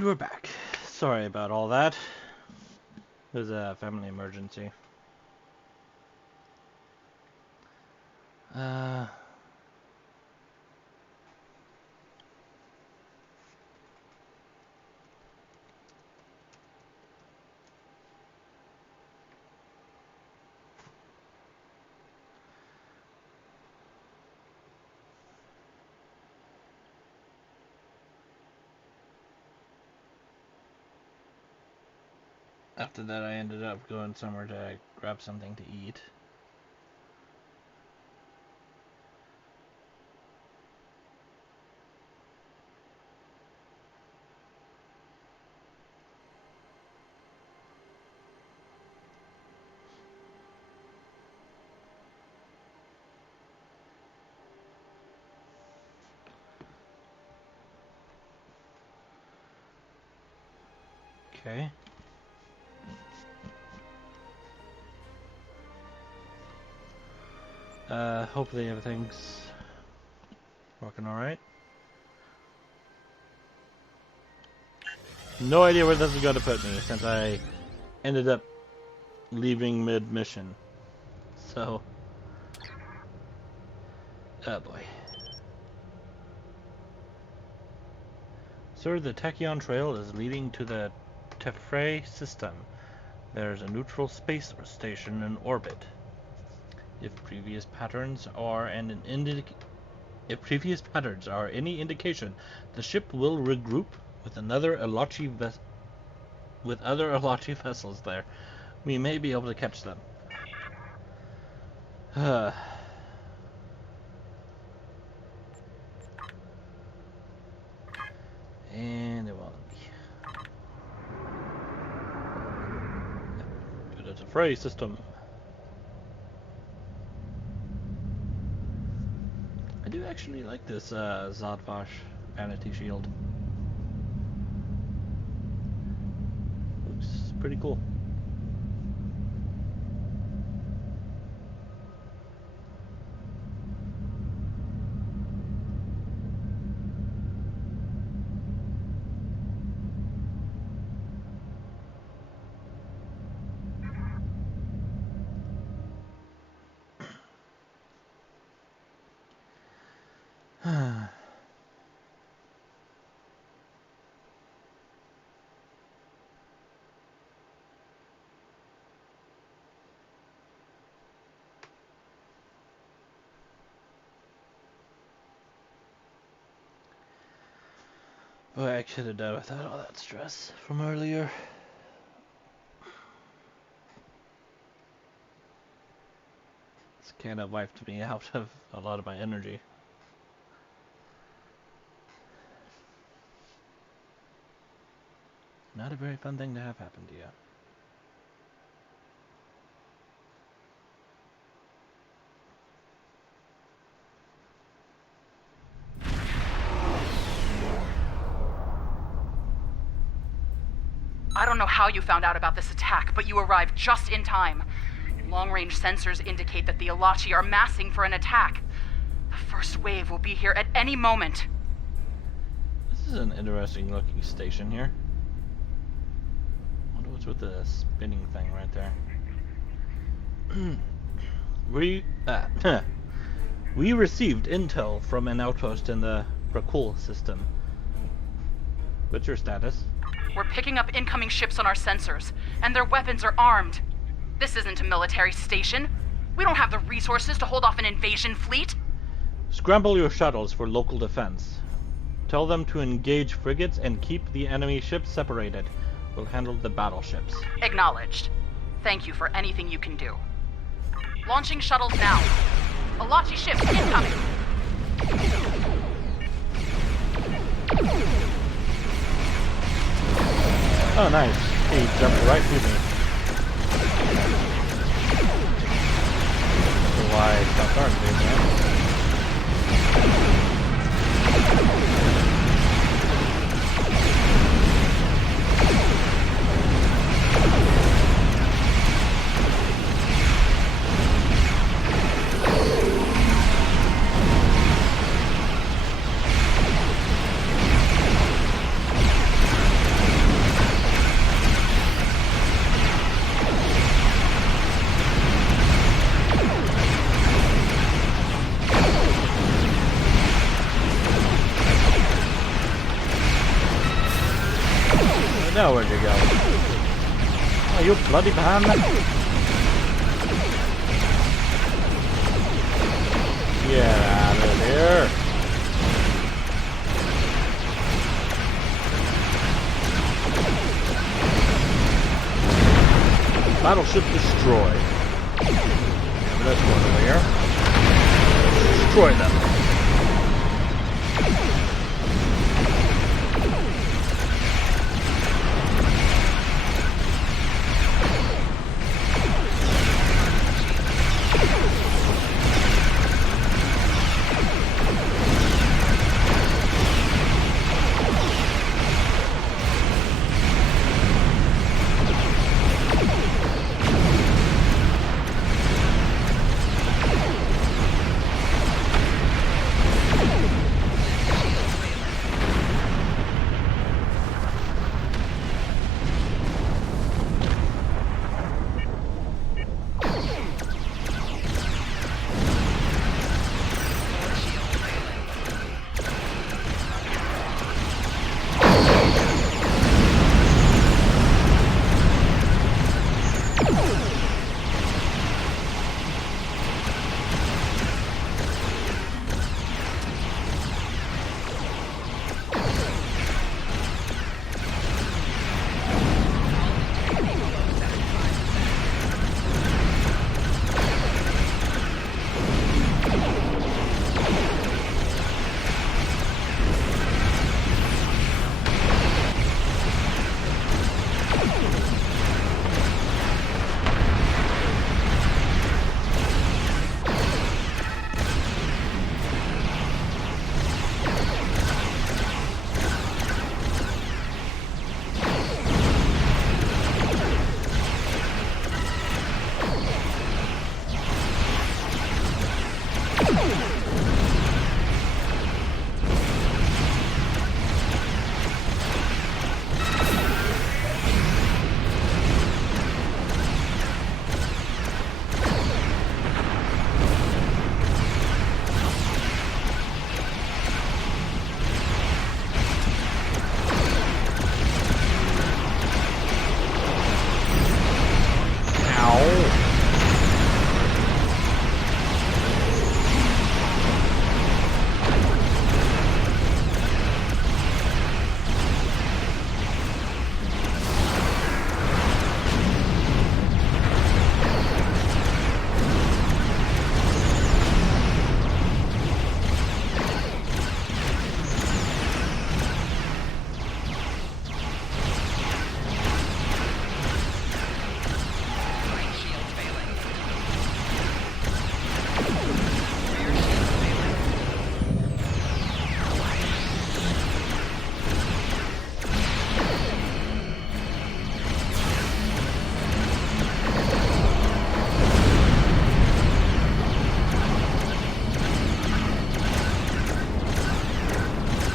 And we're back. Sorry about all that. It was a family emergency. After that, I ended up going somewhere to grab something to eat. Okay. Hopefully everything's working alright. No idea where this is going to put me since I ended up leaving mid-mission. So, oh boy. Sir, the Tachyon Trail is leading to the Tefre system. There's a neutral space station in orbit. If previous patterns are any indication, the ship will regroup with other Elachi vessels there. We may be able to catch them. And it won't be. To the Tefre system. I do actually like this Zadvash vanity shield. Looks pretty cool. Boy, I could have done without all that stress from earlier. This kind of wiped me out of a lot of my energy. Not a very fun thing to have happen to you. I don't know how you found out about this attack, but you arrived just in time. Long-range sensors indicate that the Elachi are massing for an attack. The first wave will be here at any moment. This is an interesting looking station here. I wonder what's with the spinning thing right there. We received intel from an outpost in the Brakul system. What's your status? We're picking up incoming ships on our sensors, and their weapons are armed. This isn't a military station. We don't have the resources to hold off an invasion fleet. Scramble your shuttles for local defense. Tell them to engage frigates and keep the enemy ships separated. We'll handle the battleships. Acknowledged. Thank you for anything you can do. Launching shuttles now. Elachi ships incoming. Oh, nice. He jumped right through me. That's why I stopped targeting him. Now where'd you go? Are you bloody behind me? Get out of here. Battleship destroyed. But that's going over here. Destroy them.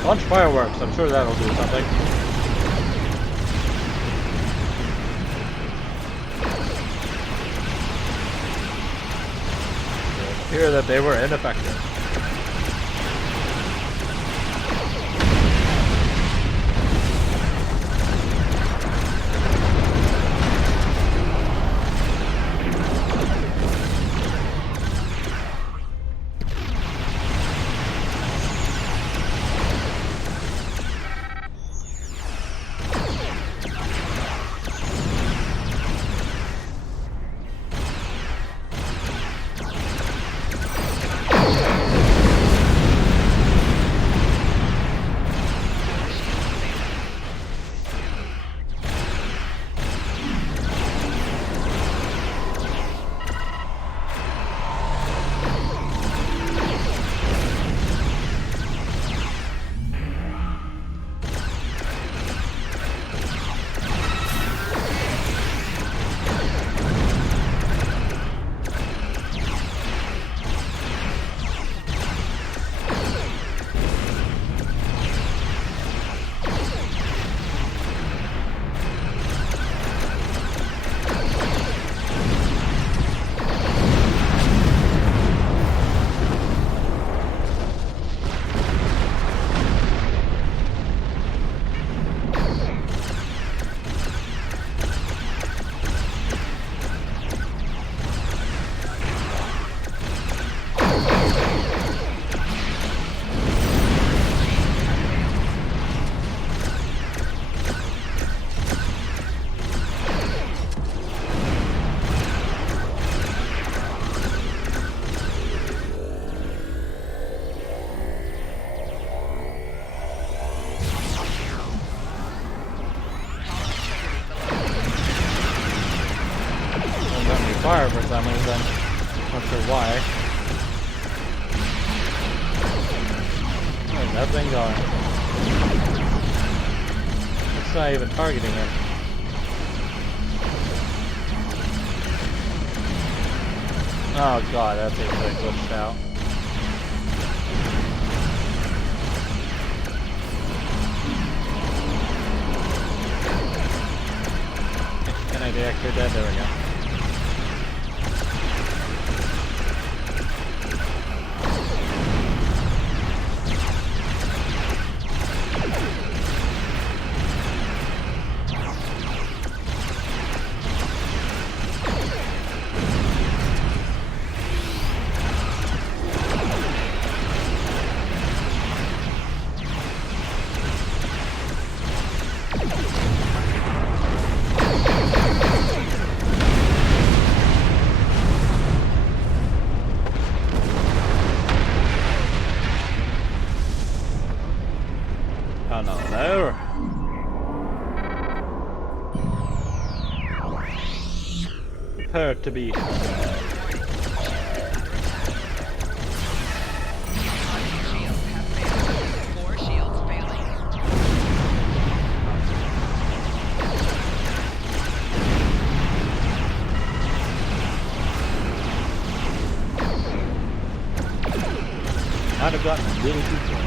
Launch fireworks, I'm sure that'll do something. It appeared that they were ineffective. thing going? It's not even targeting him. Oh god, that thing's like glitched out. Can I deactivate that? There we go. Oh no, there. Prepare to be. I'd have gotten a little too close.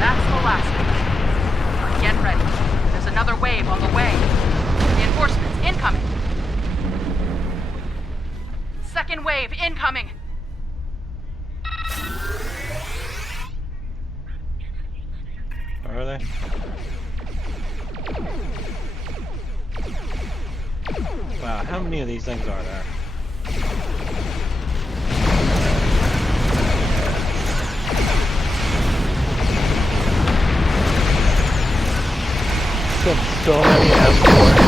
That's the last of it. Get ready. There's another wave on the way. Reinforcements incoming. Second wave incoming. Where are they? Wow, how many of these things are there? So many escorts.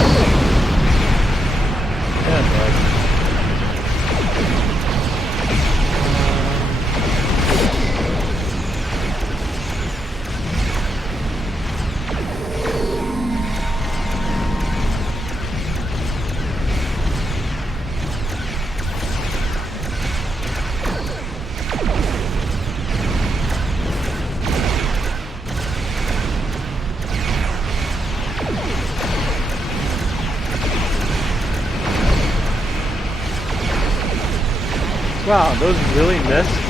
Yeah, like. Wow, those really missed.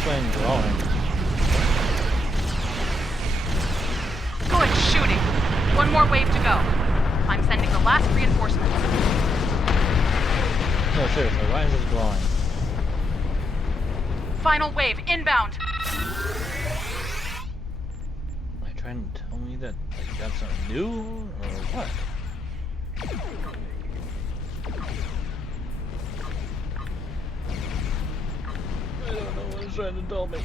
explain glowing. Good shooting. One more wave to go. I'm sending the last reinforcement. No, seriously, why is this glowing? Final wave inbound. Are you trying to tell me that you got something new, or what? I don't know what it's trying to tell me.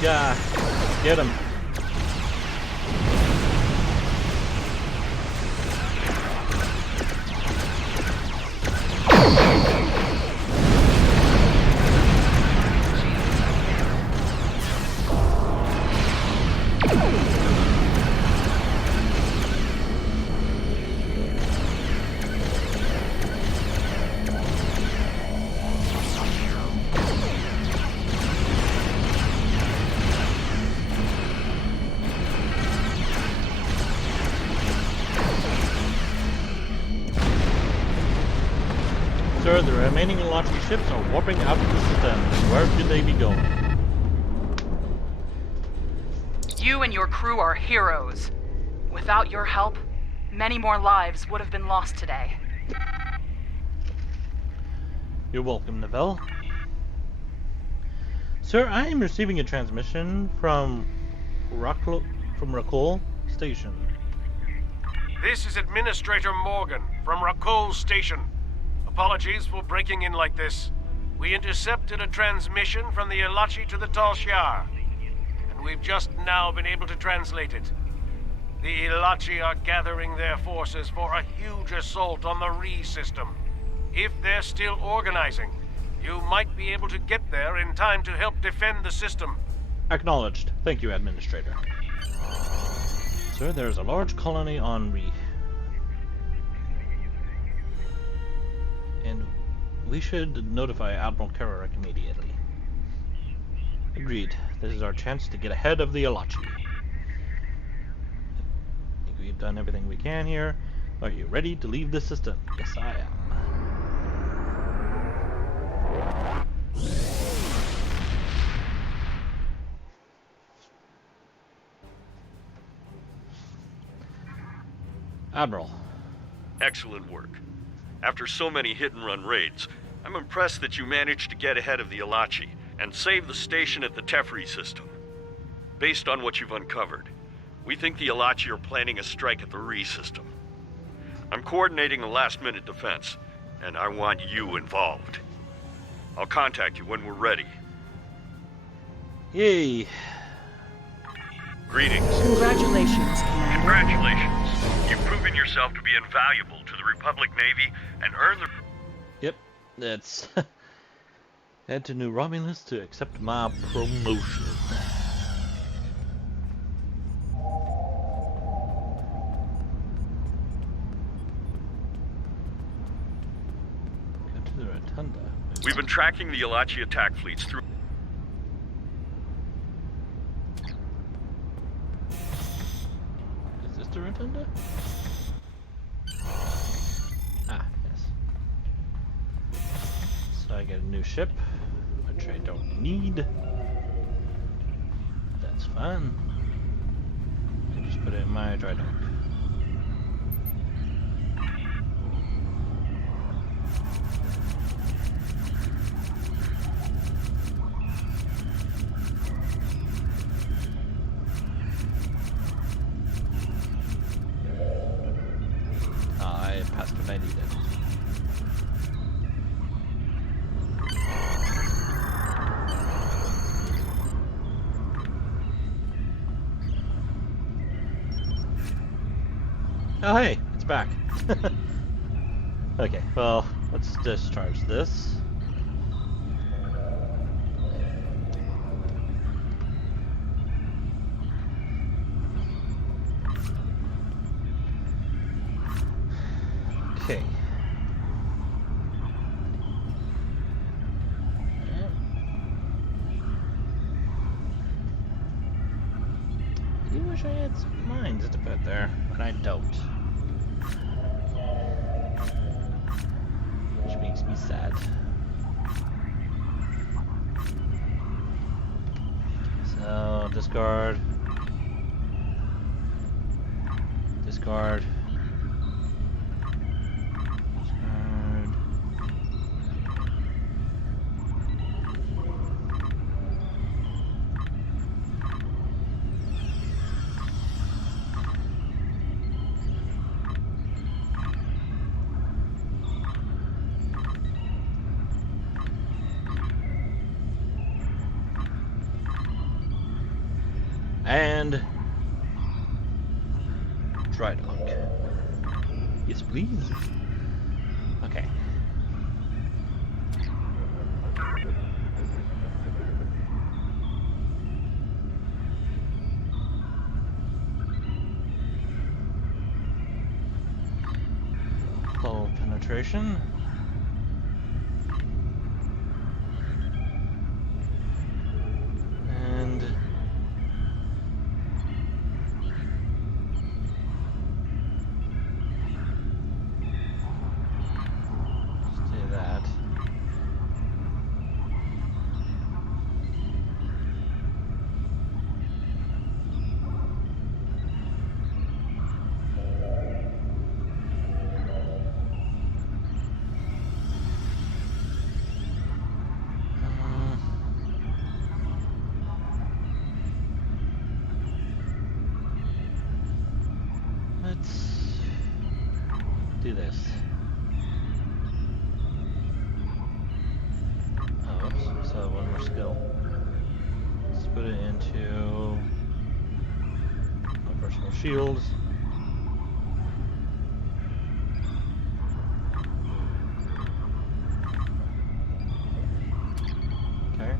Yeah, get him. Sir, the remaining Elachi ships are warping out of the system. Where should they be going? You and your crew are heroes. Without your help, many more lives would have been lost today. You're welcome, Neville. Sir, I am receiving a transmission from Rakol Station. This is Administrator Morgan from Rakol Station. Apologies for breaking in like this. We intercepted a transmission from the Elachi to the Tal Shiar, and we've just now been able to translate it. The Elachi are gathering their forces for a huge assault on the Re system. If they're still organizing, you might be able to get there in time to help defend the system. Acknowledged. Thank you, Administrator. Sir, there is a large colony on Re. And we should notify Admiral Kerouac immediately. Agreed. This is our chance to get ahead of the Elachi. I think we've done everything we can here. Are you ready to leave the system? Yes, I am. Admiral. Excellent work. After so many hit-and-run raids, I'm impressed that you managed to get ahead of the Elachi and save the station at the Teferi system. Based on what you've uncovered, we think the Elachi are planning a strike at the Re system. I'm coordinating a last-minute defense, and I want you involved. I'll contact you when we're ready. Yay! Greetings. Congratulations, Commander. Congratulations. You've proven yourself to be invaluable to the Republic Navy and earned the... Yep, that's... Head to New Romulus to accept my promotion. Go to the Rotunda. We've been tracking the Elachi attack fleets through... Is this the Rotunda? Ah, yes. So I get a new ship, which I don't need. That's fine. I just put it in my dry dock. I passed what I needed. Oh hey, it's back. Okay, well, let's discharge this. Okay. I do wish I had some mines to put there, but I don't. Which makes me sad. So, discard. Discard. And dry dock. Yes, please. Okay. Hull penetration. And let's do that. Let's do this. Oh, oops, so one more skill. Let's put it into my personal shields. Okay.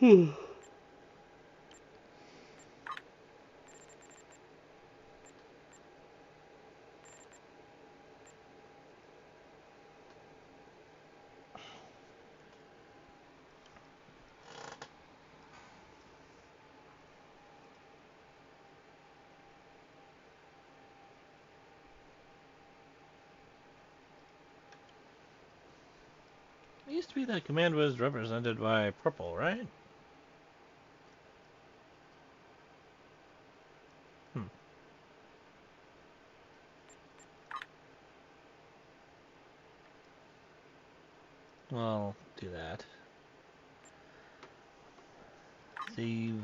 It used to be that command was represented by purple, right? Well, do that. Save.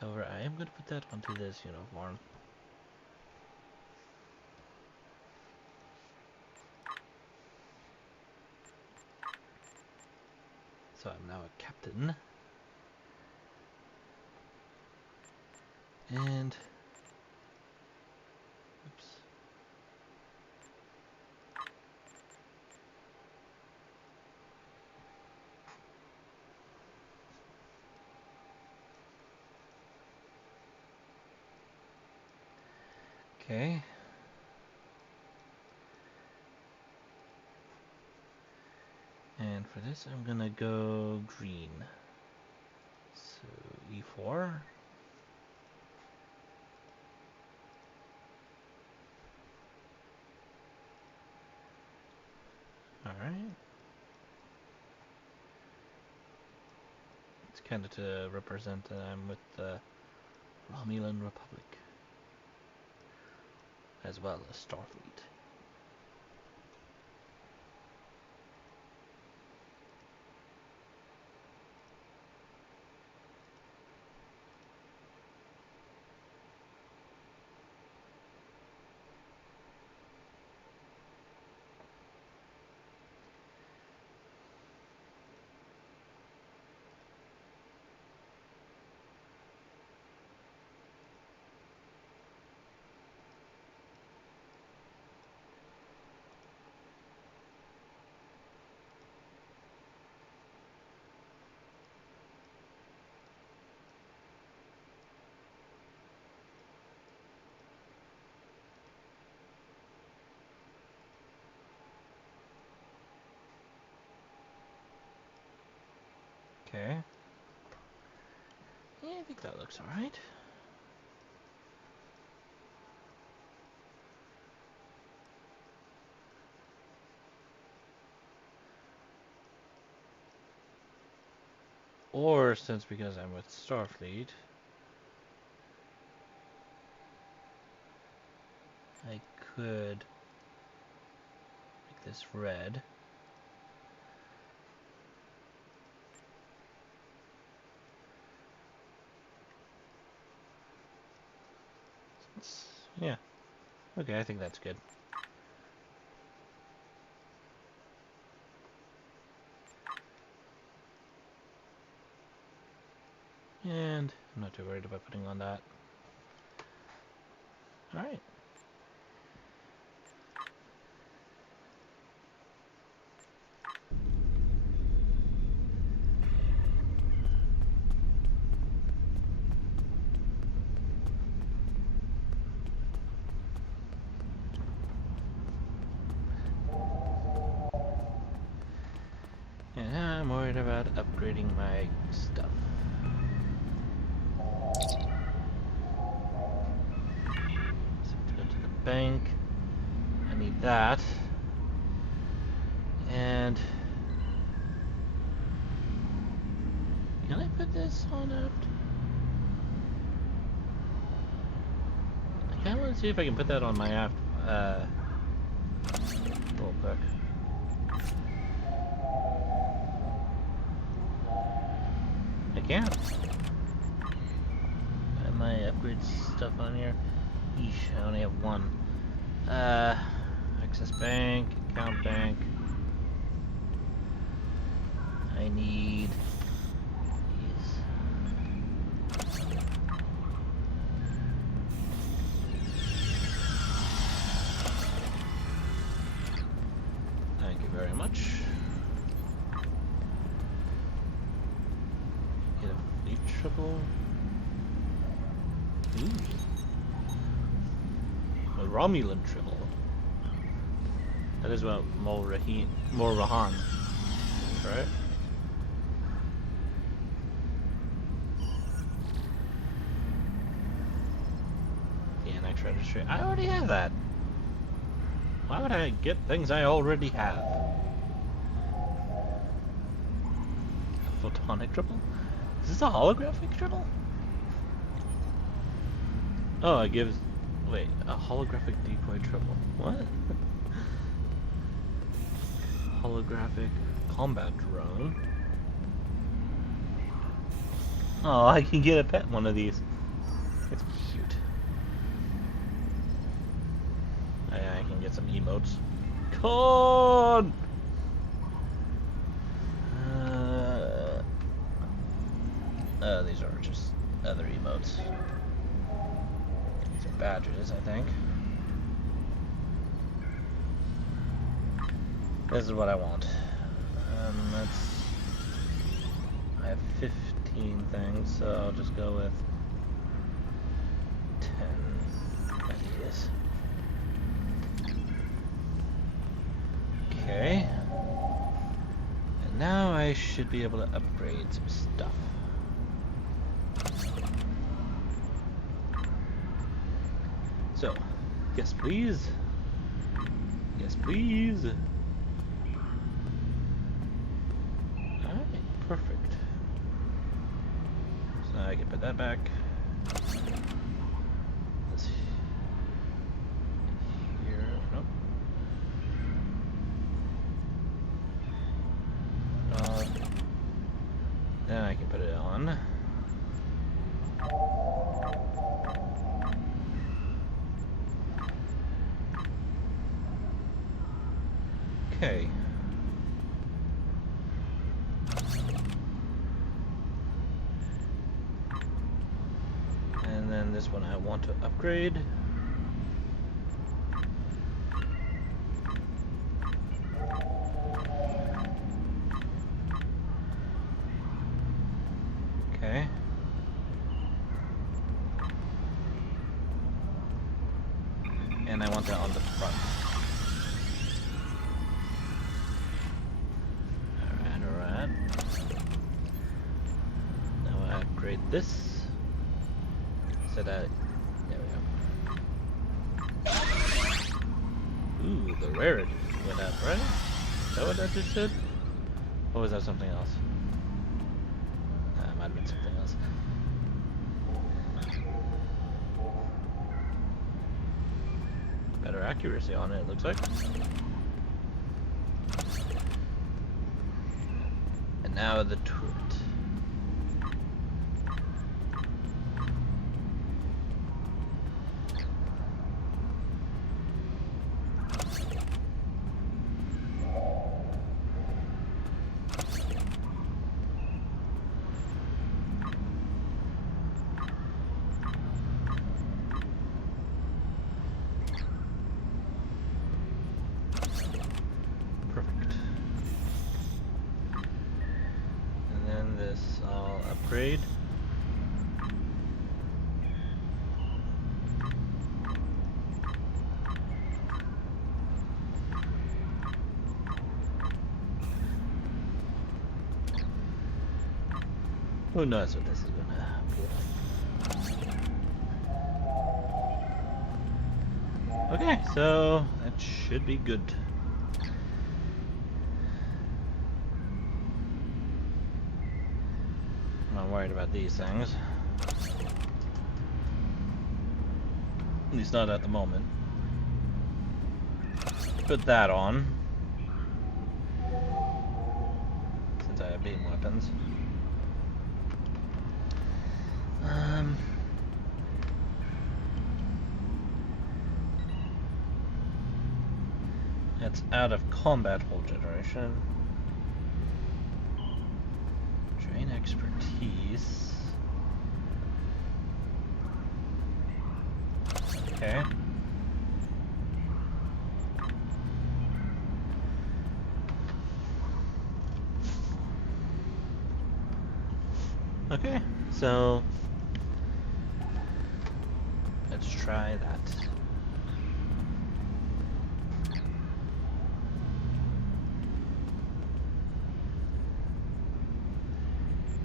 However, I am going to put that onto this uniform. So I'm now a captain. And oops. Okay. And for this, I'm gonna go green. So E4. Alright. It's kind of to represent that I'm with the Romulan Republic, as well as Starfleet. Okay. Yeah, I think that looks alright. Or since because I'm with Starfleet, I could make this red. Yeah. Okay, I think that's good. And I'm not too worried about putting on that. Alright. And now I'm worried about upgrading my stuff. So go to the bank. I need that. And can I put this on aft? I kinda wanna see if I can put that on my aft real quick. I can't. Have my upgrade stuff on here. Eesh, I only have one. Access bank, account bank. I need these. Thank you very much. Get a fleet triple. Ooh. A Romulan triple. That is what Mulrahan, right? The NX registry. I already have that. Why would I get things I already have? A photonic triple? Is this a holographic triple? Oh, it gives... Wait, a holographic decoy triple. What? Holographic combat drone. Oh, I can get a pet one of these. It's cute. I can get some emotes. Con! These are just other emotes. These are badges, I think. This is what I want. I have 15 things, so I'll just go with 10 ideas. Okay. And now I should be able to upgrade some stuff. So, yes please. Yes please. Alright, perfect. So now I can put that back. This here. Nope. Then I can put it on. Okay. And then this one I want to upgrade. Okay. And I want that on the front. Alright. Now I upgrade this. So that, there we go. Ooh, the rarity went up, right? Is that what that just said? Or was that something else? something else. Better accuracy on it, looks like. And now the turret. Perfect. And then this I'll upgrade. Who knows what this is gonna be like. Okay, so that should be good. I'm not worried about these things. At least not at the moment. Put that on. Since I have beam weapons. It's out of combat whole generation. Drain expertise. Okay. Okay, so let's try that.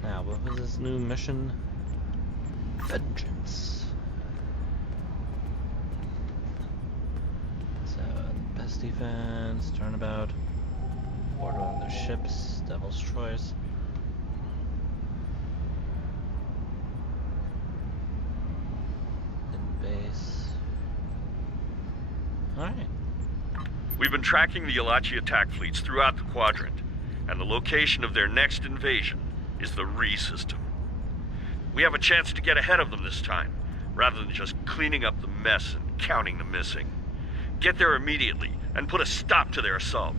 Now, what was this new mission? Vengeance. So, best defense, turnabout, order of their ships, Devil's Choice. Base. Alright. We've been tracking the Ilachi attack fleets throughout the quadrant, and the location of their next invasion is the Re system. We have a chance to get ahead of them this time, rather than just cleaning up the mess and counting the missing. Get there immediately, and put a stop to their assault.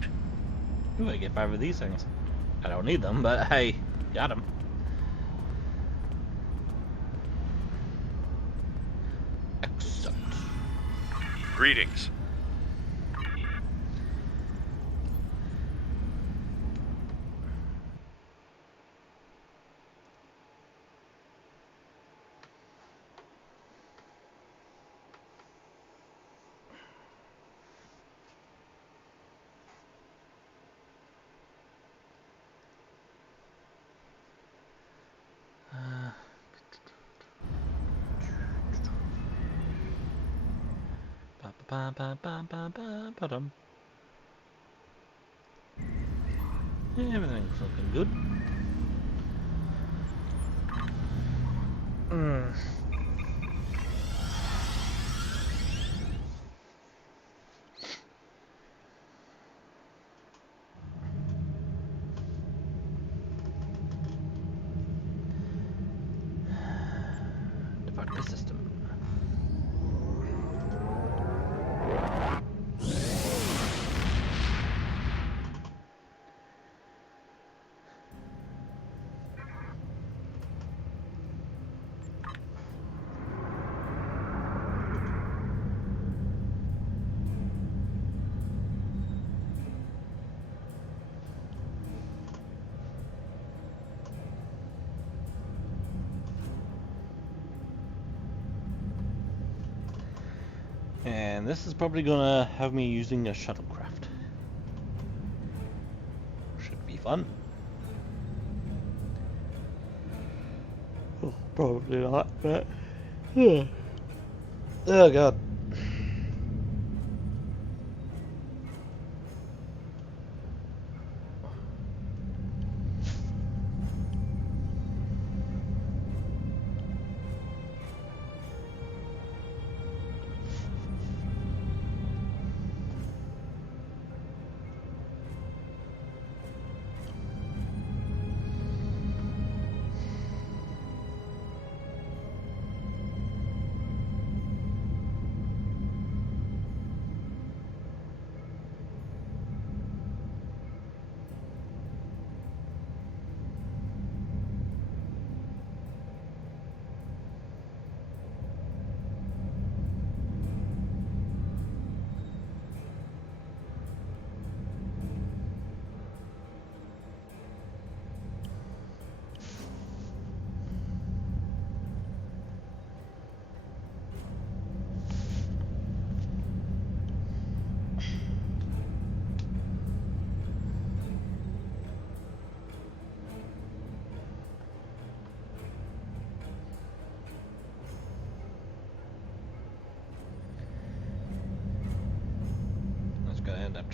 Ooh, I get 5 of these things. I don't need them, but I got them. Excellent. Greetings. Ba-ba-ba-ba-ba-ba-dum. Everything's looking good. Depart the system. And this is probably gonna have me using a shuttlecraft. Should be fun. Oh, probably not, but oh god.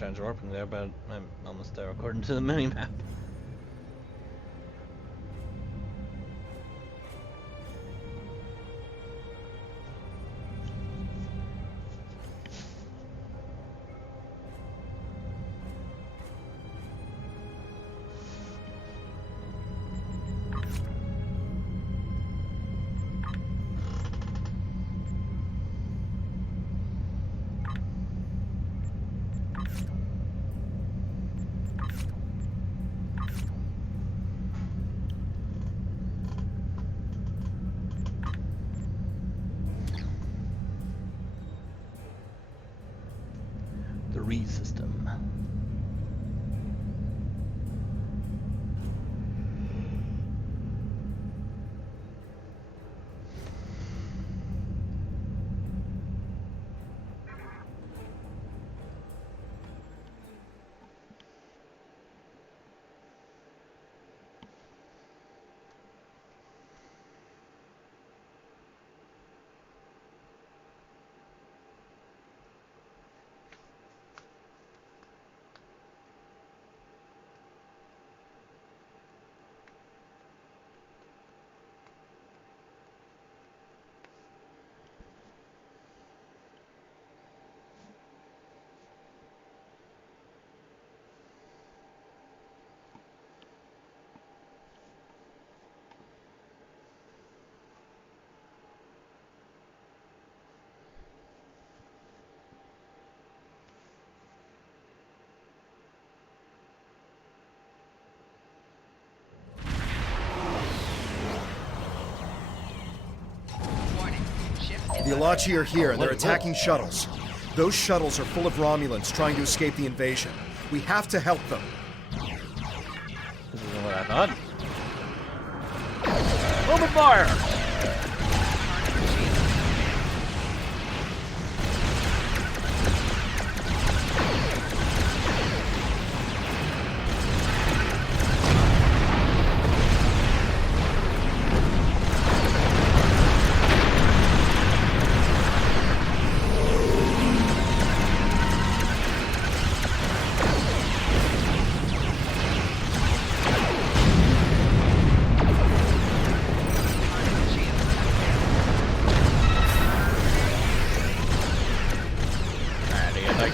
chance of warping there, but I'm almost there according to the mini-map. The system. The Alachi are here, and they're attacking shuttles. Those shuttles are full of Romulans trying to escape the invasion. We have to help them. This isn't what I thought. Open fire!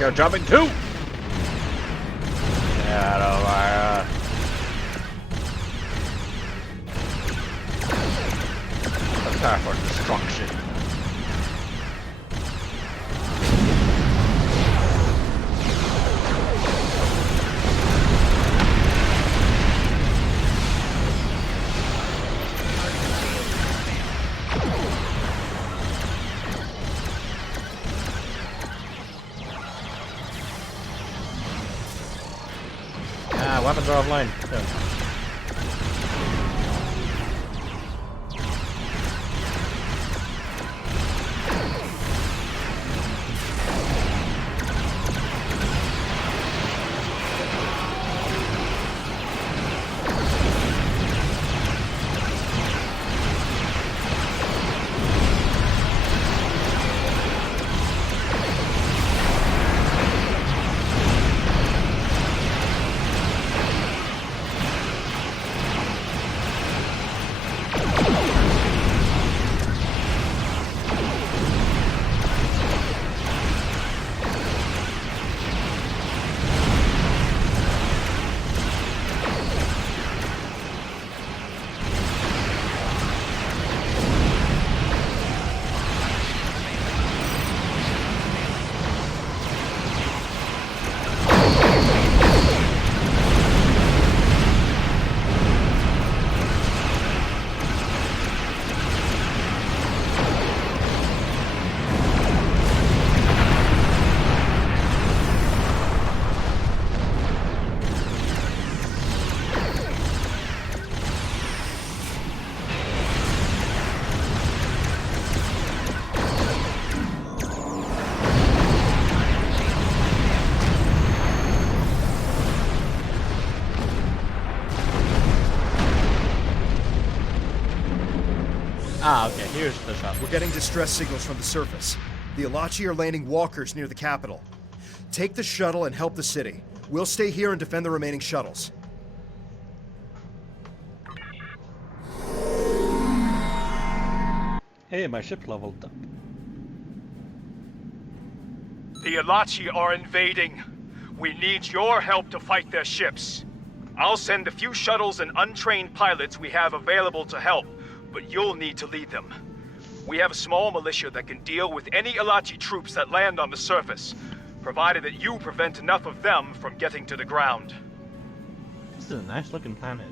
You're jumping too! Get out of here. Prepare for destruction. Weapons are offline. Yeah. Ah, okay, here's the shot. We're getting distress signals from the surface. The Alachi are landing walkers near the capital. Take the shuttle and help the city. We'll stay here and defend the remaining shuttles. Hey, my ship leveled up. The Alachi are invading. We need your help to fight their ships. I'll send the few shuttles and untrained pilots we have available to help, but you'll need to lead them. We have a small militia that can deal with any Alachi troops that land on the surface, provided that you prevent enough of them from getting to the ground. This is a nice looking planet.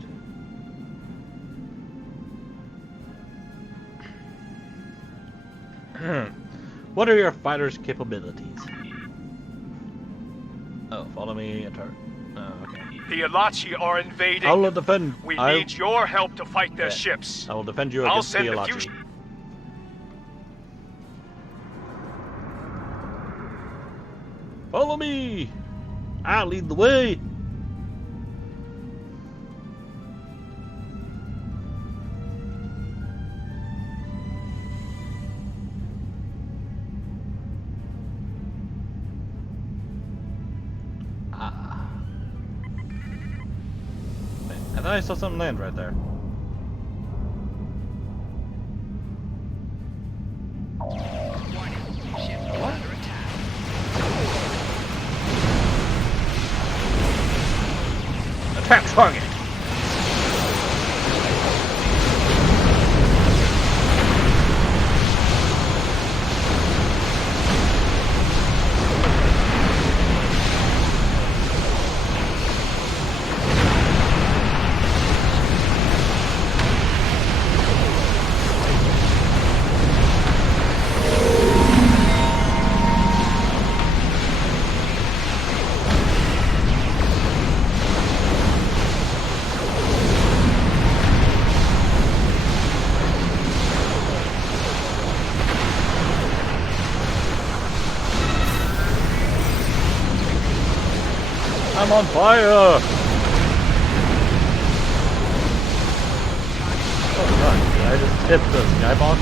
What are your fighters' capabilities? Oh, follow me a turret. Oh, okay. The Alachi are invading. I will defend. We need your help to fight their Yeah. ships. I will defend you I'll against the send a few Alachi. Follow me! I'll lead the way! Ah. Wait, I thought I saw something land right there. Attack target! I'm on fire! Oh god, did I just hit the skybox?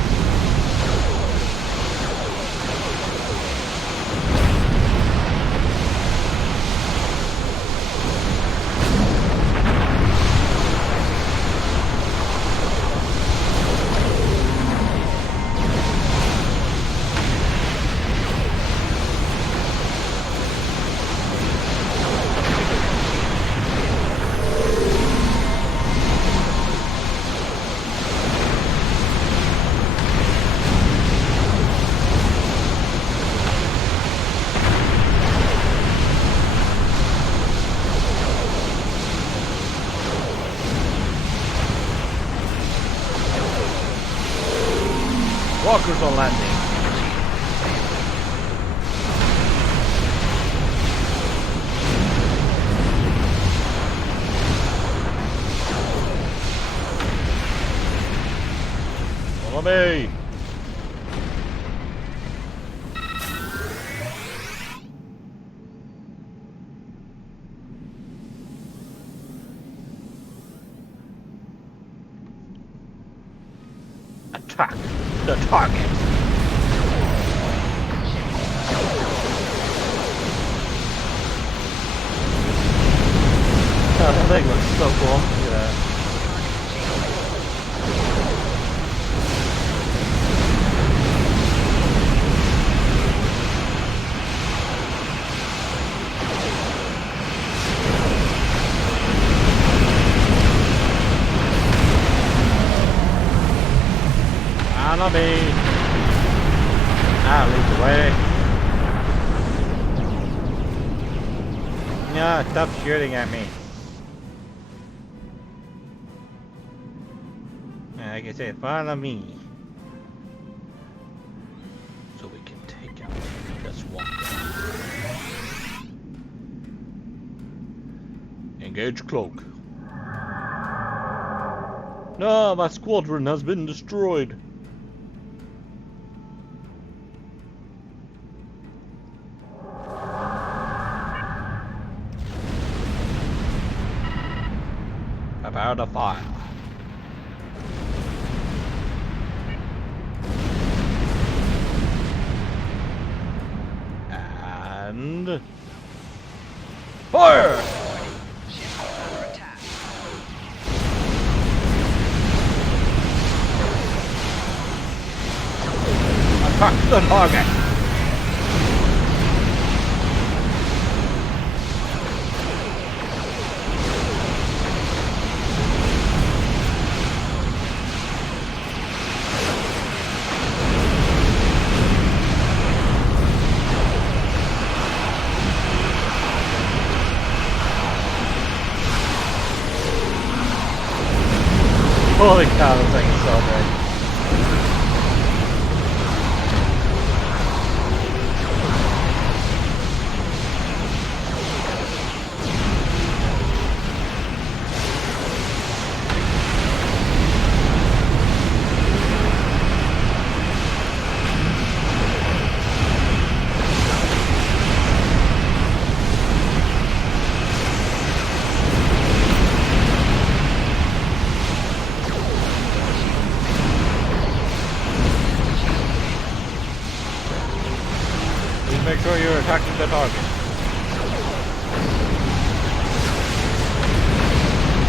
Walkers on landing. Follow me. Attack the target. Oh, that thing looks so cool. Look at that. Follow me. I'll lead the way. No, stop shooting at me. Like I said, follow me. So we can take out this walker. Engage cloak. No, my squadron has been destroyed. Prepare to fire. And And fire! Attack the target! Holy cow, this thing is so big. Make sure you're attacking the target.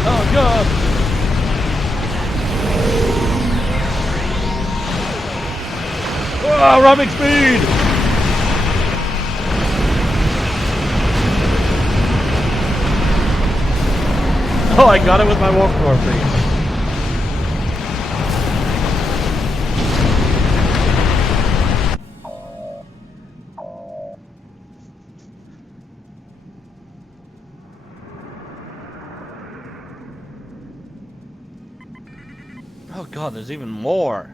Oh god! Oh, ramming speed! Oh, I got it with my warp core, please. Oh god, there's even more.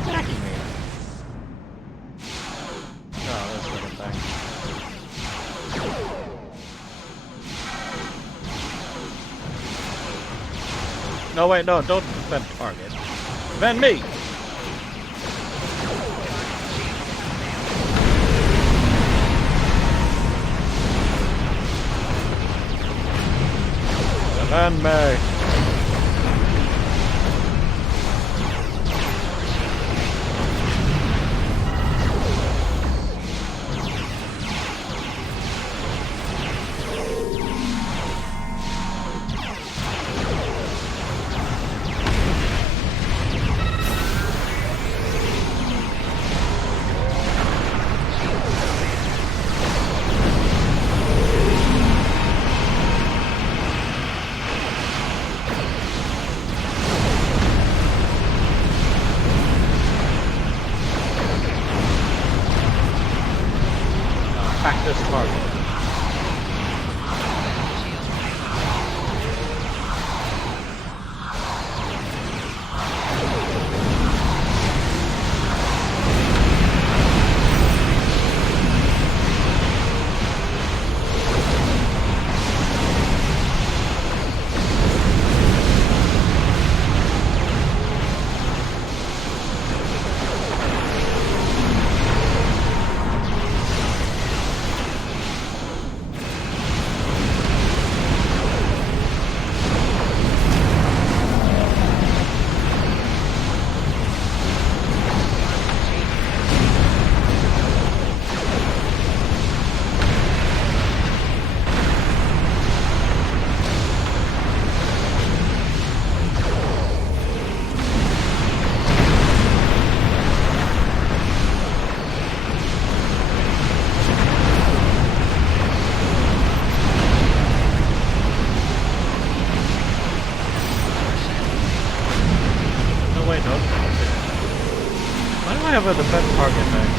Attacking me. Oh, this little thing. No, wait, no, don't defend target. Defend me! Defend me! Attack this target. Wait, no. Why do I have a defense target thing?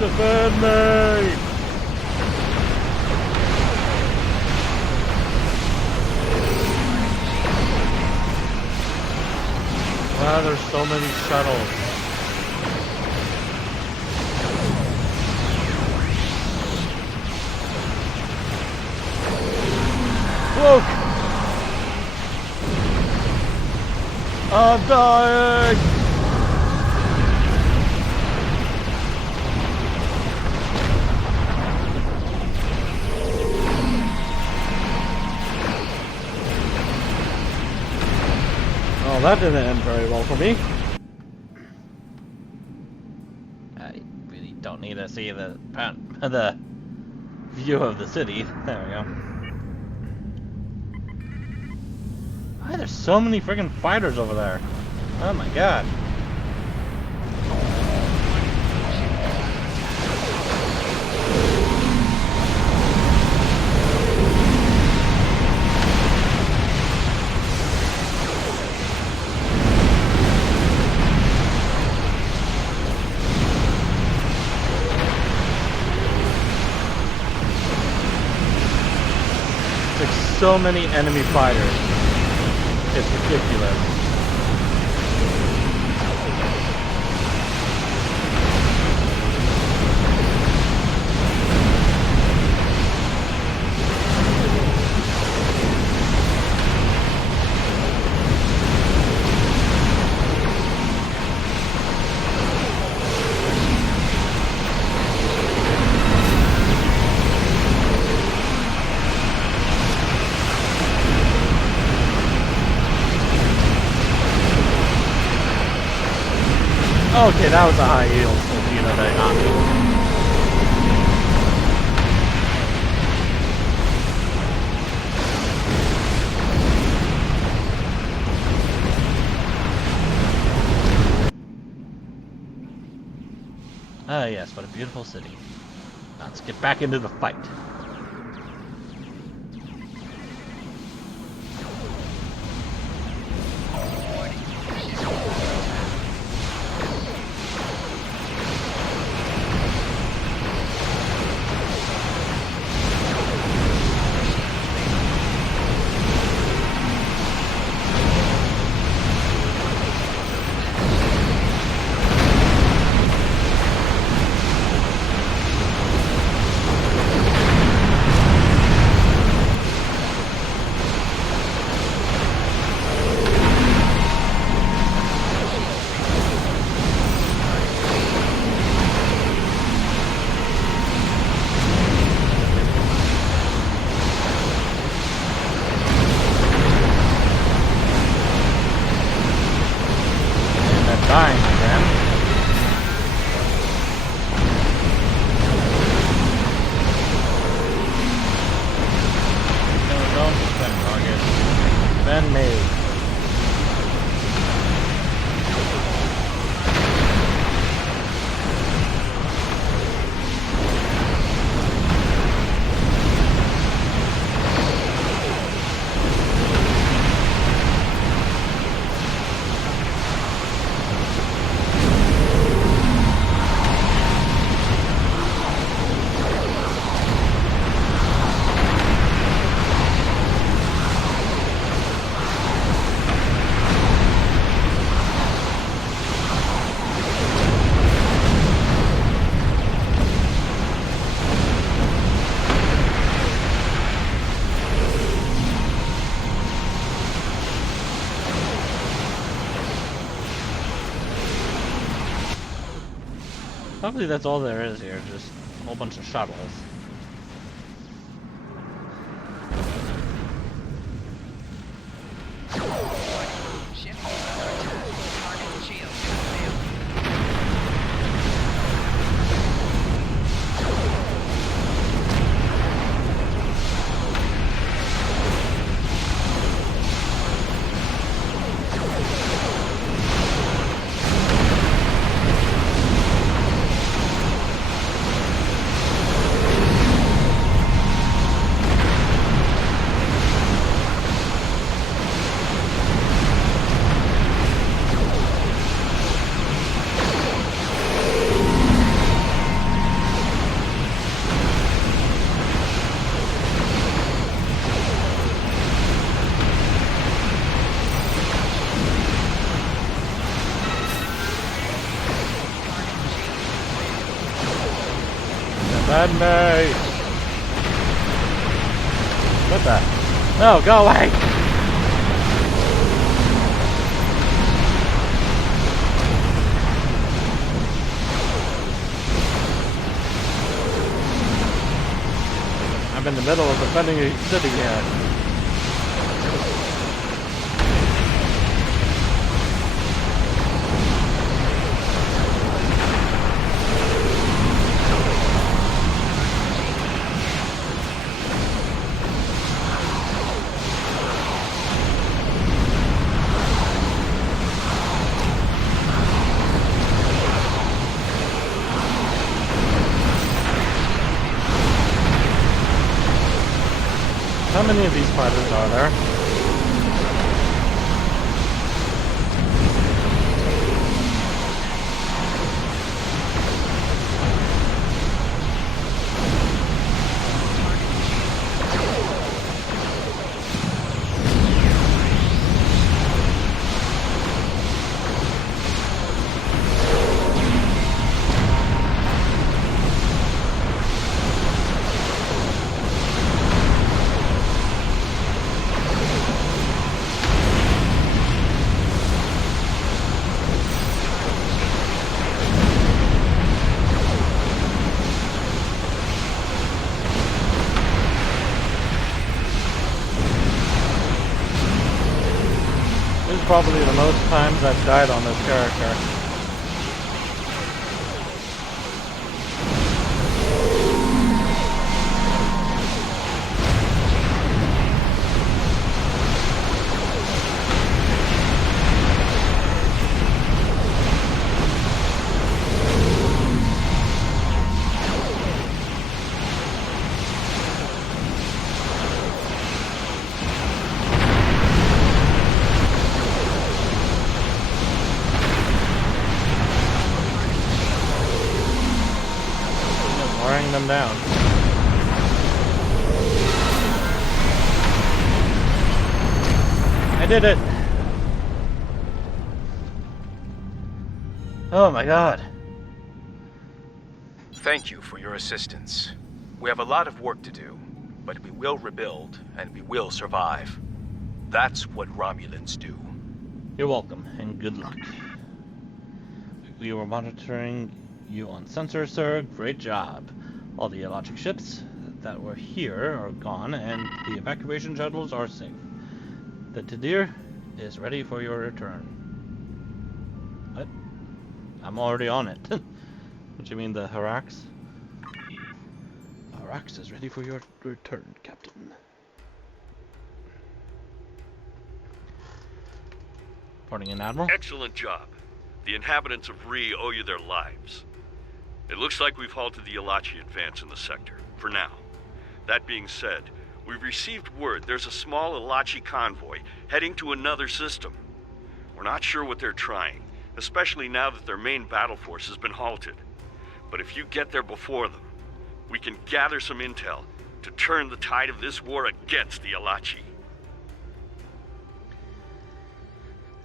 Defend me! Wow, there's so many shuttles. I'm dying! Well, that didn't end very well for me. I really don't need to see the view of the city. There we go. Why there's so many freaking fighters over there? Oh my god. It's like so many enemy fighters. It's ridiculous. Okay, that was a high yield torpedo that got me. Ah yes, what a beautiful city. Now let's get back into the fight. Dying again. No, don't spend target. Then made. Probably that's all there is here, just a whole bunch of shuttles. Defend me! What the? No, go away! in the middle of defending a city here. How many of these fighters are there? This is probably the most times I've died on this character. Wearing them down. I did it! Oh my god. Thank you for your assistance. We have a lot of work to do, but we will rebuild and we will survive. That's what Romulans do. You're welcome, and good luck. We were monitoring you on sensor, sir. Great job. All the Elachic ships that were here are gone, and the evacuation shuttles are safe. The Tadir is ready for your return. What? I'm already on it. What do you mean, the Harax? Harax is ready for your return, Captain. Reporting in, Admiral. Excellent job. The inhabitants of Ree owe you their lives. It looks like we've halted the Elachi advance in the sector, for now. That being said, we've received word there's a small Elachi convoy heading to another system. We're not sure what they're trying, especially now that their main battle force has been halted. But if you get there before them, we can gather some intel to turn the tide of this war against the Elachi.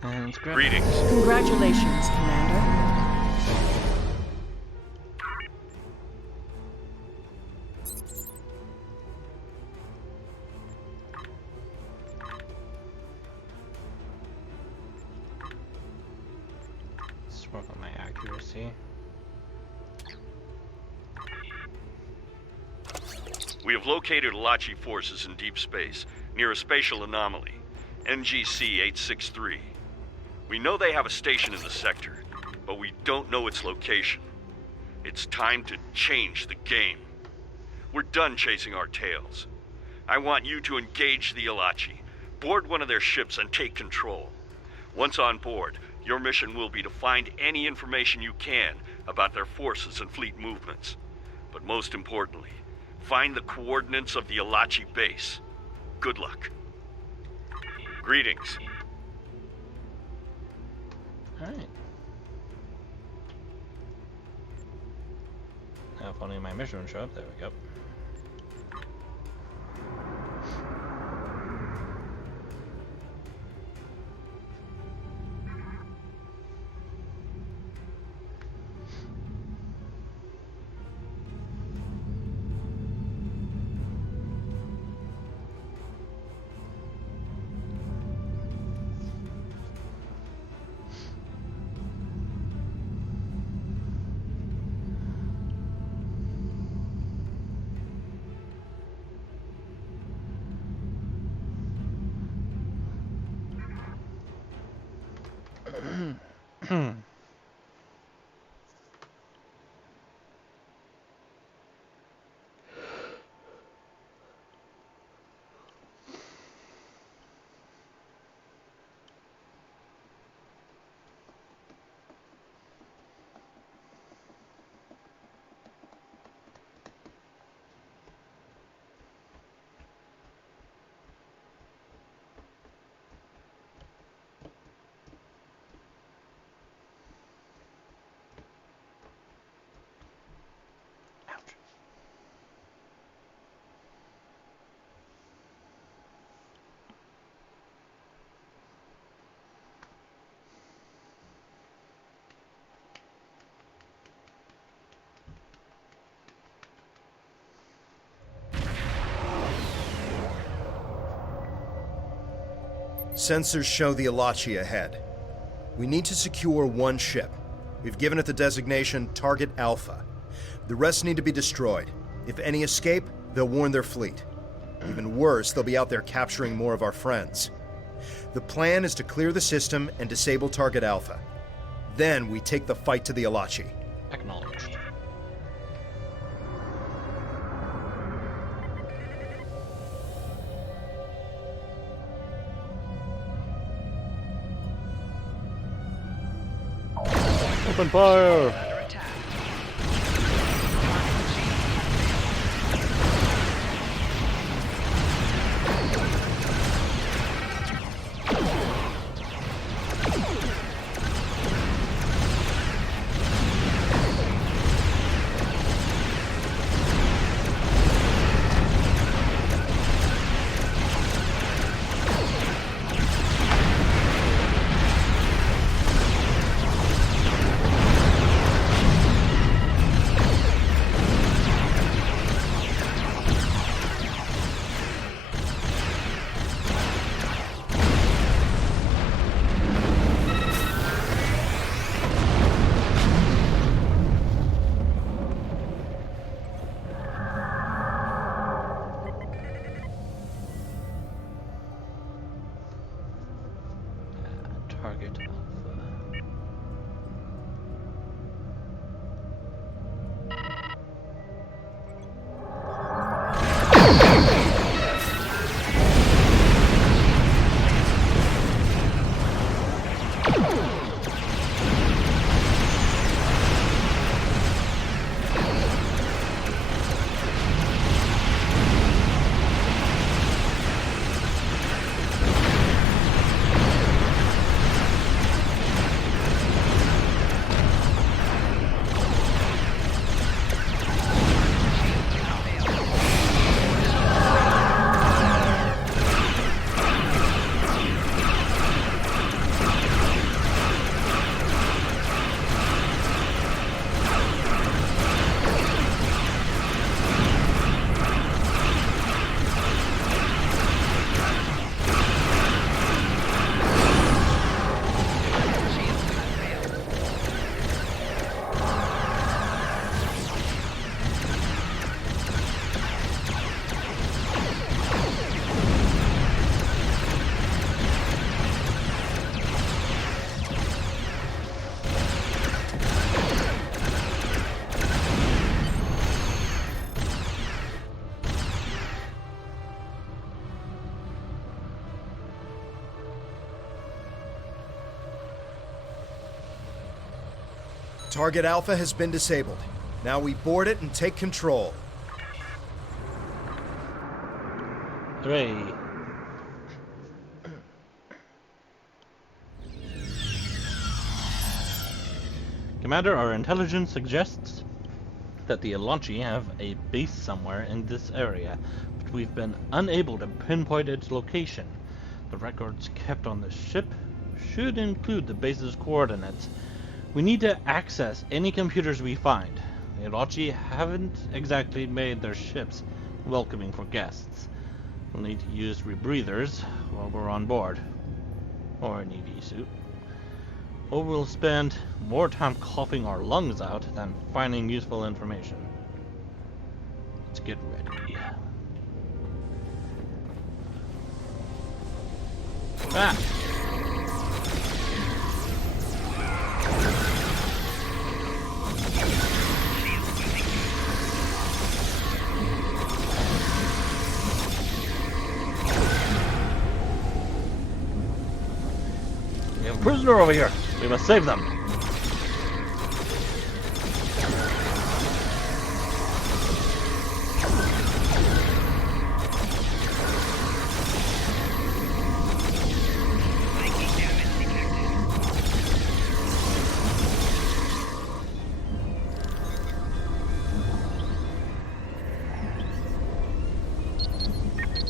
And it's great. Greetings. Congratulations, Commander. Let's work on my accuracy. We have located Elachi forces in deep space, near a spatial anomaly, NGC-863. We know they have a station in the sector, but we don't know its location. It's time to change the game. We're done chasing our tails. I want you to engage the Elachi, board one of their ships and take control. Once on board, your mission will be to find any information you can about their forces and fleet movements. But most importantly, find the coordinates of the Elachi base. Good luck. Greetings. Alright. Now if only my mission would show up, there we go. Sensors show the Alachi ahead. We need to secure one ship. We've given it the designation Target Alpha. The rest need to be destroyed. If any escape, they'll warn their fleet. Even worse, they'll be out there capturing more of our friends. The plan is to clear the system and disable Target Alpha. Then we take the fight to the Alachi. Acknowledged. Open fire! Under attack. Target Alpha. Target Alpha has been disabled. Now we board it and take control. Hooray! Commander, our intelligence suggests that the Alachi have a base somewhere in this area, but we've been unable to pinpoint its location. The records kept on the ship should include the base's coordinates. We need to access any computers we find. The Alachi haven't exactly made their ships welcoming for guests. We'll need to use rebreathers while we're on board. Or an ED suit. Or we'll spend more time coughing our lungs out than finding useful information. Let's get ready. Ah! prisoner over here. We must save them.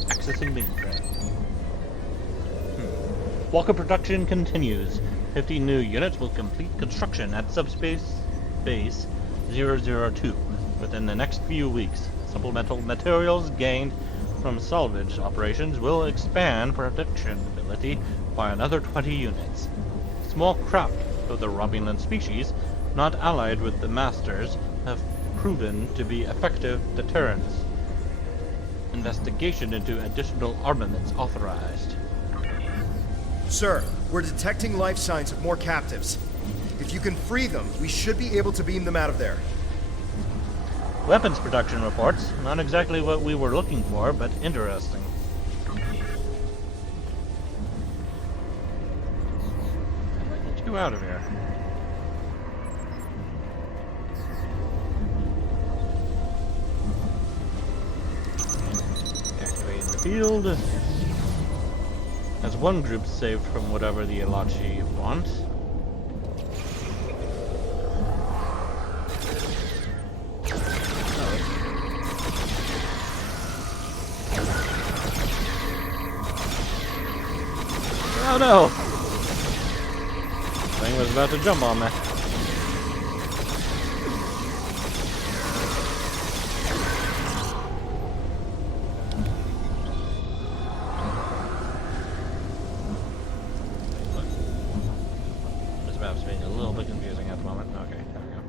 Accessing mainframe. Walker production continues. 50 new units will complete construction at Subspace Base 002 within the next few weeks. Supplemental materials gained from salvage operations will expand production ability by another 20 units. Small craft of the Romulan species, not allied with the Masters, have proven to be effective deterrents. Investigation into additional armaments authorized. Sir, we're detecting life signs of more captives. If you can free them, we should be able to beam them out of there. Weapons production reports. Not exactly what we were looking for, but interesting. How do I get you out of here? Activating the field. As one group saved from whatever the Elachi want. Oh no! Thing was about to jump on me. This map's being a little bit confusing at the moment. Okay, there we go.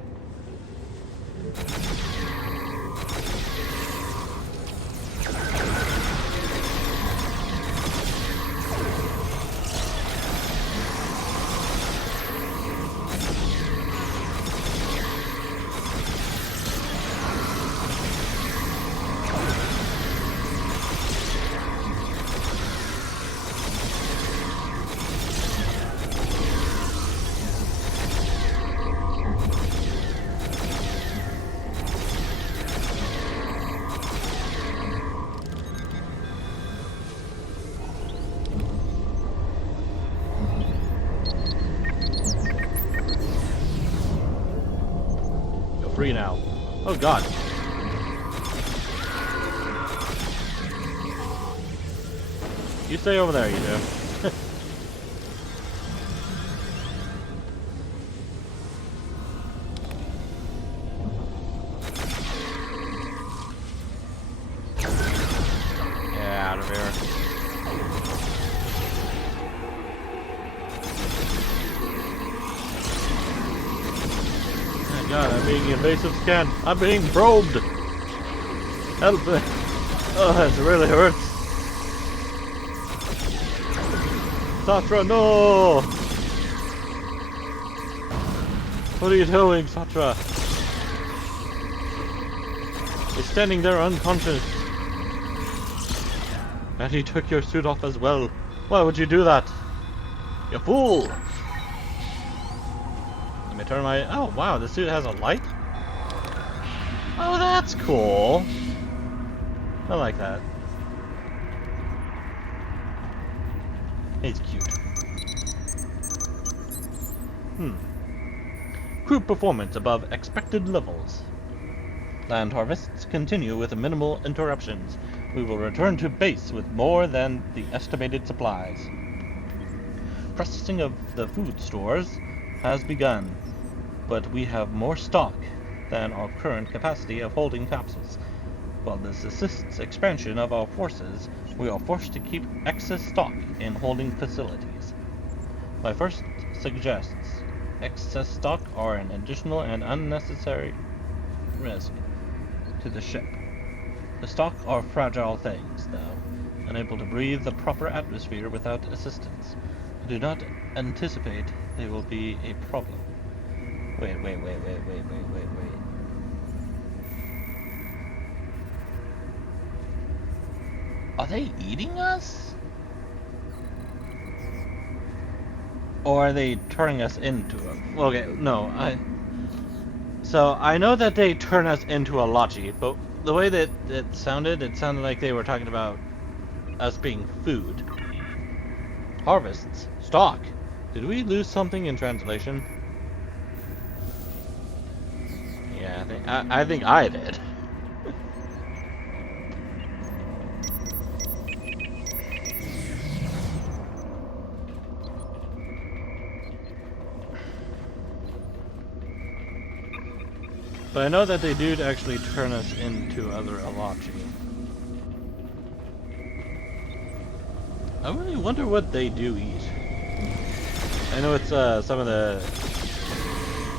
Free now. Oh god. You stay over there, you do. Get out of here. God, I'm being invasive scanned. I'm being probed. Help me. Oh, that really hurts. Satra, no! What are you doing, Satra? He's standing there unconscious. And he took your suit off as well. Why would you do that? You fool! Let me turn my... Oh, wow, the suit has a light? Oh, that's cool. I like that. He's cute. Crew performance above expected levels. Land harvests continue with minimal interruptions. We will return to base with more than the estimated supplies. Processing of the food stores has begun, but we have more stock than our current capacity of holding capsules. While this assists expansion of our forces, we are forced to keep excess stock in holding facilities. My first suggests excess stock are an additional and unnecessary risk to the ship. The stock are fragile things, though, unable to breathe the proper atmosphere without assistance. I do not anticipate they will be a problem. Wait. Are they eating us? Or are they turning us into them? Okay, no, So I know that they turn us into a Lachi, but the way that it sounded like they were talking about us being food. Harvests. Stock. Did we lose something in translation? Yeah, I think I did. But I know that they do actually turn us into other Alachi. I really wonder what they do eat. I know it's some of the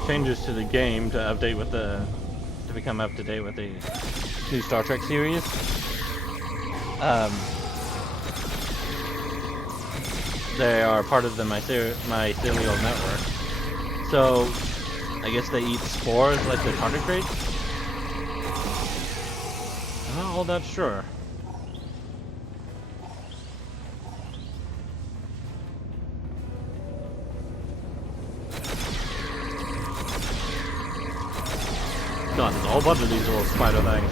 changes to the game to update with to become up to date with the new Star Trek series. They are part of the mycelial network. So I guess they eat spores like the tardigrades? I'm not all that sure. God, there's a whole bunch of these little spider things.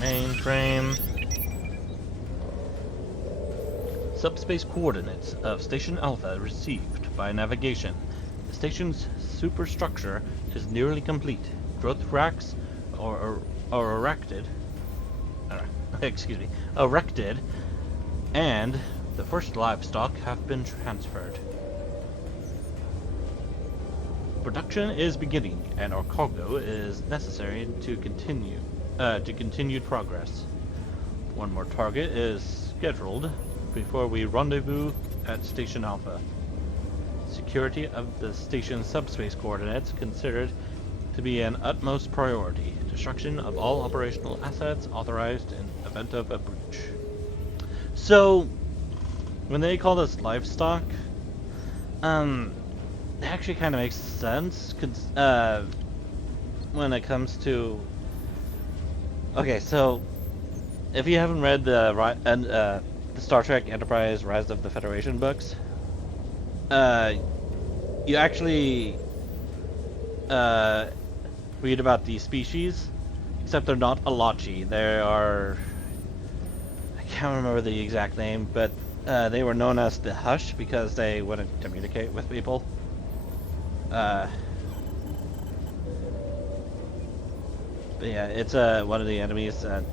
Mainframe. Subspace coordinates of Station Alpha received by navigation. The station's superstructure is nearly complete. Growth racks are erected. Erected, and the first livestock have been transferred. Production is beginning, and our cargo is necessary to continued progress. One more target is scheduled before we rendezvous at Station Alpha. Security of the station's subspace coordinates considered to be an utmost priority. Destruction of all operational assets authorized in event of a breach. So, when they call this livestock, it actually kind of makes sense, when it comes to... Okay, so, if you haven't read the Star Trek Enterprise Rise of the Federation books, you actually read about these species, except they're not Alachi. They are... I can't remember the exact name, but they were known as the Hush because they wouldn't communicate with people. But yeah, it's one of the enemies that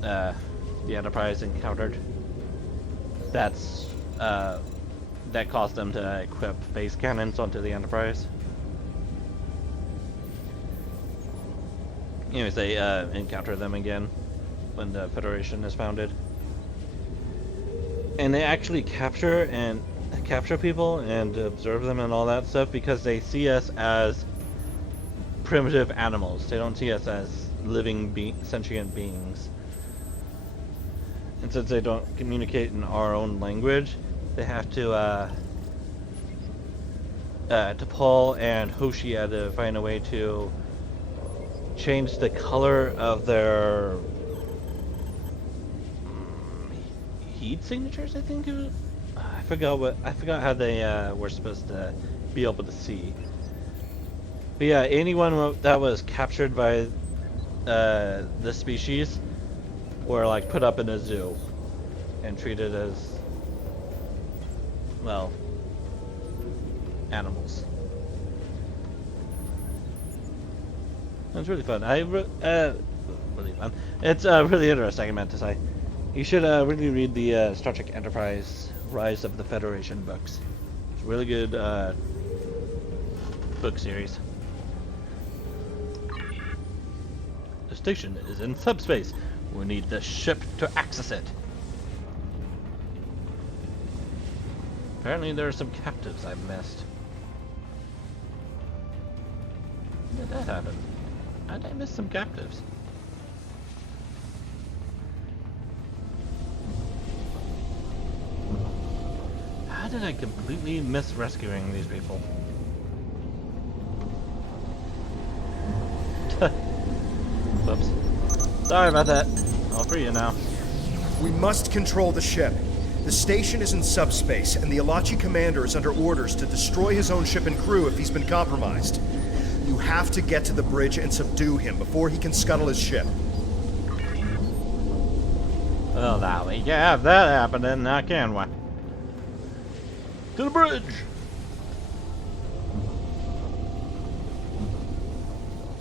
the Enterprise encountered. That's that caused them to equip phase cannons onto the Enterprise. Anyways, they encounter them again when the Federation is founded, and they actually capture people and observe them and all that stuff because they see us as primitive animals. They don't see us as living sentient beings. And since they don't communicate in our own language, they have to T'Pol and Hoshi had to find a way to change the color of their heat signatures, I think it was. I forgot how they were supposed to be able to see. But yeah, anyone that was captured by the species were like put up in a zoo and treated as, well, animals. It's really fun. Really fun. It's really interesting, I meant to say. You should really read the Star Trek Enterprise Rise of the Federation books. It's a really good book series. The station is in subspace. We need the ship to access it. Apparently there are some captives I missed. When did that happen? How did I miss some captives? How did I completely miss rescuing these people? Whoops. Sorry about that. I'll free you now. We must control the ship. The station is in subspace, and the Elachi commander is under orders to destroy his own ship and crew if he's been compromised. You have to get to the bridge and subdue him before he can scuttle his ship. Well, now we can have that happening, now can we? To the bridge!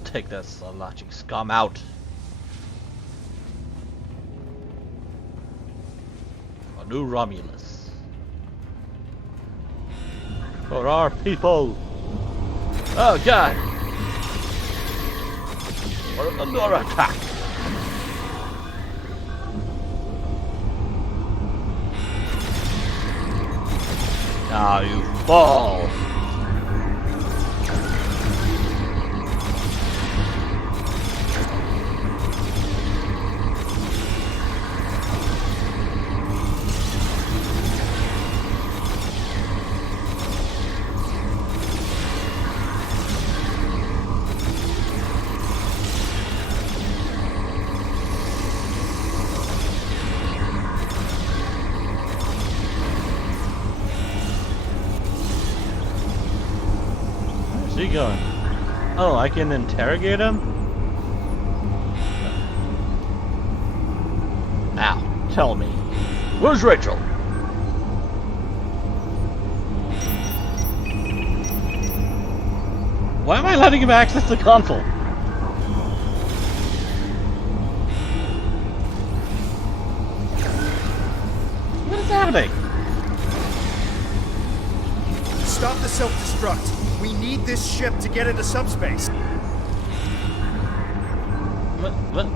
Take this Elachi scum out. A new Romulus. For our people! Oh god! We're under attack! Now you fall! Where's he going? Oh, I can interrogate him? Now, tell me, where's Rachel? Why am I letting him access the console? What is happening? Stop the self-destruct. We need this ship to get into subspace. What?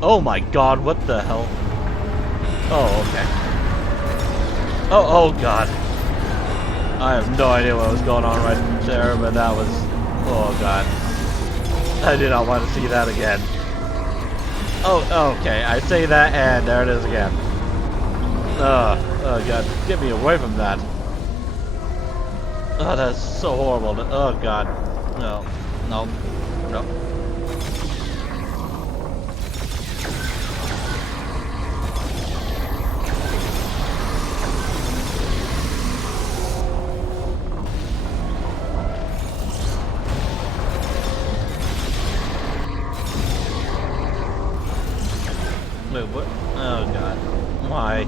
Oh my god, what the hell? Oh, okay. Oh god. I have no idea what was going on right there, but that was... Oh god. I do not want to see that again. Oh, okay, I say that and there it is again. Oh god, get me away from that. Oh, that's so horrible. Oh god. No. No. No. Wait, what? Oh god. Why?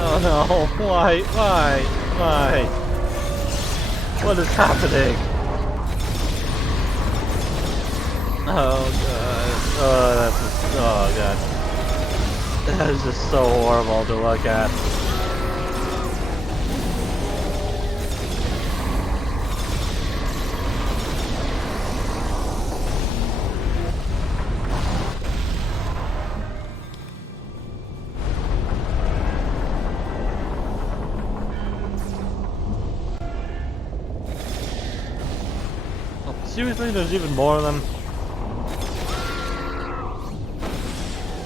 Oh no. Why? What is happening? Oh god. Oh, that's just, oh god. That is just so horrible to look at. Seriously, there's even more of them?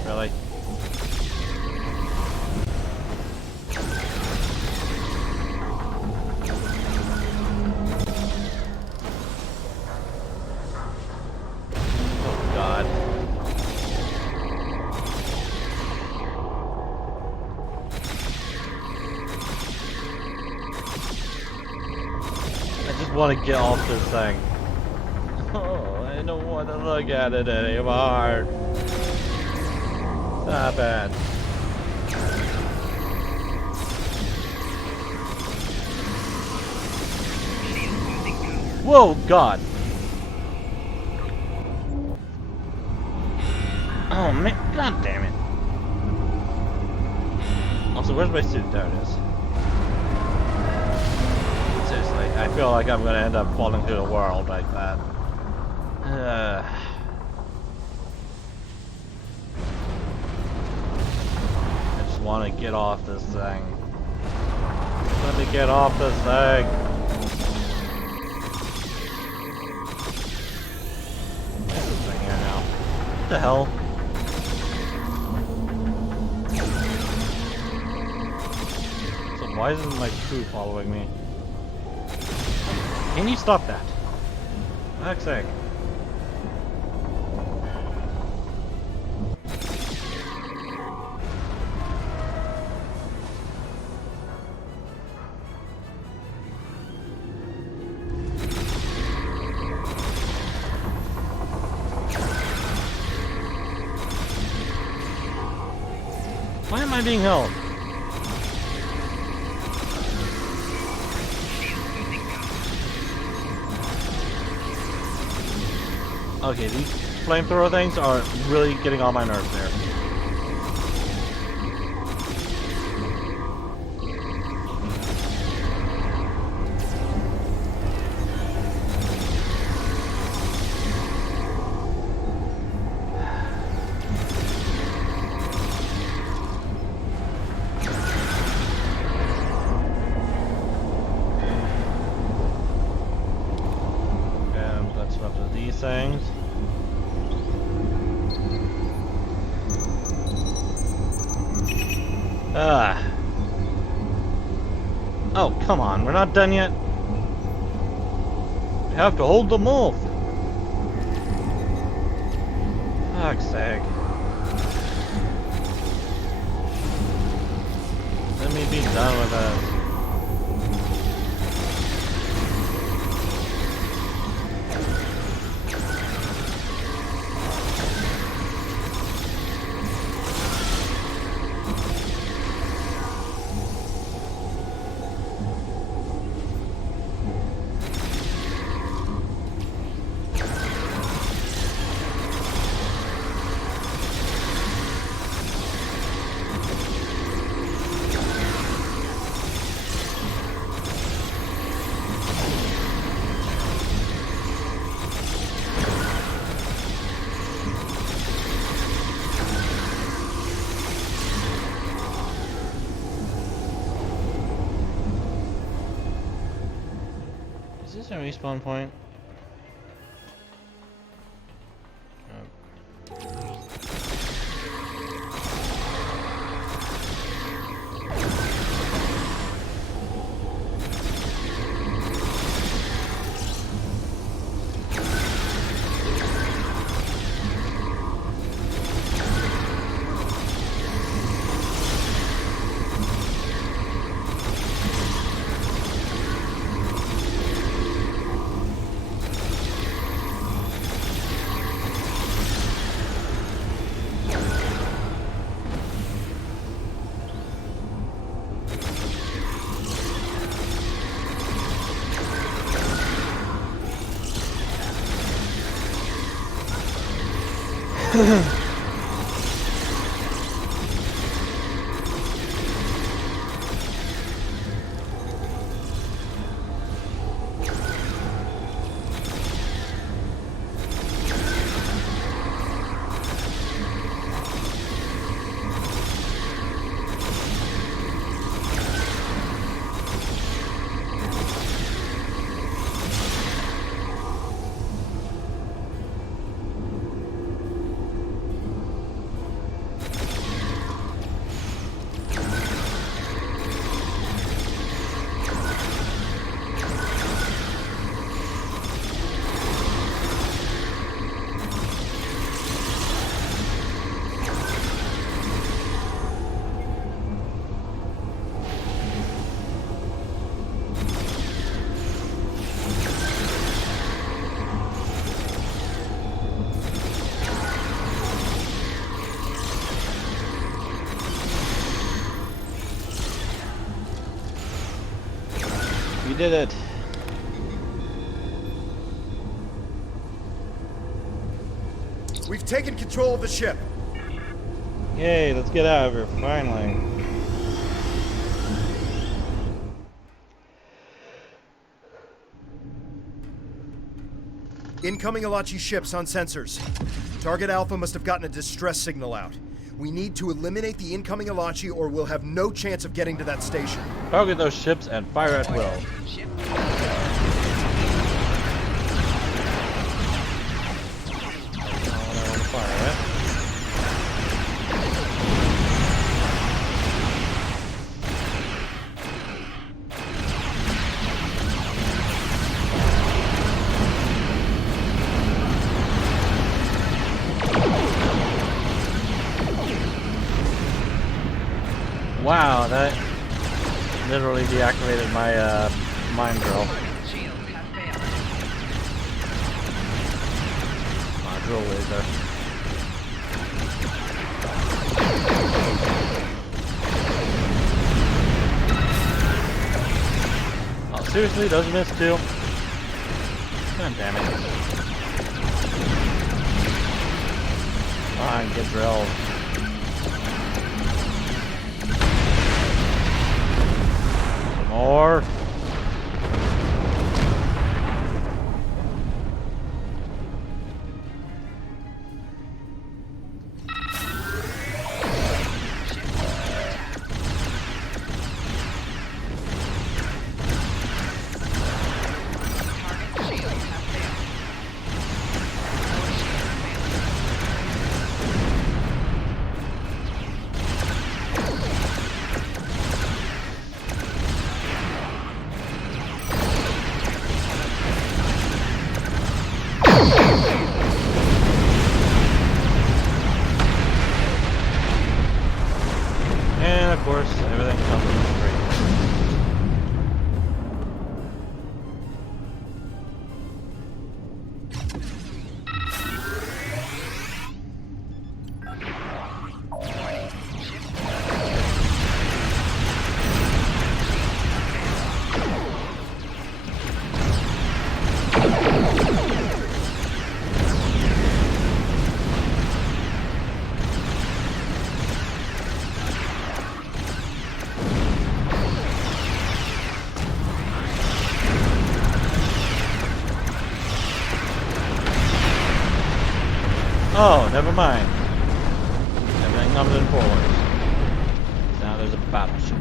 Really? Oh god. I just want to get off this thing. Oh, I don't want to look at it anymore. Stop it. Whoa, God. Oh, man. God damn it. Also, where's my suit? There it is. Seriously, I feel like I'm going to end up falling through the world like that. I just want to get off this thing. Let me get off this thing. What's this thing here now? What the hell? So why isn't my crew following me? Can you stop that? For heck's sake. Why am I being held? Okay, these flamethrower things are really getting on my nerves there. These things. Oh, come on, we're not done yet. We have to hold the move. Fuck's sake. Let me be done with this. Is this a respawn point? We did it. We've taken control of the ship. Yay, let's get out of here, finally. Incoming Alachi ships on sensors. Target Alpha must have gotten a distress signal out. We need to eliminate the incoming Alachi or we'll have no chance of getting to that station. Target those ships and fire at will. Wow, that literally deactivated my mine drill. Module laser. Oh, seriously? Those missed too? God damn it. Fine, get drilled. More. And of course, everything comes in straight. Oh, never mind. Everything comes in forward. Now there's a battleship.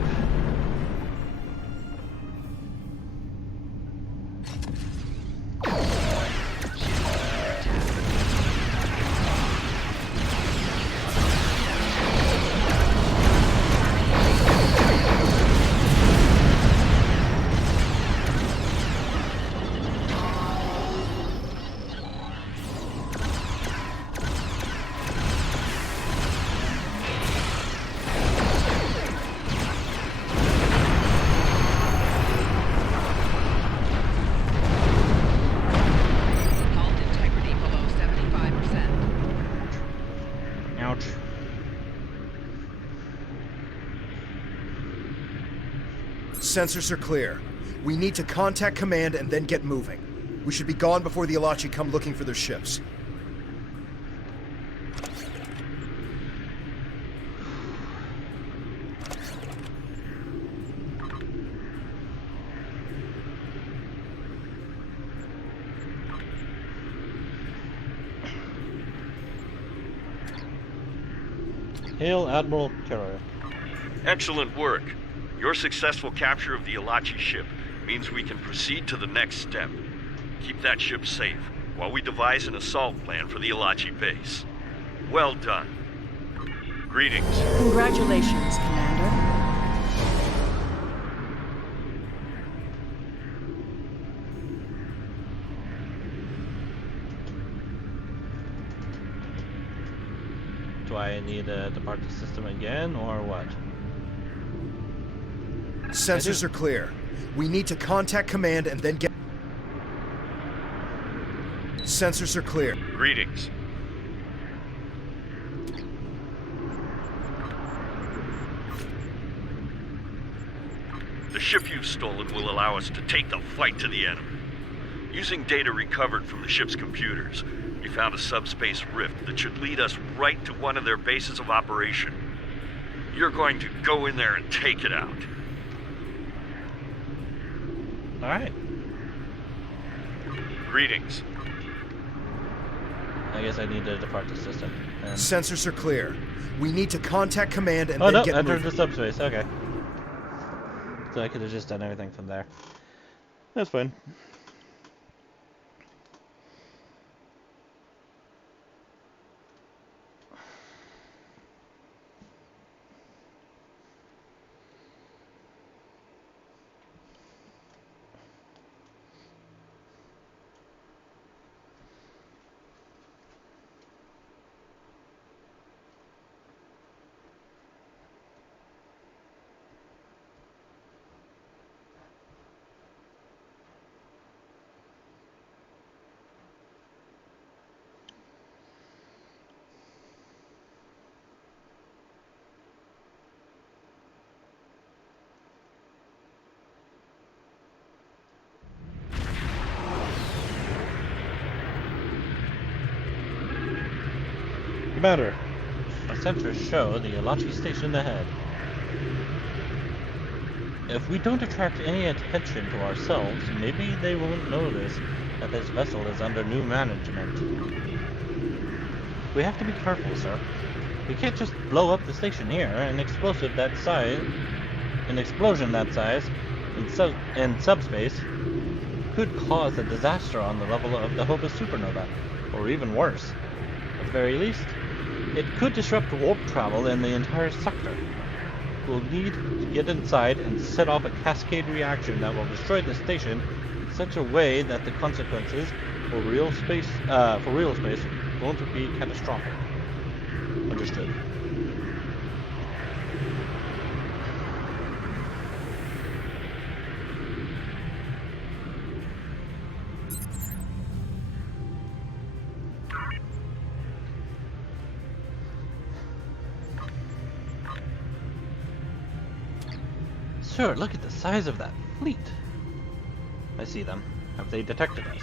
Ouch. Sensors are clear. We need to contact command and then get moving. We should be gone before the Alachi come looking for their ships. Hail Admiral Terror. Excellent work. Your successful capture of the Alachi ship means we can proceed to the next step. Keep that ship safe while we devise an assault plan for the Alachi base. Well done. Greetings. Congratulations, Commander. Do I need to depart the system again, or what? Sensors are clear. We need to contact command and then get... Sensors are clear. Greetings. The ship you've stolen will allow us to take the fight to the enemy. Using data recovered from the ship's computers, we found a subspace rift that should lead us right to one of their bases of operation. You're going to go in there and take it out. Alright. Greetings. I I guess I need to depart the system. And... Sensors are clear. We need to contact command and oh then no, get enter moving. the subspace. Okay. So I could have just done everything from there. That's fine. Commander, our sensors show the Elachi station ahead. If we don't attract any attention to ourselves, maybe they won't notice that this vessel is under new management. We have to be careful, sir. We can't just blow up the station here. An explosion that size in subspace could cause a disaster on the level of the Hobus supernova, or even worse. At the very least, it could disrupt warp travel in the entire sector. We'll need to get inside and set off a cascade reaction that will destroy the station in such a way that the consequences for real space won't be catastrophic. Understood. Sir, look at the size of that fleet. I see them. Have they detected us?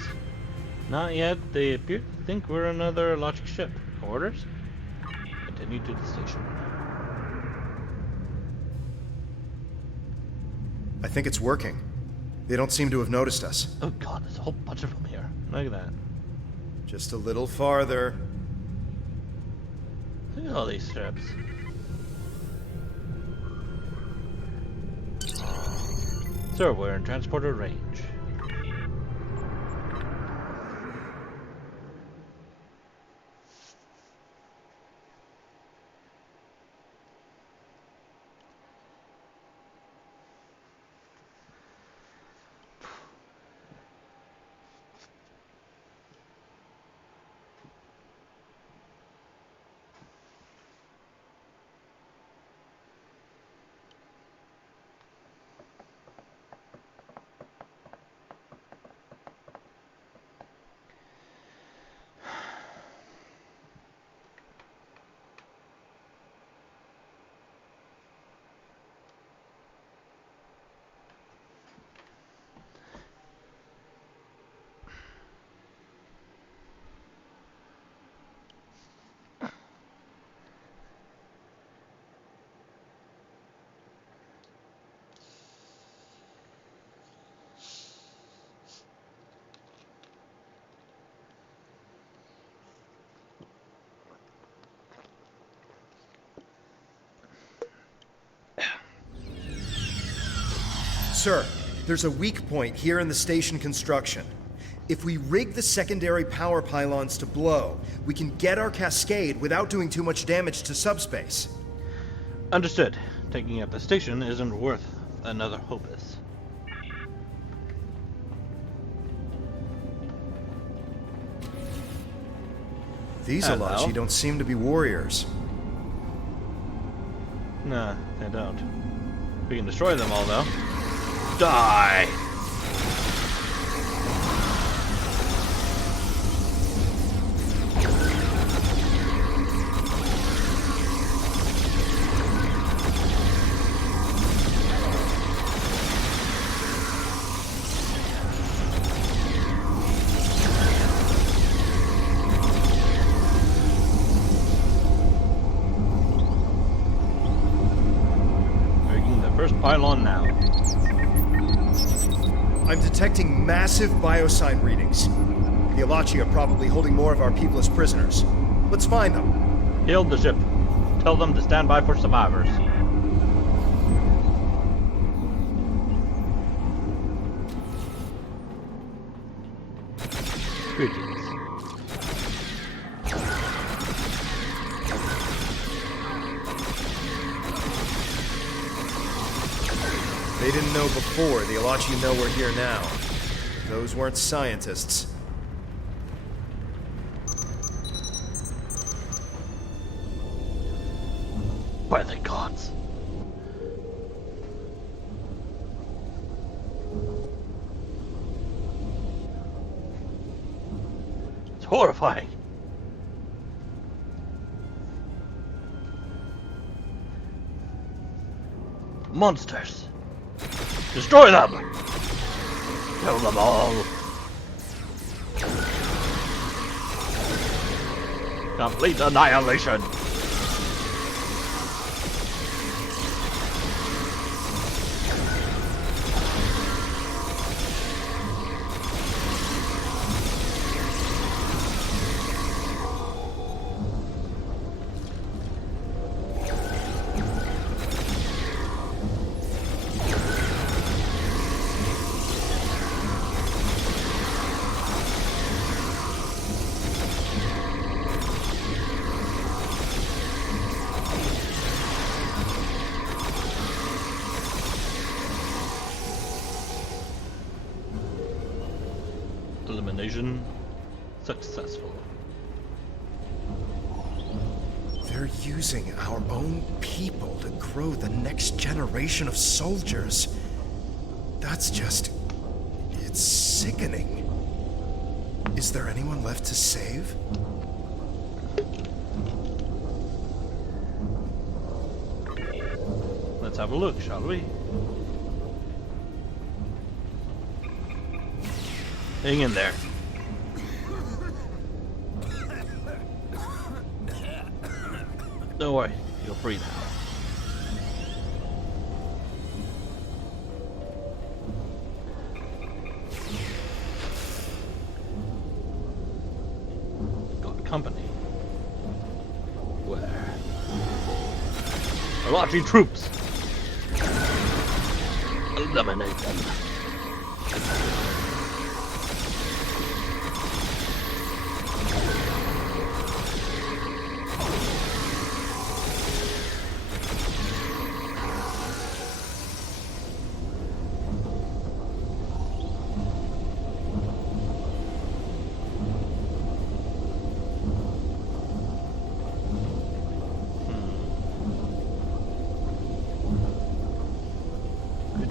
Not yet. They appear to think we're another Elachi ship. Orders? Continue to the station. I think it's working. They don't seem to have noticed us. Oh god, there's a whole bunch of them here. Look at that. Just a little farther. Look at all these ships. Sir, we're in transporter range. Sir, there's a weak point here in the station construction. If we rig the secondary power pylons to blow, we can get our cascade without doing too much damage to subspace. Understood. Taking up the station isn't worth another Hobus. These Hello? Elachi don't seem to be warriors. Nah, they don't. We can destroy them all, though. Die! Breaking the first pylon now. I'm detecting massive biosign readings. The Alachi are probably holding more of our people as prisoners. Let's find them. Hail the ship. Tell them to stand by for survivors. Greetings. They didn't know before. The Alachi know we're here now. Those weren't scientists. By the gods. It's horrifying. Monsters. Destroy them! Kill them all! Complete annihilation! Elimination successful. They're using our own people to grow the next generation of soldiers. That's just... it's sickening. Is there anyone left to save? Let's have a look, shall we? Hang in there. Don't worry, you're free now. Got company. Where? Alachi troops! Eliminate them.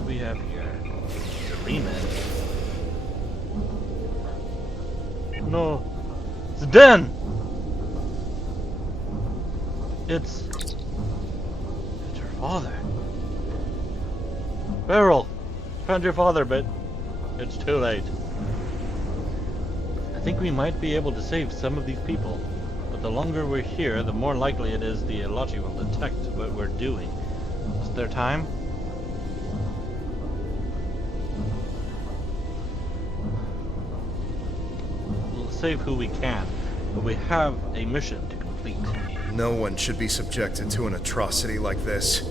We have here Serena. No, it's Den. It's her father. Beryl, found your father, but it's too late. I think we might be able to save some of these people, but the longer we're here, the more likely it is the Alachi will detect what we're doing. Is there time? Save who we can, but we have a mission to complete. No one should be subjected to an atrocity like this.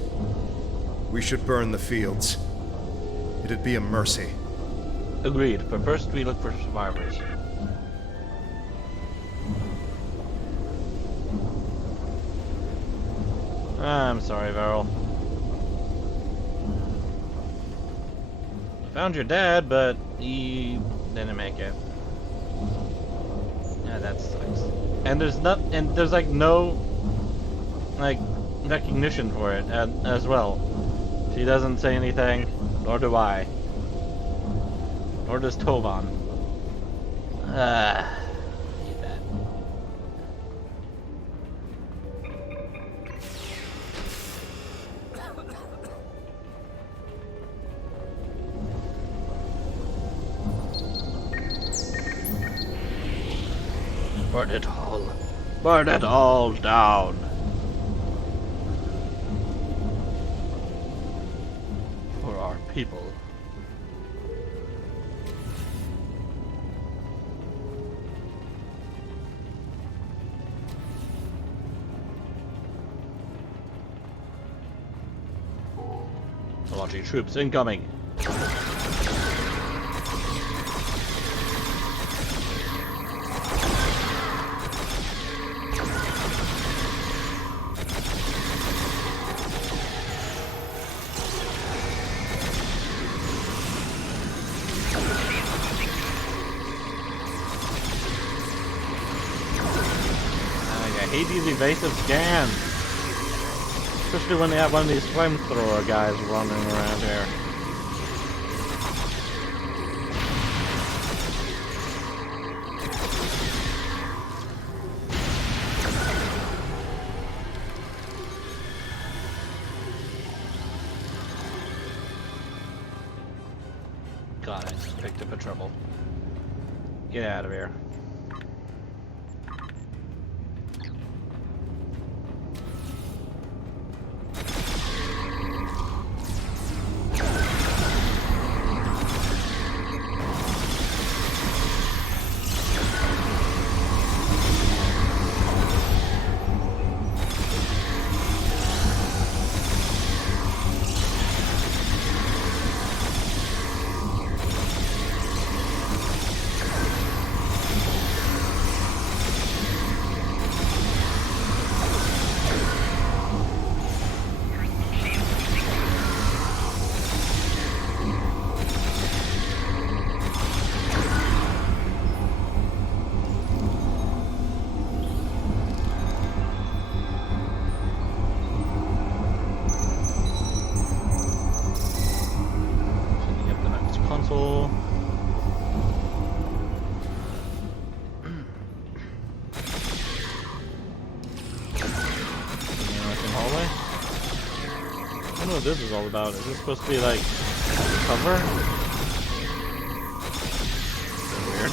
We should burn the fields. It'd be a mercy. Agreed, but first we look for survivors. I'm sorry, Beryl. I found your dad, but he didn't make it. Yeah, that sucks. And there's like no like recognition for it as well. She doesn't say anything, nor do I. Nor does Tovan. Hate that. Burn it all. Burn it all down. For our people. Alachi troops incoming. I hate these evasive scans. Especially when they have one of these flamethrower guys running around here. Got it. Picked up a trouble. Get out of here. Console. Hallway? I don't know what this is all about. Is this supposed to be like cover? Weird.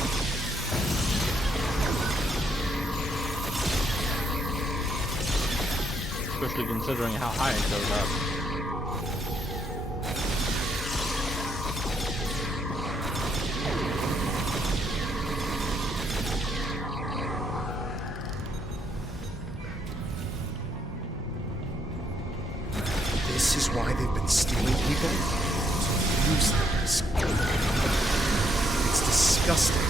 Especially considering how high it goes up. This is why they've been stealing people? To use them as... It's disgusting.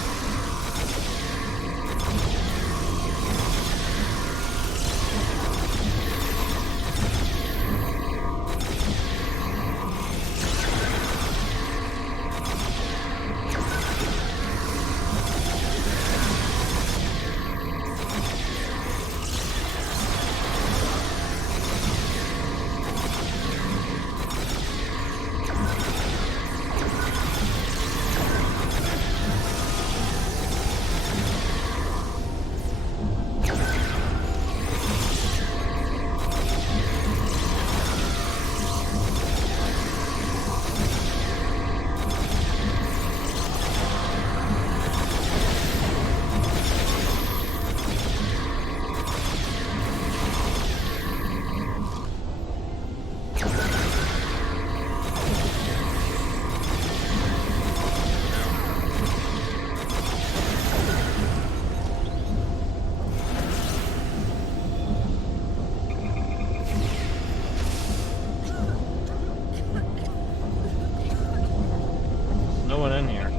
No one in here.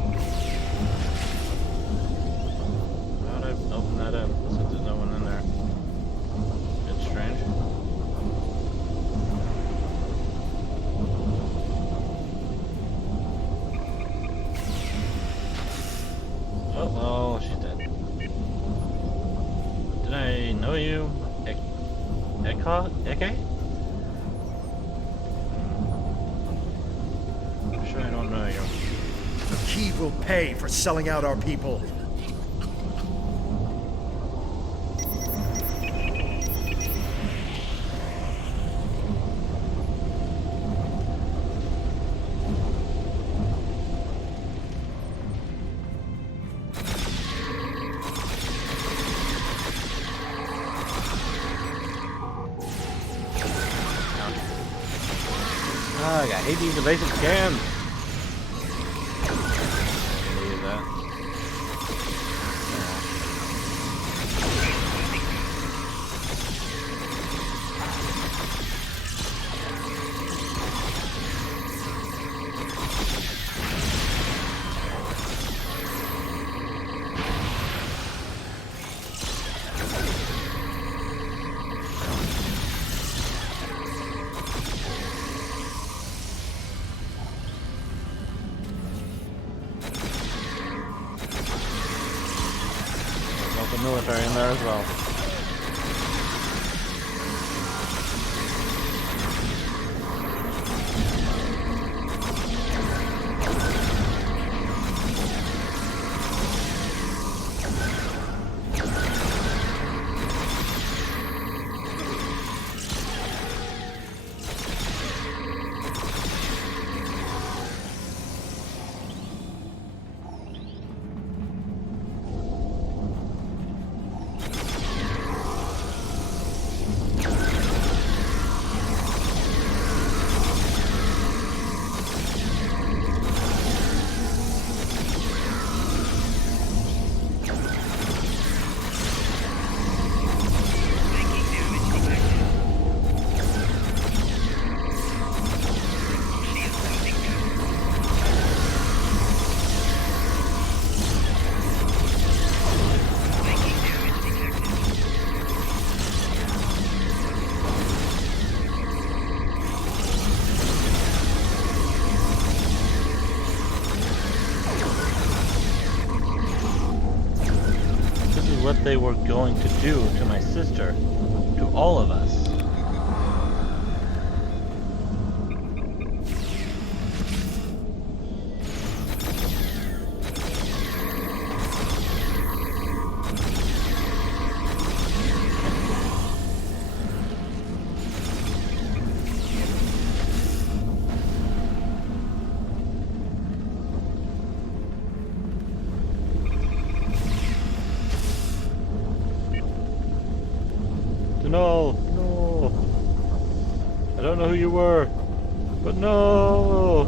How'd I open that up? Since there's no one in there. It's strange. Oh, she's dead. Did I know you? Eke? I'm sure I don't know you. The key will pay for selling out our people. I hate these evasive scans. Leave that. the military in there as well. What they were going to do to my sister, to all of us. No, no. I don't know who you were, but no.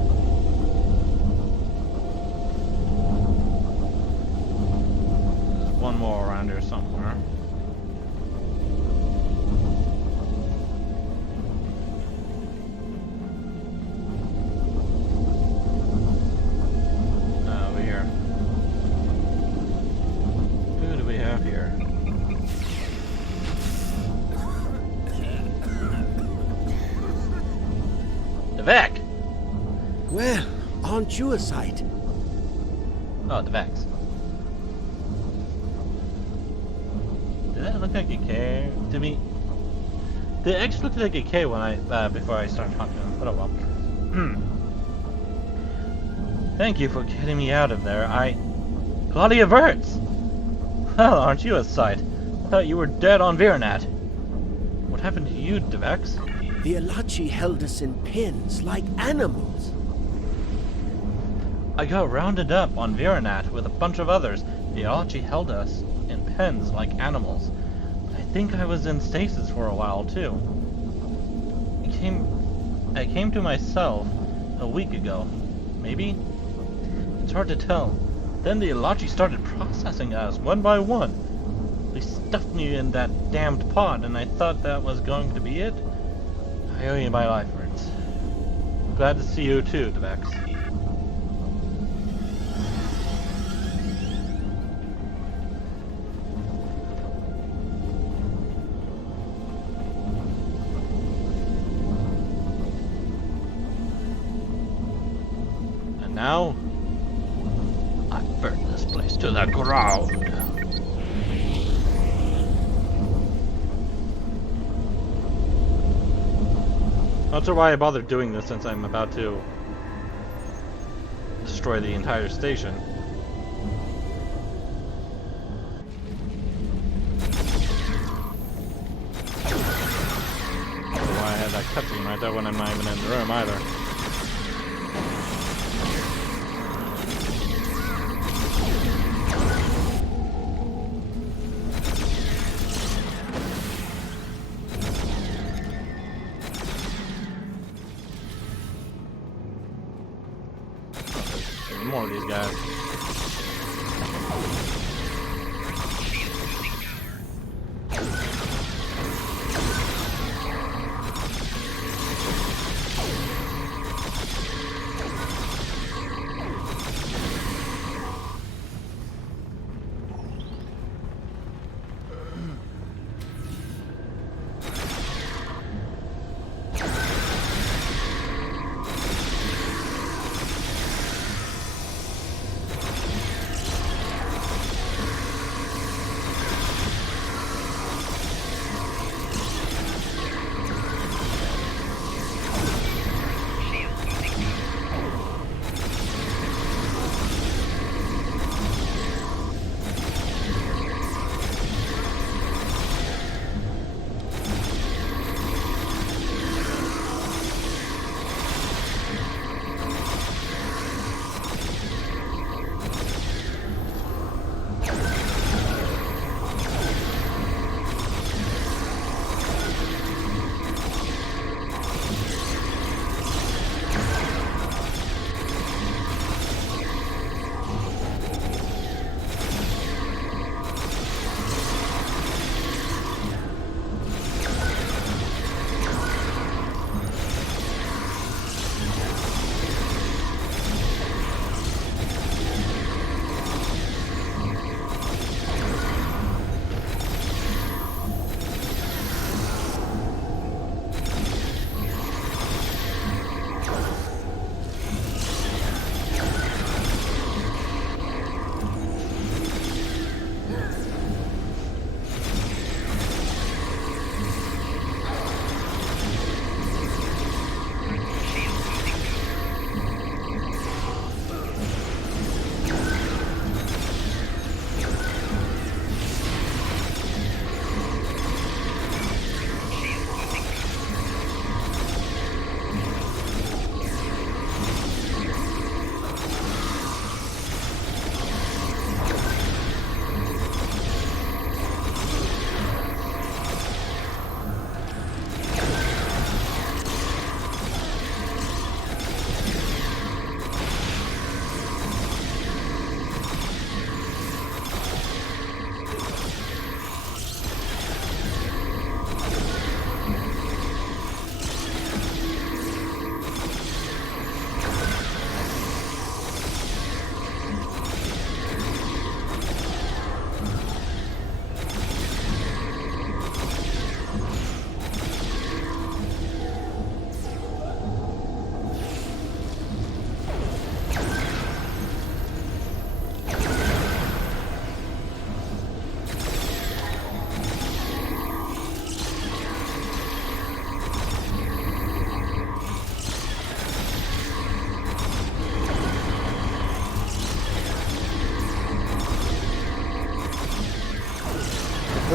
There's one more around here somewhere. Over here. Who do we have here? Vec! Well, aren't you a sight? Oh, the Vex. Did that look like a K to me? Did it actually look like a K when I before I started talking to him? But oh well. Thank you for getting me out of there. Claudia Wirtz! Well, aren't you a sight? I thought you were dead on Virnat. What happened to you, Devex? The Alachi held us in pens like animals. I got rounded up on Virnat with a bunch of others. The Alachi held us in pens like animals. I think I was in stasis for a while too. I came to myself a week ago. Maybe? It's hard to tell. Then the Alachi started processing us one by one. They stuffed me in that damned pod and I thought that was going to be it. I owe you my life, Ritz. Glad to see you too, Devex. And now, I burn this place to the ground. Not sure why I bothered doing this since I'm about to destroy the entire station. I don't know why I had that cutscene right there when I'm not even in the room either. More of these guys.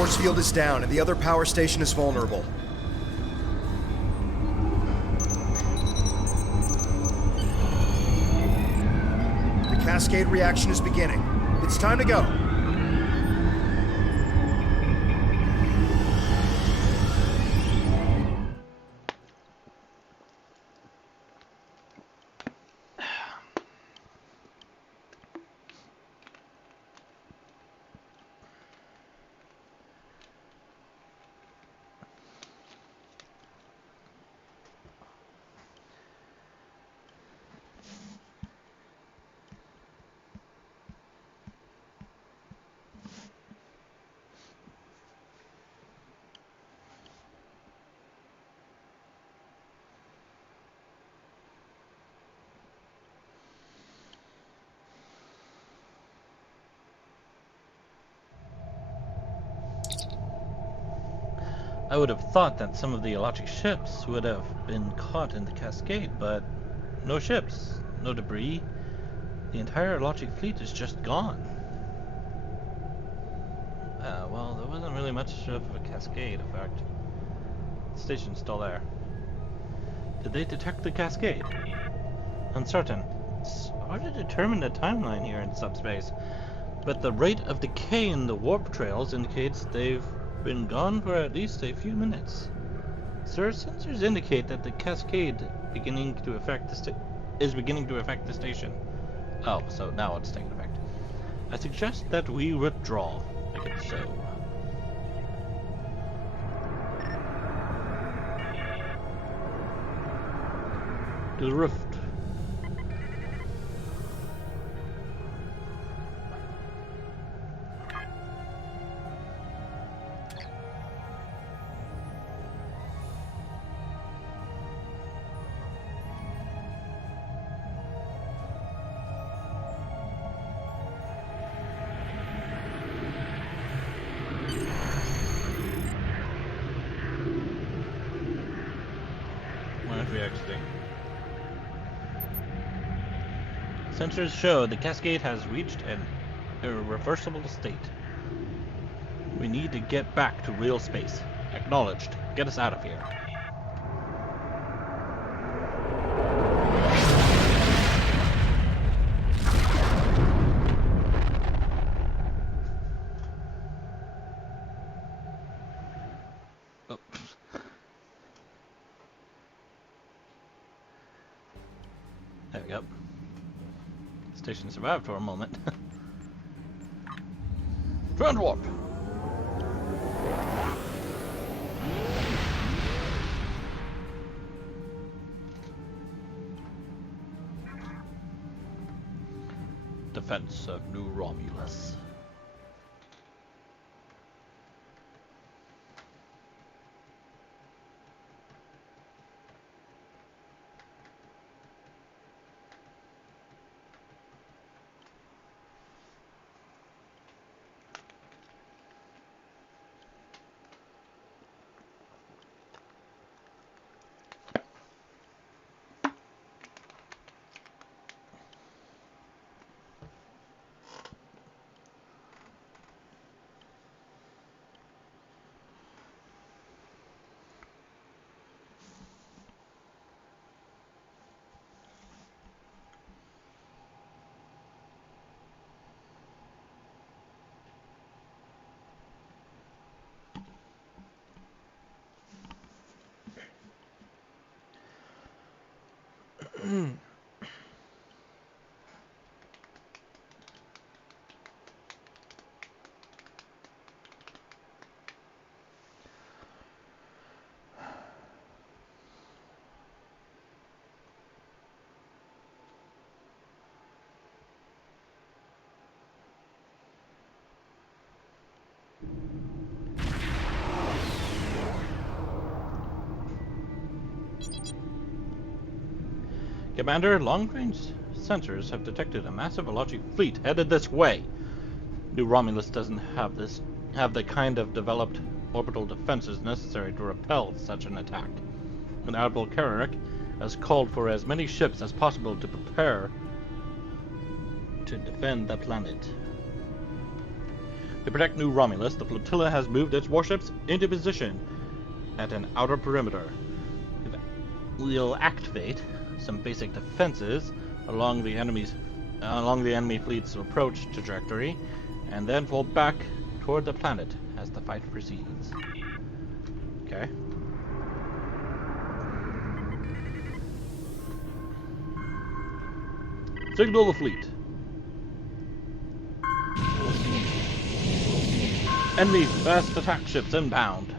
force field is down and the other power station is vulnerable. The cascade reaction is beginning. It's time to go. I would have thought that some of the Elachi ships would have been caught in the cascade, but no ships, no debris. The entire Elachi fleet is just gone. Well, there wasn't really much of a cascade effect. The station's still there. Did they detect the cascade? Uncertain. It's hard to determine the timeline here in subspace, but the rate of decay in the warp trails indicates they've been gone for at least a few minutes. Sir, sensors indicate that the cascade is beginning to affect the station. Oh, so now it's taking effect. I suggest that we withdraw. Make it so. To the rift. Exiting. Sensors show the cascade has reached an irreversible state. We need to get back to real space. Acknowledged. Get us out of here. There we go. Station survived for a moment. Trend warp. Defense of New Romulus. Commander, long-range sensors have detected a massive Elachi fleet headed this way. New Romulus doesn't have the kind of developed orbital defenses necessary to repel such an attack. And Admiral Carrick has called for as many ships as possible to prepare to defend the planet. To protect New Romulus, the flotilla has moved its warships into position at an outer perimeter. We'll activate some basic defenses along the enemy fleet's approach trajectory, and then fall back toward the planet as the fight proceeds. Okay. Signal the fleet. Enemy fast attack ships inbound.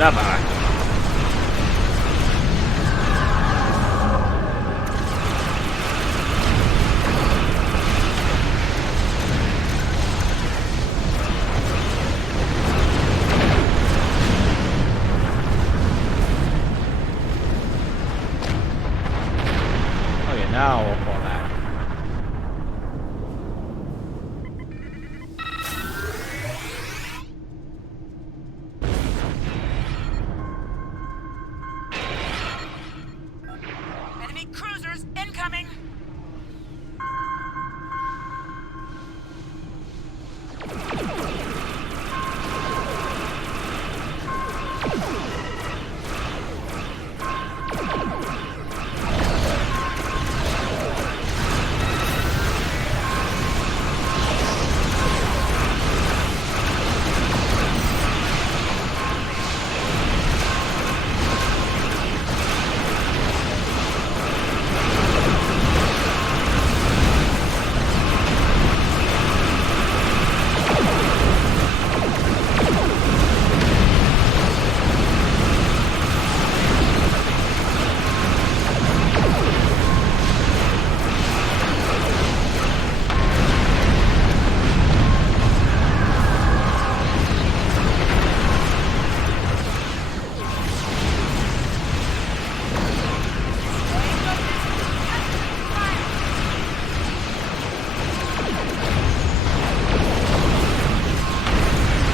Never. Okay, now we'll fall back.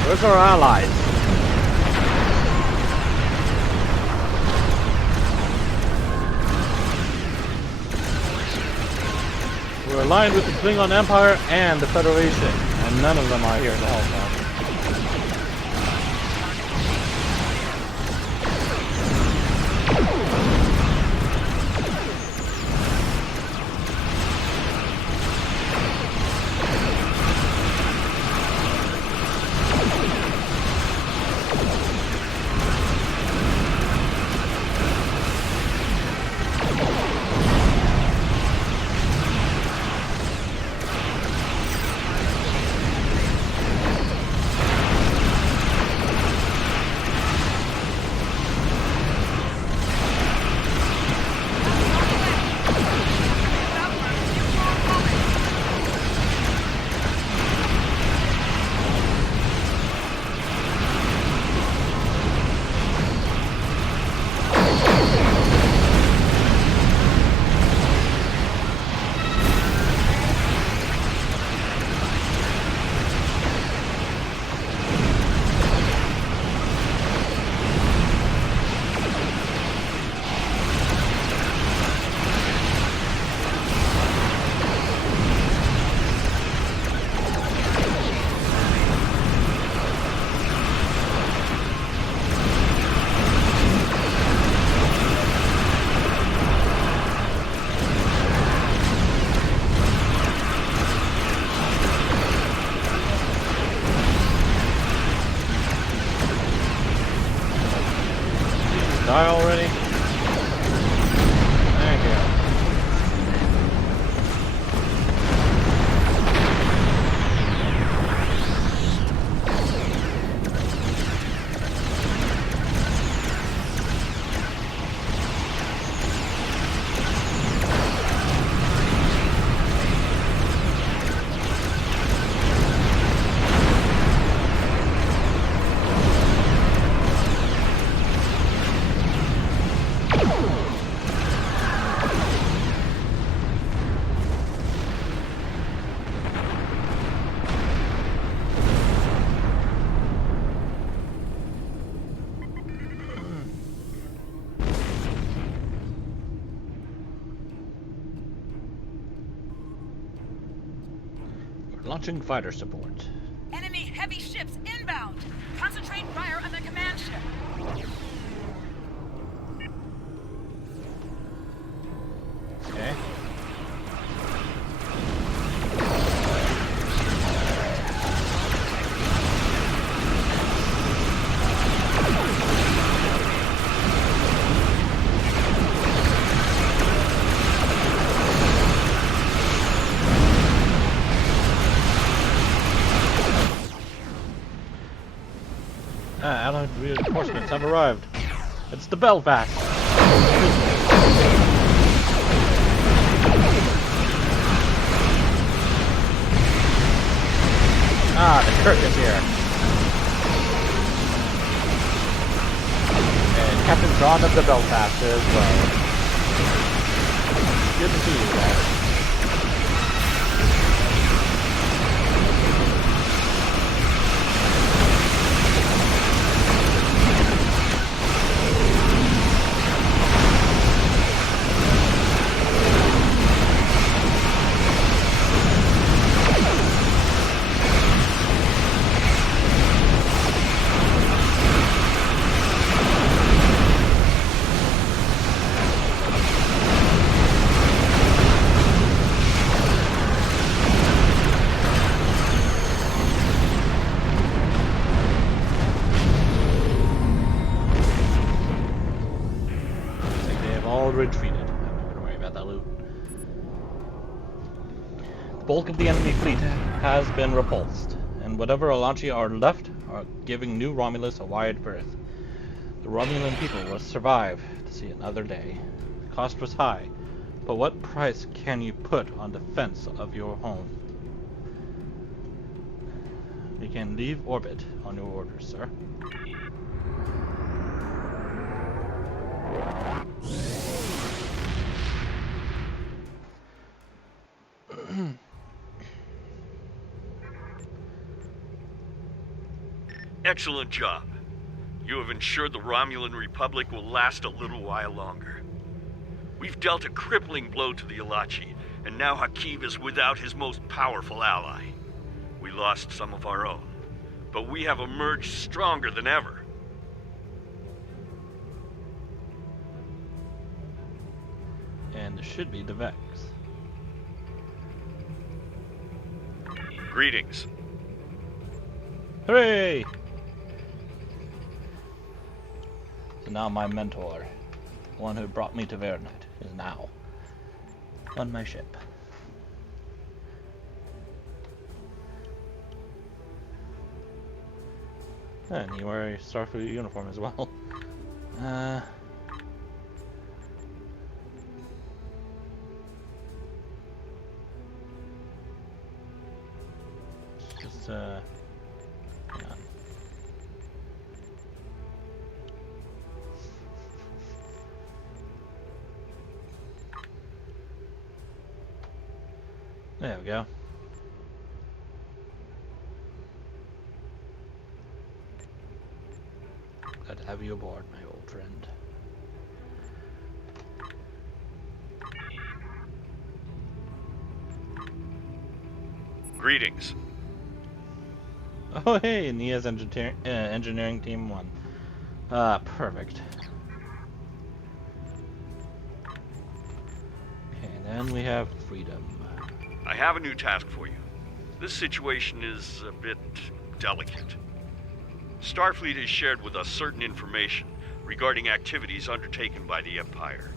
Where's our allies? We're aligned with the Klingon Empire and the Federation, and none of them are here to help us. Die already? Thank you. Launching fighter support. Enemy heavy ships inbound! Concentrate fire on the command ship! Okay. Allied reinforcements have arrived. It's the Belfast. Ah, the Kirk is here. And Captain John of the Belfast as well. Good to see you guys. Retreated. I'm not gonna worry about that loot. The bulk of the enemy fleet has been repulsed, and whatever Alachi are left are giving New Romulus a wide berth. The Romulan people will survive to see another day. The cost was high, but what price can you put on defense of your home? We can leave orbit on your orders, sir. Excellent job. You have ensured the Romulan Republic will last a little while longer. We've dealt a crippling blow to the Elachi, and now Hakiv is without his most powerful ally. We lost some of our own, but we have emerged stronger than ever. And this should be the Vex. Greetings. Hooray! So now my mentor, the one who brought me to Vernight, is now on my ship. And you wear a Starfleet uniform as well. Just hang on. There we go. Glad to have you aboard, my old friend. Greetings. Oh hey, Nia's engineering team 1. Perfect. Okay, then we have freedom. I have a new task for you. This situation is a bit delicate. Starfleet has shared with us certain information regarding activities undertaken by the Empire.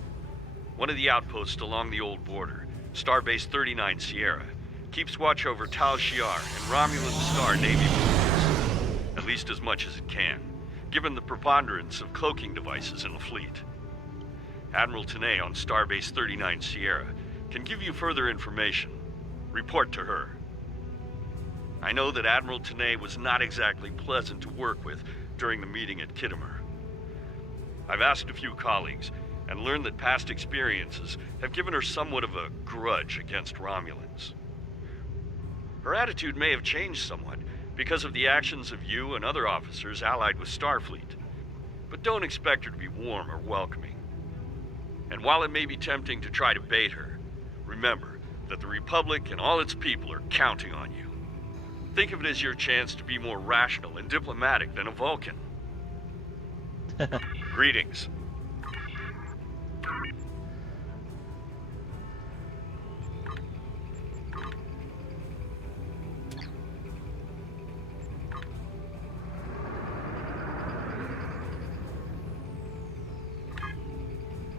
One of the outposts along the old border, Starbase 39 Sierra, keeps watch over Tal Shiar and Romulan Star Navy forces, at least as much as it can, given the preponderance of cloaking devices in the fleet. Admiral Tanay on Starbase 39 Sierra can give you further information. Report to her. I know that Admiral Tanay was not exactly pleasant to work with during the meeting at Khitomer. I've asked a few colleagues and learned that past experiences have given her somewhat of a grudge against Romulans. Her attitude may have changed somewhat because of the actions of you and other officers allied with Starfleet, but don't expect her to be warm or welcoming. And while it may be tempting to try to bait her, remember that the Republic and all its people are counting on you. Think of it as your chance to be more rational and diplomatic than a Vulcan. Greetings.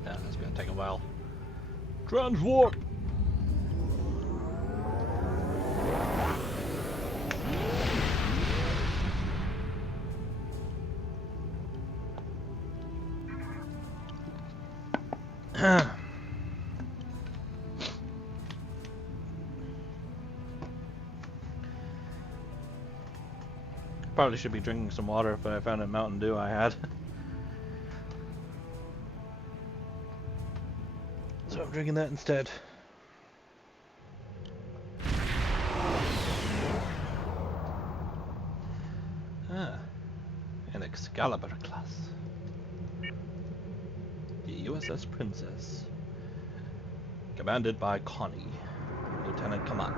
That's gonna take a while. Transwarp! Probably should be drinking some water, but I found a Mountain Dew I had. So I'm drinking that instead. An Excalibur class. The USS Princess. Commanded by Connie, Lieutenant Commander.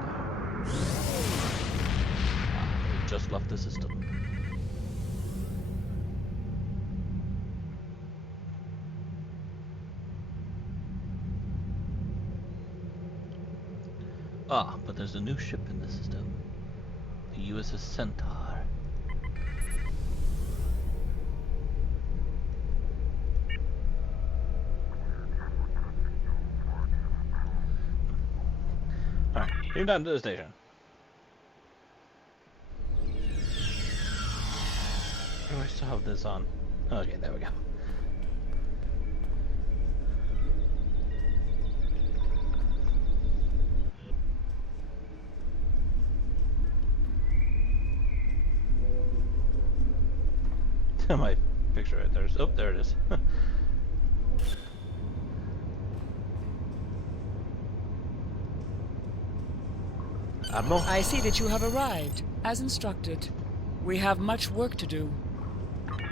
We just left the system. But there's a new ship in the system. The USS Centaur. Alright, beam down to the station. Oh, I still have this on. Okay, there we go. My picture right there. Oh, there it is. Admiral? I see that you have arrived, as instructed. We have much work to do.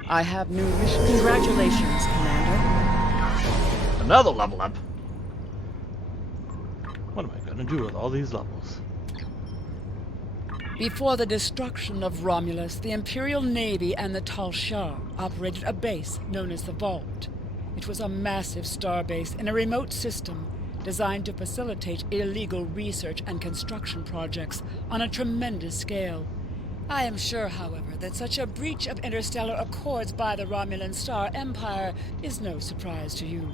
I have new missions. Congratulations, Commander. Another level up. What am I gonna do with all these levels? Before the destruction of Romulus, the Imperial Navy and the Tal Shiar operated a base known as the Vault. It was a massive starbase in a remote system designed to facilitate illegal research and construction projects on a tremendous scale. I am sure, however, that such a breach of interstellar accords by the Romulan Star Empire is no surprise to you.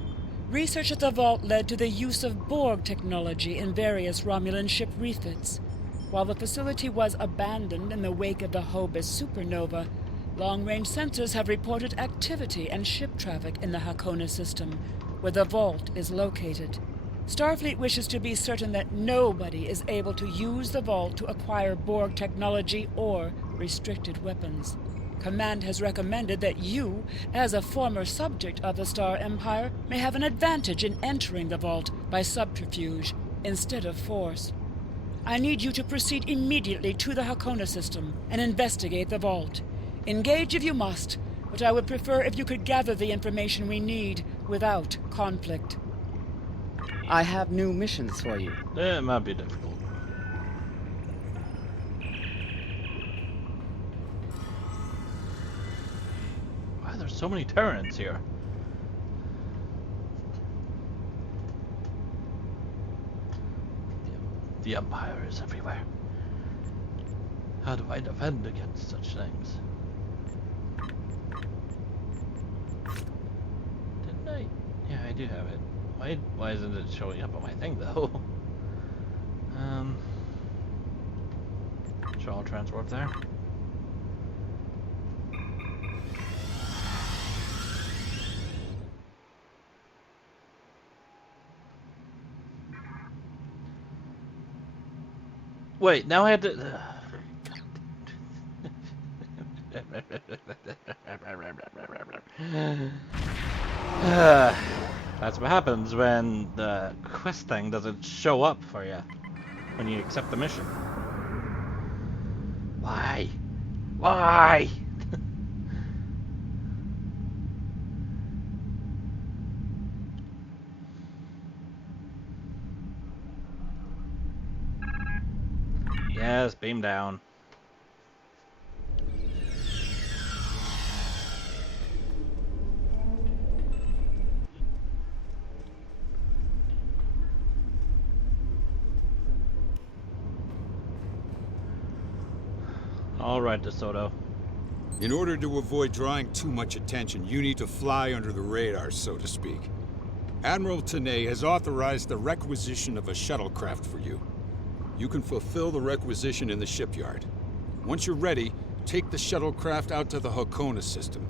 Research at the Vault led to the use of Borg technology in various Romulan ship refits. While the facility was abandoned in the wake of the Hobus supernova, long-range sensors have reported activity and ship traffic in the Hakona system, where the Vault is located. Starfleet wishes to be certain that nobody is able to use the Vault to acquire Borg technology or restricted weapons. Command has recommended that you, as a former subject of the Star Empire, may have an advantage in entering the Vault by subterfuge instead of force. I need you to proceed immediately to the Hakona system and investigate the Vault. Engage if you must, but I would prefer if you could gather the information we need without conflict. I have new missions for you. It might be difficult. Why are there so many Terrans here? The Empire is everywhere. How do I defend against such things? Didn't I? Yeah, I do have it. Why isn't it showing up on my thing though? Sure, I'll transport there. Wait, now I had to. That's what happens when the quest thing doesn't show up for you when you accept the mission. Why? Why? Yes, beam down. All right, DeSoto. In order to avoid drawing too much attention, you need to fly under the radar, so to speak. Admiral Tenay has authorized the requisition of a shuttlecraft for you. You can fulfill the requisition in the shipyard. Once you're ready, take the shuttlecraft out to the Hakona system.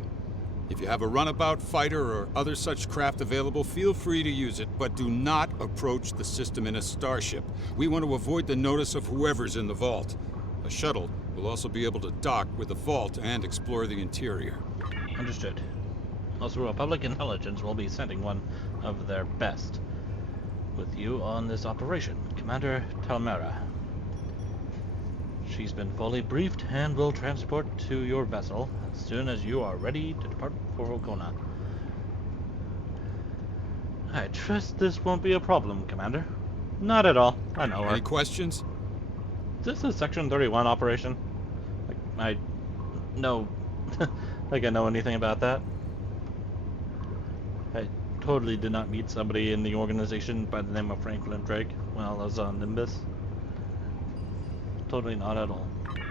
If you have a runabout fighter or other such craft available, feel free to use it, but do not approach the system in a starship. We want to avoid the notice of whoever's in the vault. A shuttle will also be able to dock with the vault and explore the interior. Understood. Also, Republic Intelligence will be sending one of their best with you on this operation, Commander Talmera. She's been fully briefed and will transport to your vessel as soon as you are ready to depart for Hakona. I trust this won't be a problem, Commander. Not at all. I know her. Any questions? Is this a Section 31 operation? Like, I know... like I know anything about that? I totally did not meet somebody in the organization by the name of Franklin Drake when I was on Nimbus. Totally not at all.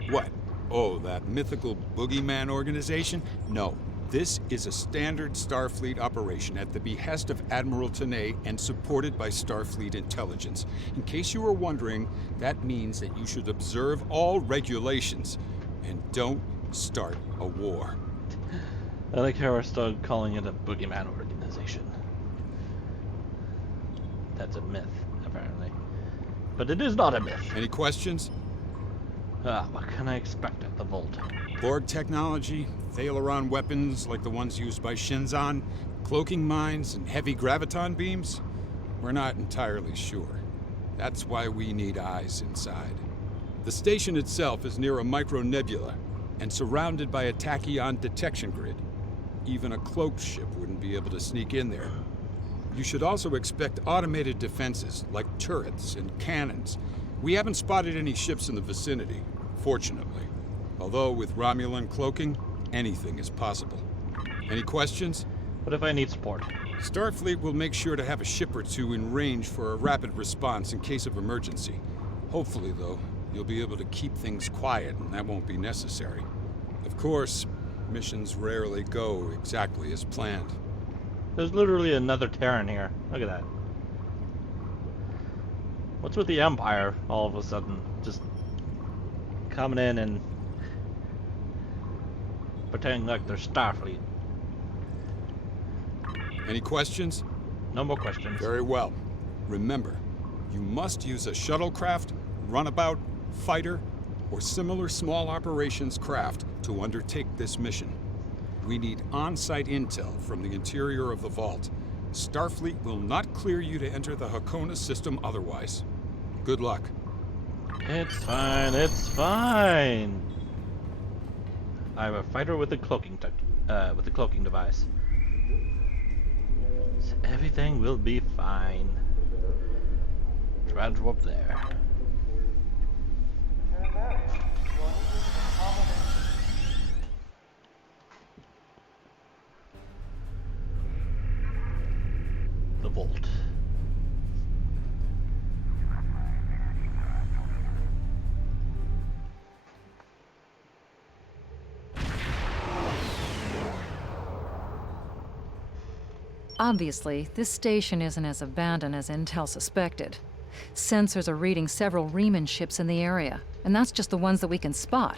What? Oh, that mythical boogeyman organization? No. This is a standard Starfleet operation at the behest of Admiral Tenay and supported by Starfleet intelligence. In case you were wondering, that means that you should observe all regulations and don't start a war. I like how we're still calling it a boogeyman organization. That's a myth, apparently. But it is not a myth. Any questions? What can I expect at the Vault? Borg technology, Thalaron weapons like the ones used by Shinzon, cloaking mines, and heavy graviton beams? We're not entirely sure. That's why we need eyes inside. The station itself is near a micronebula. and surrounded by a tachyon detection grid. Even a cloaked ship wouldn't be able to sneak in there. You should also expect automated defenses, like turrets and cannons. We haven't spotted any ships in the vicinity, fortunately. Although with Romulan cloaking, anything is possible. Any questions? What if I need support? Starfleet will make sure to have a ship or two in range for a rapid response in case of emergency. Hopefully, though, you'll be able to keep things quiet and that won't be necessary. Of course, missions rarely go exactly as planned. There's literally another Terran here. Look at that. What's with the Empire all of a sudden? Just coming in and pretending like they're Starfleet. Any questions? No more questions. Very well. Remember, you must use a shuttlecraft, runabout, fighter, or similar small operations craft to undertake this mission. We need on-site intel from the interior of the vault. Starfleet will not clear you to enter the Hakona system otherwise. Good luck. It's fine, it's fine. I'm a fighter with a cloaking device. So everything will be fine. Try to go up there. The vault. Obviously, this station isn't as abandoned as Intel suspected. Sensors are reading several Riemann ships in the area, and that's just the ones that we can spot.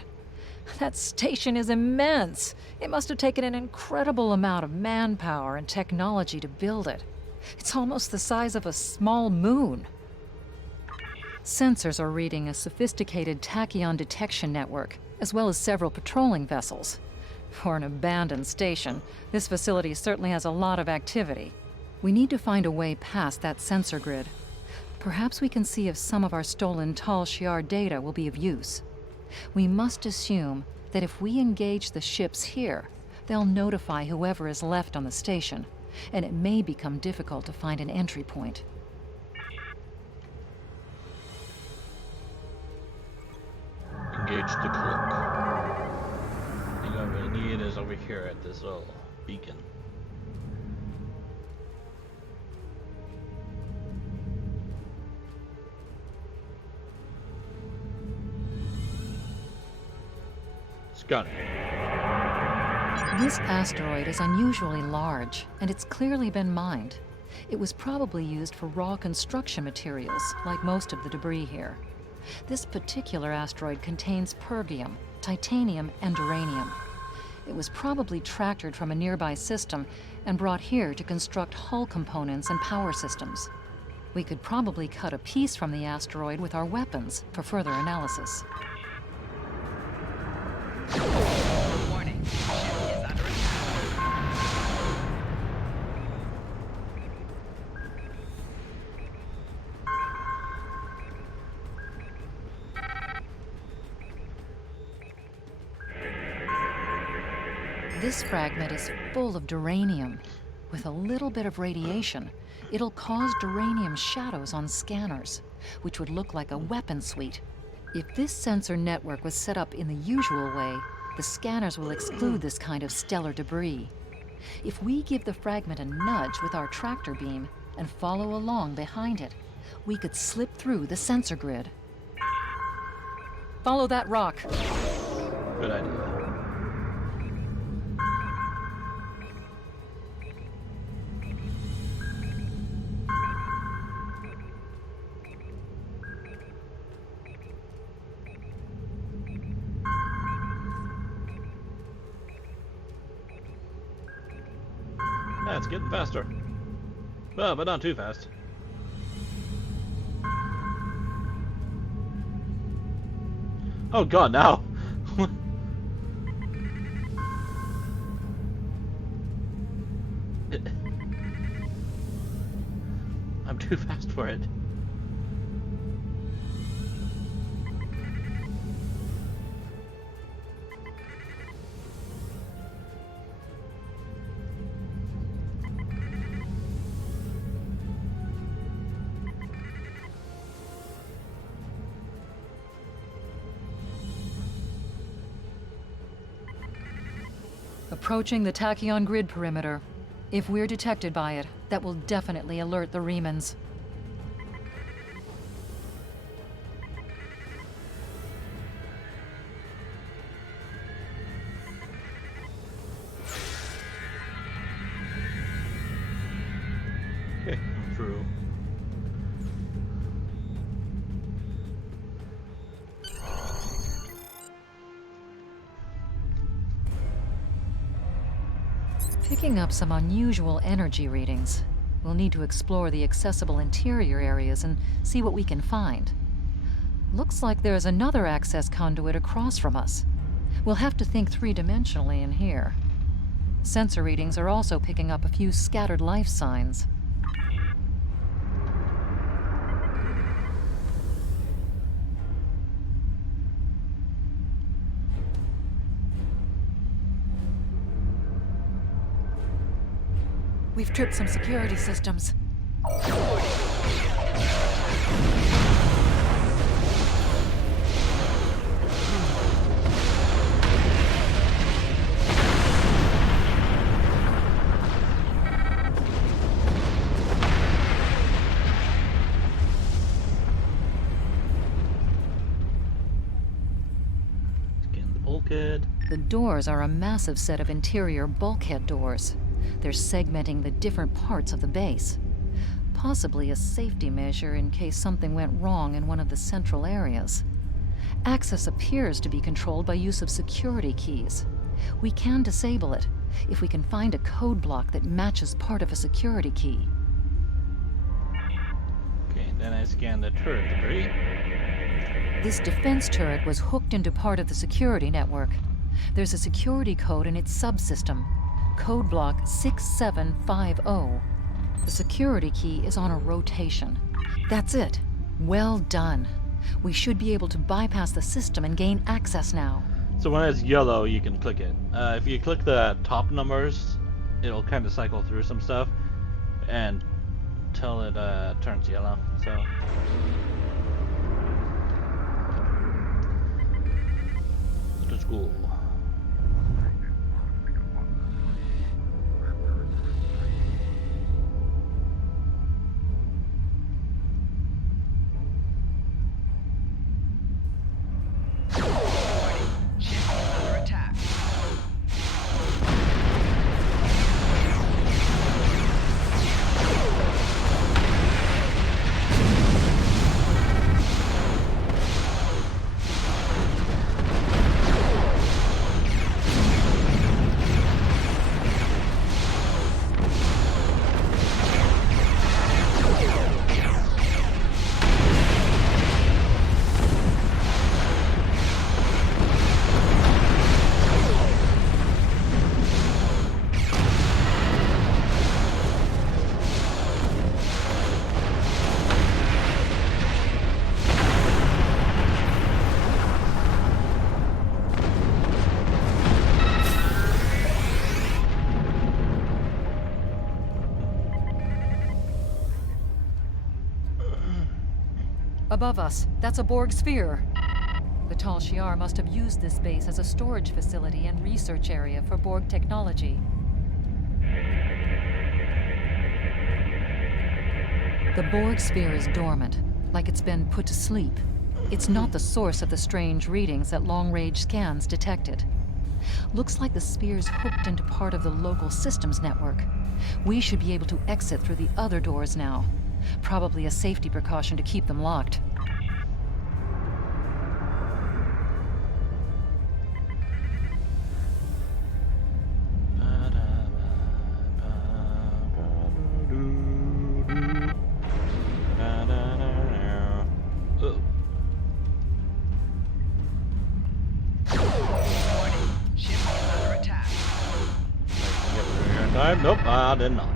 That station is immense. It must have taken an incredible amount of manpower and technology to build it. It's almost the size of a small moon. Sensors are reading a sophisticated tachyon detection network, as well as several patrolling vessels. For an abandoned station, this facility certainly has a lot of activity. We need to find a way past that sensor grid. Perhaps we can see if some of our stolen Tal Shiar data will be of use. We must assume that if we engage the ships here, they'll notify whoever is left on the station, and it may become difficult to find an entry point. Engage the cloak. The only thing we need is over here at this little beacon. Got it. This asteroid is unusually large, and it's clearly been mined. It was probably used for raw construction materials, like most of the debris here. This particular asteroid contains pergium, titanium, and uranium. It was probably tractored from a nearby system and brought here to construct hull components and power systems. We could probably cut a piece from the asteroid with our weapons for further analysis. Warning. Ship is under This fragment is full of duranium. With a little bit of radiation, it'll cause duranium shadows on scanners, which would look like a weapon suite. If this sensor network was set up in the usual way, the scanners will exclude this kind of stellar debris. If we give the fragment a nudge with our tractor beam and follow along behind it, we could slip through the sensor grid. Follow that rock. Good idea. Yeah, it's getting faster. Well, but not too fast. Oh god, now! I'm too fast for it. Approaching the tachyon grid perimeter. If we're detected by it, that will definitely alert the Remans. Okay, through. Picking up some unusual energy readings. We'll need to explore the accessible interior areas and see what we can find. Looks like there's another access conduit across from us. We'll have to think three-dimensionally in here. Sensor readings are also picking up a few scattered life signs. We've tripped some security systems. Scan the bulkhead. The doors are a massive set of interior bulkhead doors. They're segmenting the different parts of the base. Possibly a safety measure in case something went wrong in one of the central areas. Access appears to be controlled by use of security keys. We can disable it if we can find a code block that matches part of a security key. Okay, then I scan the turret debris. This defense turret was hooked into part of the security network. There's a security code in its subsystem. Code block 6750. The security key is on a rotation. That's it. Well done. We should be able to bypass the system and gain access now. So when it's yellow, you can click it. If you click the top numbers, it'll kind of cycle through some stuff and till it turns yellow. So to school. Above us, that's a Borg sphere. The Tal Shiar must have used this base as a storage facility and research area for Borg technology. The Borg sphere is dormant, like it's been put to sleep. It's not the source of the strange readings that long-range scans detected. Looks like the sphere's hooked into part of the local systems network. We should be able to exit through the other doors now. Probably a safety precaution to keep them locked. Nope, I did not.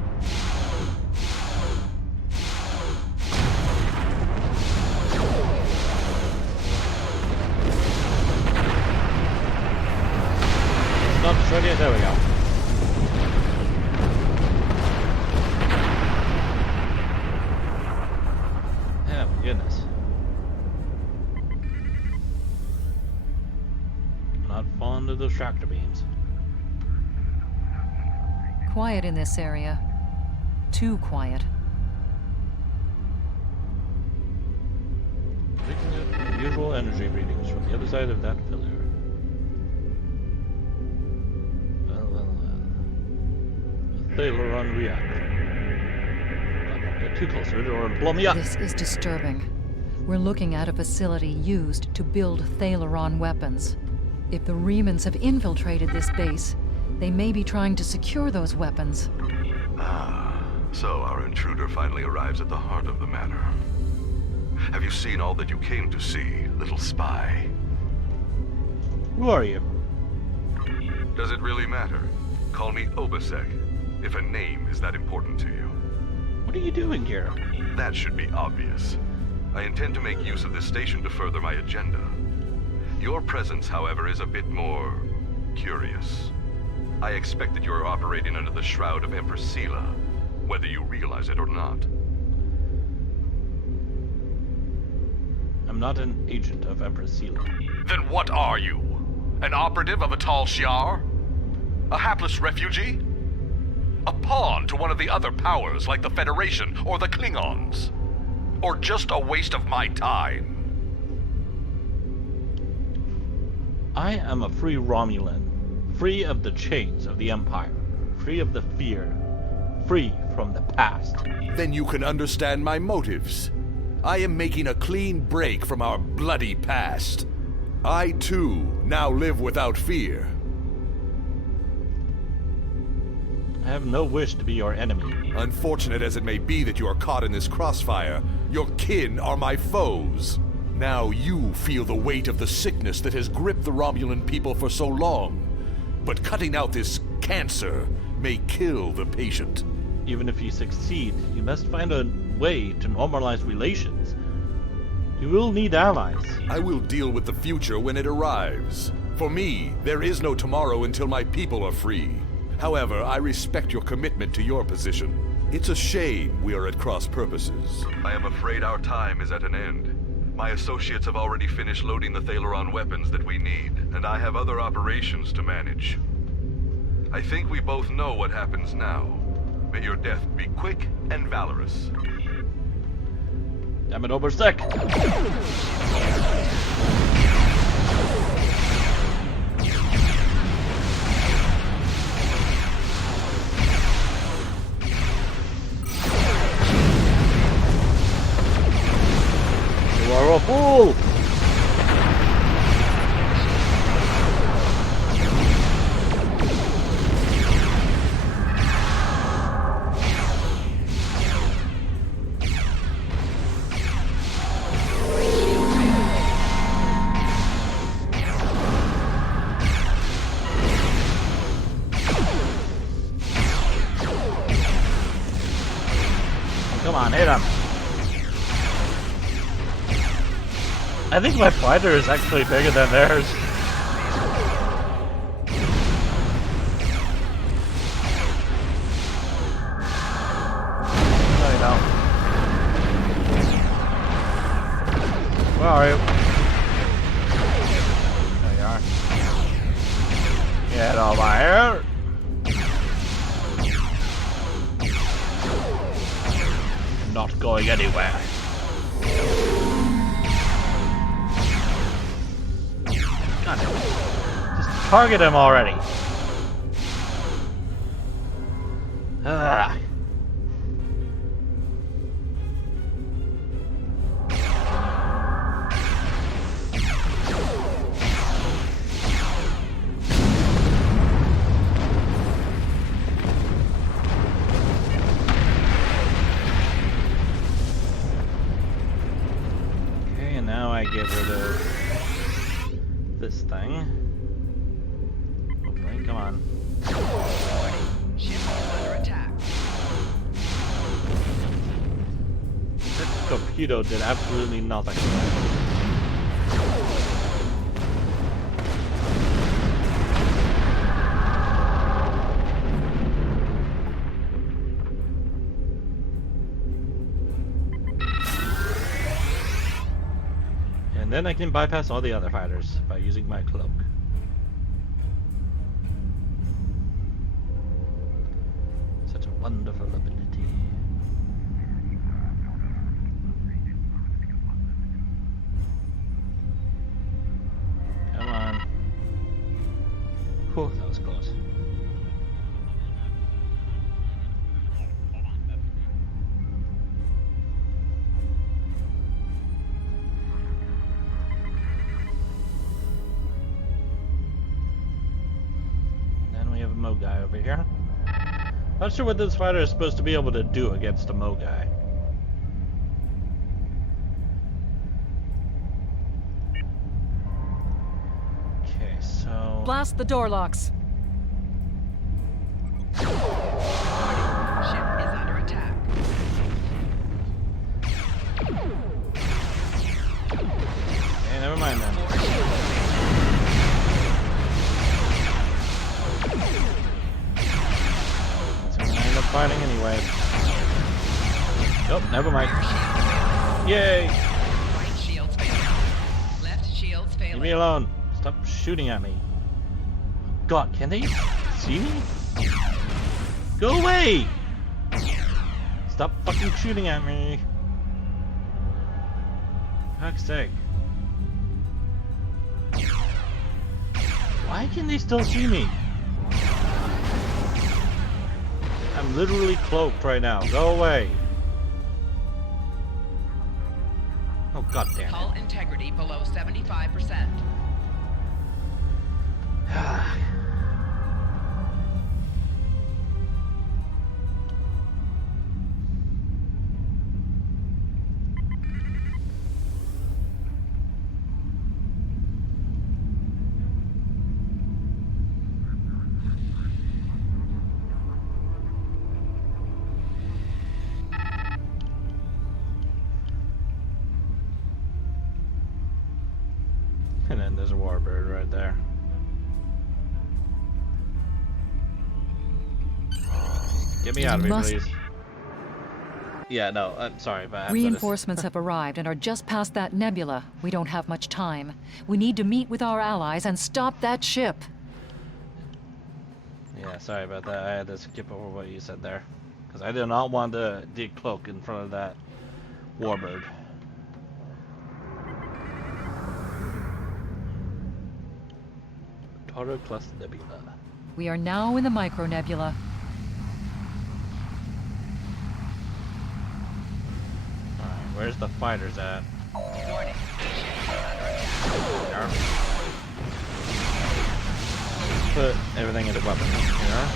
Stop, ready, there we go. Oh my goodness. Not fond of those tractor beams. quiet in this area. Too quiet. Picking up unusual energy readings from the other side of that pillar. Well. A Thaleron reactor. Don't get too close to it or it'll blow me up. This is disturbing. We're looking at a facility used to build Thaleron weapons. If the Remans have infiltrated this base, they may be trying to secure those weapons. Ah, so our intruder finally arrives at the heart of the matter. Have you seen all that you came to see, little spy? Who are you? Does it really matter? Call me Obasek, if a name is that important to you. What are you doing here? That should be obvious. I intend to make use of this station to further my agenda. Your presence, however, is a bit more curious. I expect that you are operating under the shroud of Empress Sela, whether you realize it or not. I'm not an agent of Empress Sela. Then what are you? An operative of a Tal Shiar? A hapless refugee? A pawn to one of the other powers like the Federation or the Klingons? Or just a waste of my time? I am a free Romulan, free of the chains of the Empire, free of the fear, free from the past. Then you can understand my motives. I am making a clean break from our bloody past. I, too, now live without fear. I have no wish to be your enemy. Unfortunate as it may be that you are caught in this crossfire, your kin are my foes. Now you feel the weight of the sickness that has gripped the Romulan people for so long. But cutting out this cancer may kill the patient. Even if you succeed, you must find a way to normalize relations. You will need allies. I will deal with the future when it arrives. For me, there is no tomorrow until my people are free. However, I respect your commitment to your position. It's a shame we are at cross purposes. I am afraid our time is at an end. My associates have already finished loading the Thaleron weapons that we need, and I have other operations to manage. I think we both know what happens now. May your death be quick and valorous. Damn it, Obersec! You are a fool! Come on, hit him! I think my fighter is actually bigger than theirs. No, you don't. Where are you? There you are. Get over here! Not going anywhere. God damn it. Just target him already. Ugh. Okay, and now I get rid of this thing. Hopefully, come on. Ship is under attack. That torpedo did absolutely nothing. And then I can bypass all the other fighters by using my cloak. wonderful ability. Come on. Whew, that was close. Guy over here. Not sure what this fighter is supposed to be able to do against a Mo guy. Okay, so blast the door locks. Ship is under attack. Okay, never mind then. Fighting anyway. Nope, never mind. Yay! Right shields failing. Left shields failing. Leave me alone. Stop shooting at me. God, can they see me? Go away! Stop fucking shooting at me. For fuck's sake. Why can they still see me? I'm literally cloaked right now. Go away. Oh, god damn it. Hull integrity below 75%. And then there's a warbird right there. Get me out of here, please. Yeah, no, I'm sorry, but I have Reinforcements have arrived and are just past that nebula. We don't have much time. We need to meet with our allies and stop that ship. Yeah, sorry about that. I had to skip over what you said there. Because I did not want to decloak in front of that warbird. Taro plus nebula. We are now in the micro nebula. Alright, where's the fighters at? Warning. There. Put everything into weapons, you know?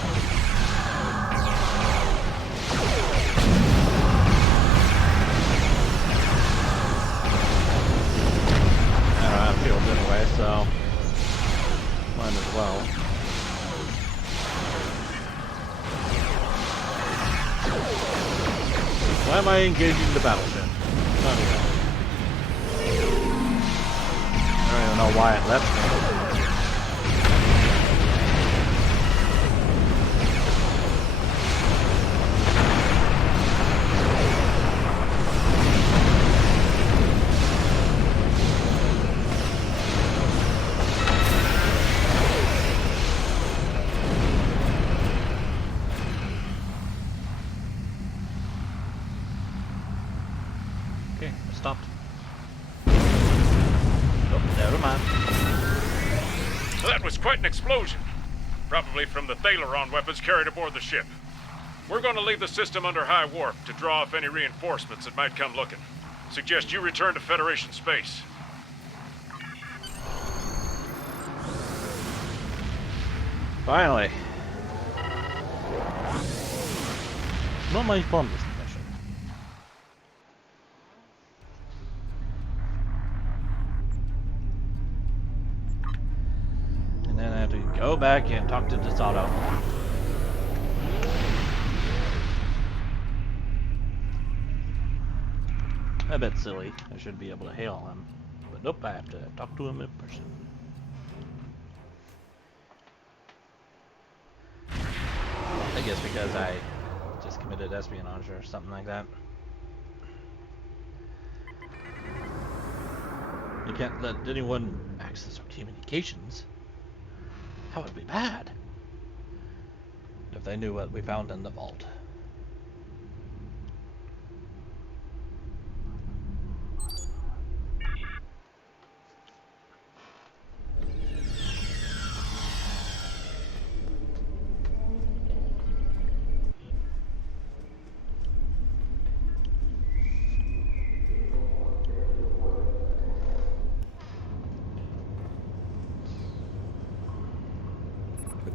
I don't have shields anyway, so might as well. Why am I engaging the battleship? I don't even know why it left me. Okay, stopped. Oh, never mind. So that was quite an explosion. Probably from the Thaleron weapons carried aboard the ship. We're going to leave the system under high warp to draw off any reinforcements that might come looking. Suggest you return to Federation space. Finally. Not my fun this mission. And then I have to go back and talk to DeSoto. A bit silly. I should be able to hail him. But nope, I have to talk to him in person. I guess because I just committed espionage or something like that. You can't let anyone access our communications. That would be bad. If they knew what we found in the vault.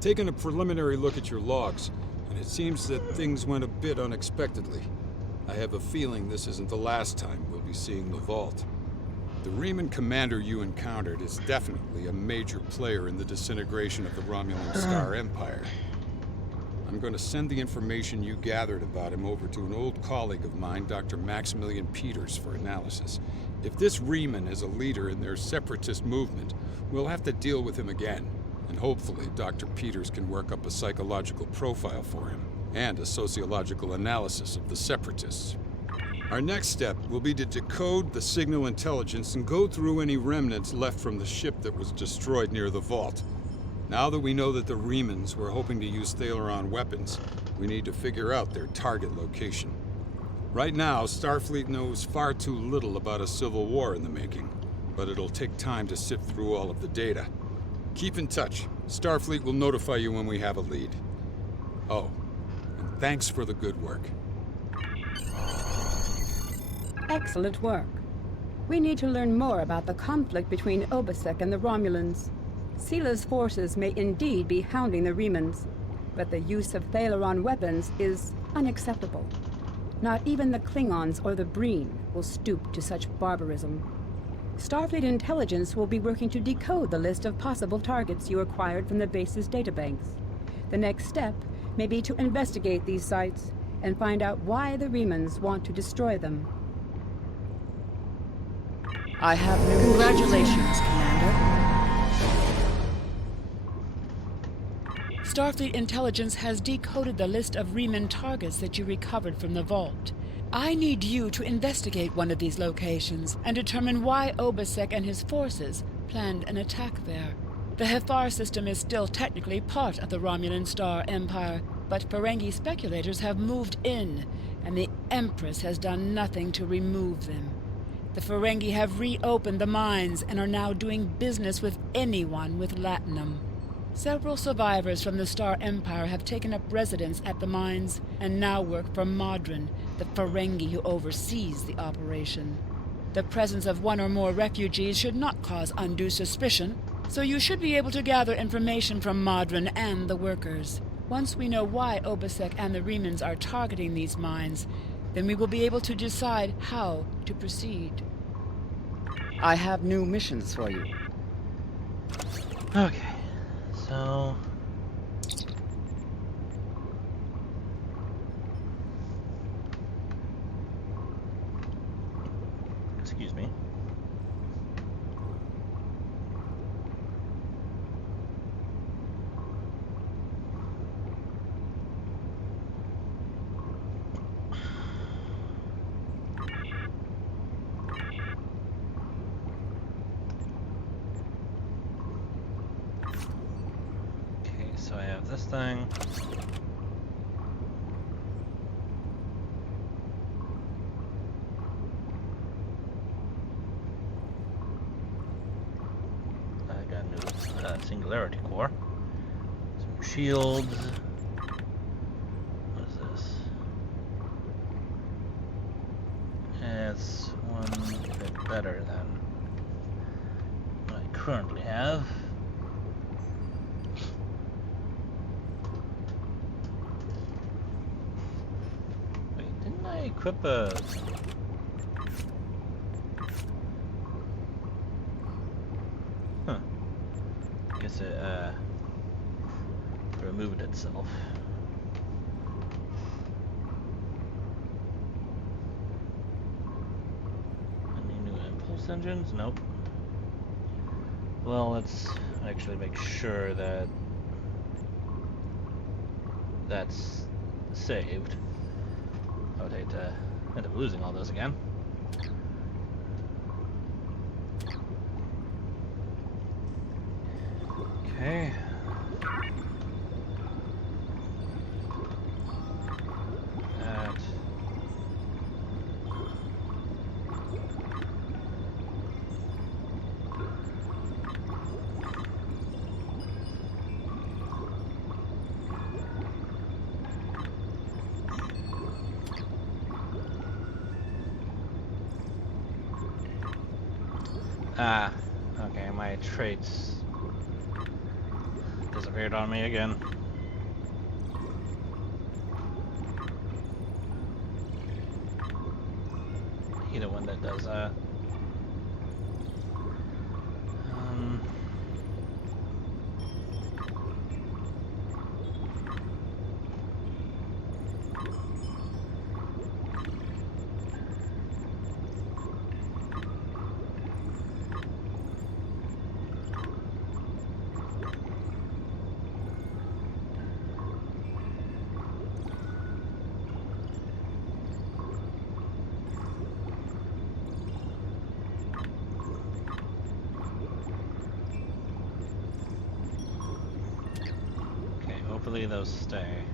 taken a preliminary look at your logs, and it seems that things went a bit unexpectedly. I have a feeling this isn't the last time we'll be seeing the vault. The Riemann commander you encountered is definitely a major player in the disintegration of the Romulan Star Empire. I'm going to send the information you gathered about him over to an old colleague of mine, Dr. Maximilian Peters, for analysis. If this Riemann is a leader in their separatist movement, we'll have to deal with him again. And hopefully Dr. Peters can work up a psychological profile for him, and a sociological analysis of the separatists. Our next step will be to decode the signal intelligence and go through any remnants left from the ship that was destroyed near the vault. Now that we know that the Riemanns were hoping to use Thaleron weapons, we need to figure out their target location. Right now, Starfleet knows far too little about a civil war in the making, but it'll take time to sift through all of the data. Keep in touch. Starfleet will notify you when we have a lead. Oh, and thanks for the good work. Excellent work. We need to learn more about the conflict between Obasek and the Romulans. Sila's forces may indeed be hounding the Riemanns, but the use of Thaleron weapons is unacceptable. Not even the Klingons or the Breen will stoop to such barbarism. Starfleet intelligence will be working to decode the list of possible targets you acquired from the base's databanks. The next step may be to investigate these sites and find out why the Riemanns want to destroy them. I have no... Congratulations, Commander. Starfleet intelligence has decoded the list of Riemann targets that you recovered from the vault. I need you to investigate one of these locations and determine why Obasek and his forces planned an attack there. The Hefar system is still technically part of the Romulan Star Empire, but Ferengi speculators have moved in, and the Empress has done nothing to remove them. The Ferengi have reopened the mines and are now doing business with anyone with latinum. Several survivors from the Star Empire have taken up residence at the mines and now work for Modron, the Ferengi who oversees the operation. The presence of one or more refugees should not cause undue suspicion, so you should be able to gather information from Modron and the workers. Once we know why Obasek and the Riemanns are targeting these mines, then we will be able to decide how to proceed. I have new missions for you. Okay, so... Excuse me. So I have this thing. I got a new singularity core. Some shields. What is this? It's one bit better than what I currently have. Equip a... Huh. Guess it, removed itself. Any new impulse engines? Nope. Well, let's actually make sure that that's saved. I would hate to end up losing all those again. Okay. That. Okay, my traits disappeared on me again. I hate it when that does that. Hopefully those stay.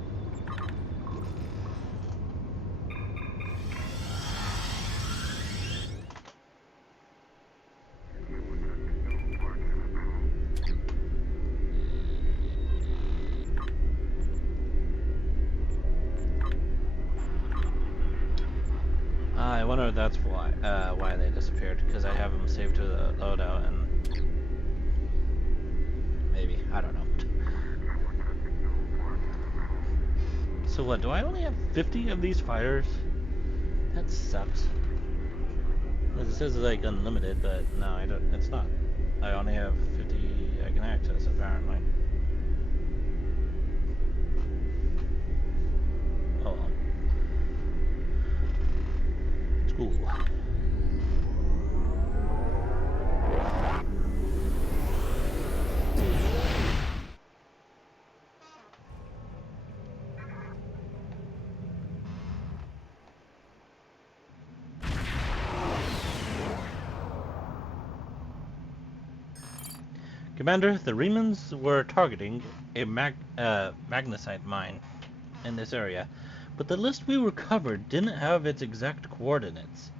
I wonder if that's why they disappeared, because I have them saved to the loadout, and maybe, I don't know. So what, do I only have 50 of these fires? That sucks. It says like unlimited, but no, I don't, it's not. I only have 50 I can access, apparently. Oh well. It's cool. Commander, the Remans were targeting a magnesite mine in this area, but the list we recovered didn't have its exact coordinates.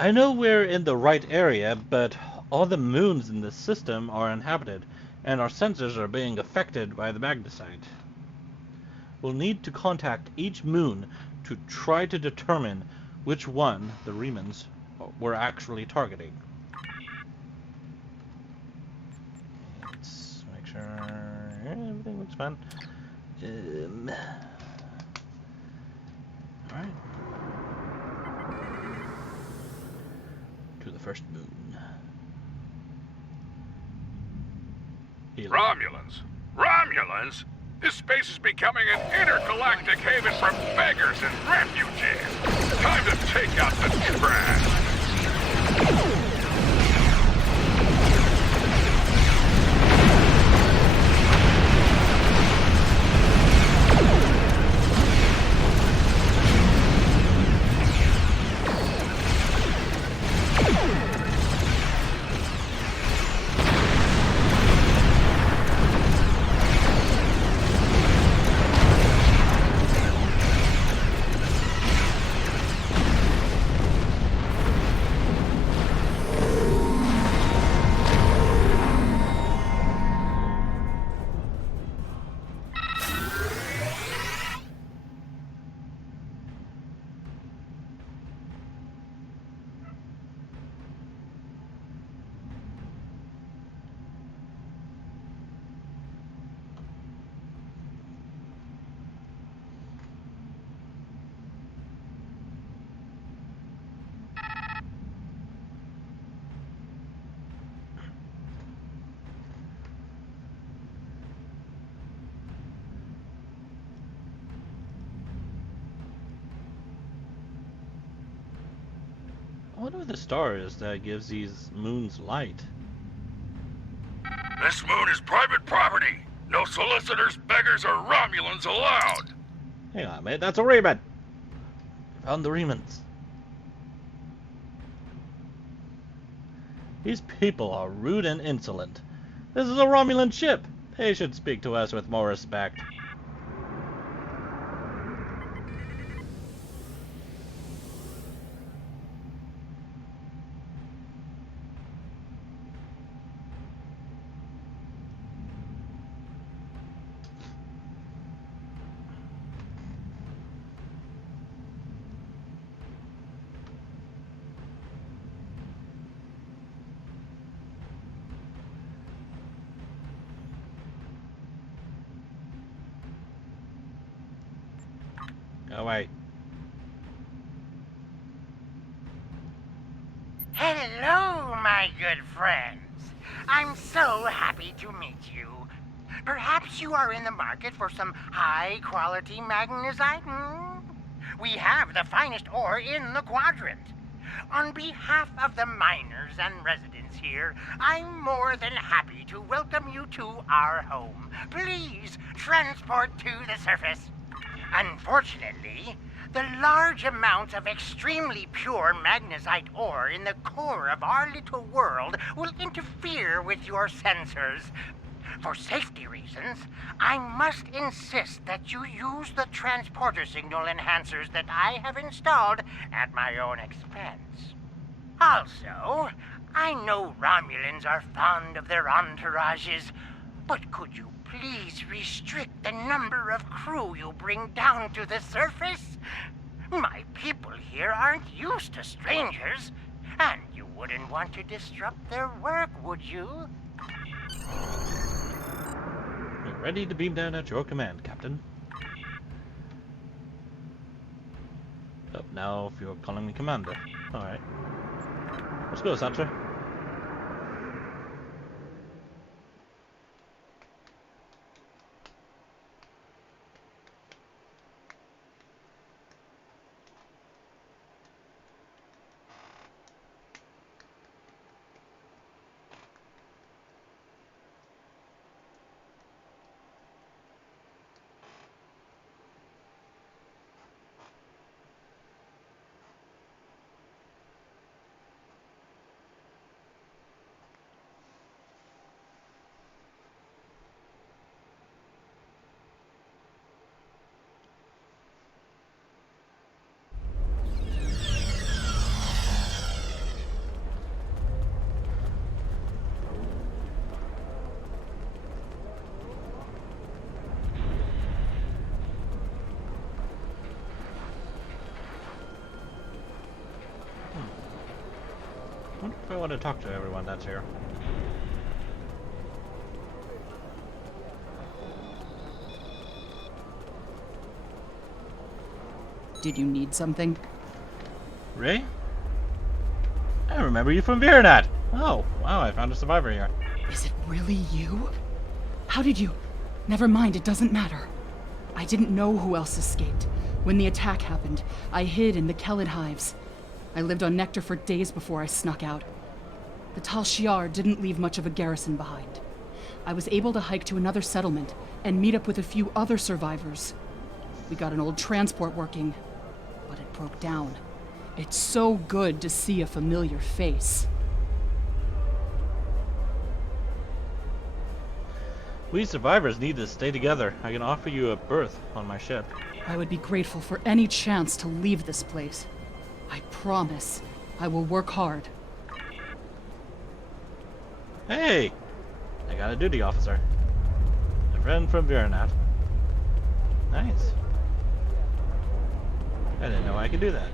I know we're in the right area, but all the moons in this system are inhabited, and our sensors are being affected by the magnesite. We'll need to contact each moon to try to determine which one the Remans were actually targeting. Let's make sure everything looks fine. Alright. To the first moon. Romulans? Romulans? This space is becoming an intergalactic haven for beggars and refugees. Time to take out the trash. I wonder what the star is that gives these moons light. This moon is private property. No solicitors, beggars, or Romulans allowed. Hang on, mate. That's a Reman! Found the Remans. These people are rude and insolent. This is a Romulan ship. They should speak to us with more respect. Oh, wait. Hello, my good friends. I'm so happy to meet you. Perhaps you are in the market for some high-quality magnesite? We have the finest ore in the quadrant. On behalf of the miners and residents here, I'm more than happy to welcome you to our home. Please transport to the surface. Unfortunately, the large amounts of extremely pure magnesite ore in the core of our little world will interfere with your sensors. For safety reasons, I must insist that you use the transporter signal enhancers that I have installed at my own expense. Also, I know Romulans are fond of their entourages, but could you please restrict the number of crew you bring down to the surface? My people here aren't used to strangers, and you wouldn't want to disrupt their work, would you? We're ready to beam down at your command, Captain. Oh, now if you're calling me Commander. Alright. Let's go, Sansa. I wonder if I want to talk to everyone that's here. Did you need something? Ray? I remember you from Byrnjolf. Oh, wow, I found a survivor here. Is it really you? How did you... Never mind, it doesn't matter. I didn't know who else escaped. When the attack happened, I hid in the Kellid hives. I lived on nectar for days before I snuck out. The Tal Shiar didn't leave much of a garrison behind. I was able to hike to another settlement and meet up with a few other survivors. We got an old transport working, but it broke down. It's so good to see a familiar face. We survivors need to stay together. I can offer you a berth on my ship. I would be grateful for any chance to leave this place. I promise I will work hard. Hey! I got a duty officer. A friend from Byrnjolf. Nice. I didn't know I could do that.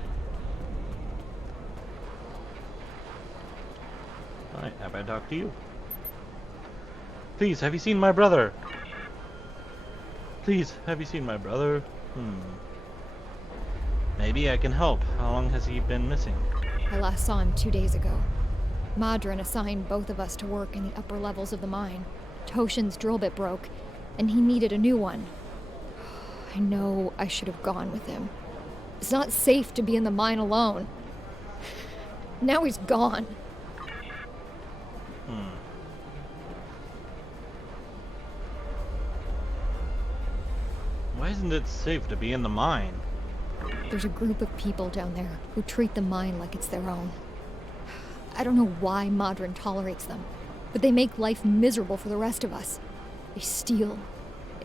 Alright, how about I talk to you? Please, have you seen my brother? Please, have you seen my brother? Maybe I can help. How long has he been missing? I last saw him 2 days ago. Madron assigned both of us to work in the upper levels of the mine. Toshin's drill bit broke, and he needed a new one. I know I should have gone with him. It's not safe to be in the mine alone. Now he's gone. Why isn't it safe to be in the mine? There's a group of people down there who treat the mine like it's their own. I don't know why Madron tolerates them, but they make life miserable for the rest of us. They steal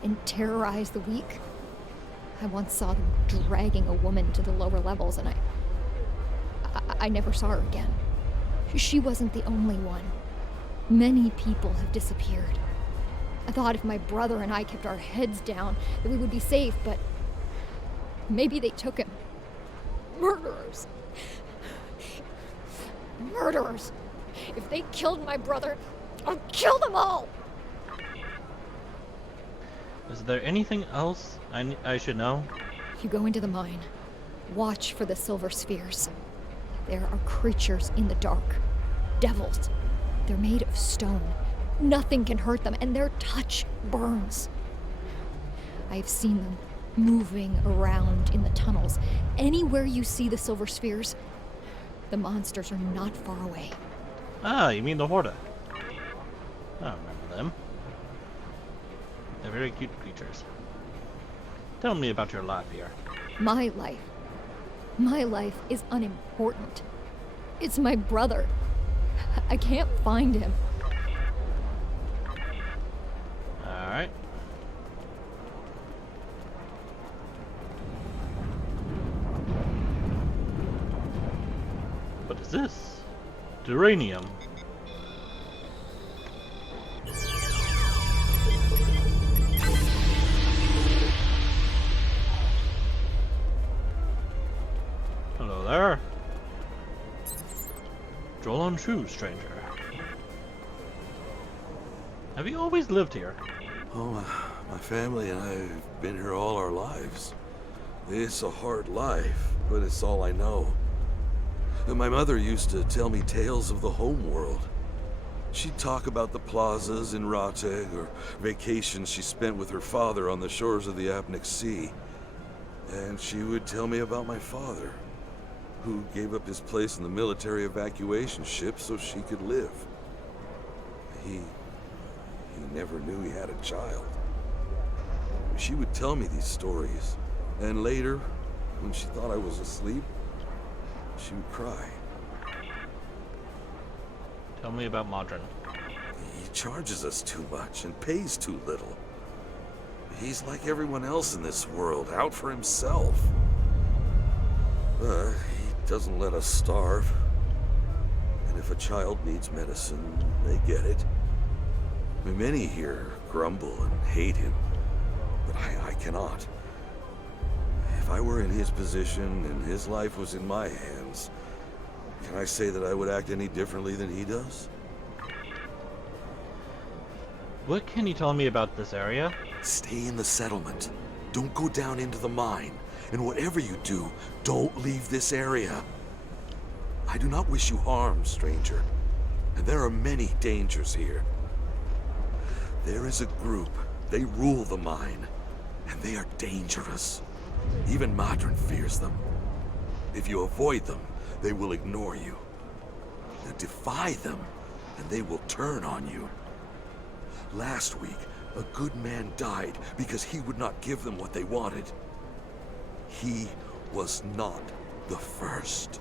and terrorize the weak. I once saw them dragging a woman to the lower levels, and I never saw her again. She wasn't the only one. Many people have disappeared. I thought if my brother and I kept our heads down, that we would be safe, but maybe they took him. Murderers. Murderers. If they killed my brother, I'll kill them all. Is there anything else I should know? You go into the mine. Watch for the silver spheres. There are creatures in the dark. Devils. They're made of stone. Nothing can hurt them, and their touch burns. I've seen them moving around in the tunnels. Anywhere you see the silver spheres, the monsters are not far away. Ah, you mean the Horda. I remember them. They're very cute creatures. Tell me about your life here. My life. My life is unimportant. It's my brother. I can't find him. Alright. What is this? Duranium. Hello there. Stroll on shoes, stranger. Have you always lived here? Oh, my family and I have been here all our lives. It's a hard life, but it's all I know. My mother used to tell me tales of the home world. She'd talk about the plazas in Rateg or vacations she spent with her father on the shores of the Apnic Sea. And she would tell me about my father, who gave up his place in the military evacuation ship so she could live. He never knew he had a child. She would tell me these stories, and later, when she thought I was asleep, she would cry. Tell me about Modron. He charges us too much and pays too little. He's like everyone else in this world, out for himself. But he doesn't let us starve. And if a child needs medicine, they get it. Many here grumble and hate him, but I cannot. If I were in his position and his life was in my hands, can I say that I would act any differently than he does? What can you tell me about this area? Stay in the settlement. Don't go down into the mine. And whatever you do, don't leave this area. I do not wish you harm, stranger. And there are many dangers here. There is a group. They rule the mine. And they are dangerous. Even Modron fears them. If you avoid them, they will ignore you. Now defy them, and they will turn on you. Last week, a good man died because he would not give them what they wanted. He was not the first.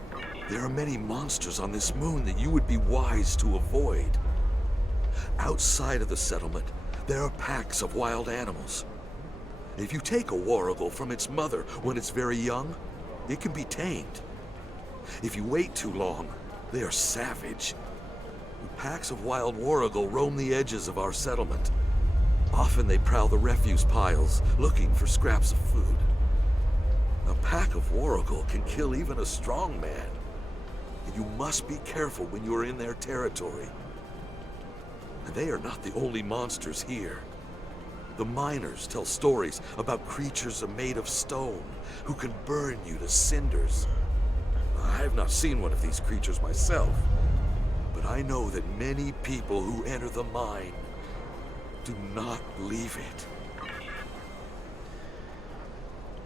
There are many monsters on this moon that you would be wise to avoid. Outside of the settlement, there are packs of wild animals. If you take a warrigal from its mother when it's very young, it can be tamed. If you wait too long, they are savage. Packs of wild warrigal roam the edges of our settlement. Often they prowl the refuse piles, looking for scraps of food. A pack of warrigal can kill even a strong man. And you must be careful when you are in their territory. And they are not the only monsters here. The miners tell stories about creatures made of stone who can burn you to cinders. I have not seen one of these creatures myself, but I know that many people who enter the mine do not leave it.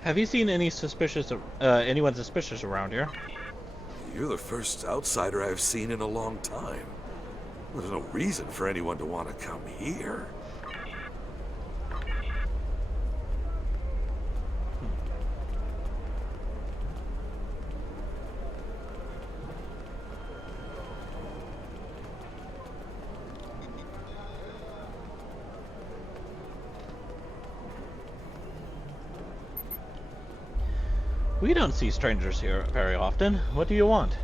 Have you seen any anyone suspicious around here? You're the first outsider I've seen in a long time. There's no reason for anyone to want to come here. We don't see strangers here very often. What do you want?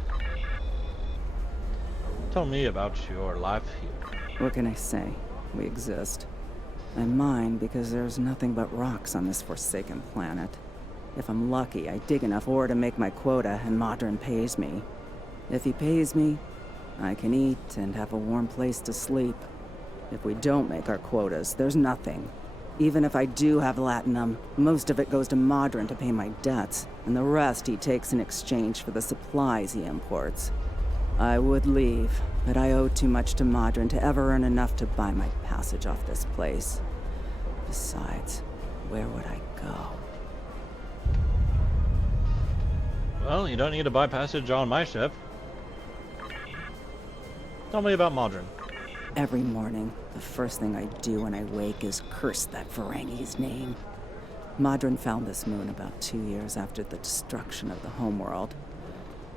Tell me about your life here. What can I say? We exist. I'm mine because there's nothing but rocks on this forsaken planet. If I'm lucky, I dig enough ore to make my quota and Modron pays me. If he pays me, I can eat and have a warm place to sleep. If we don't make our quotas, there's nothing. Even if I do have latinum, most of it goes to Modron to pay my debts, and the rest he takes in exchange for the supplies he imports. I would leave, but I owe too much to Modron to ever earn enough to buy my passage off this place. Besides, where would I go? Well, you don't need to buy passage on my ship. Tell me about Modron. Every morning, the first thing I do when I wake is curse that Ferengi's name. Modron found this moon about 2 years after the destruction of the homeworld.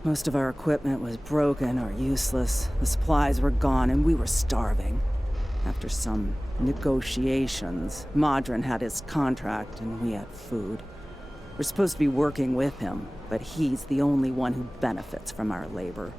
Most of our equipment was broken or useless, the supplies were gone, and we were starving. After some negotiations, Modron had his contract and we had food. We're supposed to be working with him, but he's the only one who benefits from our labor.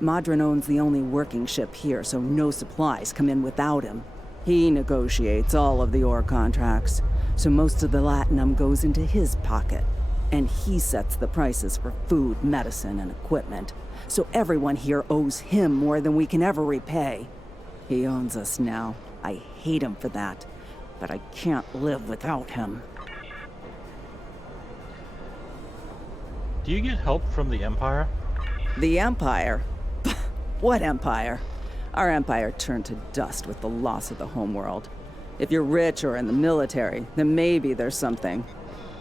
Modron owns the only working ship here, so no supplies come in without him. He negotiates all of the ore contracts, so most of the latinum goes into his pocket. And he sets the prices for food, medicine, and equipment, so everyone here owes him more than we can ever repay. He owns us now. I hate him for that, but I can't live without him. Do you get help from the Empire? The Empire? What Empire? Our empire turned to dust with the loss of the homeworld. If you're rich or in the military, then maybe there's something.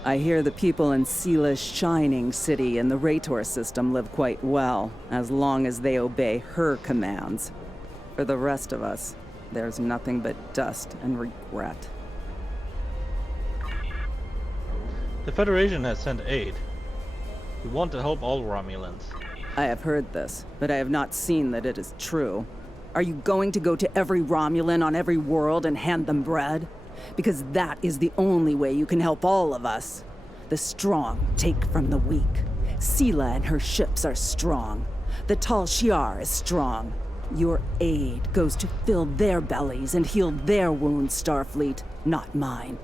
I hear the people in Seela's shining city and the Rator system live quite well, as long as they obey her commands. For the rest of us, there's nothing but dust and regret. The Federation has sent aid. We want to help all Romulans. I have heard this, but I have not seen that it is true. Are you going to go to every Romulan on every world and hand them bread? Because that is the only way you can help all of us. The strong take from the weak. Seela and her ships are strong. The Tal Shiar is strong. Your aid goes to fill their bellies and heal their wounds, Starfleet, not mine.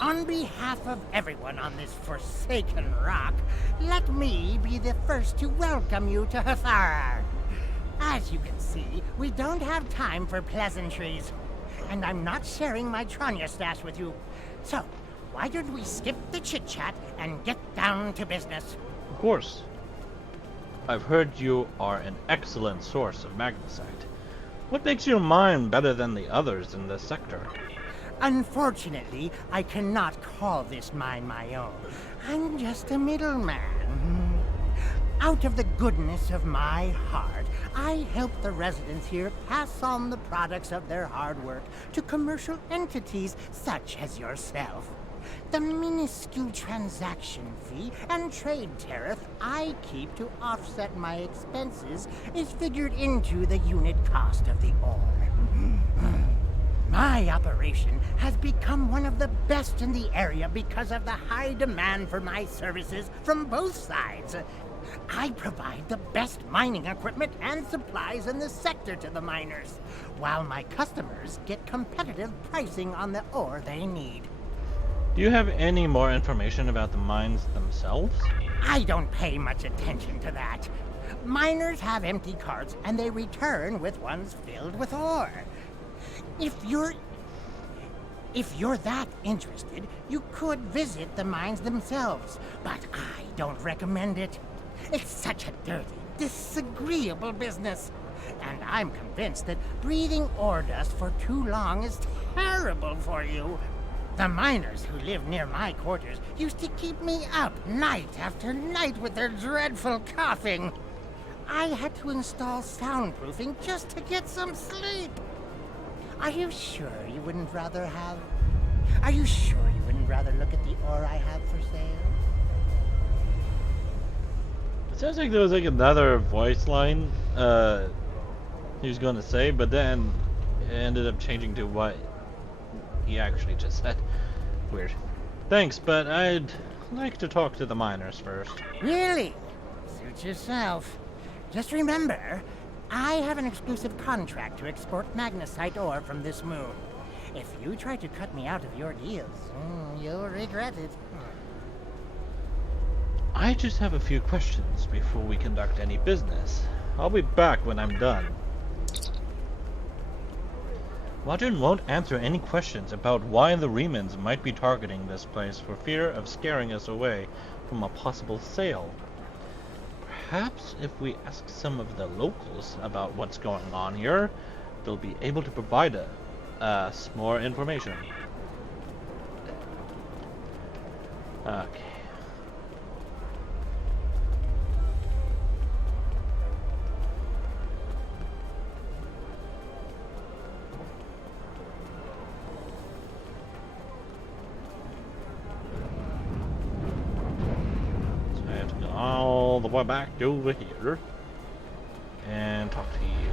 On behalf of everyone on this forsaken rock, let me be the first to welcome you to Hathara. As you can see, we don't have time for pleasantries, and I'm not sharing my Tranya stash with you. So, why don't we skip the chit-chat and get down to business? Of course. I've heard you are an excellent source of magnesite. What makes your mine better than the others in this sector? Unfortunately, I cannot call this mine my own. I'm just a middleman. Out of the goodness of my heart, I help the residents here pass on the products of their hard work to commercial entities such as yourself. The minuscule transaction fee and trade tariff I keep to offset my expenses is figured into the unit cost of the ore. My operation has become one of the best in the area because of the high demand for my services from both sides. I provide the best mining equipment and supplies in the sector to the miners, while my customers get competitive pricing on the ore they need. Do you have any more information about the mines themselves? I don't pay much attention to that. Miners have empty carts and they return with ones filled with ore. If you're that interested, you could visit the mines themselves, but I don't recommend it. It's such a dirty, disagreeable business, and I'm convinced that breathing ore dust for too long is terrible for you. The miners who live near my quarters used to keep me up night after night with their dreadful coughing. I had to install soundproofing just to get some sleep. Are you sure you wouldn't rather look at the ore I have for sale? It sounds like there was like another voice line he was going to say, but then it ended up changing to what he actually just said. Weird. Thanks, but I'd like to talk to the miners first. Really? Suit yourself. Just remember, I have an exclusive contract to export magnesite ore from this moon. If you try to cut me out of your deals, you'll regret it. I just have a few questions before we conduct any business. I'll be back when I'm done. Modron won't answer any questions about why the Remans might be targeting this place for fear of scaring us away from a possible sale. Perhaps if we ask some of the locals about what's going on here, they'll be able to provide us more information. Okay. All the way back over here and talk to you.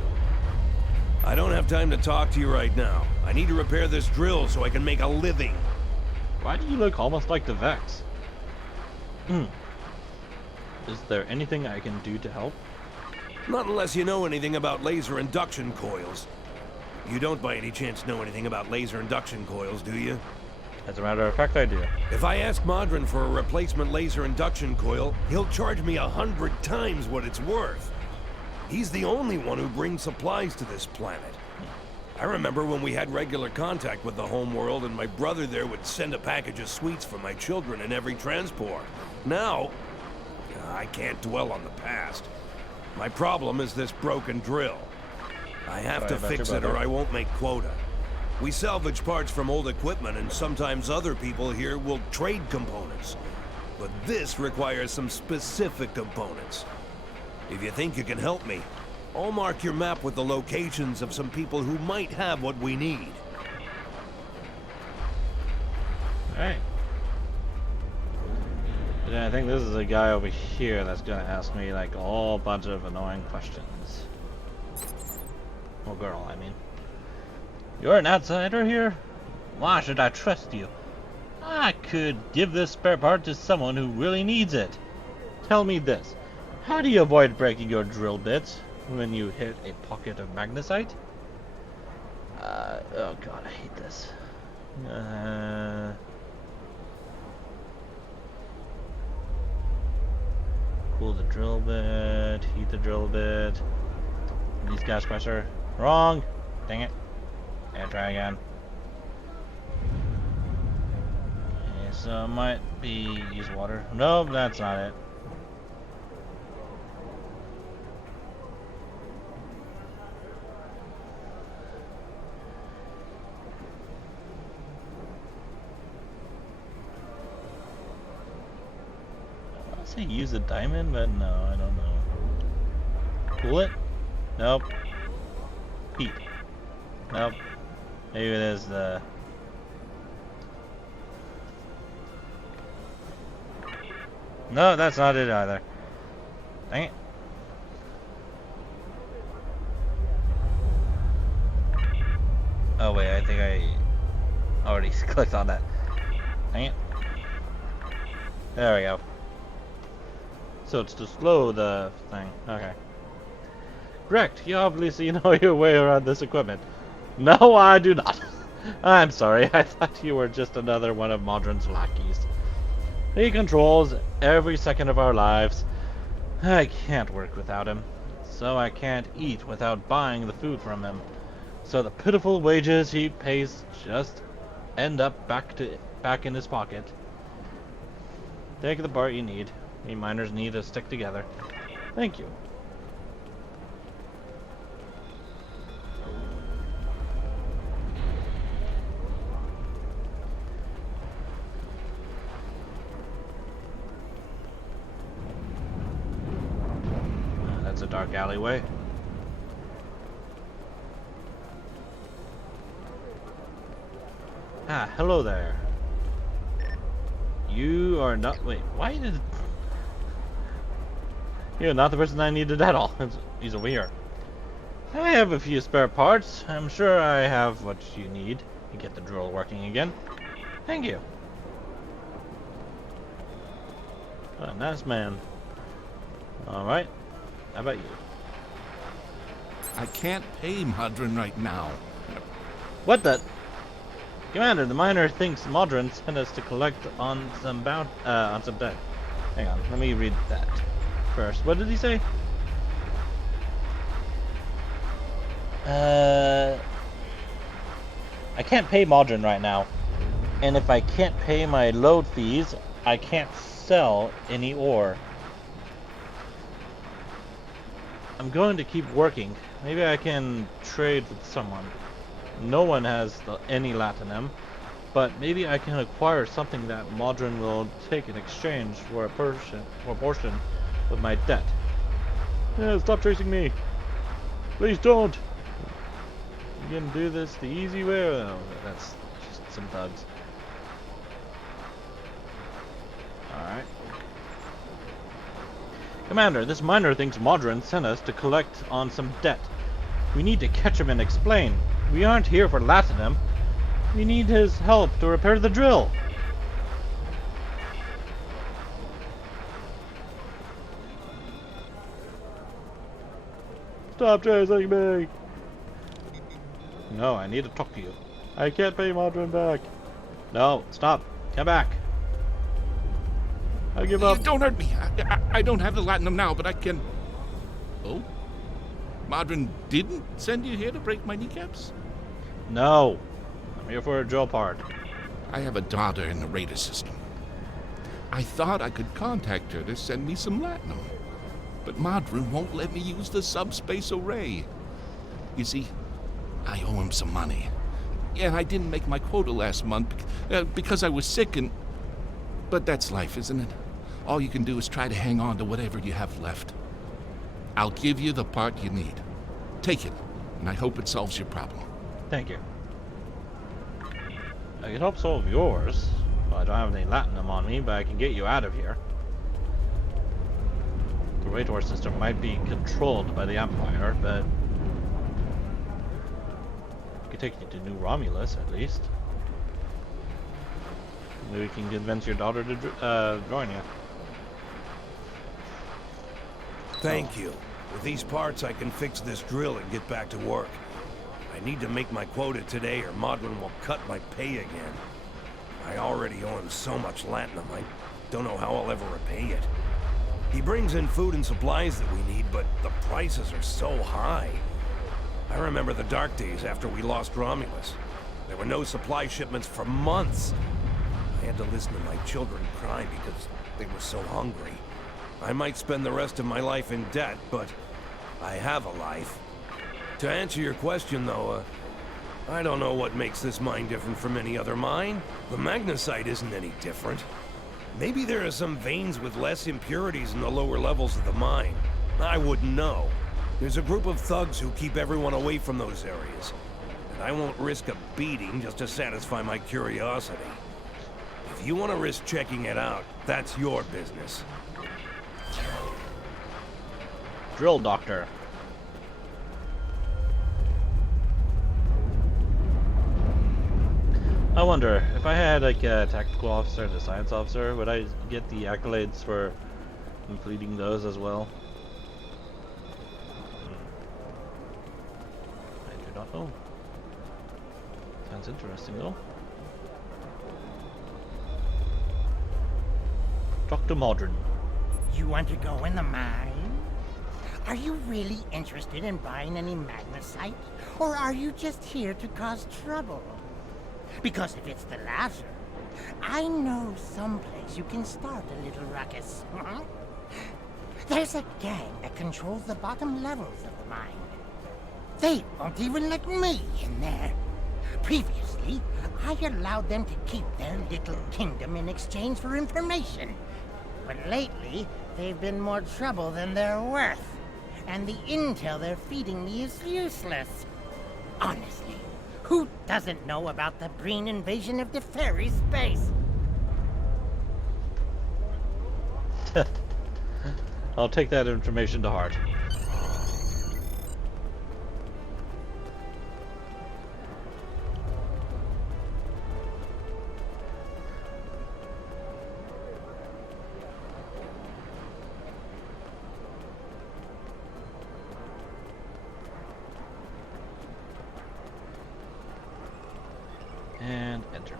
I don't have time to talk to you right now. I need to repair this drill so I can make a living. Why do you look almost like the Vex? Is there anything I can do to help? Not unless you know anything about laser induction coils. You don't by any chance know anything about laser induction coils, do you? As a matter of fact, I do. If I ask Modron for a replacement laser induction coil, he'll charge me 100 times what it's worth. He's the only one who brings supplies to this planet. I remember when we had regular contact with the home world and my brother there would send a package of sweets for my children in every transport. Now, I can't dwell on the past. My problem is this broken drill. I have to fix it or I won't make quota. We salvage parts from old equipment, and sometimes other people here will trade components. But this requires some specific components. If you think you can help me, I'll mark your map with the locations of some people who might have what we need. Alright. I think this is a guy over here that's gonna ask me like a whole bunch of annoying questions. Or girl, I mean. You're an outsider here? Why should I trust you? I could give this spare part to someone who really needs it. Tell me this. How do you avoid breaking your drill bits when you hit a pocket of magnesite? Oh god, I hate this. Cool the drill bit, heat the drill bit. Release gas pressure. Wrong! Dang it. And try again. Okay, so it might be use water. Nope, that's not it. I want to say use a diamond, but no, I don't know. Cool it? Nope. Heat. Nope. Maybe it is the... No, that's not it either. Dang it. Oh wait, I think I already clicked on that. Dang it. There we go. So it's to slow the thing. Okay. Correct. You obviously know your way around this equipment. No, I do not. I'm sorry. I thought you were just another one of Modron's lackeys. He controls every second of our lives. I can't work without him. So I can't eat without buying the food from him. So the pitiful wages he pays just end up back in his pocket. Take the part you need. We miners need to stick together. Thank you. That's a dark alleyway. Ah, hello there. You are not... Wait, why did... You're not the person I needed at all. He's over here. I have a few spare parts. I'm sure I have what you need to get the drill working again. Thank you. A nice man. Alright. How about you? I can't pay Modron right now. What the? Commander, the miner thinks Modron sent us to collect on some debt. Hang on, let me read that first. What did he say? I can't pay Modron right now. And if I can't pay my load fees, I can't sell any ore. I'm going to keep working. Maybe I can trade with someone. No one has any latinum, but maybe I can acquire something that Modron will take in exchange for a portion of my debt. Yeah, stop chasing me. Please don't. You can do this the easy way. Oh, that's just some thugs. Alright. Commander, this miner thinks Modron sent us to collect on some debt. We need to catch him and explain. We aren't here for latinum. We need his help to repair the drill. Stop chasing me! No, I need to talk to you. I can't pay Modron back. No, stop. Come back. I give up. Don't hurt me. I don't have the latinum now, but I can... Oh? Modron didn't send you here to break my kneecaps? No. I'm here for a drill part. I have a daughter in the radar system. I thought I could contact her to send me some latinum. But Modron won't let me use the subspace array. You see, I owe him some money. Yeah, and I didn't make my quota last month because I was sick and... But that's life, isn't it? All you can do is try to hang on to whatever you have left. I'll give you the part you need. Take it, and I hope it solves your problem. Thank you. I can help solve yours. Well, I don't have any latinum on me, but I can get you out of here. The radar system might be controlled by the Empire, but... I can take you to New Romulus, at least. Maybe we can convince your daughter to join you. Thank you. With these parts, I can fix this drill and get back to work. I need to make my quota today or Modron will cut my pay again. I already owe him so much latinum, I don't know how I'll ever repay it. He brings in food and supplies that we need, but the prices are so high. I remember the dark days after we lost Romulus. There were no supply shipments for months. I had to listen to my children cry because they were so hungry. I might spend the rest of my life in debt, but I have a life. To answer your question, though, I don't know what makes this mine different from any other mine. The magnesite isn't any different. Maybe there are some veins with less impurities in the lower levels of the mine. I wouldn't know. There's a group of thugs who keep everyone away from those areas. And I won't risk a beating just to satisfy my curiosity. If you want to risk checking it out, that's your business. Drill Doctor. I wonder, if I had like a tactical officer and a science officer, would I get the accolades for completing those as well? I do not know. Sounds interesting though. Dr. Modron. You want to go in the mine? Are you really interested in buying any magnesite? Or are you just here to cause trouble? Because if it's the latter, I know someplace you can start a little ruckus. There's a gang that controls the bottom levels of the mine. They won't even let me in there. Previously, I allowed them to keep their little kingdom in exchange for information. But lately, they've been more trouble than they're worth. And the intel they're feeding me is useless. Honestly, who doesn't know about the Breen invasion of the fairy space? I'll take that information to heart. enter.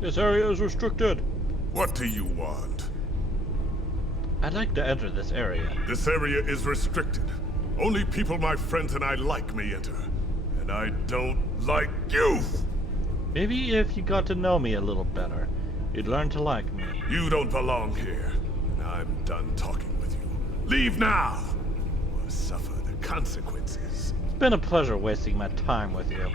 This area is restricted. What do you want? I'd like to enter this area. This area is restricted. Only people my friends and I like may enter. And I don't like you! Maybe if you got to know me a little better, you'd learn to like me. You don't belong here. And I'm done talking with you. Leave now! Or suffer the consequences. It's been a pleasure wasting my time with you.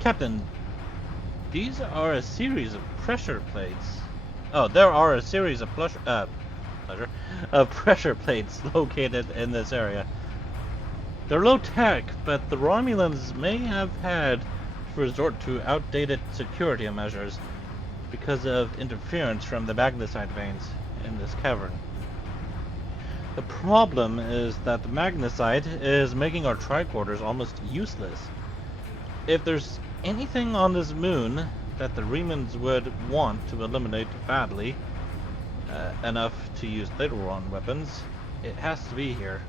Captain, these are a series of pressure plates. Oh, there are a series of pressure plates located in this area. They're low tech, but the Romulans may have had to resort to outdated security measures because of interference from the magnesite veins in this cavern. The problem is that the magnesite is making our tricorders almost useless. If there's anything on this moon that the Remans would want to eliminate badly, enough to use later on weapons, it has to be here.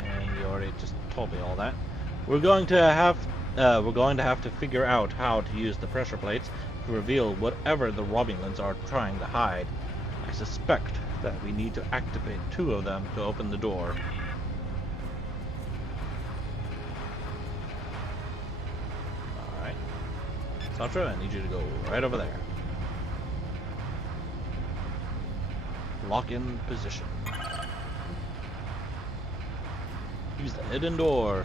And you already just told me all that. We're going to have to figure out how to use the pressure plates to reveal whatever the Romulans are trying to hide. I suspect that we need to activate 2 of them to open the door. Alright. Satra, I need you to go right over there. Lock in position. Use the hidden door.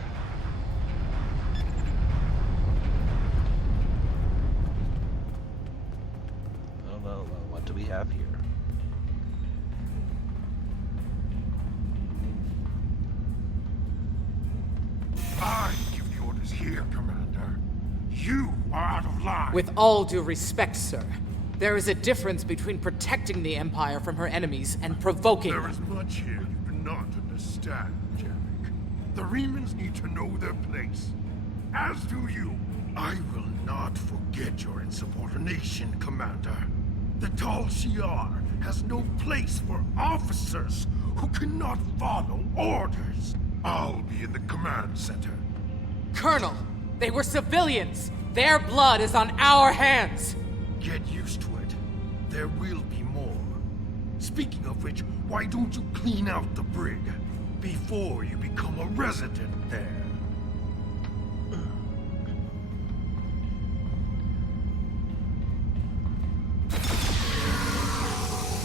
Well, what do we have here? I give the orders here, Commander. You are out of line. With all due respect, sir, there is a difference between protecting the Empire from her enemies and provoking There them. is much here you do not understand, Jarek. The Remans need to know their place. As do you. I will not forget your insubordination, Commander. The Tal Shiar has no place for officers who cannot follow orders. I'll be in the command center. Colonel, they were civilians. Their blood is on our hands. Get used to it. There will be more. Speaking of which, why don't you clean out the brig before you become a resident there?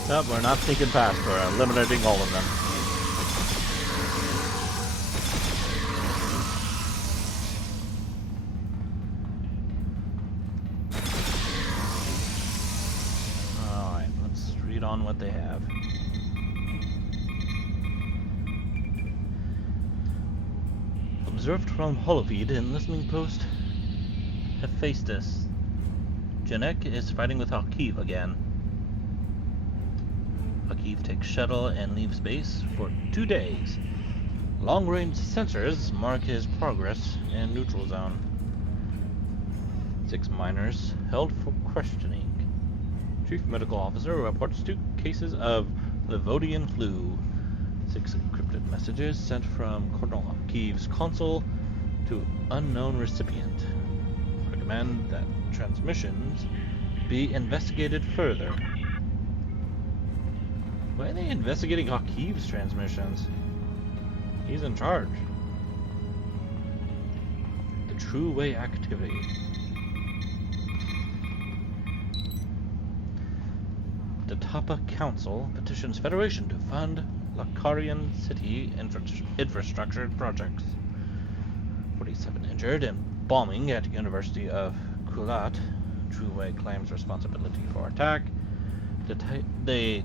Nope, we're not sneaking past. We're eliminating all of them. on what they have. Observed from holofeed in listening post Hephaestus. Janek is fighting with Akiv again. Akiv takes shuttle and leaves base for 2 days. Long-range sensors mark his progress in neutral zone. 6 miners held for questioning. Chief Medical Officer reports 2 cases of Livodian flu. 6 encrypted messages sent from Colonel Akiv's console to unknown recipient. Recommend that transmissions be investigated further. Why are they investigating Akiv's transmissions? He's in charge. The True Way activity. The Tapa Council petitions Federation to fund Lakarian city infrastructure projects. 47 injured in bombing at University of Kulat. True Way claims responsibility for attack. The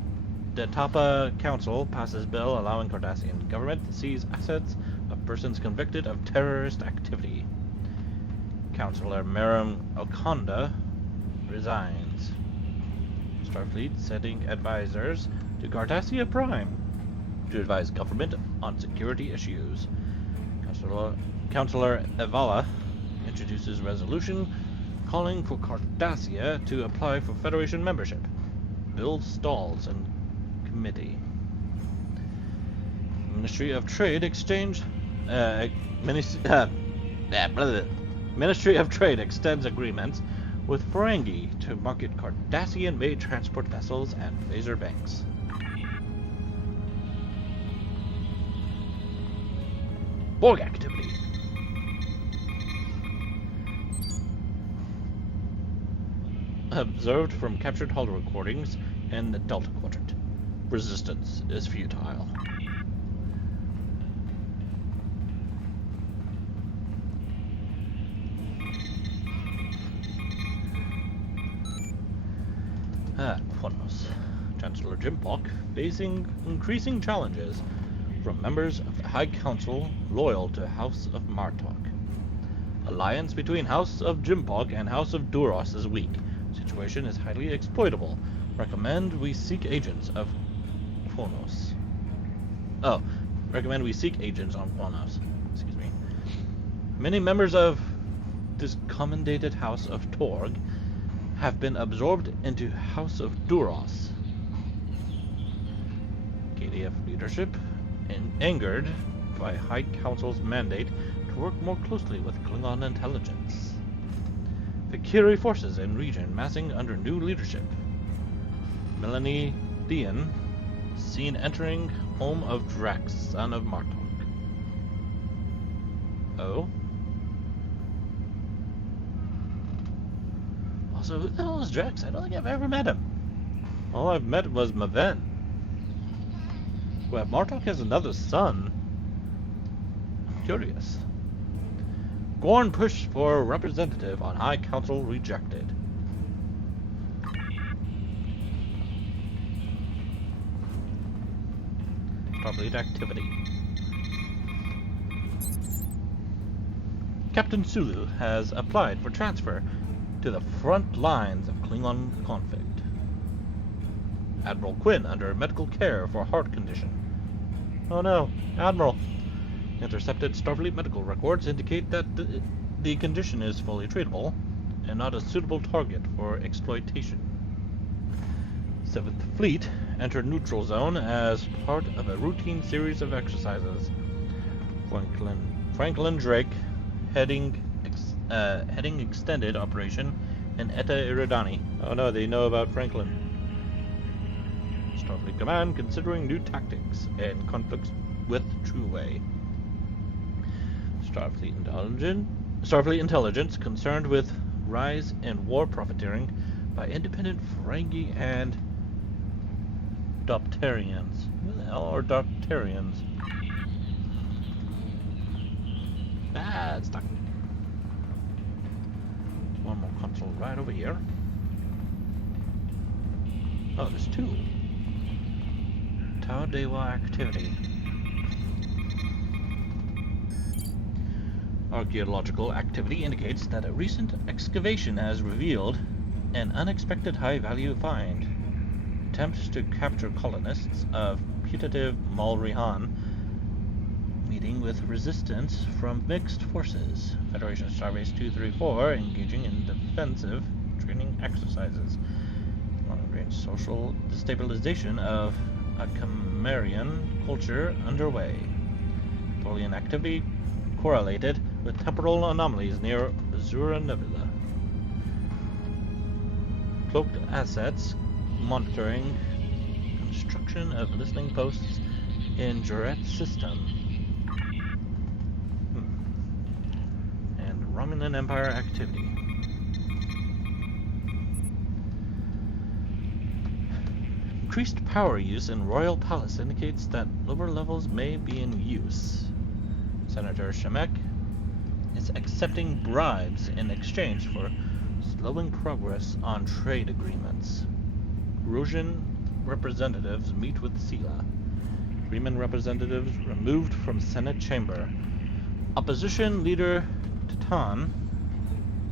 Tapa Council passes bill allowing Cardassian government to seize assets of persons convicted of terrorist activity. Councillor Meram Okonda resigns. Starfleet setting advisors to Cardassia Prime to advise government on security issues. Councillor Evala introduces resolution calling for Cardassia to apply for Federation membership. Bill stalls in committee. Ministry of Trade extends agreements with Ferengi to market Cardassian-made transport vessels and phaser banks. Borg activity. Observed from captured holo recordings in the Delta Quadrant. Resistance is futile. Quanos. Chancellor Jimpok facing increasing challenges from members of the High Council loyal to House of Martok. Alliance between House of Jimpok and House of Duros is weak. Situation is highly exploitable. Recommend we seek agents of Quanos. Recommend we seek agents on Quanos. Excuse me. Many members of this commendated House of Torg have been absorbed into House of Duros. KDF leadership, angered by High Council's mandate to work more closely with Klingon intelligence. Fikiri forces in region massing under new leadership. Melanie Dian seen entering home of Drax, son of Martok. Oh? Also, who the hell is Drax? I don't think I've ever met him. All I've met was Maven. Well, Martok has another son. I'm curious. Gorn pushed for representative on High Council rejected. Starfleet activity. Captain Sulu has applied for transfer to the front lines of Klingon conflict. Admiral Quinn under medical care for heart condition. Oh no, Admiral. Intercepted Starfleet medical records indicate that the condition is fully treatable and not a suitable target for exploitation. 7th Fleet entered neutral zone as part of a routine series of exercises. Franklin Drake heading extended operation in Eta Iridani. Oh no, they know about Franklin. Starfleet Command considering new tactics and conflicts with True Way. Starfleet Intelligence concerned with rise in war profiteering by independent Ferengi and Dopterians. Who the hell are Dopterians? It's stuck. One more console right over here. Oh, there's 2. Tau Dewa activity. Archaeological activity indicates that a recent excavation has revealed an unexpected high-value find. Attempts to capture colonists of putative Malrihan meeting with resistance from mixed forces. Federation Starbase 234 engaging in defensive training exercises. Long-range social destabilization of a Camarian culture underway. Tholian activity correlated with temporal anomalies near Azura Nebula. Cloaked assets monitoring construction of listening posts in Juret's system. And Romulan Empire activity. Increased power use in Royal Palace indicates that lower levels may be in use. Senator Shemek is accepting bribes in exchange for slowing progress on trade agreements. Rosian representatives meet with Sela. Freeman representatives removed from Senate chamber. Opposition leader Titan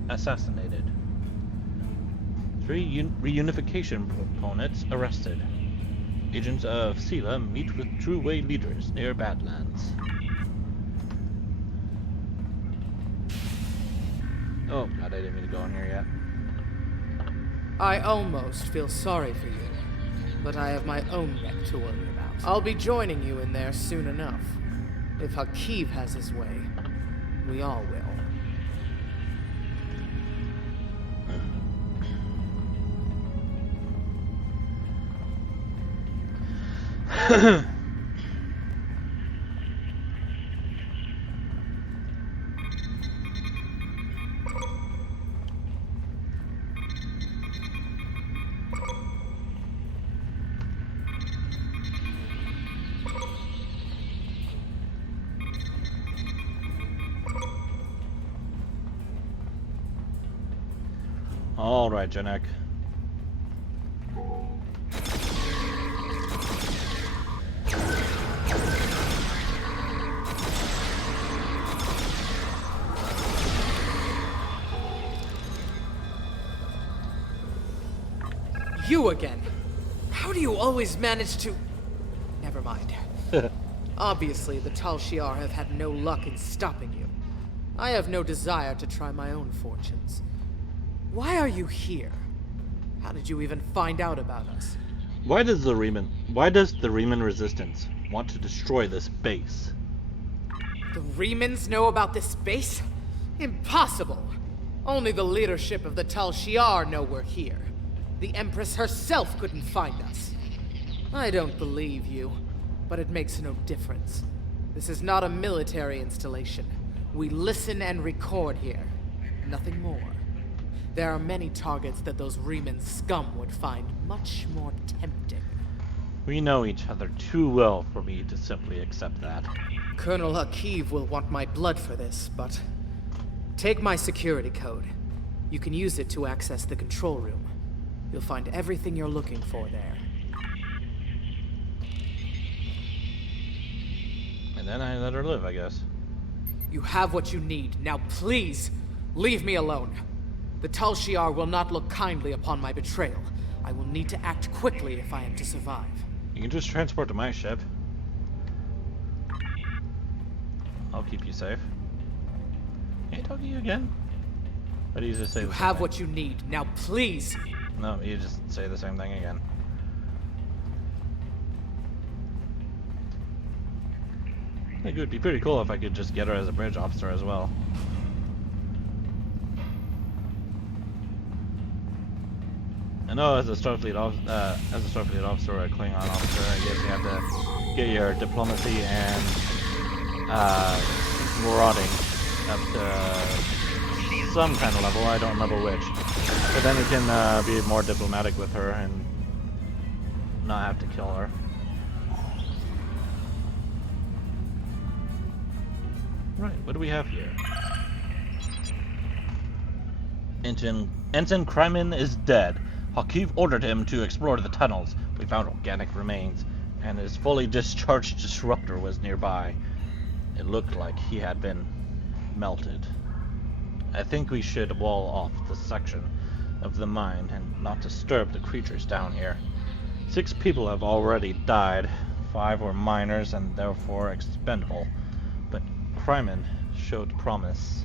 assassinated. 3 reunification proponents arrested. Agents of Sela meet with True Way leaders near Badlands. Oh, God, I didn't mean to go in here yet. I almost feel sorry for you, but I have my own wreck to worry about. I'll be joining you in there soon enough. If Hakiv has his way, we all will. All right, Janek. You again? How do you always manage to... Never mind. Obviously, the Tal Shiar have had no luck in stopping you. I have no desire to try my own fortunes. Why are you here? How did you even find out about us? Why does the Riemann Resistance want to destroy this base? The Riemans know about this base? Impossible! Only the leadership of the Tal Shiar know we're here. The Empress herself couldn't find us. I don't believe you, but it makes no difference. This is not a military installation. We listen and record here. Nothing more. There are many targets that those Riemann scum would find much more tempting. We know each other too well for me to simply accept that. Colonel Hakiv will want my blood for this, but... Take my security code. You can use it to access the control room. You'll find everything you're looking for there. And then I let her live, I guess. You have what you need. Now please, leave me alone. The Tal Shiar will not look kindly upon my betrayal. I will need to act quickly if I am to survive. You can just transport to my ship. I'll keep you safe. Can I talk to you again? Or do you just say you have what you need. Now please! No, you just say the same thing again. I think it would be pretty cool if I could just get her as a bridge officer as well. I know as a Starfleet officer or a Klingon officer, I guess you have to get your diplomacy and marauding up to some kind of level. I don't remember which. But then you can be more diplomatic with her and not have to kill her. Right, what do we have here? Ensign Kryman is dead. Hakiv ordered him to explore the tunnels. We found organic remains and his fully discharged disruptor was nearby. It looked like he had been melted. I think we should wall off this section of the mine and not disturb the creatures down here. 6 people have already died. 5 were miners and therefore expendable. But Kryman showed promise.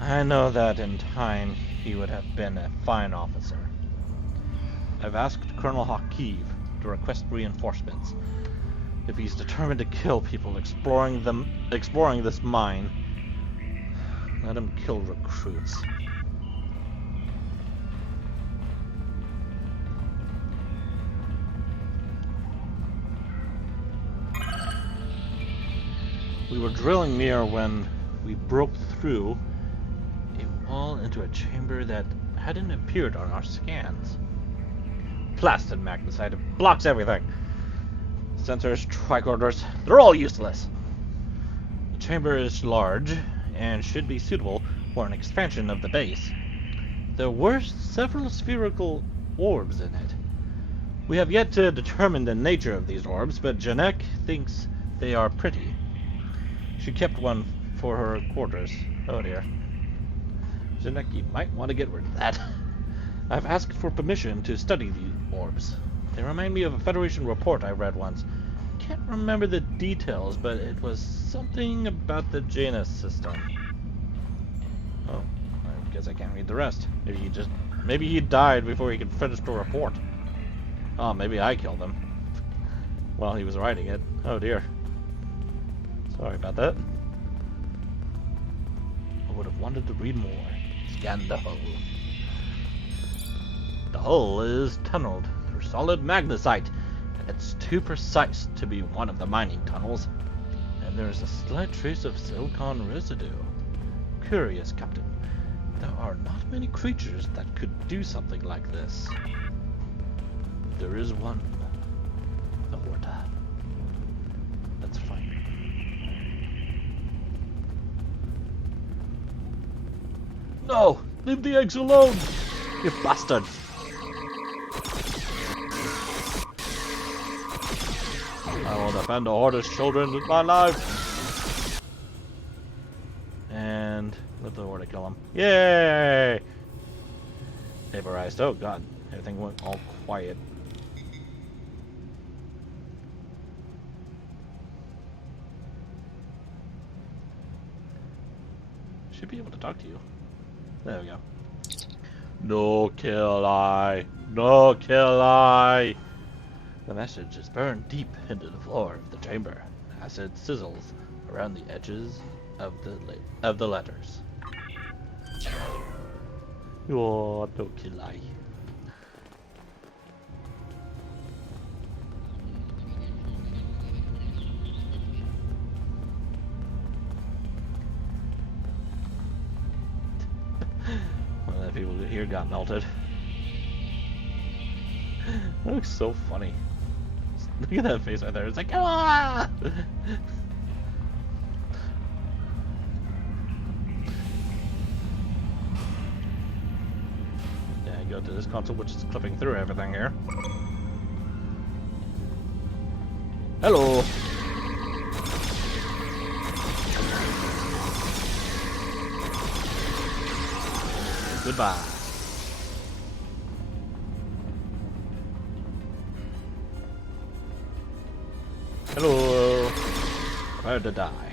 I know that in time he would have been a fine officer. I've asked Colonel Hakiv to request reinforcements. If he's determined to kill people exploring this mine, let him kill recruits. We were drilling near when we broke through a wall into a chamber that hadn't appeared on our scans. Blasted magnesite, it blocks everything. Sensors, tricorders, they're all useless. The chamber is large and should be suitable for an expansion of the base. There were several spherical orbs in it. We have yet to determine the nature of these orbs, but Janek thinks they are pretty. She kept one for her quarters. Oh dear. Janek, you might want to get rid of that. I've asked for permission to study the orbs. They remind me of a Federation report I read once. Can't remember the details, but it was something about the Janus system. Oh, I guess I can't read the rest. Maybe he died before he could finish the report. Oh, maybe I killed him while he was writing it. Oh dear. Sorry about that. I would have wanted to read more. Scan the hull. The hull is tunneled through solid magnesite, and it's too precise to be one of the mining tunnels. And there's a slight trace of silicon residue. Curious, Captain. There are not many creatures that could do something like this. There is one. The Horta. That's fine. No! Leave the eggs alone! You bastard! I will defend the Horta's children with my life! And let the Horta kill him. Yay! Vaporized. Oh god. Everything went all quiet. Should be able to talk to you. There we go. No kill I. No kill I. The message is burned deep into the floor of the chamber. Acid sizzles around the edges of the letters. Oh, no kill I. One of the people here got melted. That looks so funny. Look at that face right there. It's like, ah! Yeah, I go to this console, which is clipping through everything here. Hello. Goodbye. Hello. Prepare to die.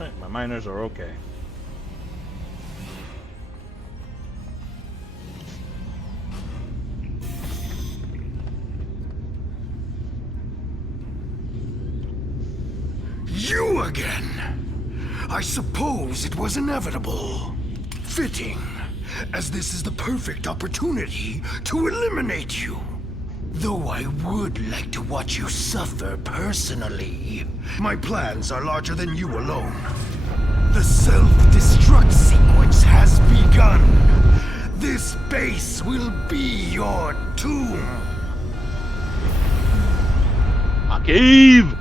Right, my miners are okay. You again! I suppose it was inevitable. Fitting, as this is the perfect opportunity to eliminate you. Though I would like to watch you suffer personally. My plans are larger than you alone. The self-destruct sequence has begun. This base will be your tomb. Hakiv!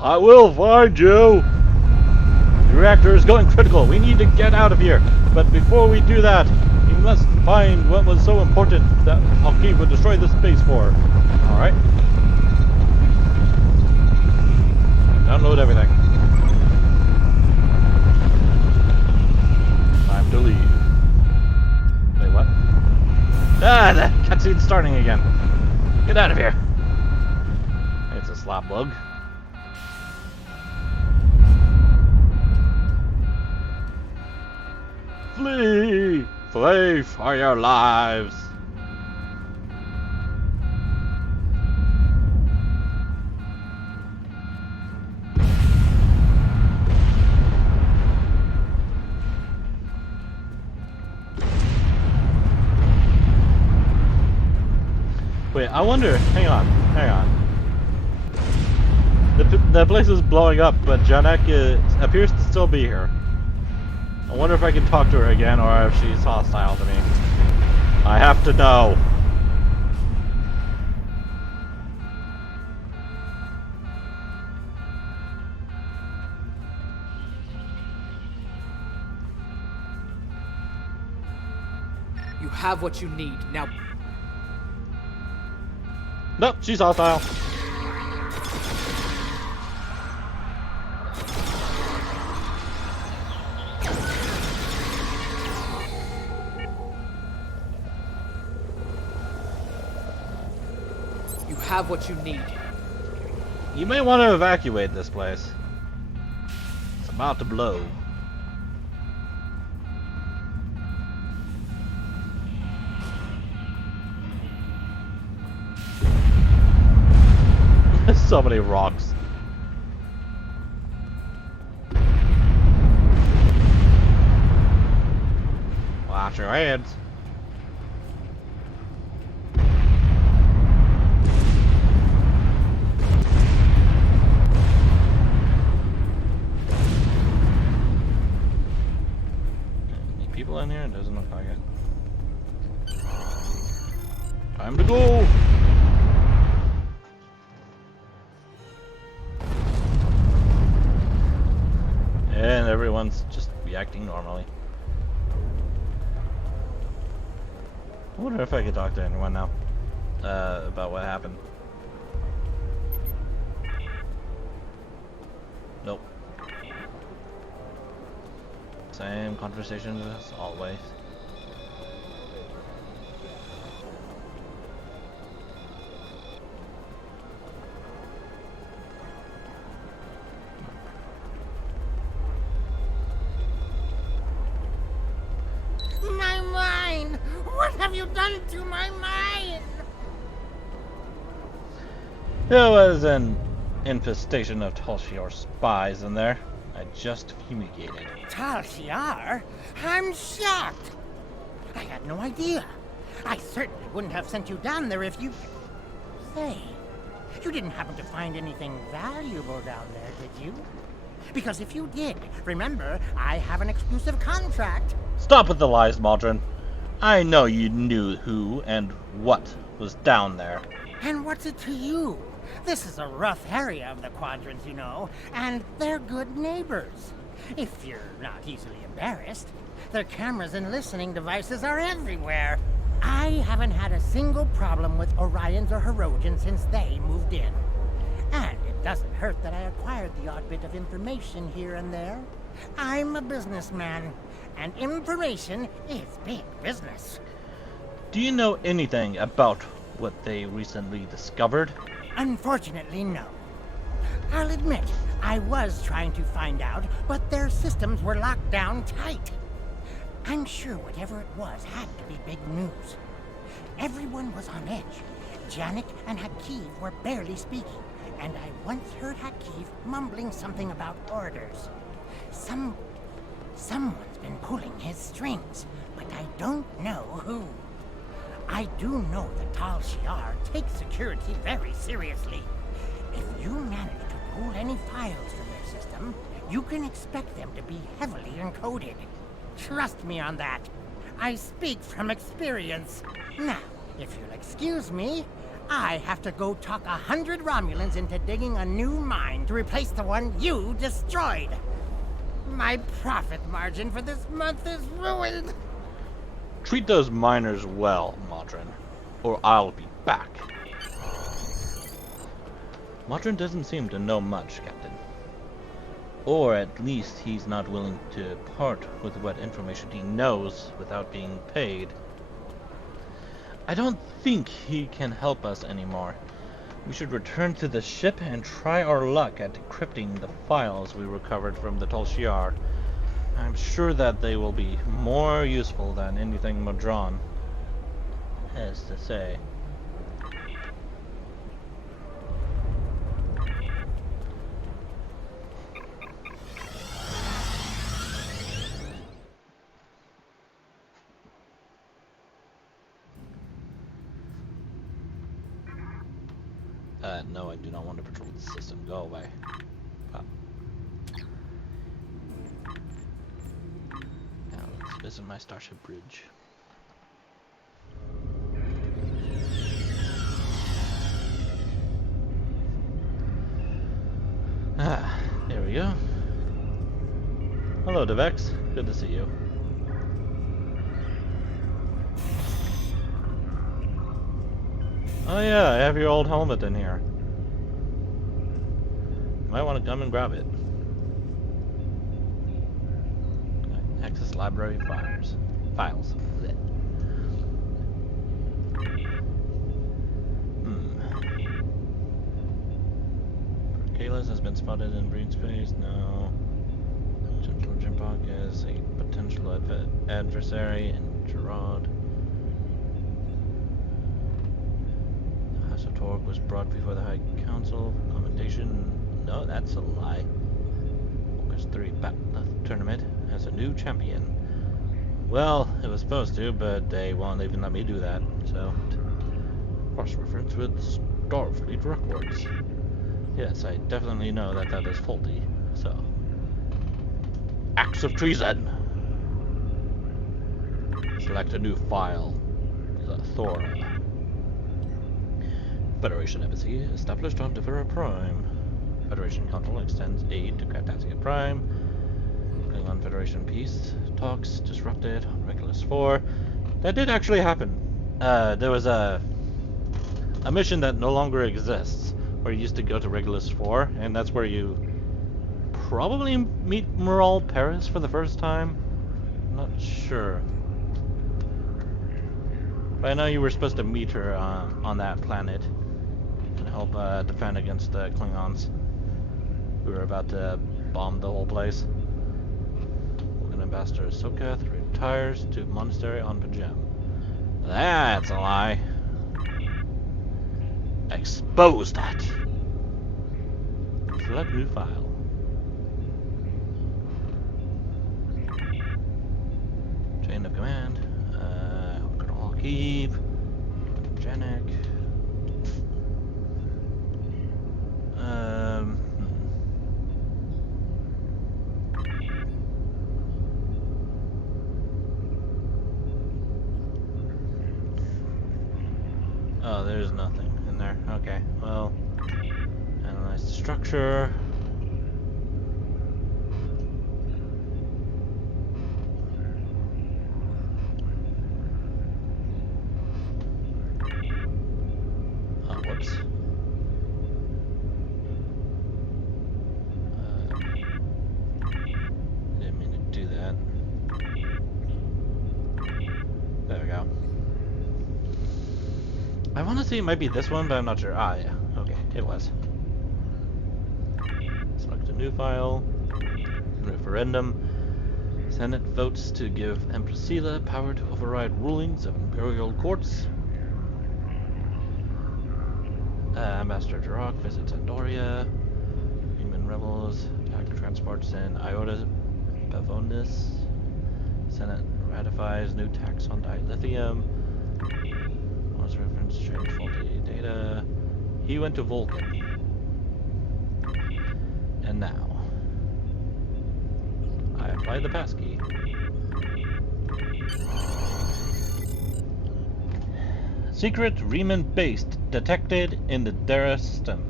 I will find you! The reactor is going critical. We need to get out of here. But before we do that, we must find what was so important that Alki would destroy this base for. Alright. Download everything. Time to leave. Wait, what? Ah, that cutscene's starting again. Get out of here. It's a slap bug. Flee! Flee for your lives! Wait, I wonder, hang on. The place is blowing up, but Janek appears to still be here. I wonder if I can talk to her again, or if she's hostile to me. I have to know. You have what you need. Now... Nope, she's hostile. You have what you need. You may want to evacuate this place. It's about to blow. So many rocks. Watch your heads. Any people in here? It doesn't look like it. Time to go! And everyone's just reacting normally. I wonder if I could talk to anyone now about what happened. Nope. Same conversations as always. My mind! What have you done to my mind? There was an infestation of Talshior spies in there. I just fumigated. Tal Shiar? I'm shocked. I had no idea. I certainly wouldn't have sent you down there if you... Say, you didn't happen to find anything valuable down there, did you? Because if you did, remember, I have an exclusive contract. Stop with the lies, Maldron. I know you knew who and what was down there. And what's it to you? This is a rough area of the Quadrants, you know, and they're good neighbors. If you're not easily embarrassed. Their cameras and listening devices are everywhere. I haven't had a single problem with Orions or Herodians since they moved in. And it doesn't hurt that I acquired the odd bit of information here and there. I'm a businessman, and information is big business. Do you know anything about what they recently discovered? Unfortunately, no. I'll admit, I was trying to find out, but their systems were locked down tight. I'm sure whatever it was had to be big news. Everyone was on edge. Janek and Hakiv were barely speaking, and I once heard Hakiv mumbling something about orders. Someone's been pulling his strings, but I don't know who. I do know that Tal Shiar takes security very seriously. If you manage to pull any files from their system, you can expect them to be heavily encoded. Trust me on that. I speak from experience. Now, if you'll excuse me, I have to go talk 100 Romulans into digging a new mine to replace the one you destroyed. My profit margin for this month is ruined. Treat those miners well, Modron, or I'll be back. Modron doesn't seem to know much, Captain. Or at least he's not willing to part with what information he knows without being paid. I don't think he can help us anymore. We should return to the ship and try our luck at decrypting the files we recovered from the Tal Shiar. I'm sure that they will be more useful than anything Modron has to say. No, I do not want to patrol the system. Go away. Now, let's visit my Starship Bridge. There we go. Hello, Devex. Good to see you. Oh yeah, I have your old helmet in here. Might want to come and grab it. Access library files. Blech. Kalis has been spotted in green space. No. Gentle Jimpok is a potential adversary in Gerard. The House of Torque was brought before the High Council for commendation. No, that's a lie. Focus 3 tournament has a new champion. Well, it was supposed to, but they won't even let me do that, so... Cross-reference with Starfleet records. Yes, I definitely know that that is faulty, so... Acts of treason! Select a new file. Thora. Federation Embassy established on Devera Prime. Federation Council extends aid to Cardassian Prime. Klingon Federation peace talks disrupted on Regulus 4. That did actually happen. There was a mission that no longer exists, where you used to go to Regulus 4, and that's where you probably meet Moral Paris for the first time. I'm not sure. But I know you were supposed to meet her on that planet and help defend against the Klingons. We were about to bomb the whole place. Vulcan Ambassador Sokath retires to monastery on Pajem. That's a lie. Expose that. Select new file. Chain of command. Control Keep. Janek. Oh, there's nothing in there. Okay, well, analyze the structure. Oh, whoops. Didn't mean to do that. There we go. I want to say it might be this one, but I'm not sure. Ah, yeah. Okay, it was. Select a new file. Referendum. Senate votes to give Empress Sela power to override rulings of imperial courts. Ambassador Jirok visits Andoria. Human rebels attack transports in Iota Pavonis. Senate ratifies new tax on dilithium. Reference, change faulty data. He went to Vulcan. And now I apply the passkey. Secret Riemann base detected in the Dara system.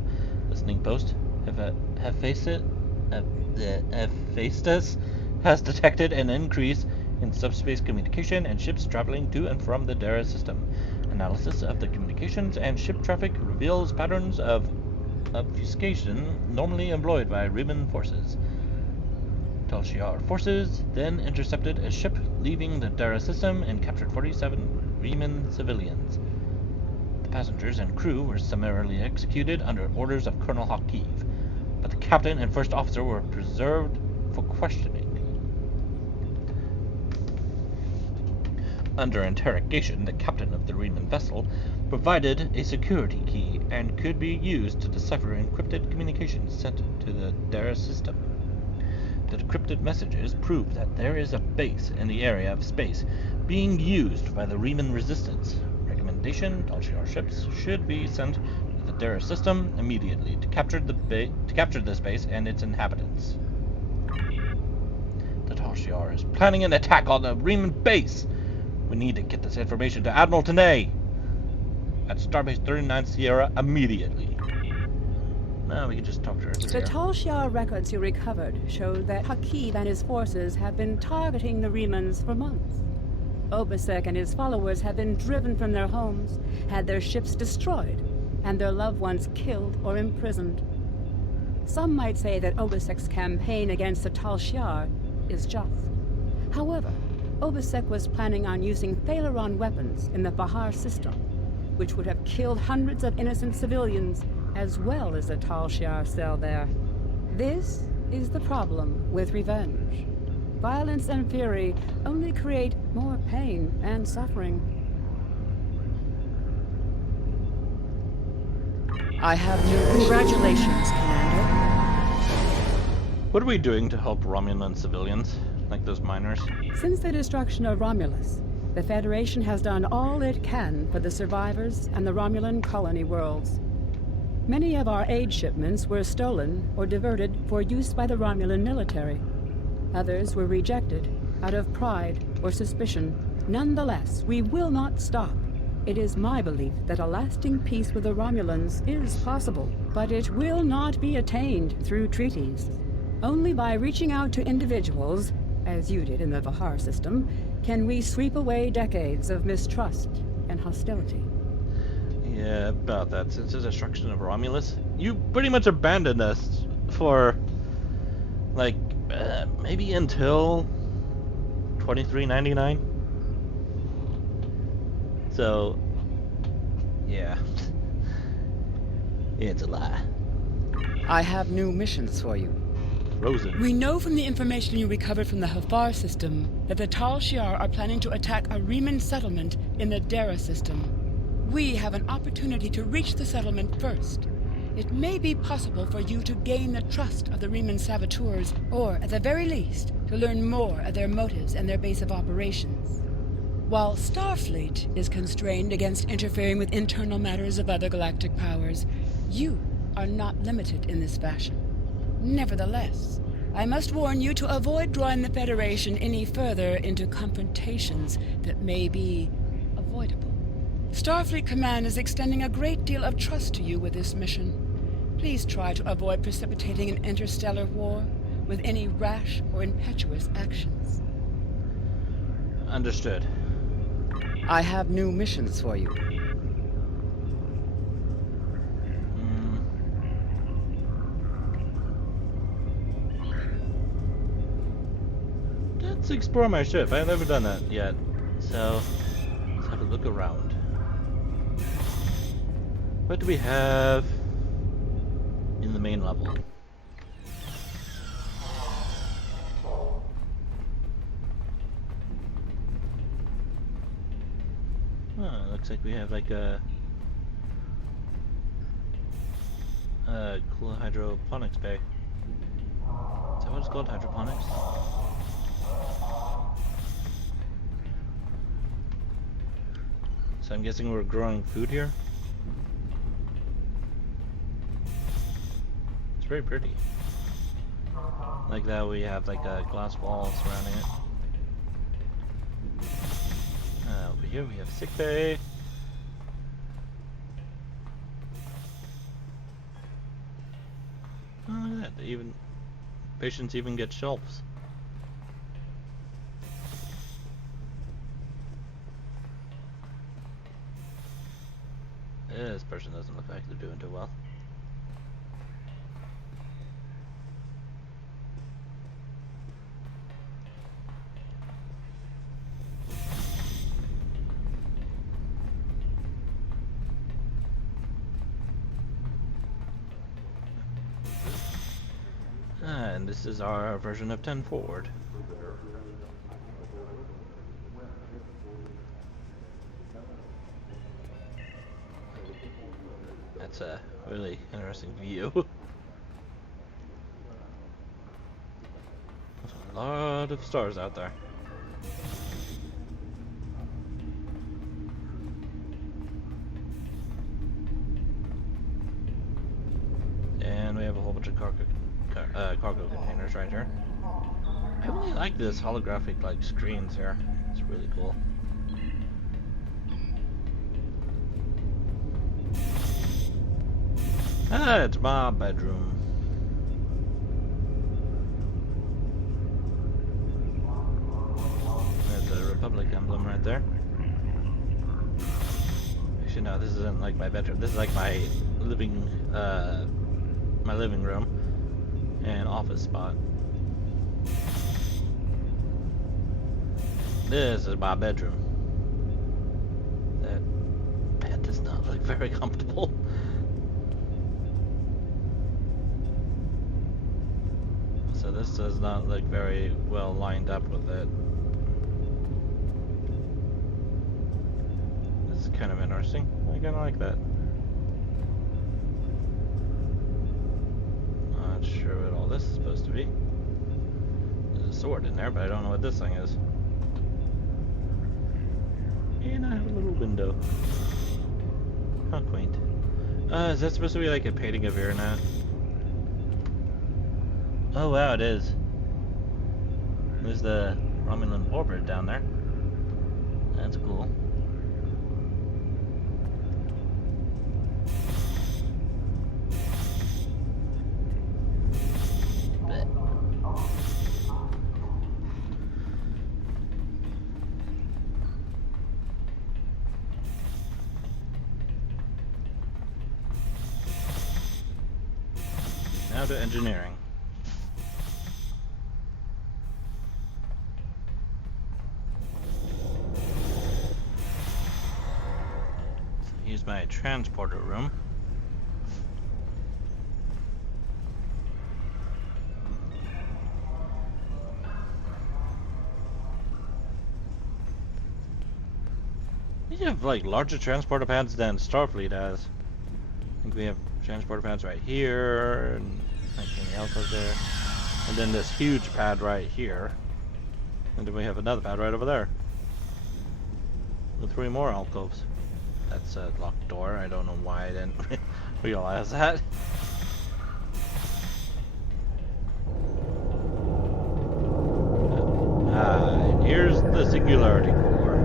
Listening post. Hephaestus has detected an increase in subspace communication and ships traveling to and from the Dara system. Analysis of the communications and ship traffic reveals patterns of obfuscation normally employed by Riemann forces. Tal Shiar forces then intercepted a ship leaving the Dara system and captured 47 Riemann civilians. The passengers and crew were summarily executed under orders of Colonel Hakiv, but the captain and first officer were preserved for questioning. Under interrogation, the captain of the Riemann vessel provided a security key and could be used to decipher encrypted communications sent to the Dara system. The decrypted messages prove that there is a base in the area of space being used by the Riemann resistance. Recommendation: Tal Shiar ships should be sent to the Dara system immediately to capture this base and its inhabitants. The Tal Shiar is planning an attack on the Riemann base. We need to get this information to Admiral Tanay at Starbase 39 Sierra immediately. No, we can just talk to her through The here. Tal Shiar records you recovered show that Hakiv and his forces have been targeting the Riemanns for months. Obasek and his followers have been driven from their homes, had their ships destroyed, and their loved ones killed or imprisoned. Some might say that Obasek's campaign against the Tal Shiar is just. However, Obasek was planning on using Thalaron weapons in the Bahar system, which would have killed hundreds of innocent civilians, as well as the Tal Shiar cell there. This is the problem with revenge. Violence and fury only create more pain and suffering. I have new congratulations, Commander. What are we doing to help Romulan civilians, like those miners? Since the destruction of Romulus, the Federation has done all it can for the survivors and the Romulan colony worlds. Many of our aid shipments were stolen or diverted for use by the Romulan military. Others were rejected out of pride or suspicion. Nonetheless, we will not stop. It is my belief that a lasting peace with the Romulans is possible, but it will not be attained through treaties. Only by reaching out to individuals, as you did in the Vahar system, can we sweep away decades of mistrust and hostility. Yeah, about that. Since the destruction of Romulus, you pretty much abandoned us for, like, maybe until 2399. So, yeah. It's a lie. I have new missions for you. Rosen. We know from the information you recovered from the Hafar system that the Tal Shiar are planning to attack a Riemann settlement in the Dara system. We have an opportunity to reach the settlement first. It may be possible for you to gain the trust of the Riemann saboteurs, or at the very least, to learn more of their motives and their base of operations. While Starfleet is constrained against interfering with internal matters of other galactic powers, you are not limited in this fashion. Nevertheless, I must warn you to avoid drawing the Federation any further into confrontations that may be avoidable. Starfleet Command is extending a great deal of trust to you with this mission. Please try to avoid precipitating an interstellar war with any rash or impetuous actions. Understood. I have new missions for you. Let's explore my ship. I've never done that yet. So, let's have a look around. What do we have in the main level? Oh, looks like we have like a cool hydroponics bay. Is that what it's called? Hydroponics? So I'm guessing we're growing food here? It's very pretty. Like that we have like a glass wall surrounding it. Over here we have sick bay. Oh, look at that. Patients even get shelves. This person doesn't look like they're doing too well. And this is our version of 10 forward. That's a really interesting view. There's a lot of stars out there. And we have a whole bunch of cargo containers right here. I really like this holographic like screens here. It's really cool. Ah, it's my bedroom. There's a Republic emblem right there. Actually, no, this isn't like my bedroom. This is like my living room and office spot. This is my bedroom. That bed does not look very comfortable. So this does not look very well lined up with it. This is kind of interesting. I kind of like that. Not sure what all this is supposed to be. There's a sword in there, but I don't know what this thing is. And I have a little window. How quaint. Is that supposed to be like a painting of Byrnjolf? Oh wow, it is. There's the Romulan orbit down there. That's cool. Now to engineering. Use my transporter room. We have like larger transporter pads than Starfleet has. I think we have transporter pads right here, and anything else up there. And then this huge pad right here. And then we have another pad right over there. With 3 more alcoves. That's a locked door. I don't know why I didn't realize that. Here's the singularity core.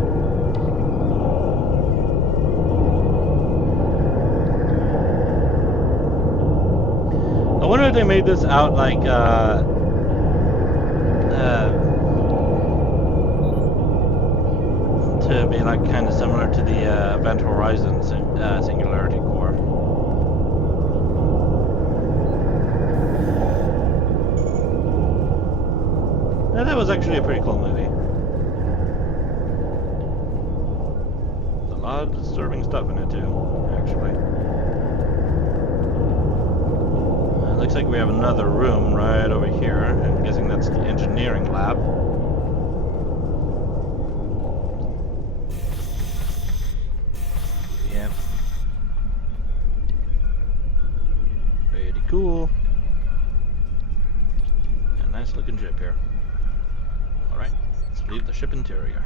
I wonder if they made this out like to be like kind of similar to the Event Horizon singularity core. And that was actually a pretty cool movie. There's a lot of disturbing stuff in it too, actually. It looks like we have another room right over here. I'm guessing that's the engineering lab. Yep. Pretty cool. A nice looking ship here. Alright, let's leave the ship interior.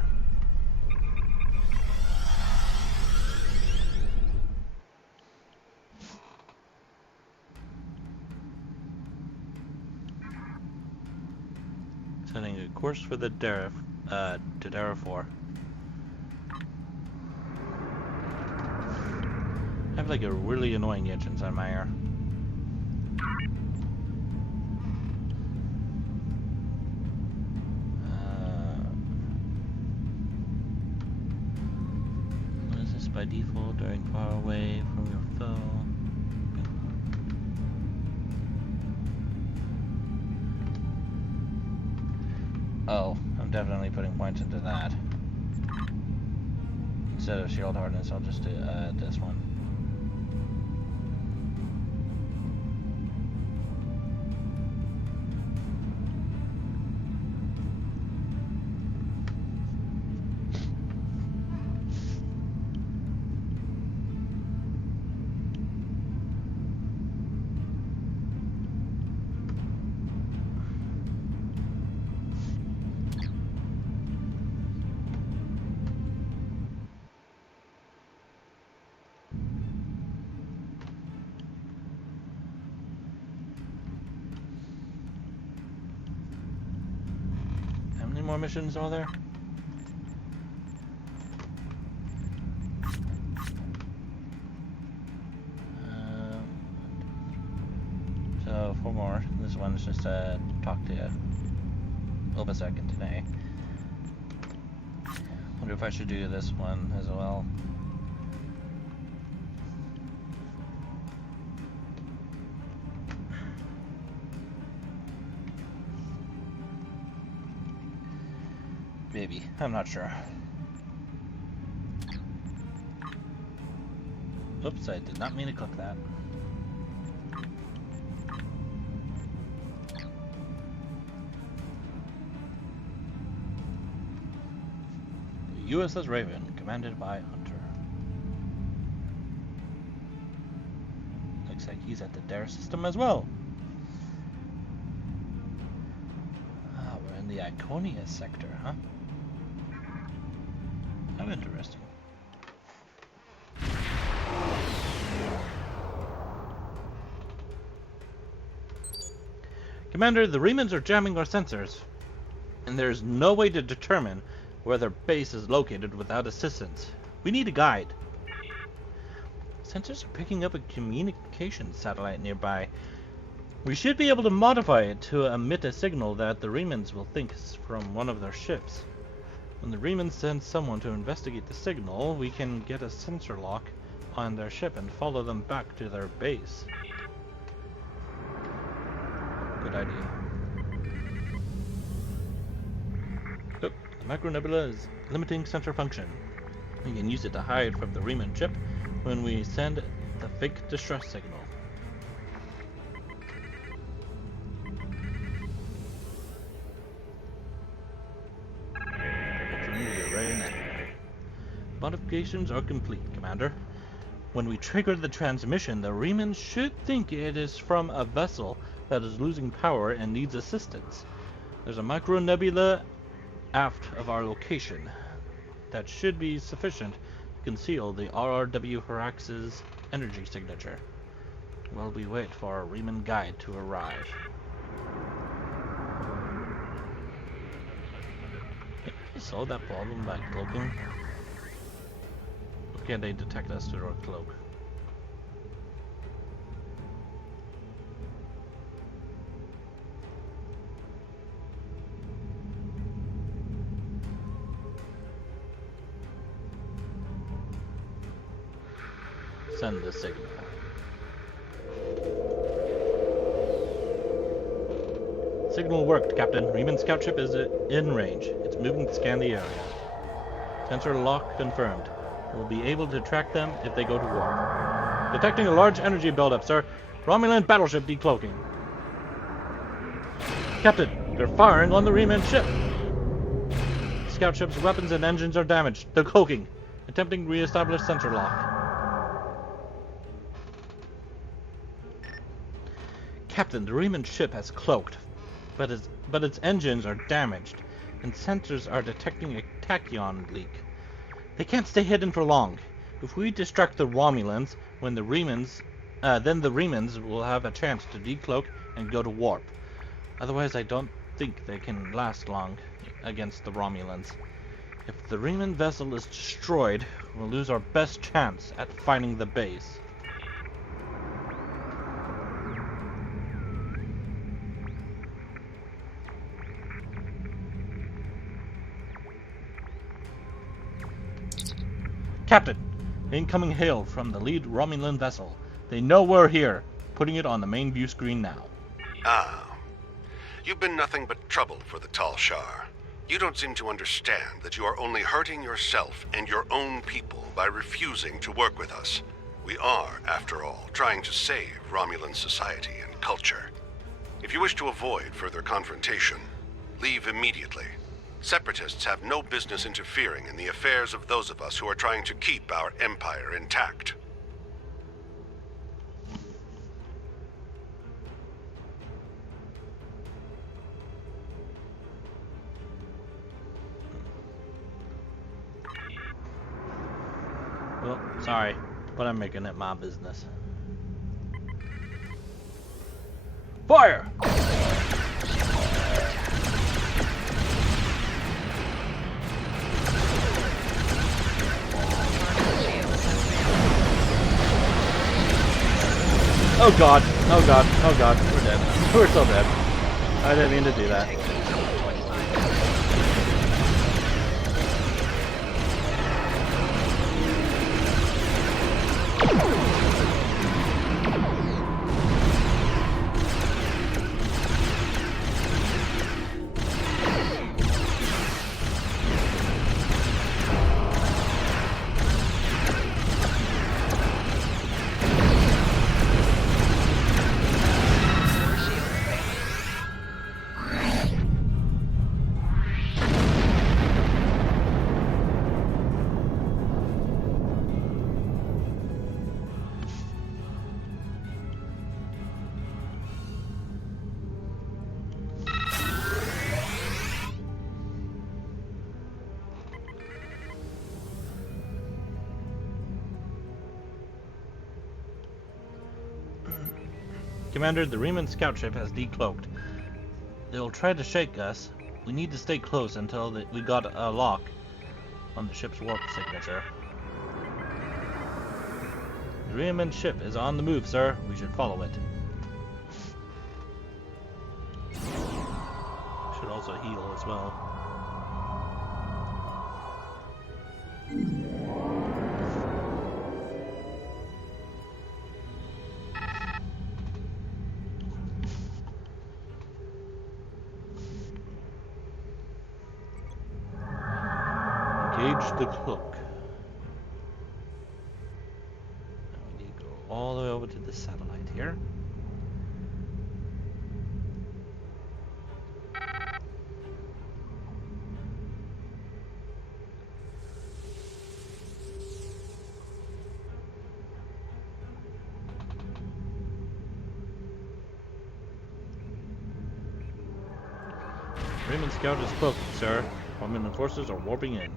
Setting a course for the to Darafor. I have like a really annoying itch inside my ear. by default during far away from your foe. Oh, I'm definitely putting points into that. Instead of shield hardness, I'll just do this one. How many more missions are there? So 4 more. This one's just talk to Obasek and today. Wonder if I should do this one as well. Maybe. I'm not sure. Oops, I did not mean to click that. The USS Raven, commanded by Hunter. Looks like he's at the Dare system as well. Ah, we're in the Iconia sector, huh? How interesting. Commander, the Remans are jamming our sensors, and there's no way to determine where their base is located without assistance. We need a guide. Sensors are picking up a communication satellite nearby. We should be able to modify it to emit a signal that the Remans will think is from one of their ships. When the Remans send someone to investigate the signal, we can get a sensor lock on their ship and follow them back to their base. Good idea. Oh, the micronebula is limiting sensor function. We can use it to hide from the Reman ship when we send the fake distress signal. Modifications are complete, Commander. When we trigger the transmission, the Reman should think it is from a vessel that is losing power and needs assistance. There's a micronebula aft of our location. That should be sufficient to conceal the RRW Harax's energy signature. While we wait for our Reman guide to arrive. Solve that problem by cloaking. Or can they detect us through our cloak? Send the signal. Signal worked, Captain. Reman scout ship is in range. It's moving to scan the area. Sensor lock confirmed. We'll be able to track them if they go to war. Detecting a large energy buildup, sir. Romulan battleship decloaking. Captain, they're firing on the Reman ship. The scout ship's weapons and engines are damaged. They're cloaking. Attempting to re-establish sensor lock. Captain, the Reman ship has cloaked, but its engines are damaged, and sensors are detecting a tachyon leak. They can't stay hidden for long. If we distract the Romulans, then the Remans will have a chance to decloak and go to warp. Otherwise, I don't think they can last long against the Romulans. If the Reman vessel is destroyed, we'll lose our best chance at finding the base. Captain, Incoming hail from the lead Romulan vessel. They know we're here. Putting it on the main view screen now. Ah. You've been nothing but trouble for the Tal Shar. You don't seem to understand that you are only hurting yourself and your own people by refusing to work with us. We are, after all, trying to save Romulan society and culture. If you wish to avoid further confrontation, leave immediately. Separatists have no business interfering in the affairs of those of us who are trying to keep our empire intact. Well, sorry, but I'm making it my business. Fire! Oh god, oh god, oh god, we're dead. We're so dead. I didn't mean to do that. Commander, the Riemann scout ship has decloaked. They'll try to shake us. We need to stay close until we got a lock on the ship's warp signature. The Riemann ship is on the move, sir. We should follow it. Should also heal as well. Engage the cloak. Now we need to go all the way over to the satellite here. Riemann Scout is cloaked, sir. Romulan forces are warping in.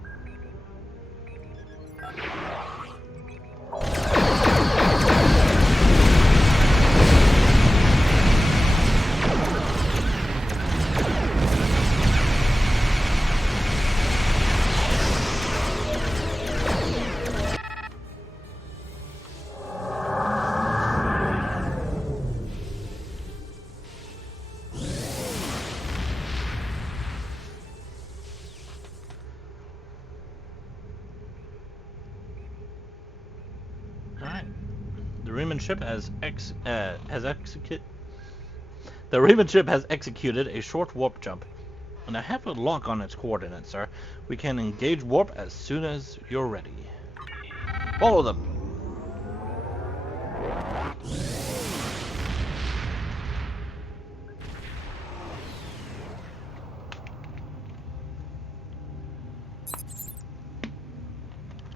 The Riemann ship has executed a short warp jump, and I have a lock on its coordinates, sir. We can engage warp as soon as you're ready. Follow them.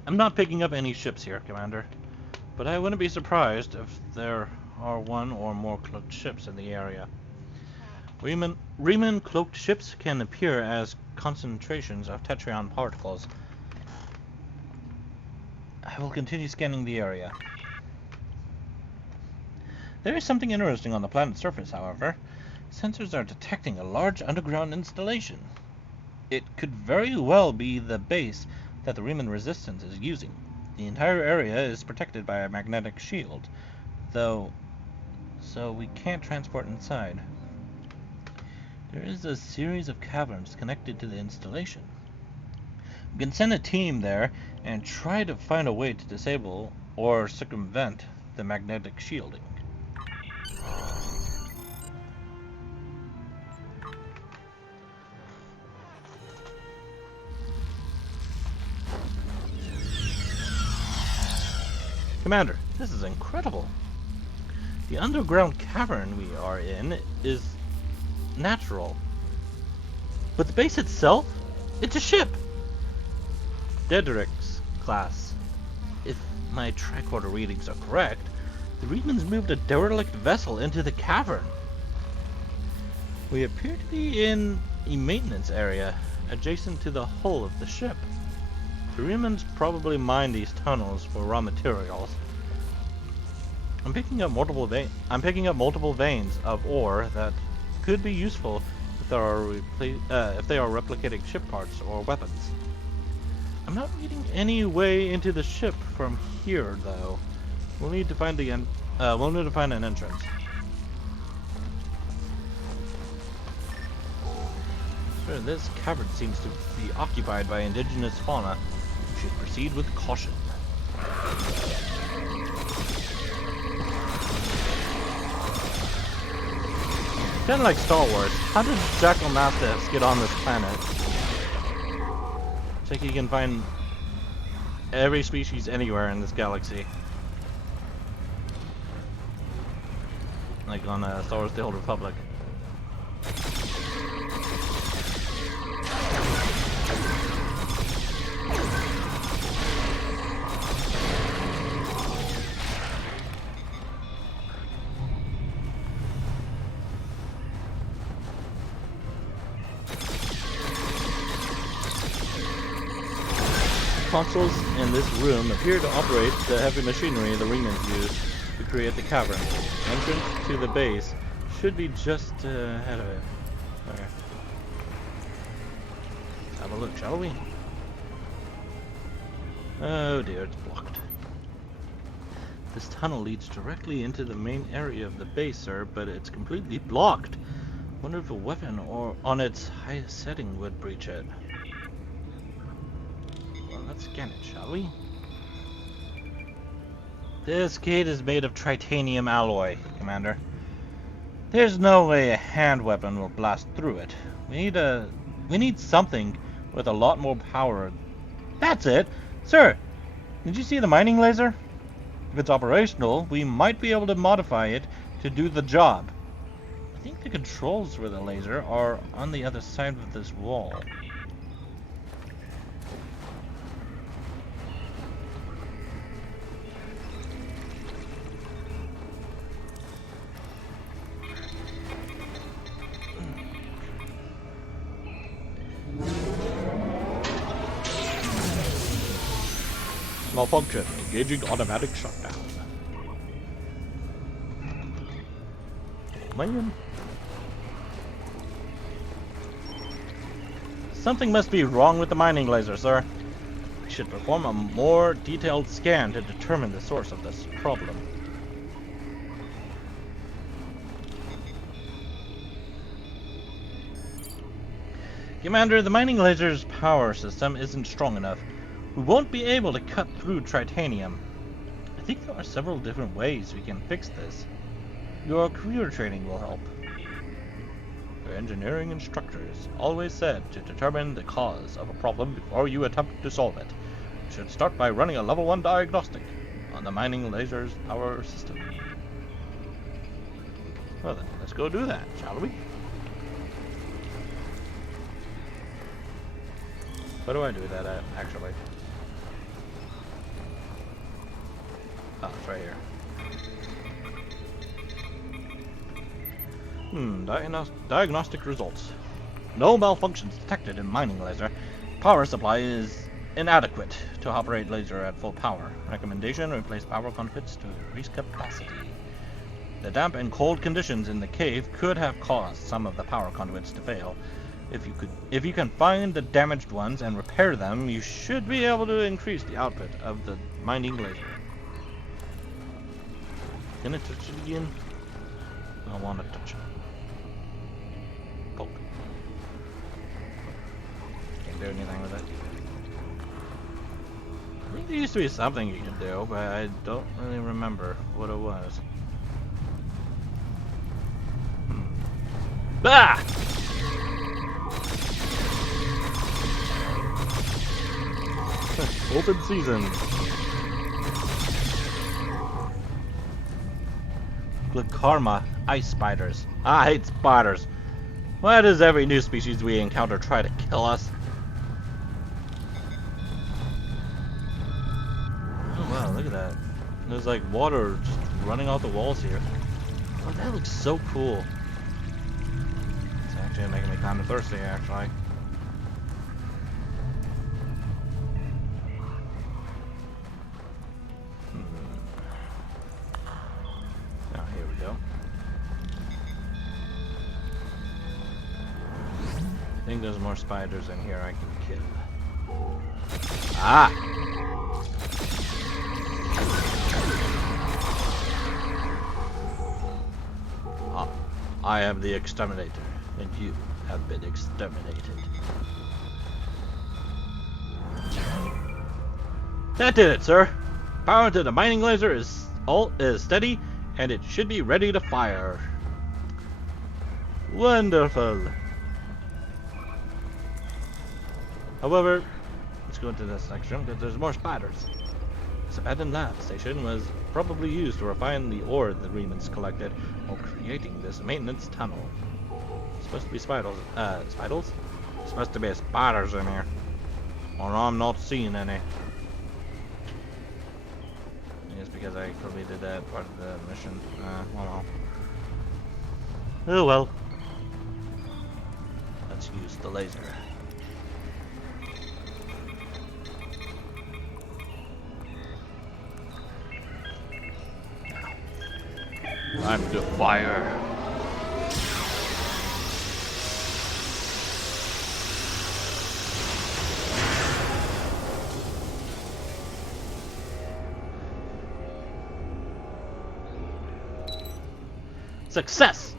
I'm not picking up any ships here, Commander. But I wouldn't be surprised if there are one or more cloaked ships in the area. Riemann cloaked ships can appear as concentrations of tetryon particles. I will continue scanning the area. There is something interesting on the planet's surface, however. Sensors are detecting a large underground installation. It could very well be the base that the Riemann resistance is using. The entire area is protected by a magnetic shield, so we can't transport inside. There is a series of caverns connected to the installation. We can send a team there and try to find a way to disable or circumvent the magnetic shielding. Commander, this is incredible. The underground cavern we are in is natural. But the base itself? It's a ship! Dedric's class. If my tricorder readings are correct, the Remans moved a derelict vessel into the cavern. We appear to be in a maintenance area adjacent to the hull of the ship. The Remans probably mine these tunnels for raw materials. I'm picking up multiple veins of ore that could be useful if they are replicating ship parts or weapons. I'm not reading any way into the ship from here, though. We'll need to find an entrance. Sure, this cavern seems to be occupied by indigenous fauna. We should proceed with caution. Kinda like Star Wars. How did Jackal Mastiffs get on this planet? It's like you can find every species anywhere in this galaxy. Like on Star Wars The Old Republic. Consoles in this room appear to operate the heavy machinery the Remans use to create the cavern. Entrance to the base should be just ahead of it. Okay. Let's have a look, shall we? Oh dear, it's blocked. This tunnel leads directly into the main area of the base, sir, but it's completely blocked. Wonder if a weapon or on its highest setting would breach it. Let's scan it, shall we? This gate is made of titanium alloy, Commander. There's no way a hand weapon will blast through it. We need something with a lot more power. That's it! Sir, did you see the mining laser? If it's operational, we might be able to modify it to do the job. I think the controls for the laser are on the other side of this wall. Malfunction. Engaging automatic shutdown. Man. Something must be wrong with the mining laser, sir. We should perform a more detailed scan to determine the source of this problem. Commander, the mining laser's power system isn't strong enough. We won't be able to cut through titanium. I think there are several different ways we can fix this. Your career training will help. Your engineering instructors always said to determine the cause of a problem before you attempt to solve it. You should start by running a level 1 diagnostic on the mining laser's power system. Well then, let's go do that, shall we? What do I do that at, actually? Oh, it's right here. Diagnostic results. No malfunctions detected in mining laser. Power supply is inadequate to operate laser at full power. Recommendation: replace power conduits to increase capacity. The damp and cold conditions in the cave could have caused some of the power conduits to fail. If you can find the damaged ones and repair them, you should be able to increase the output of the mining laser. Can I touch it again? I want to touch it. Poke. Can't do anything with it. think there used to be something you could do, but I don't really remember what it was. Ah! Open season. Glykarma, ice spiders. I hate spiders. Why does every new species we encounter try to kill us? Oh wow, look at that. There's like water just running off the walls here. Oh, that looks so cool. It's actually making me kind of thirsty, actually. Now, here we go. I think there's more spiders in here I can kill. Ah! I am the exterminator, and you have been exterminated. That did it, sir. Power to the mining laser is steady, and it should be ready to fire. Wonderful. However, let's go into this next room because there's more spiders. This abandoned lab station was probably used to refine the ore the Remans collected while creating this maintenance tunnel. It's supposed to be spiders. Spiders? It's supposed to be spiders in here. Or I'm not seeing any. I think it's because I completed that part of the mission. Well. Oh well. Let's use the laser. Time to fire. Success!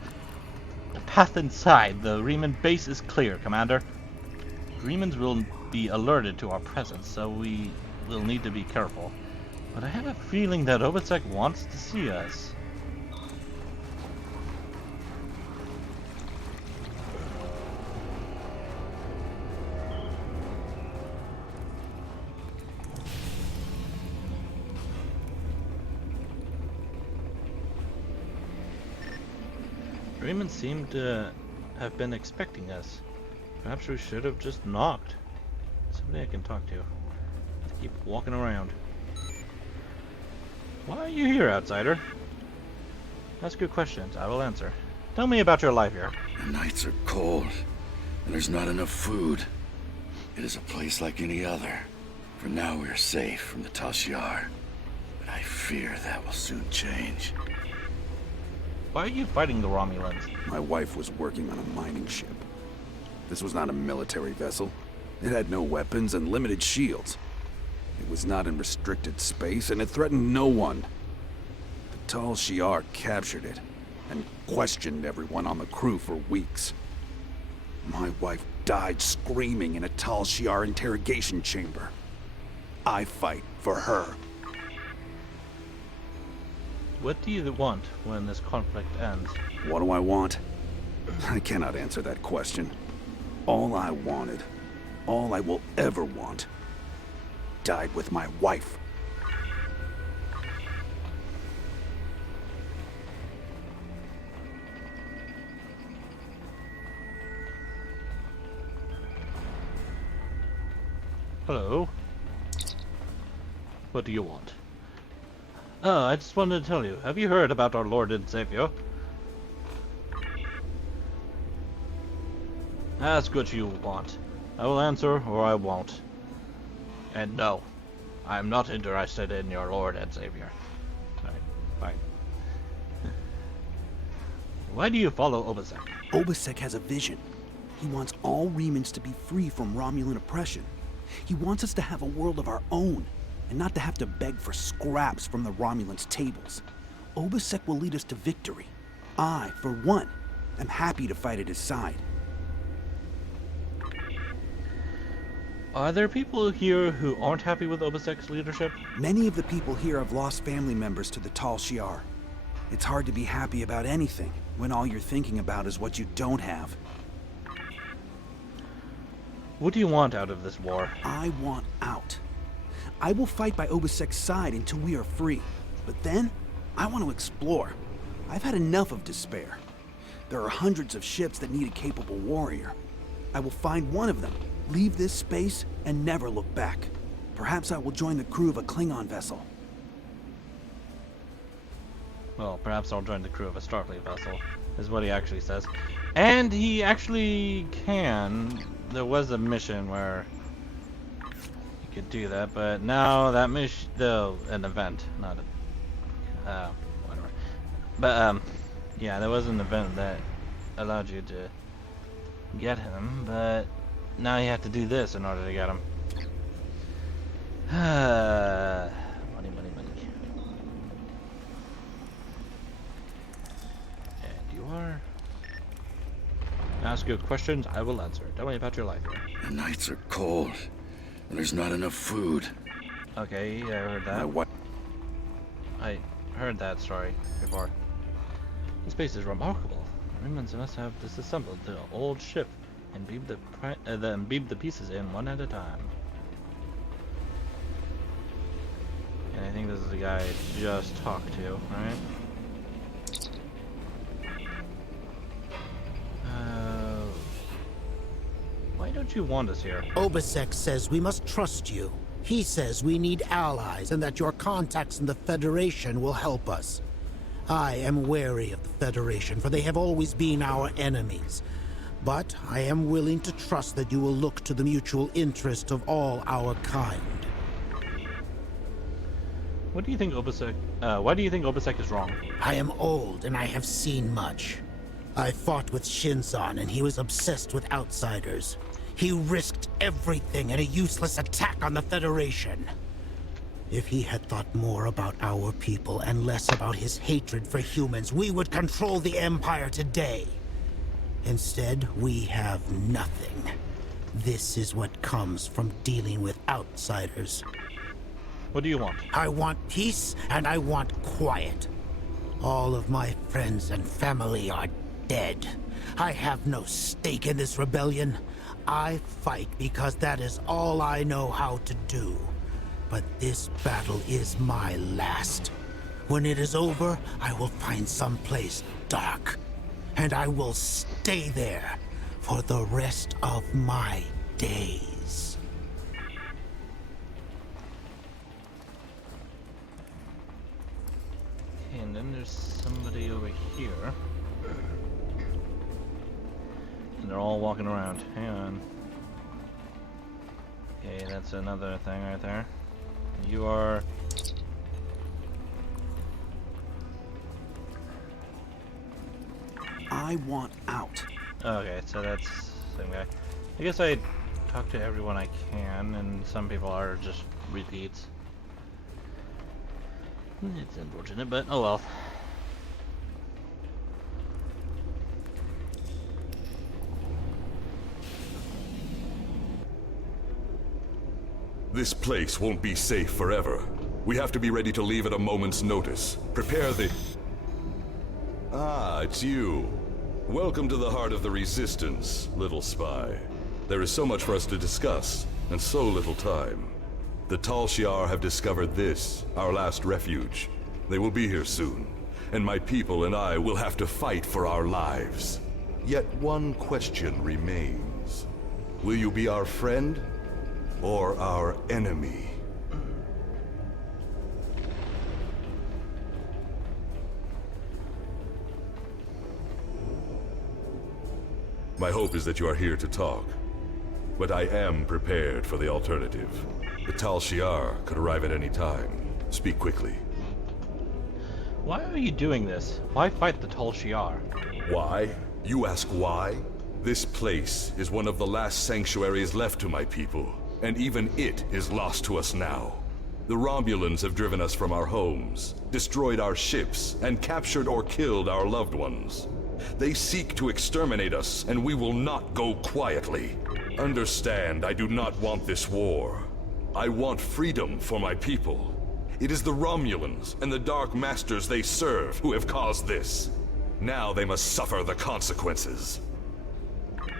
The path inside the Reman base is clear, Commander. Remans will be alerted to our presence, so we will need to be careful. But I have a feeling that Obasek wants to see us. Remans seem to have been expecting us. Perhaps we should have just knocked. Somebody I can talk to. Let's keep walking around. Why are you here, outsider? Ask good questions. I will answer. Tell me about your life here. The nights are cold, and there's not enough food. It is a place like any other. For now we are safe from the Tal Shiar, but I fear that will soon change. Why are you fighting the Romulans? My wife was working on a mining ship. This was not a military vessel. It had no weapons and limited shields. It was not in restricted space, and it threatened no one. The Tal Shiar captured it, and questioned everyone on the crew for weeks. My wife died screaming in a Tal Shiar interrogation chamber. I fight for her. What do you want when this conflict ends? What do I want? I cannot answer that question. All I wanted, all I will ever want, died with my wife. Hello? What do you want? Oh, I just wanted to tell you. Have you heard about our Lord and Savior? Ask what you want. I will answer or I won't. And no, I am not interested in your Lord and Savior. Alright, fine. Why do you follow Obasek? Obasek has a vision. He wants all Remans to be free from Romulan oppression. He wants us to have a world of our own, and not to have to beg for scraps from the Romulans' tables. Obasek will lead us to victory. I, for one, am happy to fight at his side. Are there people here who aren't happy with Obasek's leadership? Many of the people here have lost family members to the Tal Shiar. It's hard to be happy about anything when all you're thinking about is what you don't have. What do you want out of this war? I want out. I will fight by Obasek's side until we are free. But then, I want to explore. I've had enough of despair. There are hundreds of ships that need a capable warrior. I will find one of them, leave this space, and never look back. Perhaps I will join the crew of a Klingon vessel. Well, perhaps I'll join the crew of a Starfleet vessel, is what he actually says. And he actually can. There was a mission where he could do that, but now that mission, though, an event, not a, whatever. But, yeah, there was an event that allowed you to get him, but now you have to do this in order to get him. Money, money, money. And you are? Ask you questions, I will answer. Tell me about your life here. The nights are cold, and there's not enough food. Okay, I heard that. I heard that story before. This space is remarkable. Humans must have disassembled the old ship and beamed the pieces in one at a time. And I think this is the guy I just talked to, right? Why don't you want us here? Obasek says we must trust you. He says we need allies and that your contacts in the Federation will help us. I am wary of the Federation, for they have always been our enemies. But I am willing to trust that you will look to the mutual interest of all our kind. What do you think Obasek, why do you think Obasek is wrong? I am old and I have seen much. I fought with Shinzon and he was obsessed with outsiders. He risked everything in a useless attack on the Federation. If he had thought more about our people and less about his hatred for humans, we would control the Empire today. Instead, we have nothing. This is what comes from dealing with outsiders. What do you want? I want peace and I want quiet. All of my friends and family are dead. I have no stake in this rebellion. I fight because that is all I know how to do. But this battle is my last. When it is over, I will find some place dark. And I will stay there for the rest of my days. Okay, and then there's somebody over here. And they're all walking around. Hang on. Okay, that's another thing right there. You are... I want out. Okay, so that's the same guy. I guess I talk to everyone I can, and some people are just repeats. It's unfortunate, but oh well. This place won't be safe forever. We have to be ready to leave at a moment's notice. Prepare the... Ah, it's you. Welcome to the heart of the Resistance, little spy. There is so much for us to discuss, and so little time. The Tal Shiar have discovered this, our last refuge. They will be here soon, and my people and I will have to fight for our lives. Yet one question remains. Will you be our friend, or our enemy? My hope is that you are here to talk, but I am prepared for the alternative. The Tal Shiar could arrive at any time. Speak quickly. Why are you doing this? Why fight the Tal Shiar? Why? You ask why? This place is one of the last sanctuaries left to my people, and even it is lost to us now. The Romulans have driven us from our homes, destroyed our ships, and captured or killed our loved ones. They seek to exterminate us, and we will not go quietly. Understand, I do not want this war. I want freedom for my people. It is the Romulans and the Dark Masters they serve who have caused this. Now they must suffer the consequences.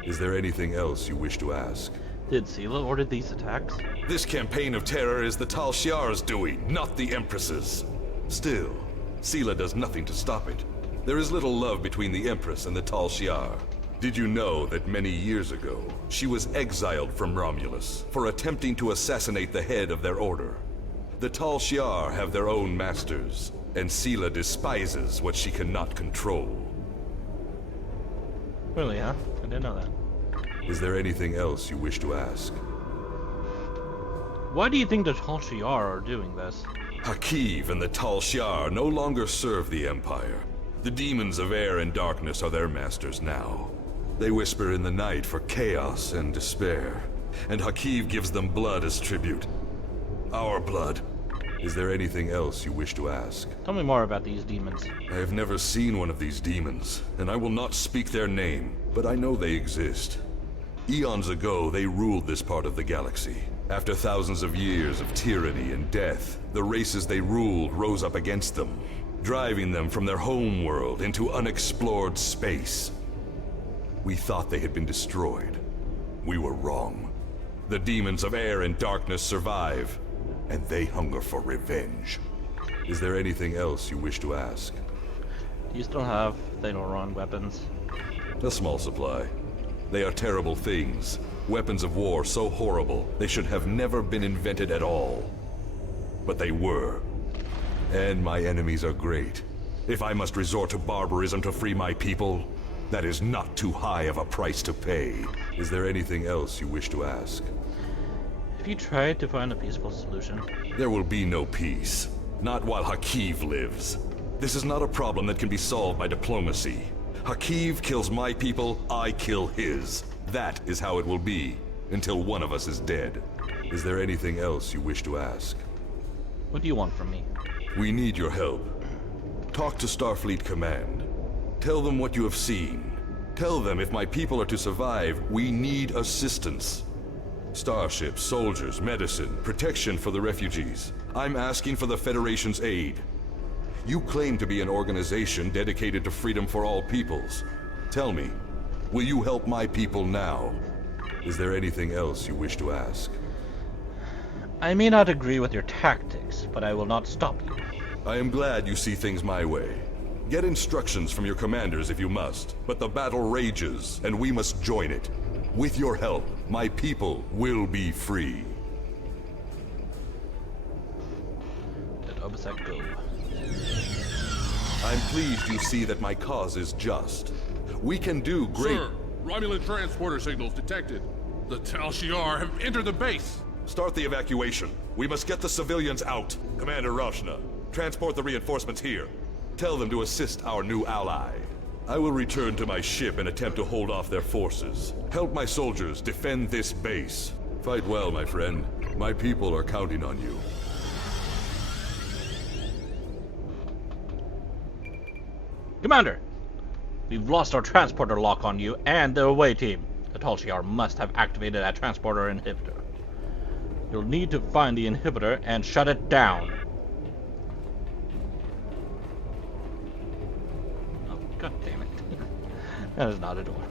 Is there anything else you wish to ask? Did Sela order these attacks? This campaign of terror is the Tal Shiar's doing, not the Empress's. Still, Sela does nothing to stop it. There is little love between the Empress and the Tal Shiar. Did you know that many years ago, she was exiled from Romulus for attempting to assassinate the head of their order? The Tal Shiar have their own masters, and Sela despises what she cannot control. Really, huh? I didn't know that. Is there anything else you wish to ask? Why do you think the Tal Shiar are doing this? Hakiv and the Tal Shiar no longer serve the Empire. The demons of air and darkness are their masters now. They whisper in the night for chaos and despair, and Hakiv gives them blood as tribute. Our blood. Is there anything else you wish to ask? Tell me more about these demons. I have never seen one of these demons, and I will not speak their name, but I know they exist. Eons ago, they ruled this part of the galaxy. After thousands of years of tyranny and death, the races they ruled rose up against them, driving them from their home world into unexplored space. We thought they had been destroyed. We were wrong. The demons of air and darkness survive, and they hunger for revenge. Is there anything else you wish to ask? Do you still have Thanaron weapons? A small supply. They are terrible things. Weapons of war so horrible, they should have never been invented at all. But they were. And my enemies are great. If I must resort to barbarism to free my people, that is not too high of a price to pay. Is there anything else you wish to ask? Have you tried to find a peaceful solution? There will be no peace. Not while Hakiv lives. This is not a problem that can be solved by diplomacy. Hakiv kills my people, I kill his. That is how it will be, until one of us is dead. Is there anything else you wish to ask? What do you want from me? We need your help. Talk to Starfleet Command. Tell them what you have seen. Tell them if my people are to survive, we need assistance. Starships, soldiers, medicine, protection for the refugees. I'm asking for the Federation's aid. You claim to be an organization dedicated to freedom for all peoples. Tell me, will you help my people now? Is there anything else you wish to ask? I may not agree with your tactics, but I will not stop you. I am glad you see things my way. Get instructions from your commanders if you must, but the battle rages, and we must join it. With your help, my people will be free. Let Obisek go. I'm pleased you see that my cause is just. We can do great— Sir, Romulan transporter signals detected. The Tal Shiar have entered the base. Start the evacuation. We must get the civilians out. Commander Roshna, transport the reinforcements here. Tell them to assist our new ally. I will return to my ship and attempt to hold off their forces. Help my soldiers defend this base. Fight well, my friend. My people are counting on you. Commander! We've lost our transporter lock on you and the away team. The Tal Shiar must have activated that transporter inhibitor. You'll need to find the inhibitor and shut it down. Oh, god damn it. That is not a door.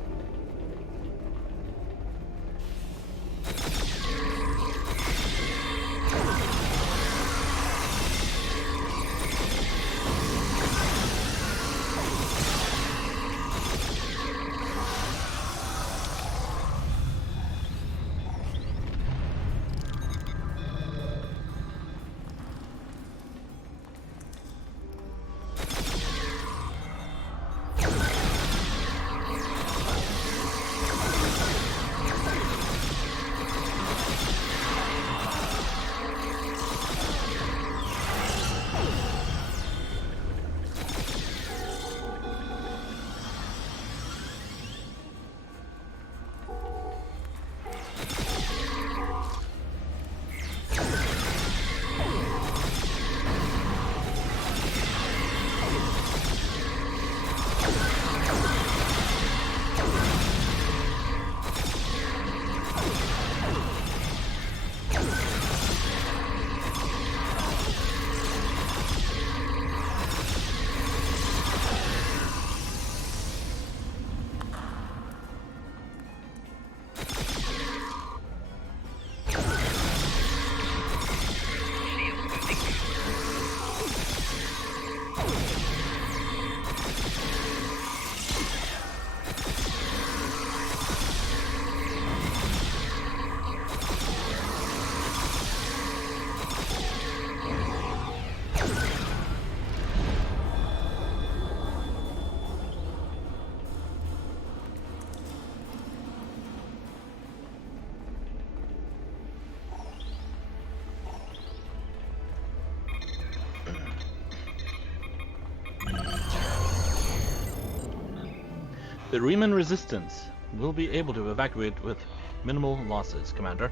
The Riemann resistance will be able to evacuate with minimal losses, Commander.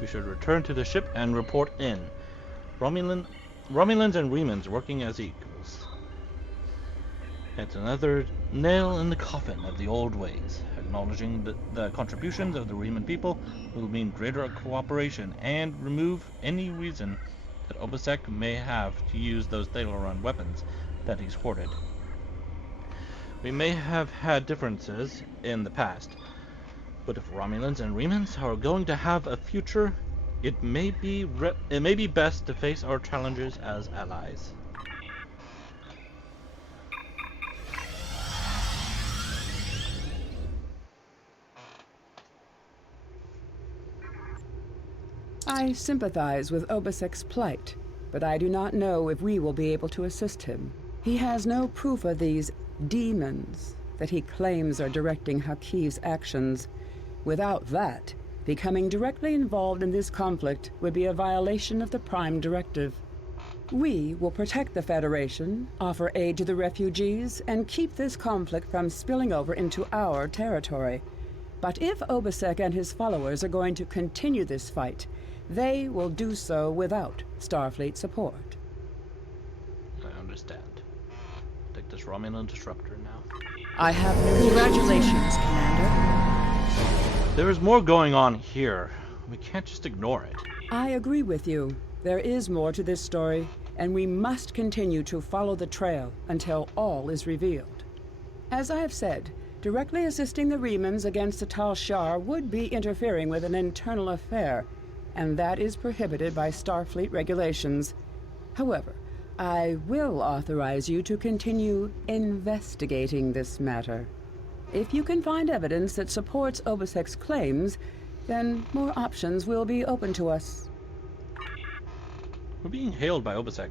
We should return to the ship and report in. Romulans and Riemanns working as equals. It's another nail in the coffin of the old ways. Acknowledging the contributions of the Riemann people will mean greater cooperation and remove any reason that Obasek may have to use those Thalaron weapons that he's hoarded. We may have had differences in the past, but if Romulans and Riemanns are going to have a future, it may be best to face our challenges as allies. I sympathize with Obasek's plight, but I do not know if we will be able to assist him. He has no proof of these demons that he claims are directing Hakiv's actions. Without that, becoming directly involved in this conflict would be a violation of the Prime Directive. We will protect the Federation, offer aid to the refugees, and keep this conflict from spilling over into our territory. But if Obasek and his followers are going to continue this fight, they will do so without Starfleet support. I understand. Take this Romulan disruptor now. I have news. Congratulations, Commander. There is more going on here. We can't just ignore it. I agree with you. There is more to this story, and we must continue to follow the trail until all is revealed. As I have said, directly assisting the Riemanns against the Tal Shiar would be interfering with an internal affair, and that is prohibited by Starfleet regulations. However, I will authorize you to continue investigating this matter. If you can find evidence that supports Obasek's claims, then more options will be open to us. We're being hailed by Obasek.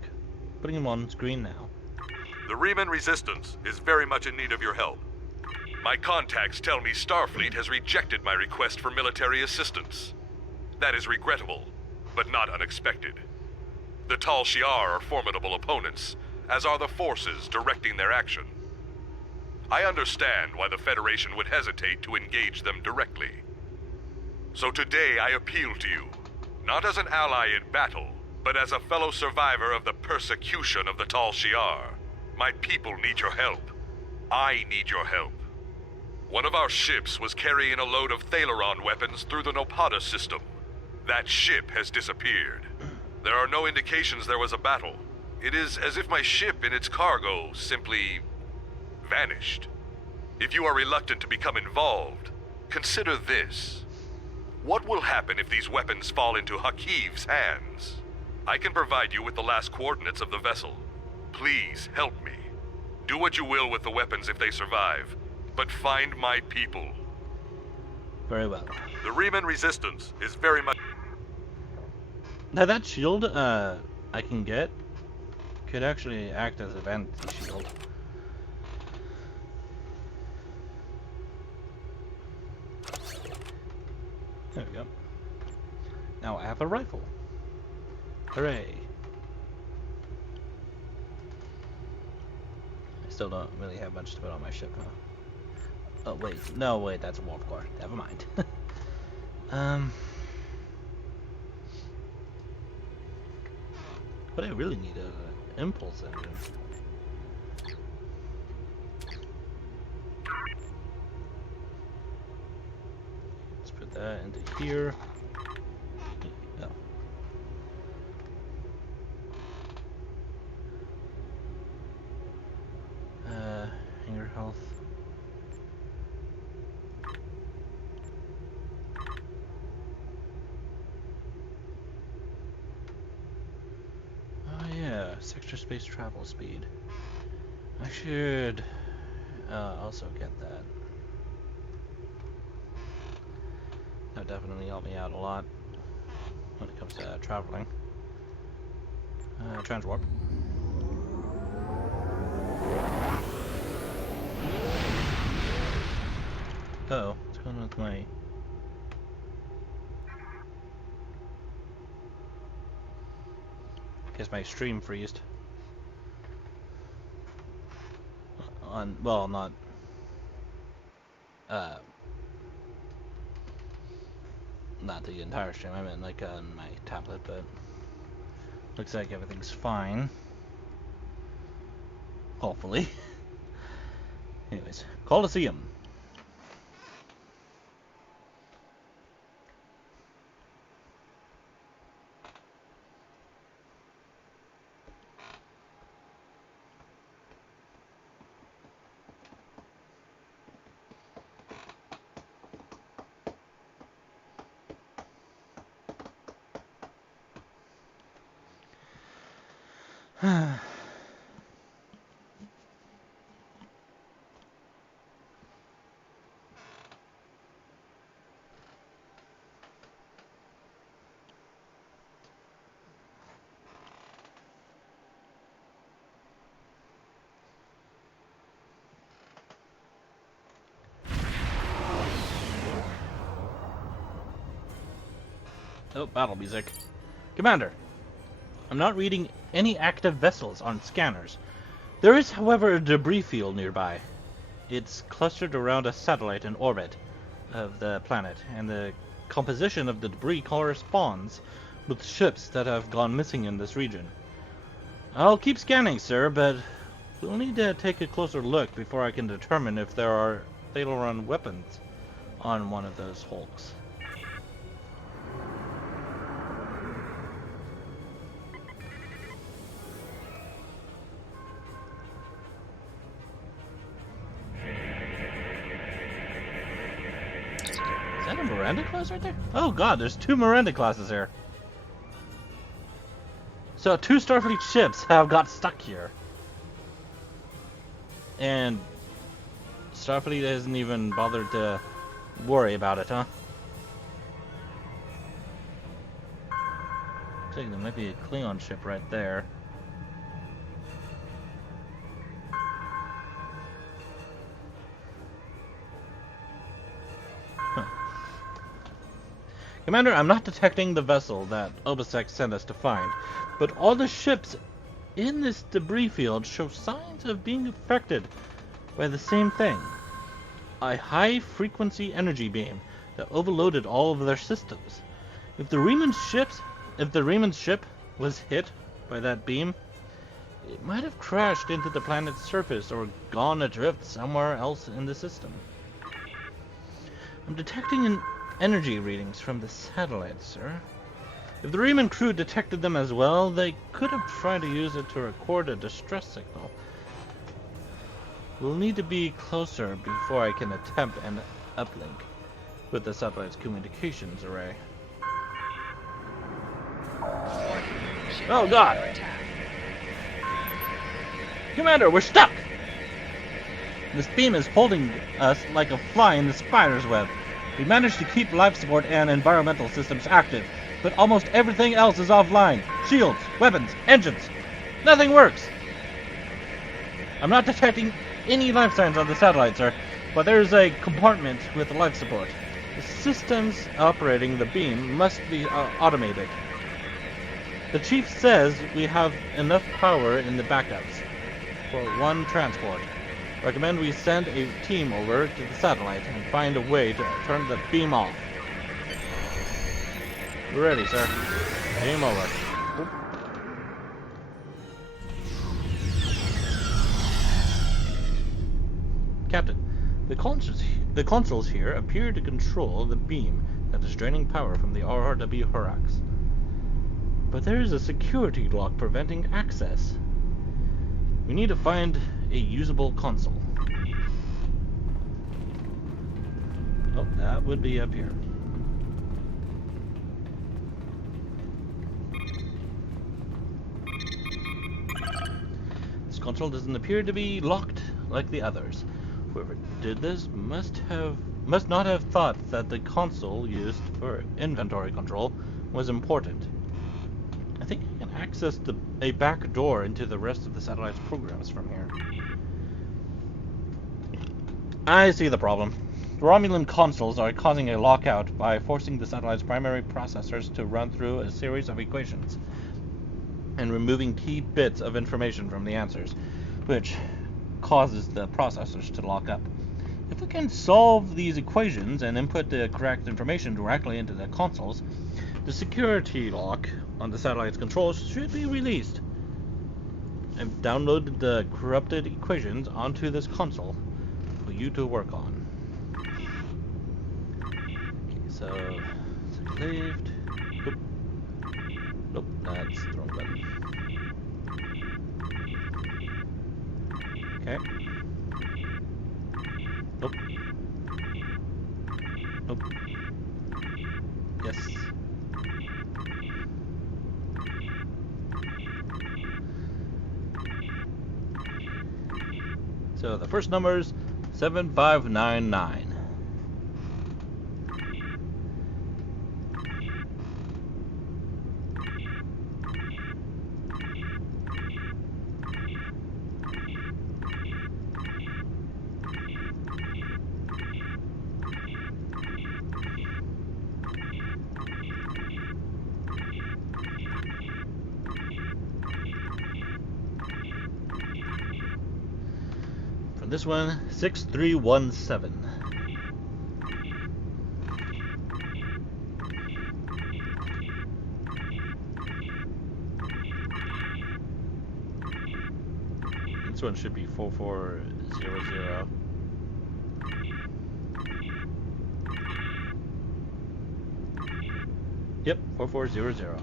Putting him on screen now. The Riemann Resistance is very much in need of your help. My contacts tell me Starfleet has rejected my request for military assistance. That is regrettable, but not unexpected. The Tal Shiar are formidable opponents, as are the forces directing their action. I understand why the Federation would hesitate to engage them directly. So today I appeal to you, not as an ally in battle, but as a fellow survivor of the persecution of the Tal Shiar. My people need your help. I need your help. One of our ships was carrying a load of Thalaron weapons through the Nopada system. That ship has disappeared. There are no indications there was a battle. It is as if my ship and its cargo simply vanished. If you are reluctant to become involved, consider this. What will happen if these weapons fall into Hakiv's hands? I can provide you with the last coordinates of the vessel. Please help me. Do what you will with the weapons if they survive, but find my people. Very well. The Riemann Resistance is very much... Now that shield I can get could actually act as a vanity shield. There we go. Now I have a rifle. Hooray. I still don't really have much to put on my ship, huh? Oh wait, no wait, that's a warp core. Never mind. But I really need an impulse engine. Let's put that into here. Oh. Hanger health. Extra space travel speed. I should also get that. That definitely helped me out a lot when it comes to traveling. Transwarp. Uh-oh, what's going on with my... Guess my stream freezed. Well, not Not the entire stream, I meant like on my tablet, but looks like everything's fine. Hopefully. Anyways, Colosseum. Oh, battle music. Commander, I'm not reading any active vessels on scanners. There is, however, a debris field nearby. It's clustered around a satellite in orbit of the planet, and the composition of the debris corresponds with ships that have gone missing in this region. I'll keep scanning, sir, but we'll need to take a closer look before I can determine if there are fatal-run weapons on one of those hulks. Is that a Miranda class right there? Oh god, there's 2 Miranda classes here. So 2 Starfleet ships have got stuck here. And Starfleet hasn't even bothered to worry about it, huh? I think there might be a Klingon ship right there. Commander, I'm not detecting the vessel that Obasek sent us to find, but all the ships in this debris field show signs of being affected by the same thing. A high-frequency energy beam that overloaded all of their systems. If the Riemann ship was hit by that beam, it might have crashed into the planet's surface or gone adrift somewhere else in the system. I'm detecting energy readings from the satellite, sir. If the Riemann crew detected them as well, they could have tried to use it to record a distress signal. We'll need to be closer before I can attempt an uplink with the satellite's communications array. Oh god! Commander, we're stuck! This beam is holding us like a fly in the spider's web. We managed to keep life support and environmental systems active, but almost everything else is offline. Shields, weapons, engines. Nothing works! I'm not detecting any life signs on the satellite, sir, but there's a compartment with life support. The systems operating the beam must be automated. The chief says we have enough power in the backups for 1 transport. Recommend we send a team over to the satellite and find a way to turn the beam off. We're ready, sir. Game over. Captain, the consoles here appear to control the beam that is draining power from the RRW Horax. But there is a security lock preventing access. We need to find a usable console. Oh, that would be up here. This console doesn't appear to be locked like the others. Whoever did this must not have thought that the console used for inventory control was important. I think I can access a back door into the rest of the satellite's programs from here. I see the problem. The Romulan consoles are causing a lockout by forcing the satellite's primary processors to run through a series of equations and removing key bits of information from the answers, which causes the processors to lock up. If we can solve these equations and input the correct information directly into the consoles, the security lock on the satellite's controls should be released. I've downloaded the corrupted equations onto this console for you to work on. Okay, so saved. Nope. Nope, that's the wrong button. Okay. Nope. Nope. Yes. So the first number is 7599. This one, 6317. This one should be 4400. Yep, 4400.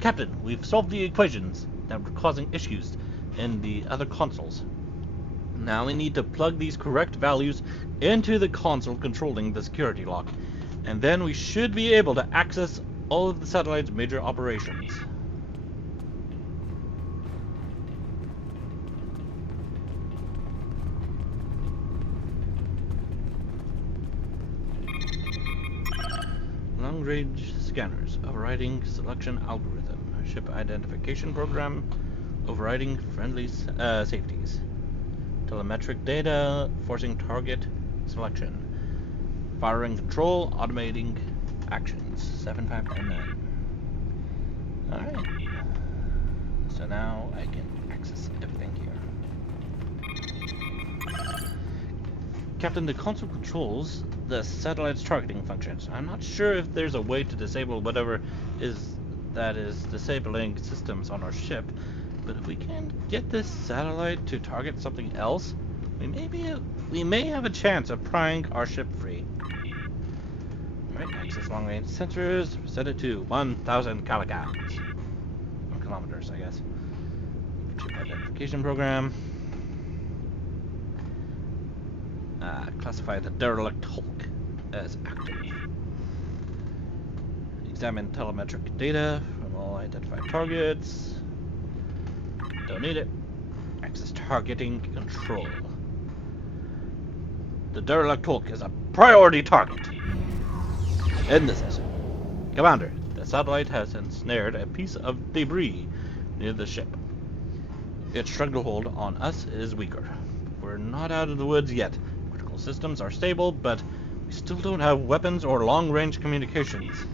Captain, we've solved the equations that were causing issues in the other consoles. Now we need to plug these correct values into the console controlling the security lock, and then we should be able to access all of the satellite's major operations. Long-range scanners, overriding selection algorithm, ship identification program, overriding friendly safeties. Telemetric data, forcing target selection. Firing control, automating actions. 7599. Alright. So now I can access everything here. Captain, the console controls the satellite's targeting functions. I'm not sure if there's a way to disable whatever that is disabling systems on our ship. But if we can get this satellite to target something else, we may have a chance of prying our ship free. Alright, access long-range sensors, set it to 1,000 kilograms. Or kilometers, I guess. Ship identification program. Classify the derelict Hulk as active. Examine telemetric data from all identified targets. Don't need it. Access targeting control. The derelict Hulk is a priority target. End the session. Commander, the satellite has ensnared a piece of debris near the ship. Its stranglehold on us is weaker. We're not out of the woods yet. Critical systems are stable, but we still don't have weapons or long-range communications.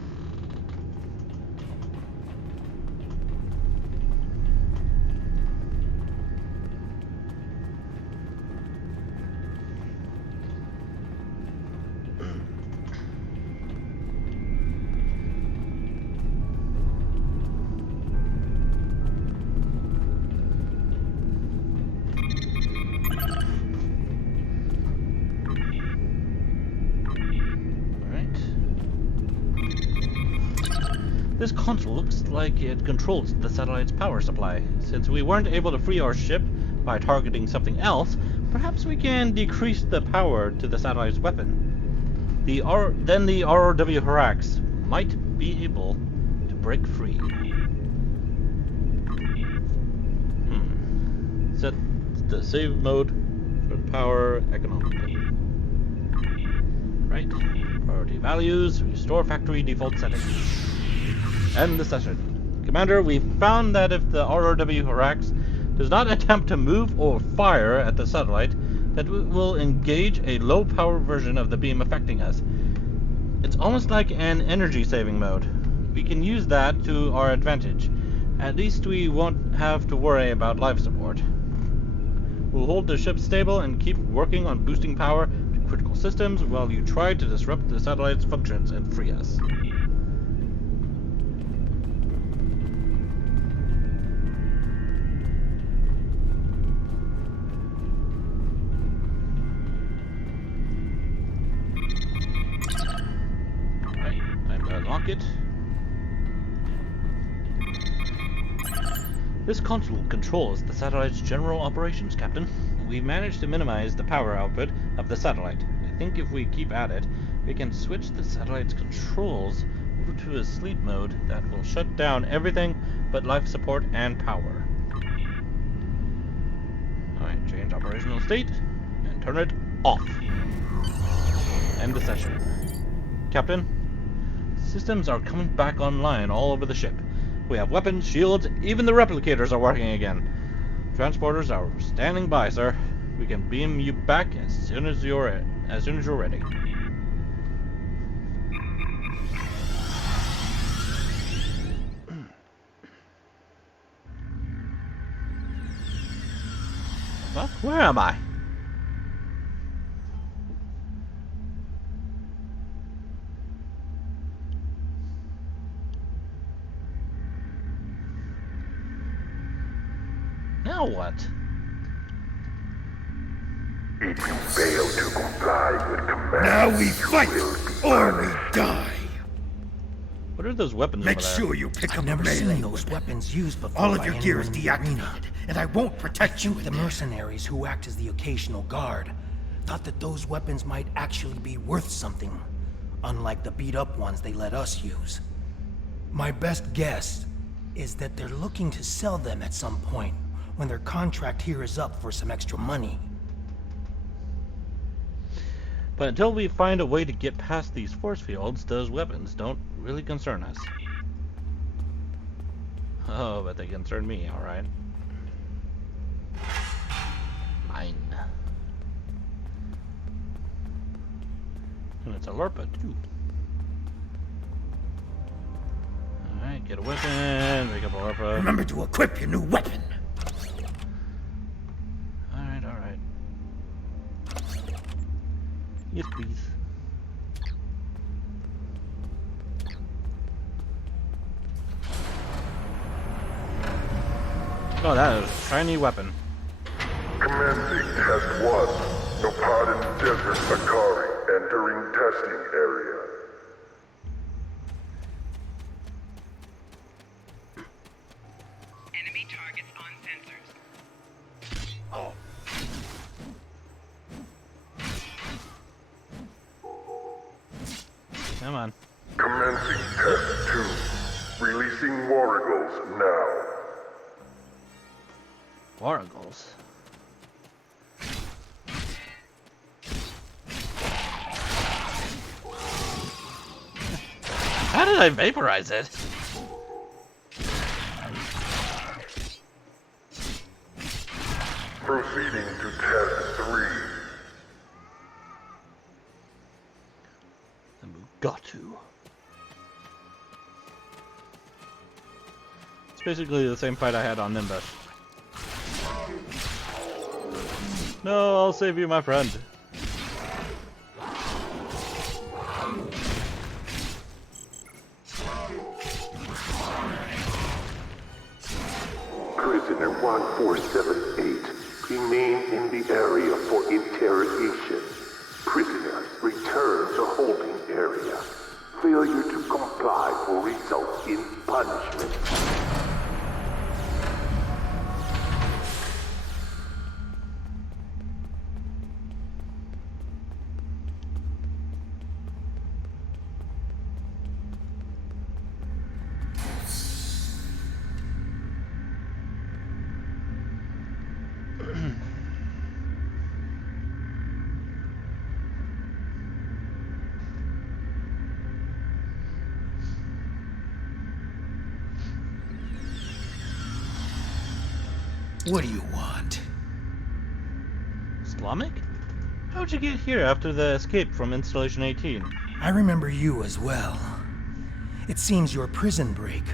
This console looks like it controls the satellite's power supply. Since we weren't able to free our ship by targeting something else, perhaps we can decrease the power to the satellite's weapon. Then the ROW Harax might be able to break free. Set the save mode for the power economical. Right. Priority values, restore factory default settings. End the session. Commander, we've found that if the ROW Harax does not attempt to move or fire at the satellite, that it will engage a low-power version of the beam affecting us. It's almost like an energy-saving mode. We can use that to our advantage. At least we won't have to worry about life support. We'll hold the ship stable and keep working on boosting power to critical systems while you try to disrupt the satellite's functions and free us. Alright, time to unlock it. This console controls the satellite's general operations, Captain. We managed to minimize the power output of the satellite. I think if we keep at it, we can switch the satellite's controls over to a sleep mode that will shut down everything but life support and power. Alright, change operational state and turn it off. End the session. Captain, systems are coming back online all over the ship. We have weapons, shields, even the replicators are working again. Transporters are standing by, sir. We can beam you back as soon as you're ready. What? Where am I? Now what? If you fail to comply with commands, now we fight or we die. What are those weapons Make over there? sure you pick I've up never a melee seen those weapon. weapons used before. All of by your gear is anyone in the arena. deactivated, and I won't protect you. The mercenaries who act as the occasional guard thought that those weapons might actually be worth something, unlike the beat-up ones they let us use. My best guess is that they're looking to sell them at some point when their contract here is up for some extra money. But until we find a way to get past these force fields, those weapons don't really concern us. Oh, but they concern me, alright. Mine. And it's a LARPA, too. Alright, get a weapon, pick up a LARPA. Remember to equip your new weapon. Alright, alright. Yes, please. Oh, that is a shiny weapon. Commencing test 1. Nopadin Desert Akari entering testing area. Enemy targets on sensors. Oh. Come on. Commencing test 2. Releasing Warrigals now. Warrigals. How did I vaporize it? Proceeding to test 3. Got to. It's basically the same fight I had on Nimbus. No, I'll save you, my friend. Prisoner 1478, remain in the area for interrogation. Prisoners, return to holding area. Failure to comply will result in punishment. What do you want? Islamic? How'd you get here after the escape from Installation 18? I remember you as well. It seems your prison break,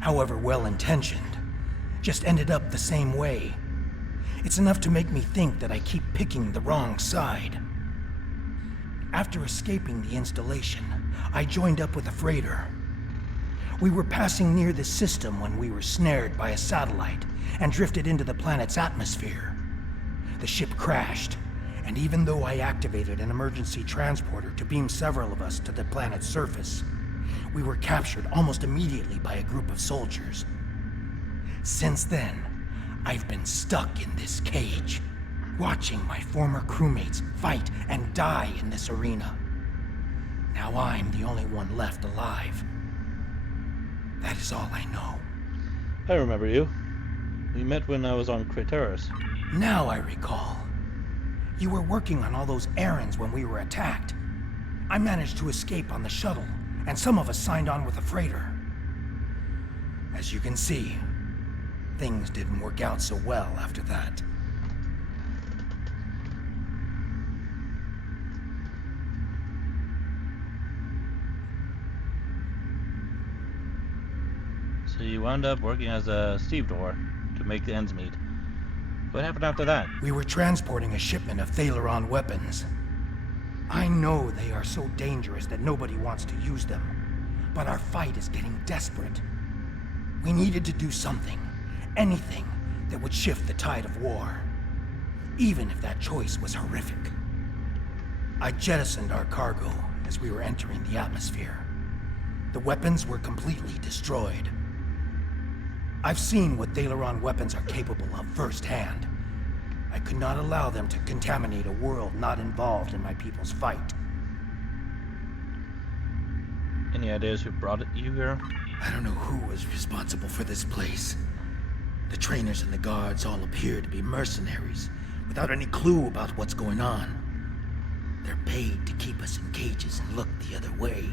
however well-intentioned, just ended up the same way. It's enough to make me think that I keep picking the wrong side. After escaping the installation, I joined up with a freighter. We were passing near the system when we were snared by a satellite and drifted into the planet's atmosphere. The ship crashed, and even though I activated an emergency transporter to beam several of us to the planet's surface, we were captured almost immediately by a group of soldiers. Since then, I've been stuck in this cage, watching my former crewmates fight and die in this arena. Now I'm the only one left alive. That is all I know. I remember you. We met when I was on Craterus. Now I recall. You were working on all those errands when we were attacked. I managed to escape on the shuttle, and some of us signed on with the freighter. As you can see, things didn't work out so well after that. So you wound up working as a stevedore to make the ends meet. What happened after that? We were transporting a shipment of Thaleron weapons. I know they are so dangerous that nobody wants to use them, but our fight is getting desperate. We needed to do something, anything, that would shift the tide of war, even if that choice was horrific. I jettisoned our cargo as we were entering the atmosphere. The weapons were completely destroyed. I've seen what Thaleron weapons are capable of firsthand. I could not allow them to contaminate a world not involved in my people's fight. Any ideas who brought you here? I don't know who was responsible for this place. The trainers and the guards all appear to be mercenaries, without any clue about what's going on. They're paid to keep us in cages and look the other way.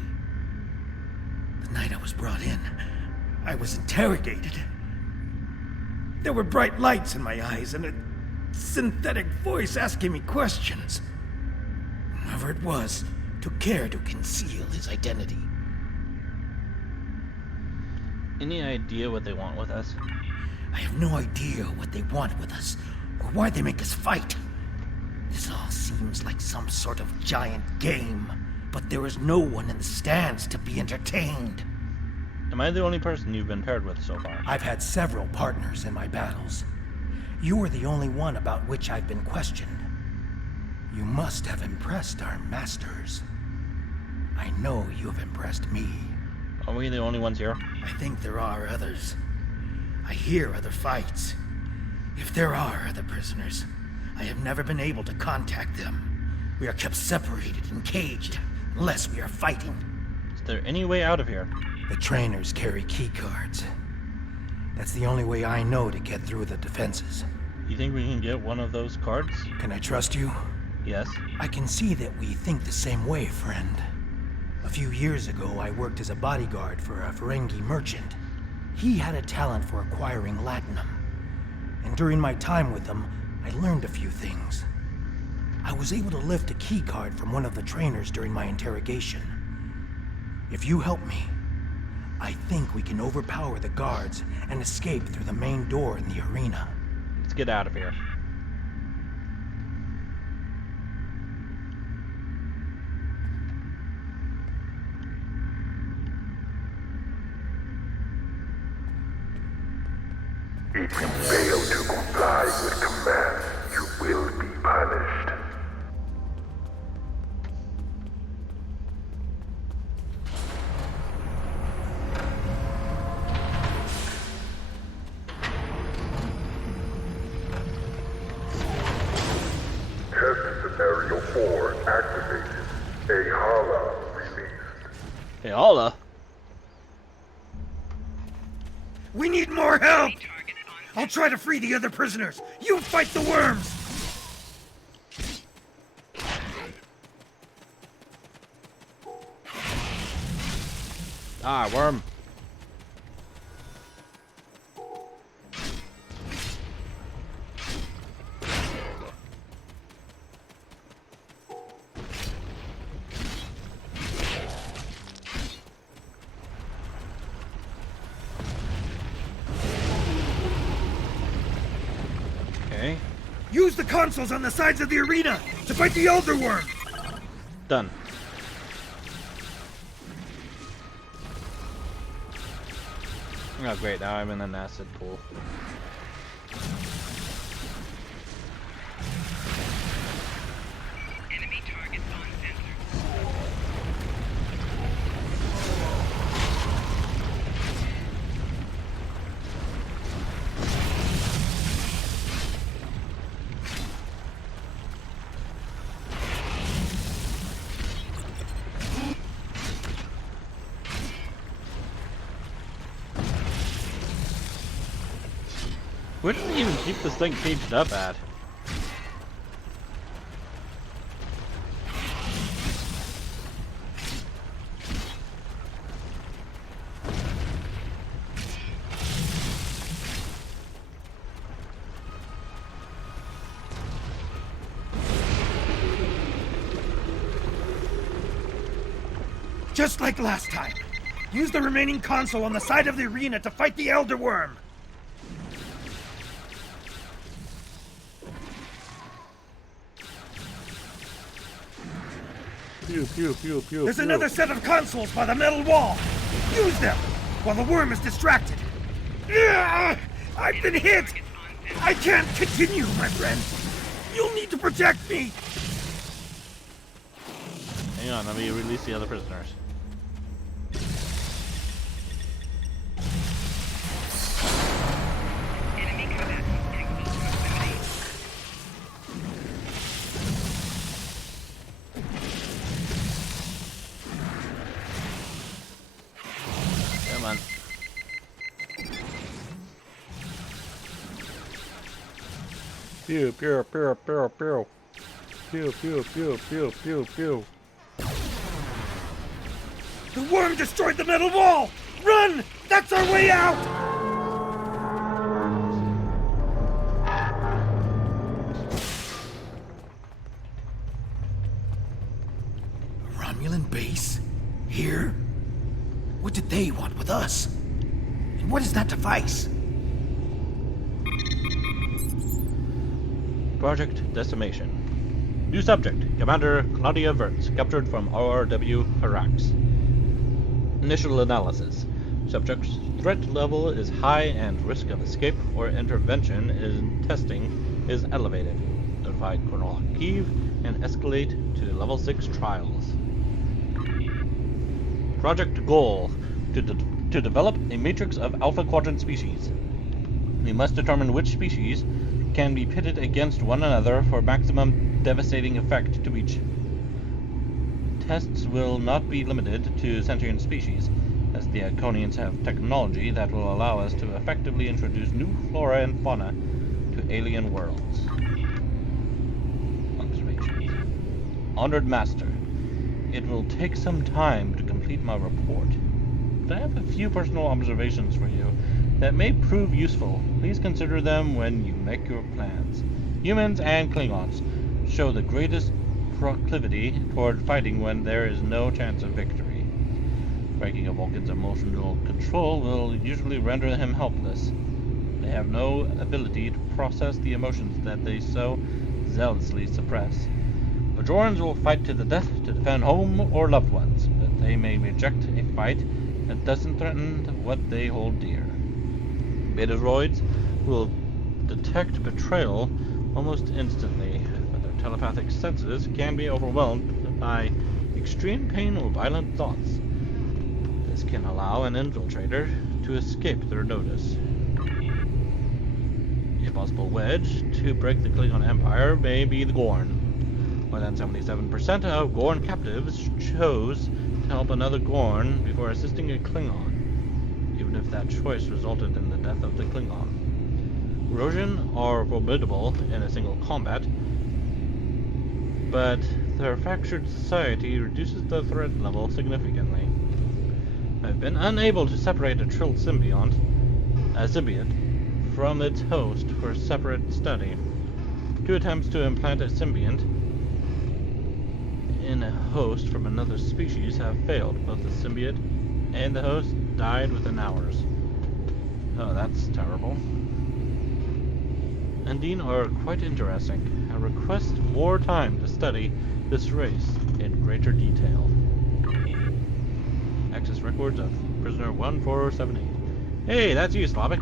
The night I was brought in, I was interrogated. There were bright lights in my eyes and a synthetic voice asking me questions. Whoever it was took care to conceal his identity. Any idea what they want with us? I have no idea what they want with us, or why they make us fight. This all seems like some sort of giant game, but there is no one in the stands to be entertained. Am I the only person you've been paired with so far? I've had several partners in my battles. You are the only one about which I've been questioned. You must have impressed our masters. I know you have impressed me. Are we the only ones here? I think there are others. I hear other fights. If there are other prisoners, I have never been able to contact them. We are kept separated and caged, unless we are fighting. Is there any way out of here? The trainers carry key cards. That's the only way I know to get through the defenses. You think we can get one of those cards? Can I trust you? Yes. I can see that we think the same way, friend. A few years ago, I worked as a bodyguard for a Ferengi merchant. He had a talent for acquiring latinum. And during my time with him, I learned a few things. I was able to lift a key card from one of the trainers during my interrogation. If you help me, I think we can overpower the guards and escape through the main door in the arena. Let's get out of here. If you fail to comply with commands, you will be punished. Test Scenario 4 activated. A Hala released. Hey, Hala? We need more help! I'll try to free the other prisoners. You fight the worms! Ah, worm. Okay. the consoles on the sides of the arena to fight the Elder Worm! Done. Oh great, now I'm in an acid pool. Enemy targets on sensor. Where do they even keep this thing caged up at? Just like last time. Use the remaining console on the side of the arena to fight the Elder Worm. Pew, pew, pew, pew, There's pew. another set of consoles by the metal wall. Use them while the worm is distracted. Ugh! I've been hit. I can't continue, my friend. You'll need to protect me. Hang on, let me release the other prisoners. Enemy combatants in close proximity. Come on. Pew, pew, pew, pew, pew. Pew, pew, pew, pew, pew, pew. The worm destroyed the metal wall. Run! That's our way out. Romulan base? Here? What did they want with us? And what is that device? Project Decimation. New subject, Commander Claudia Wirtz, captured from RRW Harax. Initial analysis. Subject's threat level is high and risk of escape or intervention in testing is elevated. Notify Colonel Kiev and escalate to level 6 trials. Project goal, to develop a matrix of Alpha Quadrant species. We must determine which species can be pitted against one another for maximum devastating effect to each. Tests will not be limited to sentient species, as the Iconians have technology that will allow us to effectively introduce new flora and fauna to alien worlds. Observations. Honored Master, it will take some time to complete my report, but I have a few personal observations for you that may prove useful. Please consider them when you make your plans. Humans and Klingons show the greatest proclivity toward fighting when there is no chance of victory. Breaking a Vulcan's emotional control will usually render him helpless. They have no ability to process the emotions that they so zealously suppress. Bajorans will fight to the death to defend home or loved ones, but they may reject a fight that doesn't threaten what they hold dear. Betadroids will detect betrayal almost instantly, but their telepathic senses can be overwhelmed by extreme pain or violent thoughts. This can allow an infiltrator to escape their notice. A possible wedge to break the Klingon Empire may be the Gorn. More than 77% of Gorn captives chose to help another Gorn before assisting a Klingon, even if that choice resulted in the death of the Klingon. Rosian are formidable in a single combat, but their fractured society reduces the threat level significantly. I've been unable to separate a Trill symbiote from its host for separate study. 2 attempts to implant a symbiont in a host from another species have failed. Both the symbiote and the host died within hours. Oh, that's terrible. Undine are quite interesting. I request more time to study this race in greater detail. Access records of prisoner 1478. Hey, that's you, Slavic.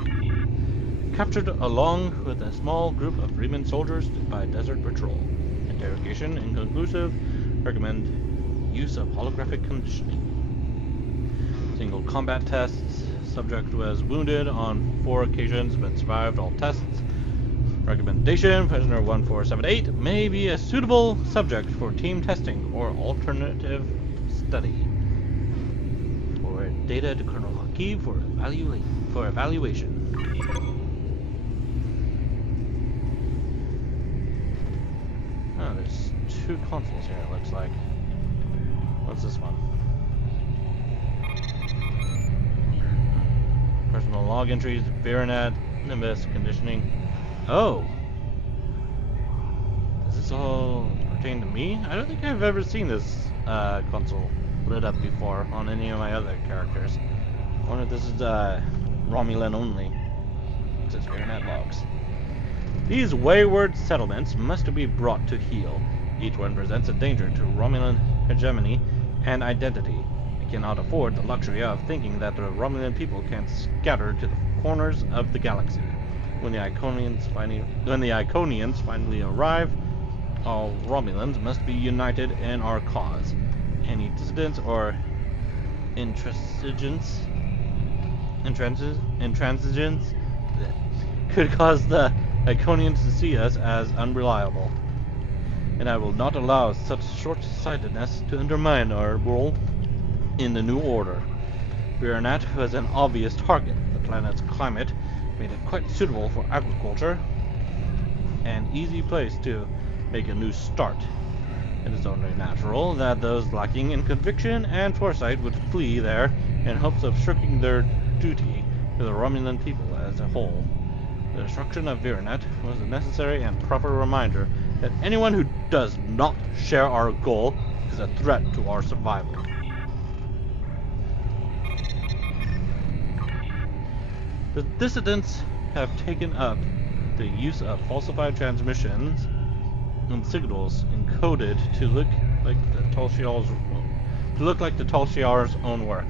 Captured along with a small group of Freeman soldiers by Desert Patrol. Interrogation inconclusive. Recommend use of holographic conditioning. Single combat tests. Subject was wounded on 4 occasions but survived all tests. Recommendation, prisoner 1478 may be a suitable subject for team testing or alternative study. For data to Colonel Hakeem for evaluation. Oh, there's 2 consoles here, it looks like. What's this one? Personal log entries, Byrnjolf, Nimbus, conditioning. Oh! Does this all pertain to me? I don't think I've ever seen this console lit up before on any of my other characters. I wonder if this is Romulan only. It says Byrnjolf logs. These wayward settlements must be brought to heel. Each one presents a danger to Romulan hegemony and identity. I cannot afford the luxury of thinking that the Romulan people can scatter to the corners of the galaxy. When the Iconians finally arrive, all Romulans must be united in our cause. Any dissidents or intransigence could cause the Iconians to see us as unreliable. And I will not allow such short-sightedness to undermine our role in the new order. Byrnjolf was an obvious target. The planet's climate made it quite suitable for agriculture, an easy place to make a new start. It is only natural that those lacking in conviction and foresight would flee there in hopes of shirking their duty to the Romulan people as a whole. The destruction of Byrnjolf was a necessary and proper reminder that anyone who does not share our goal is a threat to our survival. The dissidents have taken up the use of falsified transmissions and signals encoded to look like the Tal Shiar's own work.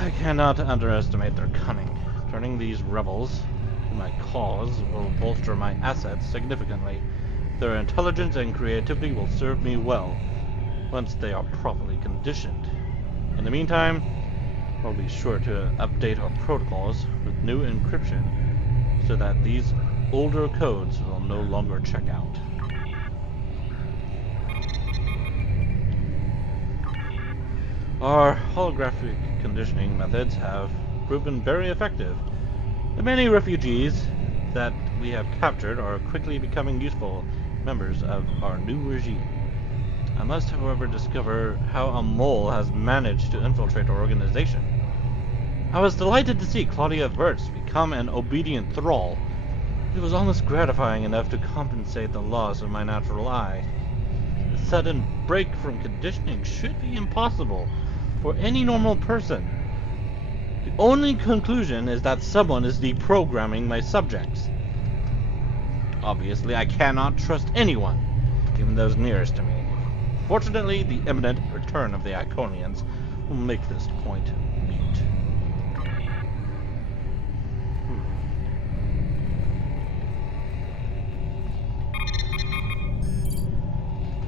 I cannot underestimate their cunning. Turning these rebels to my cause will bolster my assets significantly. Their intelligence and creativity will serve me well once they are properly conditioned. In the meantime, we'll be sure to update our protocols with new encryption so that these older codes will no longer check out. Our holographic conditioning methods have proven very effective. The many refugees that we have captured are quickly becoming useful members of our new regime. I must, however, discover how a mole has managed to infiltrate our organization. I was delighted to see Claudia Wirtz become an obedient thrall. It was almost gratifying enough to compensate the loss of my natural eye. A sudden break from conditioning should be impossible for any normal person. The only conclusion is that someone is deprogramming my subjects. Obviously, I cannot trust anyone, even those nearest to me. Fortunately, the imminent return of the Iconians will make this point moot.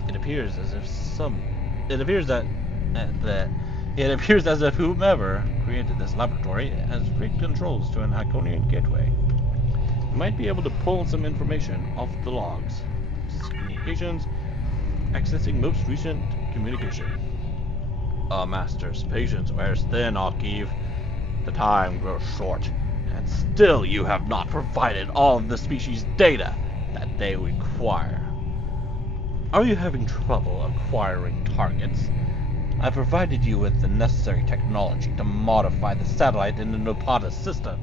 It appears as if whomever created this laboratory has rigged controls to an Iconian gateway. We might be able to pull some information off the logs. Communications, accessing most recent communication. Our master's patience wears thin, Akiv. The time grows short, and still you have not provided all of the species' data that they require. Are you having trouble acquiring targets? I provided you with the necessary technology to modify the satellite in the Nopata system,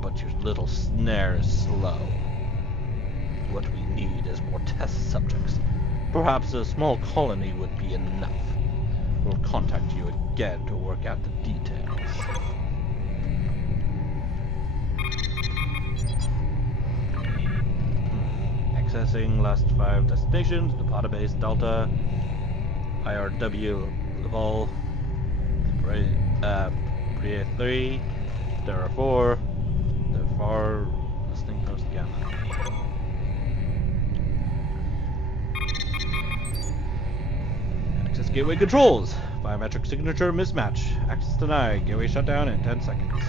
but your little snare is slow. What we need is more test subjects. Perhaps a small colony would be enough. We'll contact you again to work out the details. missing last 5 destinations: Nevada Base, Delta, IRW, Laval, Brea 3, Terra 4, the far listening post Gamma. Access gateway controls. Biometric signature mismatch. Access denied. Gateway shut down in 10 seconds.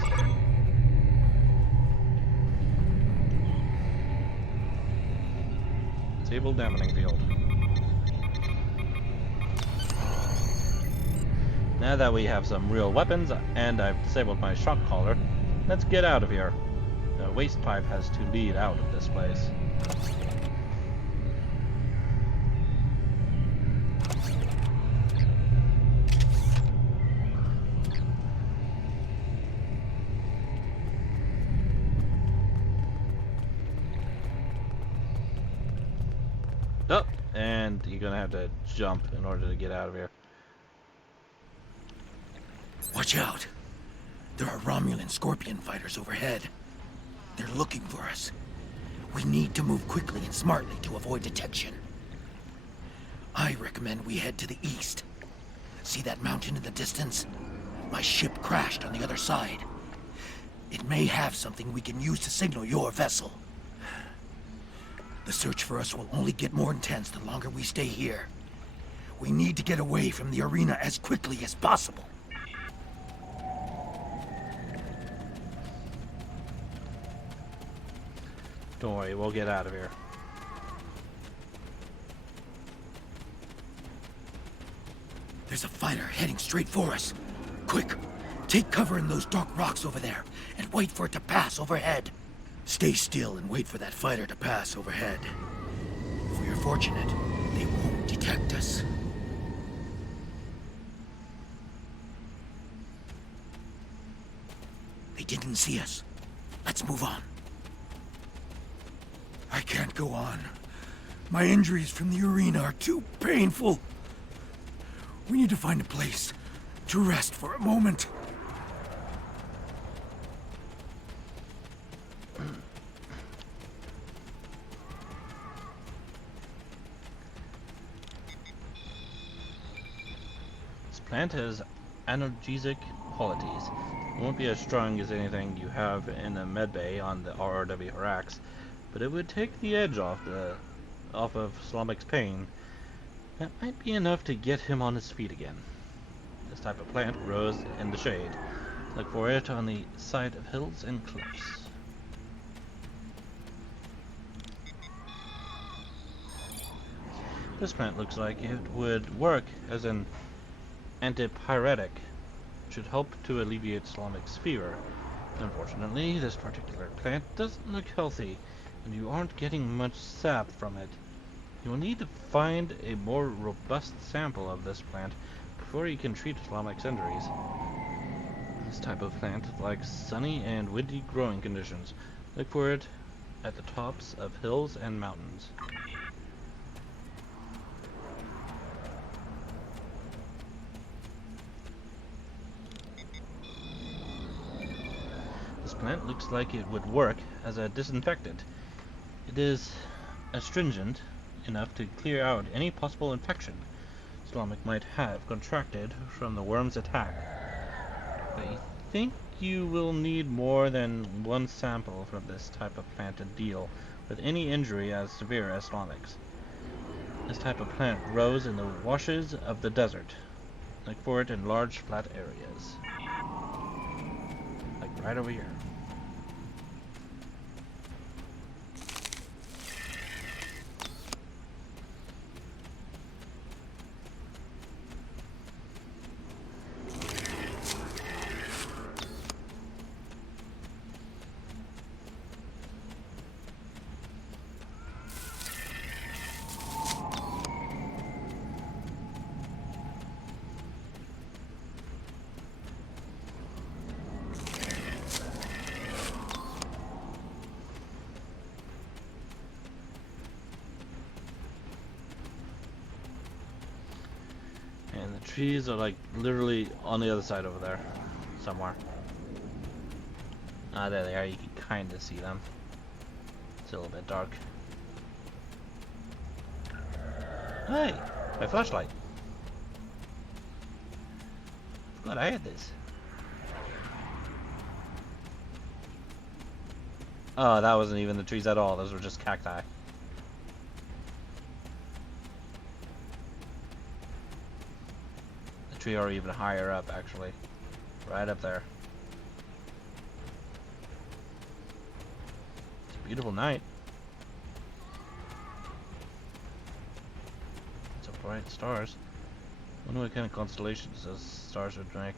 Disable dampening field. Now that we have some real weapons and I've disabled my shock collar, let's get out of here. The waste pipe has to lead out of this place. Oh, and you're gonna have to jump in order to get out of here. Watch out. There are Romulan Scorpion fighters overhead. They're looking for us. We need to move quickly and smartly to avoid detection. I recommend we head to the east. See that mountain in the distance? My ship crashed on the other side. It may have something we can use to signal your vessel. The search for us will only get more intense the longer we stay here. We need to get away from the arena as quickly as possible. Don't worry, we'll get out of here. There's a fighter heading straight for us. Quick, take cover in those dark rocks over there and wait for it to pass overhead. Stay still and wait for that fighter to pass overhead. If we are fortunate, they won't detect us. They didn't see us. Let's move on. I can't go on. My injuries from the arena are too painful. We need to find a place to rest for a moment. This plant has analgesic qualities. It won't be as strong as anything you have in a medbay on the RRW Harax, but it would take the edge off of Slomic's pain. That might be enough to get him on his feet again. This type of plant grows in the shade. Look for it on the side of hills and cliffs. This plant looks like it would work as an antipyretic. It should help to alleviate Slomic's fever. Unfortunately, this particular plant doesn't look healthy, and you aren't getting much sap from it. You will need to find a more robust sample of this plant before you can treat Slomic's injuries. This type of plant likes sunny and windy growing conditions. Look for it at the tops of hills and mountains. This plant looks like it would work as a disinfectant. It is astringent enough to clear out any possible infection Slomic might have contracted from the worm's attack. But I think you will need more than one sample from this type of plant to deal with any injury as severe as Slomic's. This type of plant grows in the washes of the desert. Look for it in large flat areas. Like right over here. And the trees are like literally on the other side over there, somewhere. Ah, there they are. You can kind of see them. It's a little bit dark. Hey, my flashlight. Forgot I had this. Oh, that wasn't even the trees at all. Those were just cacti. The tree are even higher up, actually. Right up there. It's a beautiful night. It's a bright stars. I wonder what kind of constellations those stars would make.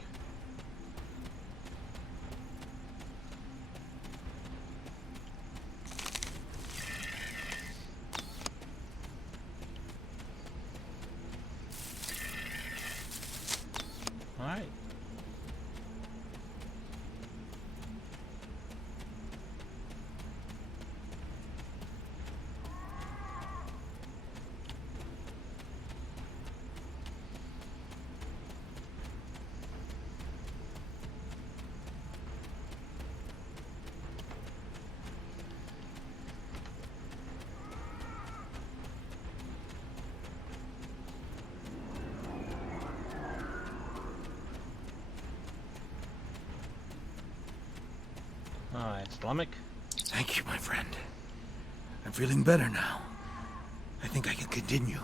Alright. Alright, stomach. Thank you, my friend. I'm feeling better now. I think I can continue.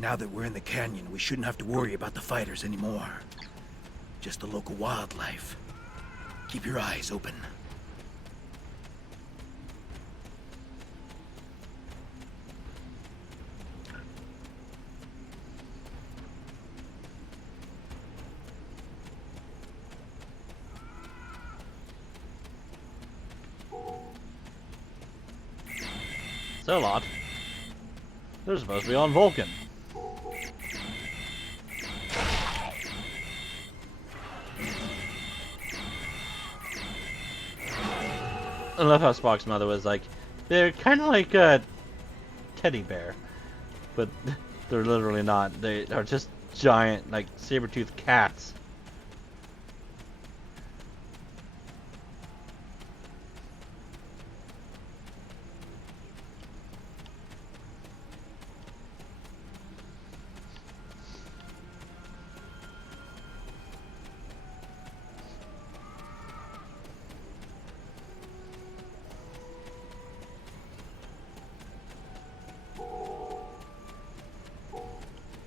Now that we're in the canyon, we shouldn't have to worry about the fighters anymore. Just the local wildlife. Keep your eyes open. So lot. They're supposed to be on Vulcan. I love how Spock's mother was like, they're kind of like a teddy bear, but they're literally not. They are just giant, like, saber-toothed cats.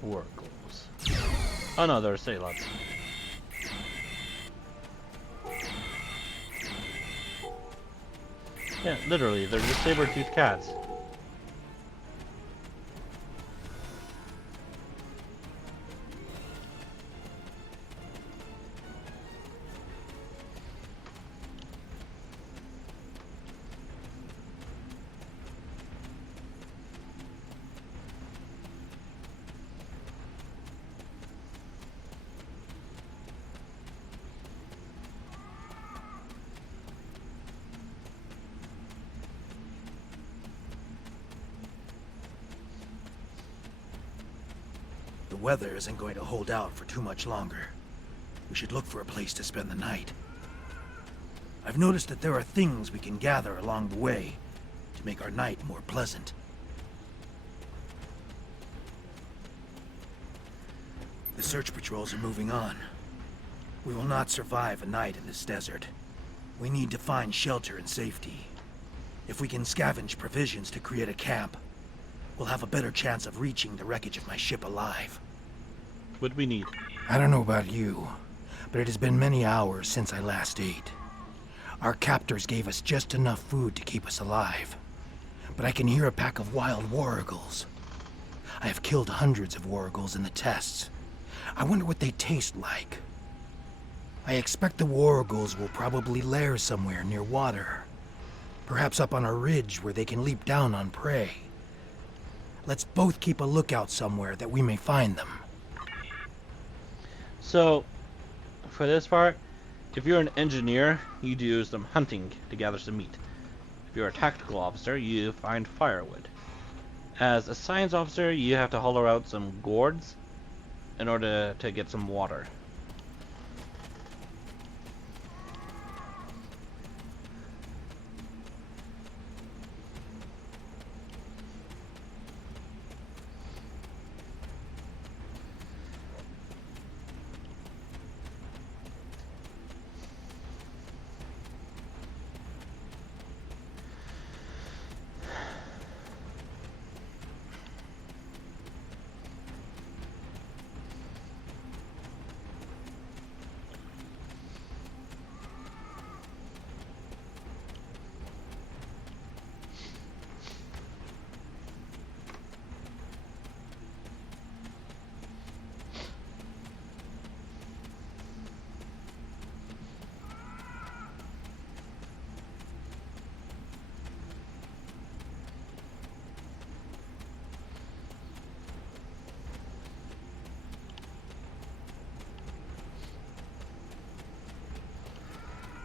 Oracles. Oh no, they're Salots. Yeah, literally, they're just saber-toothed cats. The weather isn't going to hold out for too much longer. We should look for a place to spend the night. I've noticed that there are things we can gather along the way to make our night more pleasant. The search patrols are moving on. We will not survive a night in this desert. We need to find shelter and safety. If we can scavenge provisions to create a camp, we'll have a better chance of reaching the wreckage of my ship alive. What do we need? I don't know about you, but it has been many hours since I last ate. Our captors gave us just enough food to keep us alive. But I can hear a pack of wild wargles. I have killed hundreds of wargles in the tests. I wonder what they taste like. I expect the wargles will probably lair somewhere near water. Perhaps up on a ridge where they can leap down on prey. Let's both keep a lookout somewhere that we may find them. So, for this part, If you're an engineer, you do some hunting to gather some meat. If you're a tactical officer, you find firewood. As a science officer, you have to hollow out some gourds in order to get some water.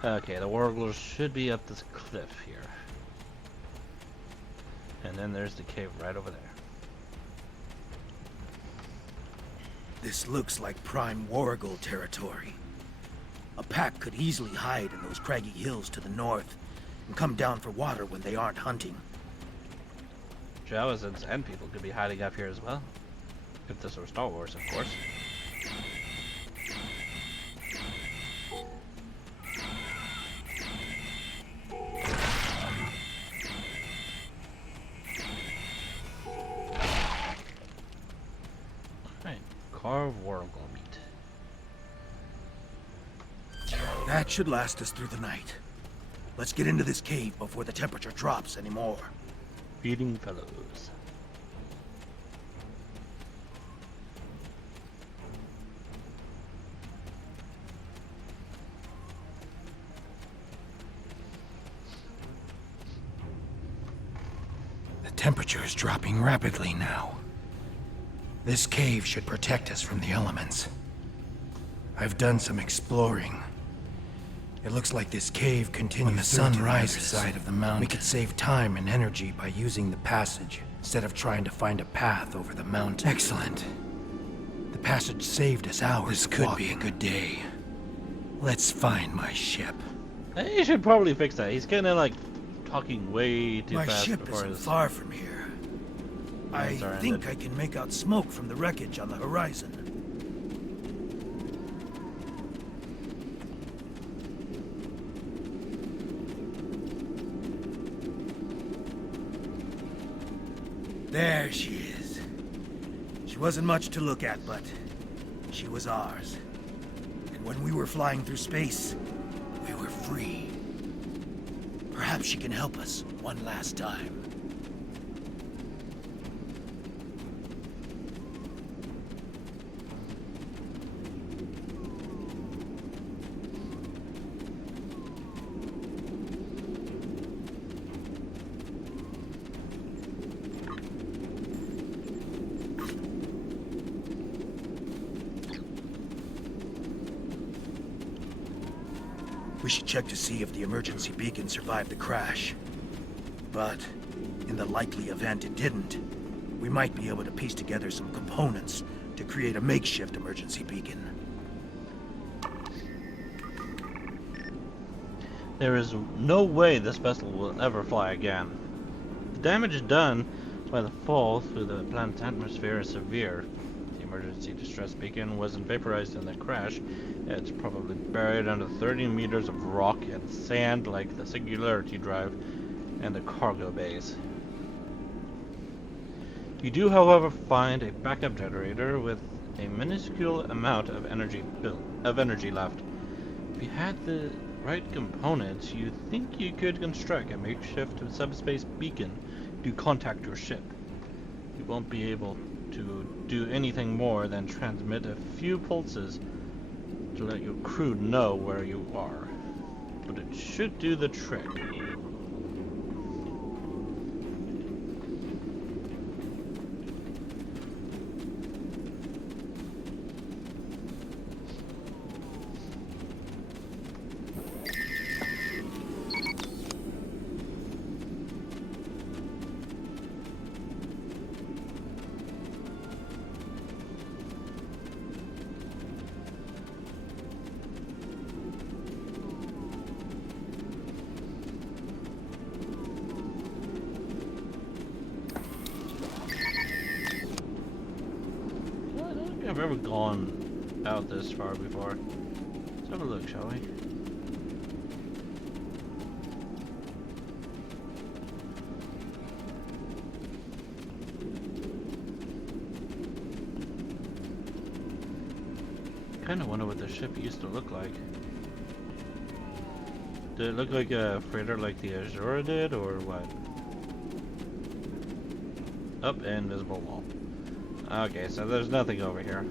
Okay, the warglers should be up this cliff here. And then there's the cave right over there. This looks like prime wargle territory. A pack could easily hide in those craggy hills to the north and come down for water when they aren't hunting. Jawas and Sand people could be hiding up here as well. If this were Star Wars, of course. Carve wargle meat. That should last us through the night. Let's get into this cave before the temperature drops anymore. Feeding fellows. The temperature is dropping rapidly now. This cave should protect us from the elements. I've done some exploring. It looks like this cave continues when the sun rises side of the mountain. We could save time and energy by using the passage instead of trying to find a path over the mountain. Excellent. The passage saved us hours. This could be a good day. Let's find my ship. He should probably fix that. He's kind of like talking way too My fast ship before isn't his far from here. I are think ended. I can make out smoke from the wreckage on the horizon. There she is. She wasn't much to look at, but she was ours. And when we were flying through space, we were free. Perhaps she can help us one last time. We should check to see if the emergency beacon survived the crash. But, in the likely event it didn't, we might be able to piece together some components to create a makeshift emergency beacon. There is no way this vessel will ever fly again. The damage done by the fall through the planet's atmosphere is severe. The emergency distress beacon wasn't vaporized in the crash. It's probably buried under 30 meters of rock and sand like the Singularity Drive and the cargo bays. You do, however, find a backup generator with a minuscule amount of energy left. If you had the right components, you think you could construct a makeshift subspace beacon to contact your ship. You won't be able to do anything more than transmit a few pulses to let your crew know where you are, but it should do the trick. think I've ever gone out this far before. Let's have a look, shall we? Kinda wonder what the ship used to look like. Did it look like a freighter like the Azura did, or what? Up, invisible wall. Okay, so there's nothing over here.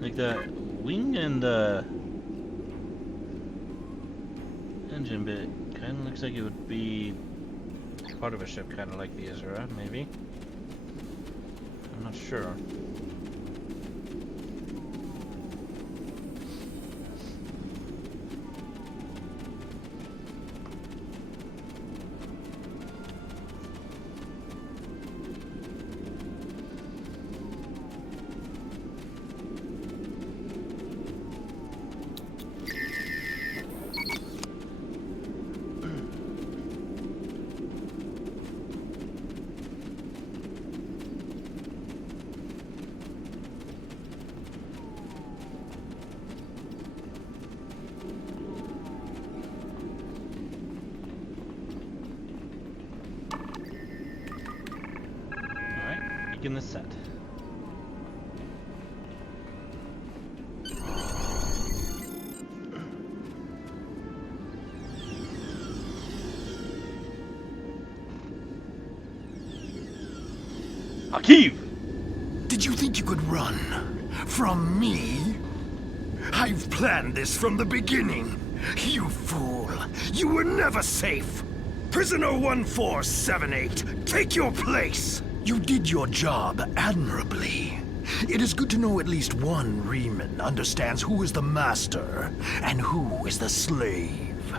Like the wing and the engine bit kind of looks like it would be part of a ship, kind of like the Azura, maybe. I'm not sure. In the set. Akiv! Did you think you could run from me? I've planned this from the beginning. You fool. You were never safe. Prisoner 1478, take your place. You did your job admirably. It is good to know at least one Riemann understands who is the master and who is the slave.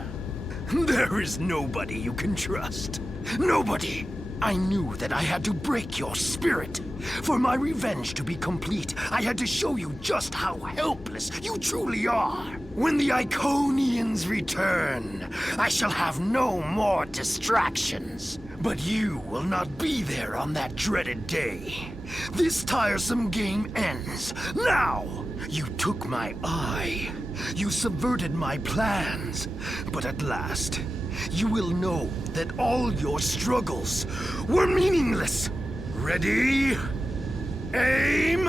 There is nobody you can trust. Nobody. I knew that I had to break your spirit. For my revenge to be complete, I had to show you just how helpless you truly are. When the Iconians return, I shall have no more distractions. But you will not be there on that dreaded day. This tiresome game ends now. You took my eye. You subverted my plans. But at last, you will know that all your struggles were meaningless. Ready? Aim!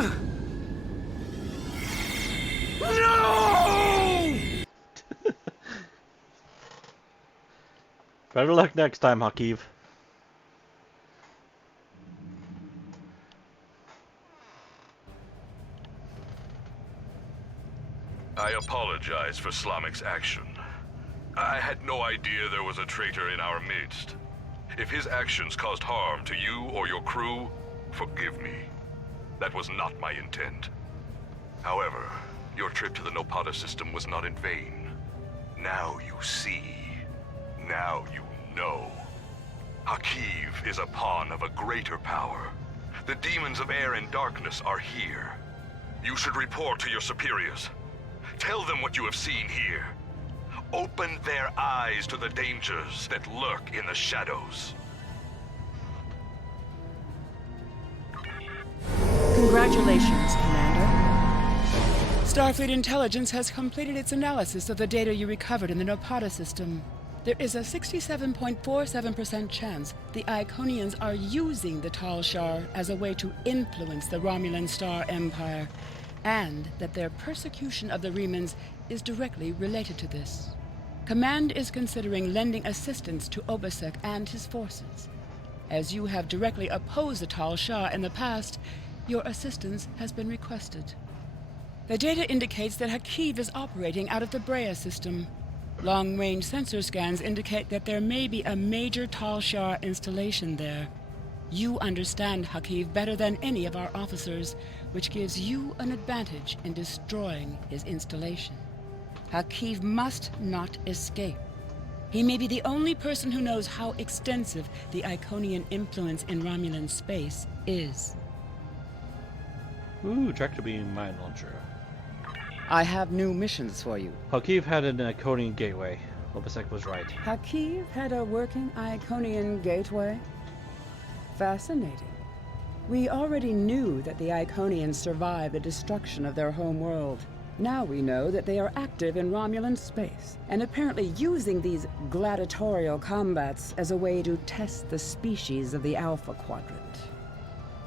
No! Better luck next time, Hakiv. I apologize for Slamic's action. I had no idea there was a traitor in our midst. If his actions caused harm to you or your crew, forgive me. That was not my intent. However, your trip to the Nopata system was not in vain. Now you see. Now you know. Hakiv is a pawn of a greater power. The demons of air and darkness are here. You should report to your superiors. Tell them what you have seen here. Open their eyes to the dangers that lurk in the shadows. Congratulations, Commander. Starfleet Intelligence has completed its analysis of the data you recovered in the Nopata system. There is a 67.47% chance the Iconians are using the Tal Shar as a way to influence the Romulan Star Empire, and that their persecution of the Remans is directly related to this. Command is considering lending assistance to Obasek and his forces. As you have directly opposed the Tal Shar in the past, your assistance has been requested. The data indicates that Hakiv is operating out of the Brea system. Long-range sensor scans indicate that there may be a major Tal Shar installation there. You understand Hakiv better than any of our officers, which gives you an advantage in destroying his installation. Hakiv must not escape. He may be the only person who knows how extensive the Iconian influence in Romulan space is. Ooh, tractor beam mine launcher. I have new missions for you. Hakiv had an Iconian gateway. Obasek was right. Hakiv had a working Iconian gateway? Fascinating. We already knew that the Iconians survived the destruction of their home world. Now we know that they are active in Romulan space, and apparently using these gladiatorial combats as a way to test the species of the Alpha Quadrant.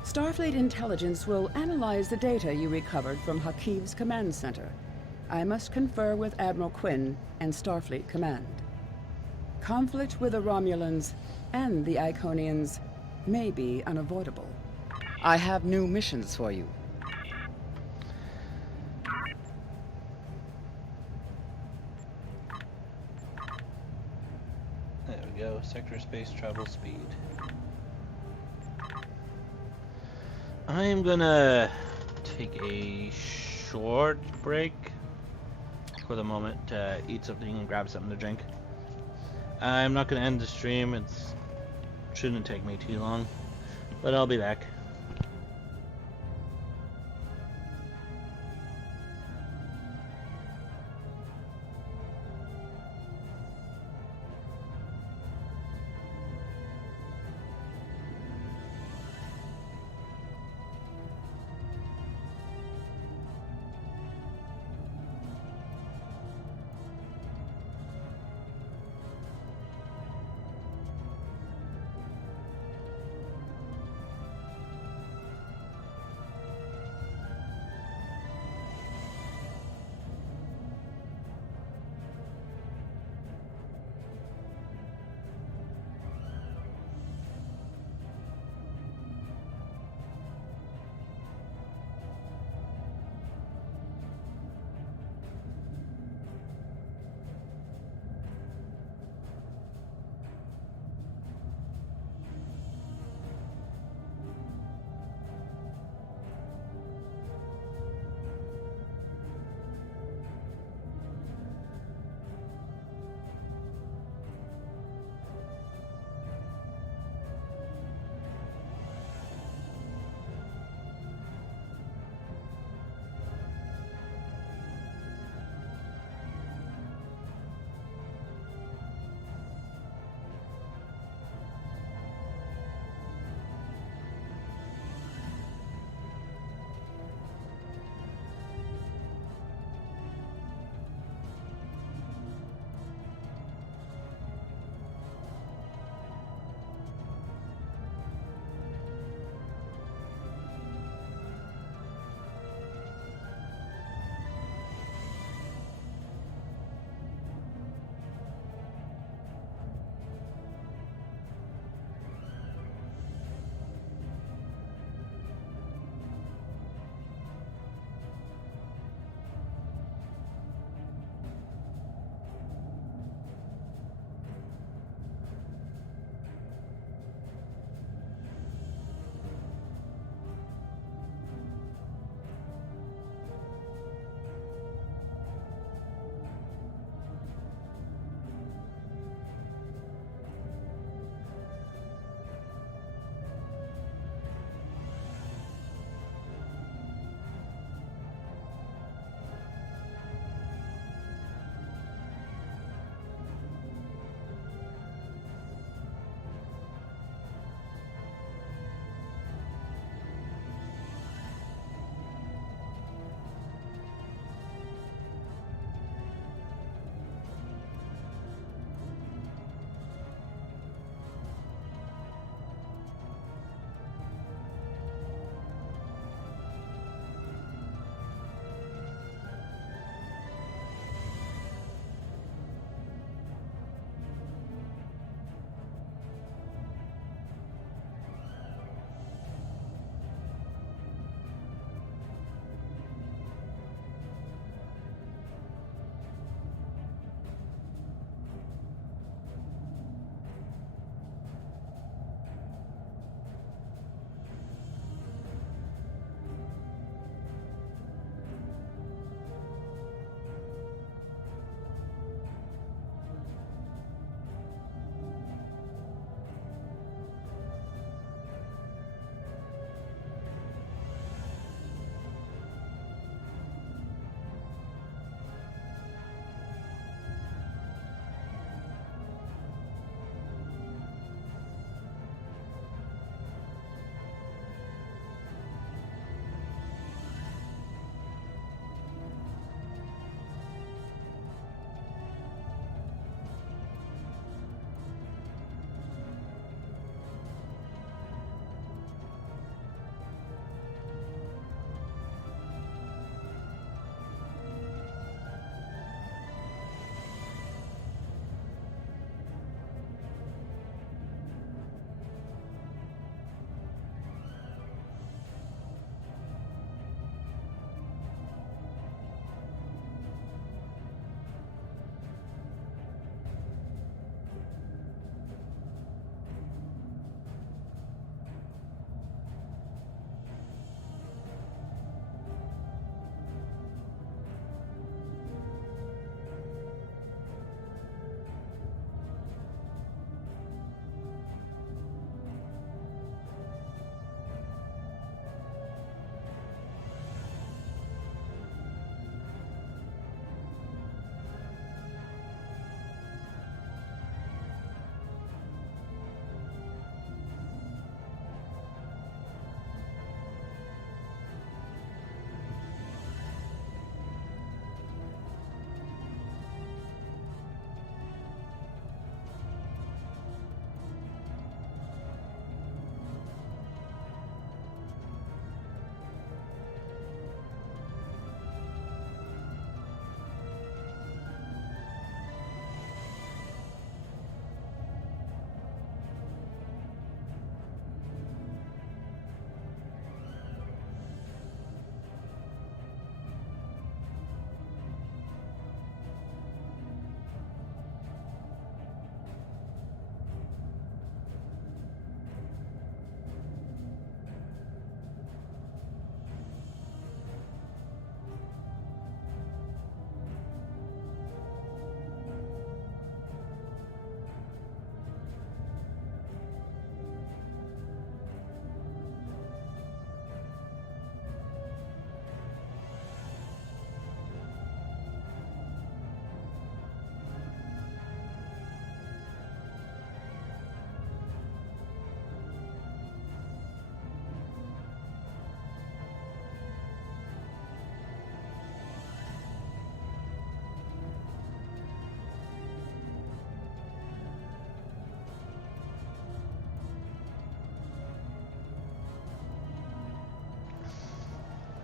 Starfleet Intelligence will analyze the data you recovered from Hakiv's command center. I must confer with Admiral Quinn and Starfleet Command. Conflict with the Romulans and the Iconians may be unavoidable. I have new missions for you. There we go. Sector space travel speed. I am gonna take a short break for the moment to eat something and grab something to drink. I'm not gonna end the stream. It shouldn't take me too long, but I'll be back.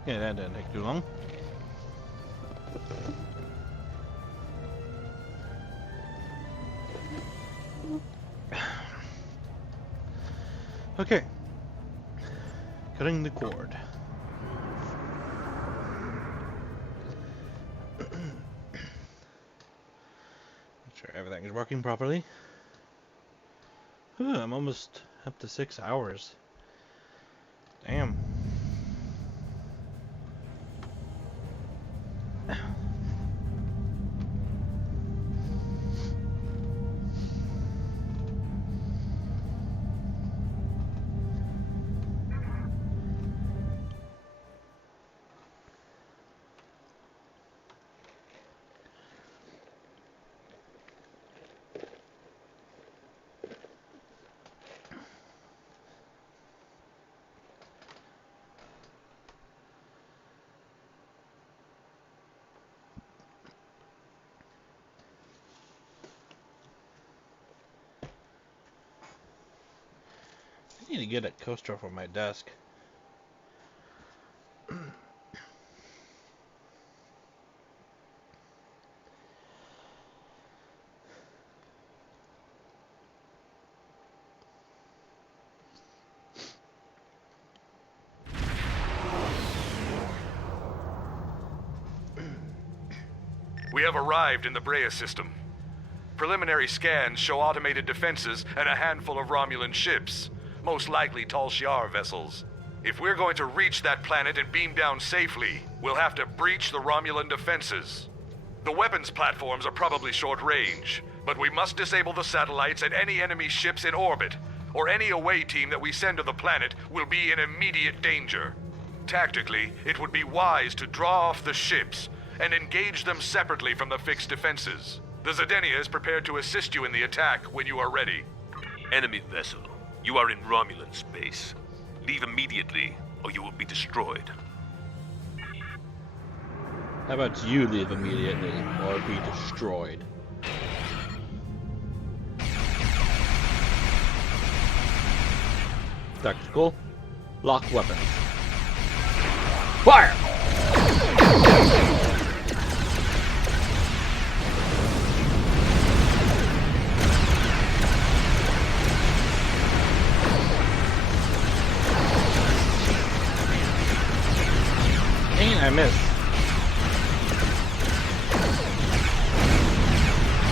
Yeah, that didn't take too long. Okay. Cutting the cord. Make sure everything is working properly. I'm almost up to 6 hours. Damn. I need to get a coaster for my desk. We have arrived in the Brea system. Preliminary scans show automated defenses and a handful of Romulan ships, most likely Tal Shiar vessels. If we're going to reach that planet and beam down safely, we'll have to breach the Romulan defenses. The weapons platforms are probably short range, but we must disable the satellites and any enemy ships in orbit, or any away team that we send to the planet will be in immediate danger. Tactically, it would be wise to draw off the ships and engage them separately from the fixed defenses. The Zedenia is prepared to assist you in the attack when you are ready. Enemy vessel, you are in Romulan space. Leave immediately, or you will be destroyed. How about you leave immediately, or be destroyed? Tactical. Lock weapons. Fire! I missed.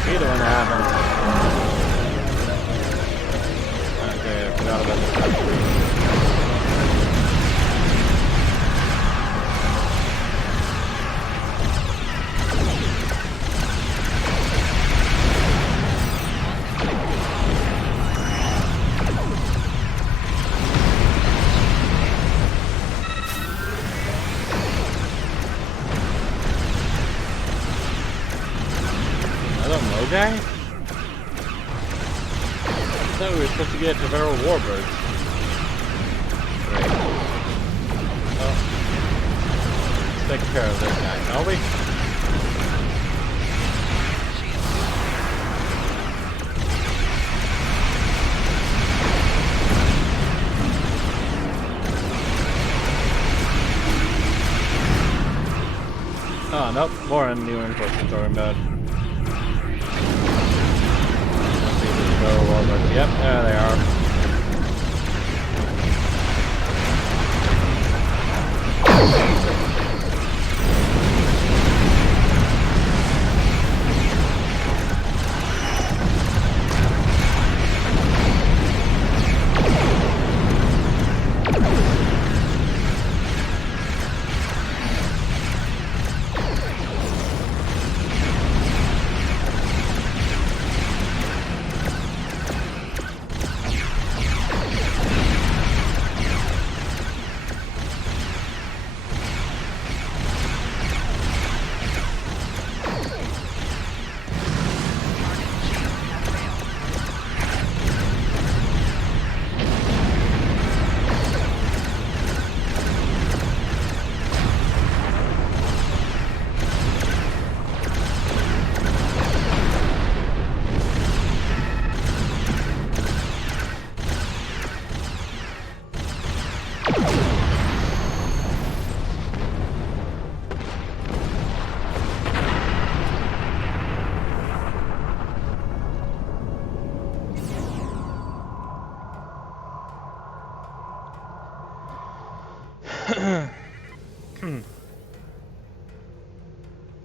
Either one happened. Okay, I forgot about the guy? I thought we were supposed to get to Feral Warbirds. Great. Well, let's take care of this guy, shall we? Oh, nope. More new reinforcements are about. Yep, there they are.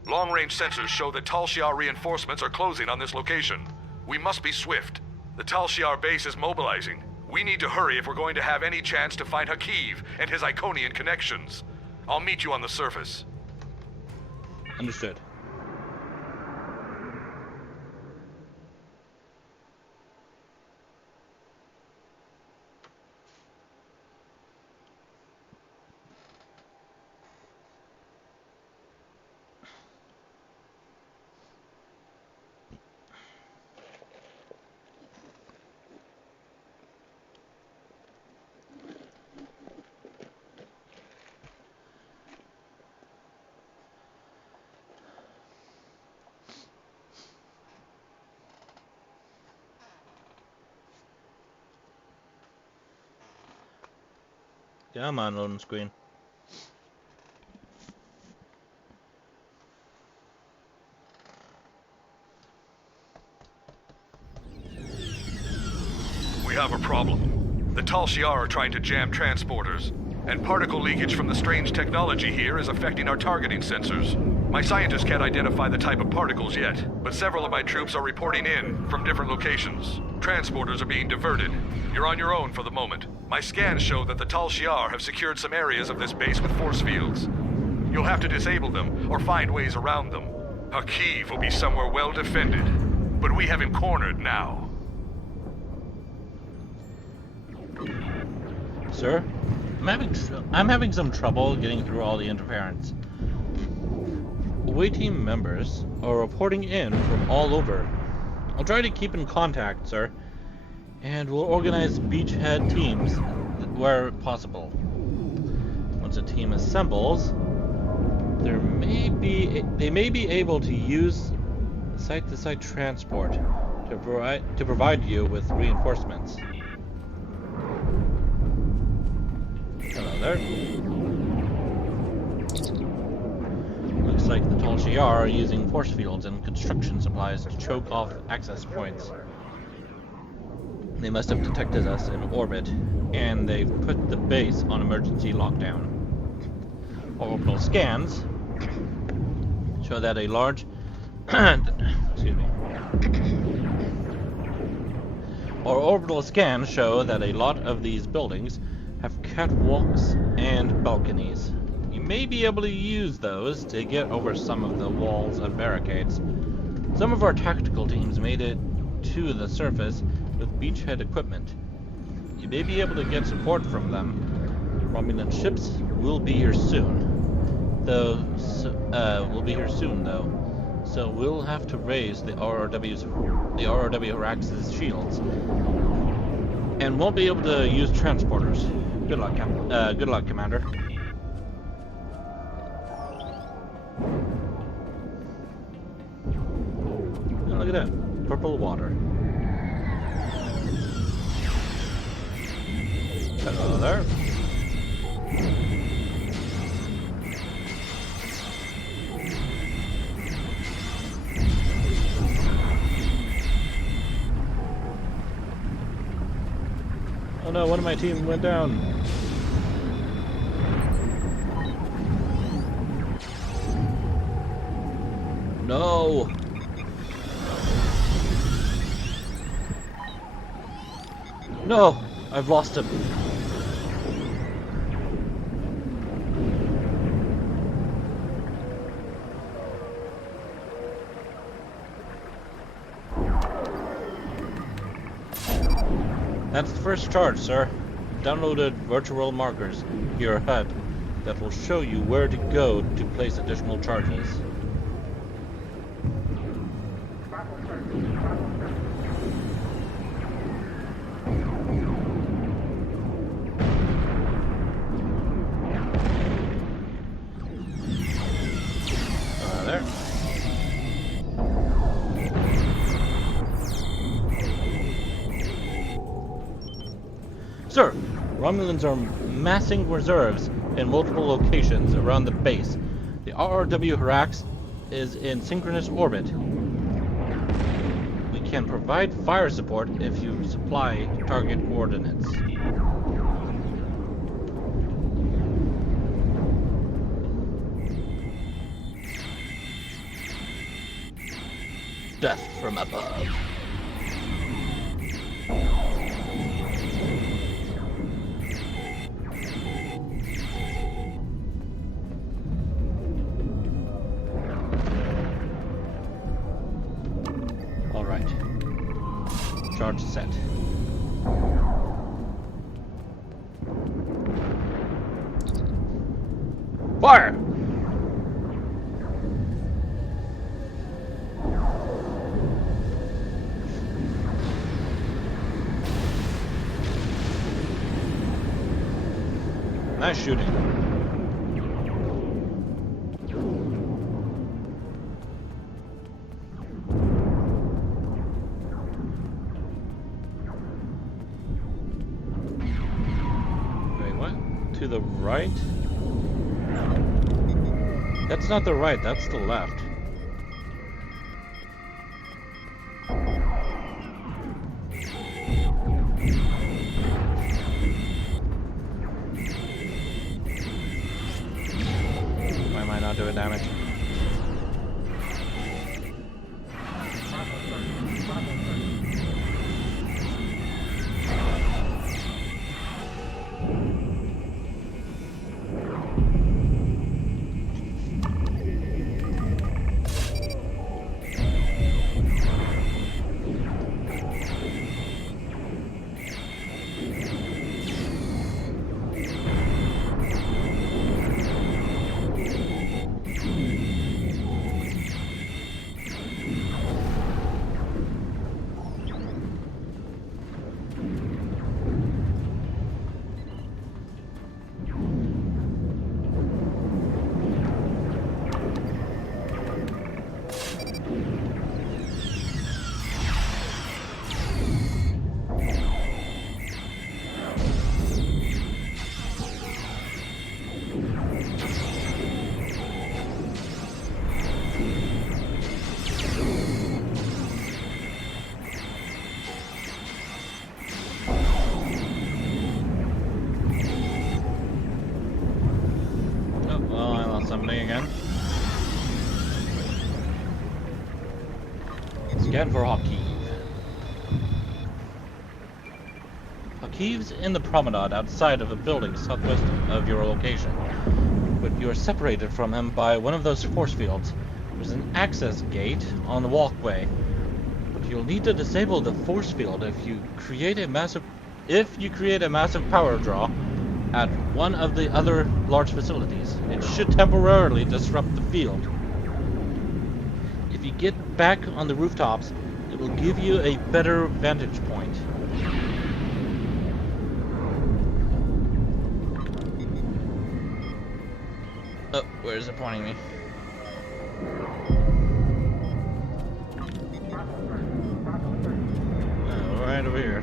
Long-range sensors show that Tal Shiar reinforcements are closing on this location. We must be swift. The Tal Shiar base is mobilizing. We need to hurry if we're going to have any chance to find Hakiv and his Iconian connections. I'll meet you on the surface. Understood. Come on, loading screen. We have a problem. The Tal Shiar are trying to jam transporters, and particle leakage from the strange technology here is affecting our targeting sensors. My scientists can't identify the type of particles yet, but several of my troops are reporting in from different locations. Transporters are being diverted. You're on your own for the moment. My scans show that the Tal Shiar have secured some areas of this base with force fields. You'll have to disable them, or find ways around them. Hakiv will be somewhere well defended, but we have him cornered now. Sir, I'm having some trouble getting through all the interference. Away team members are reporting in from all over. I'll try to keep in contact, sir, and we'll organize beachhead teams where possible. Once a team assembles, they may be able to use site-to-site transport to provide you with reinforcements. Hello there. Looks like the Tal Shiar are using force fields and construction supplies to choke off access points. They must have detected us in orbit, and they've put the base on emergency lockdown. Orbital scans show that a large excuse me. Our orbital scans show that a lot of these buildings have catwalks and balconies. You may be able to use those to get over some of the walls and barricades. Some of our tactical teams made it to the surface with beachhead equipment. You may be able to get support from them. Romulan ships will be here soon. Though, so we'll have to raise the ROW Harax's shields, and won't be able to use transporters. Good luck, Commander. Oh, look at that, purple water. Hello there. Oh no, one of my team went down. No! No! I've lost him. That's the first charge, sir. Downloaded virtual markers to your HUD that will show you where to go to place additional charges. There. Sir, Romulans are massing reserves in multiple locations around the base. The RRW Harax is in synchronous orbit. We can provide fire support if you supply target coordinates. death from above. Alright. Charge set. Fire! Nice shooting. Wait, what? To the right? That's not the right, that's the left. Why am I not doing damage? Something again. Scan for Hakiv. Hakiv's in the promenade outside of a building southwest of your location. But you are separated from him by one of those force fields. There's an access gate on the walkway. But you'll need to disable the force field if you create a massive power draw at one of the other large facilities. It should temporarily disrupt the field. If you get back on the rooftops, it will give you a better vantage point. Oh, where is it pointing me? Oh, right over here.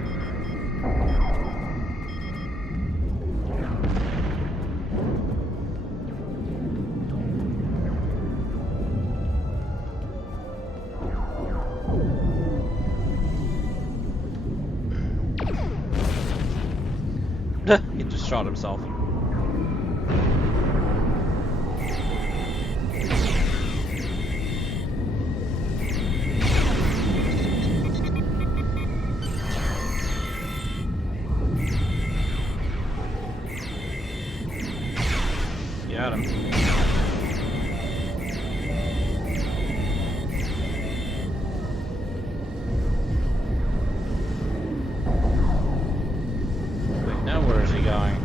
He just shot himself. Got him. Going.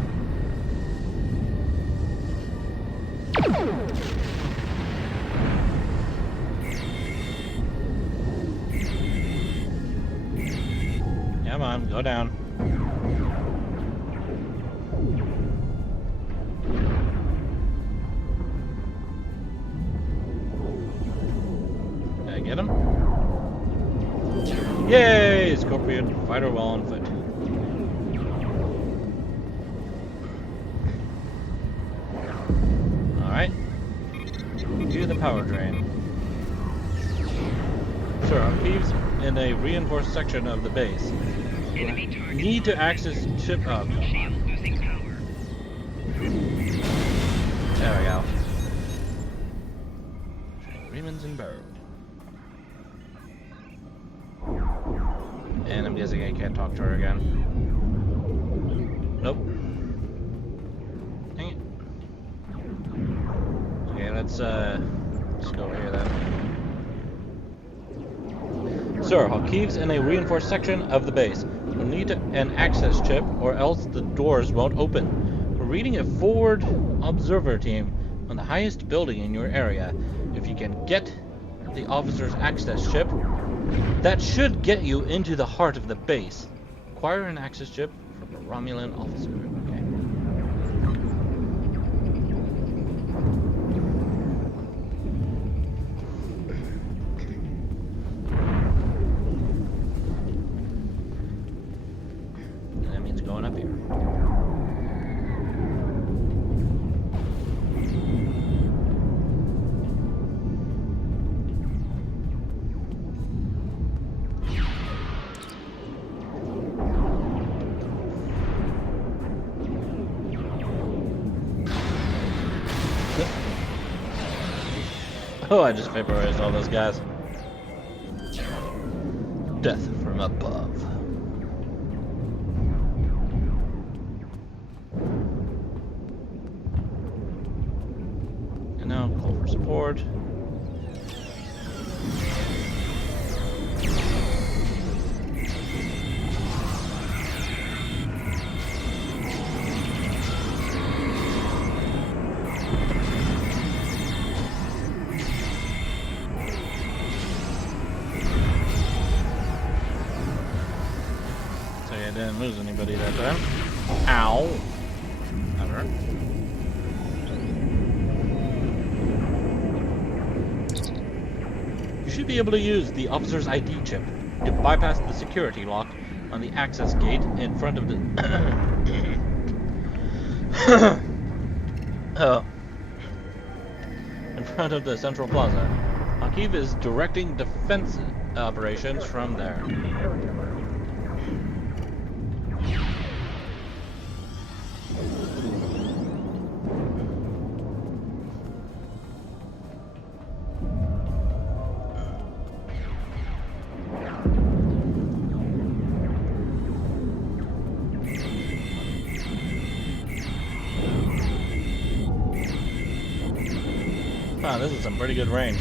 Come on, go down. Did I get him? Yay! Scorpion fighter well on foot. To the power drain. Sir, Hakiv's in a reinforced section of the base. You need to access chip up. There we go. Remans and Burrow. can't talk to her again. Nope. Dang it. Okay, let's go over here then. Sir, Hakiv's in a reinforced section of the base. You'll need an access chip or else the doors won't open. We're reading a forward observer team on the highest building in your area. If you can get the officer's access chip, that should get you into the heart of the base. Acquire an access chip from a Romulan officer. Okay. That means going up here. Oh, I just vaporized all those guys. Death from above. And now call for support. Didn't lose anybody that time. Ow. That hurt. You should be able to use the officer's ID chip to bypass the security lock on the access gate in front of the in front of the central plaza. Hakiv is directing defense operations from there. Wow, this is some pretty good range.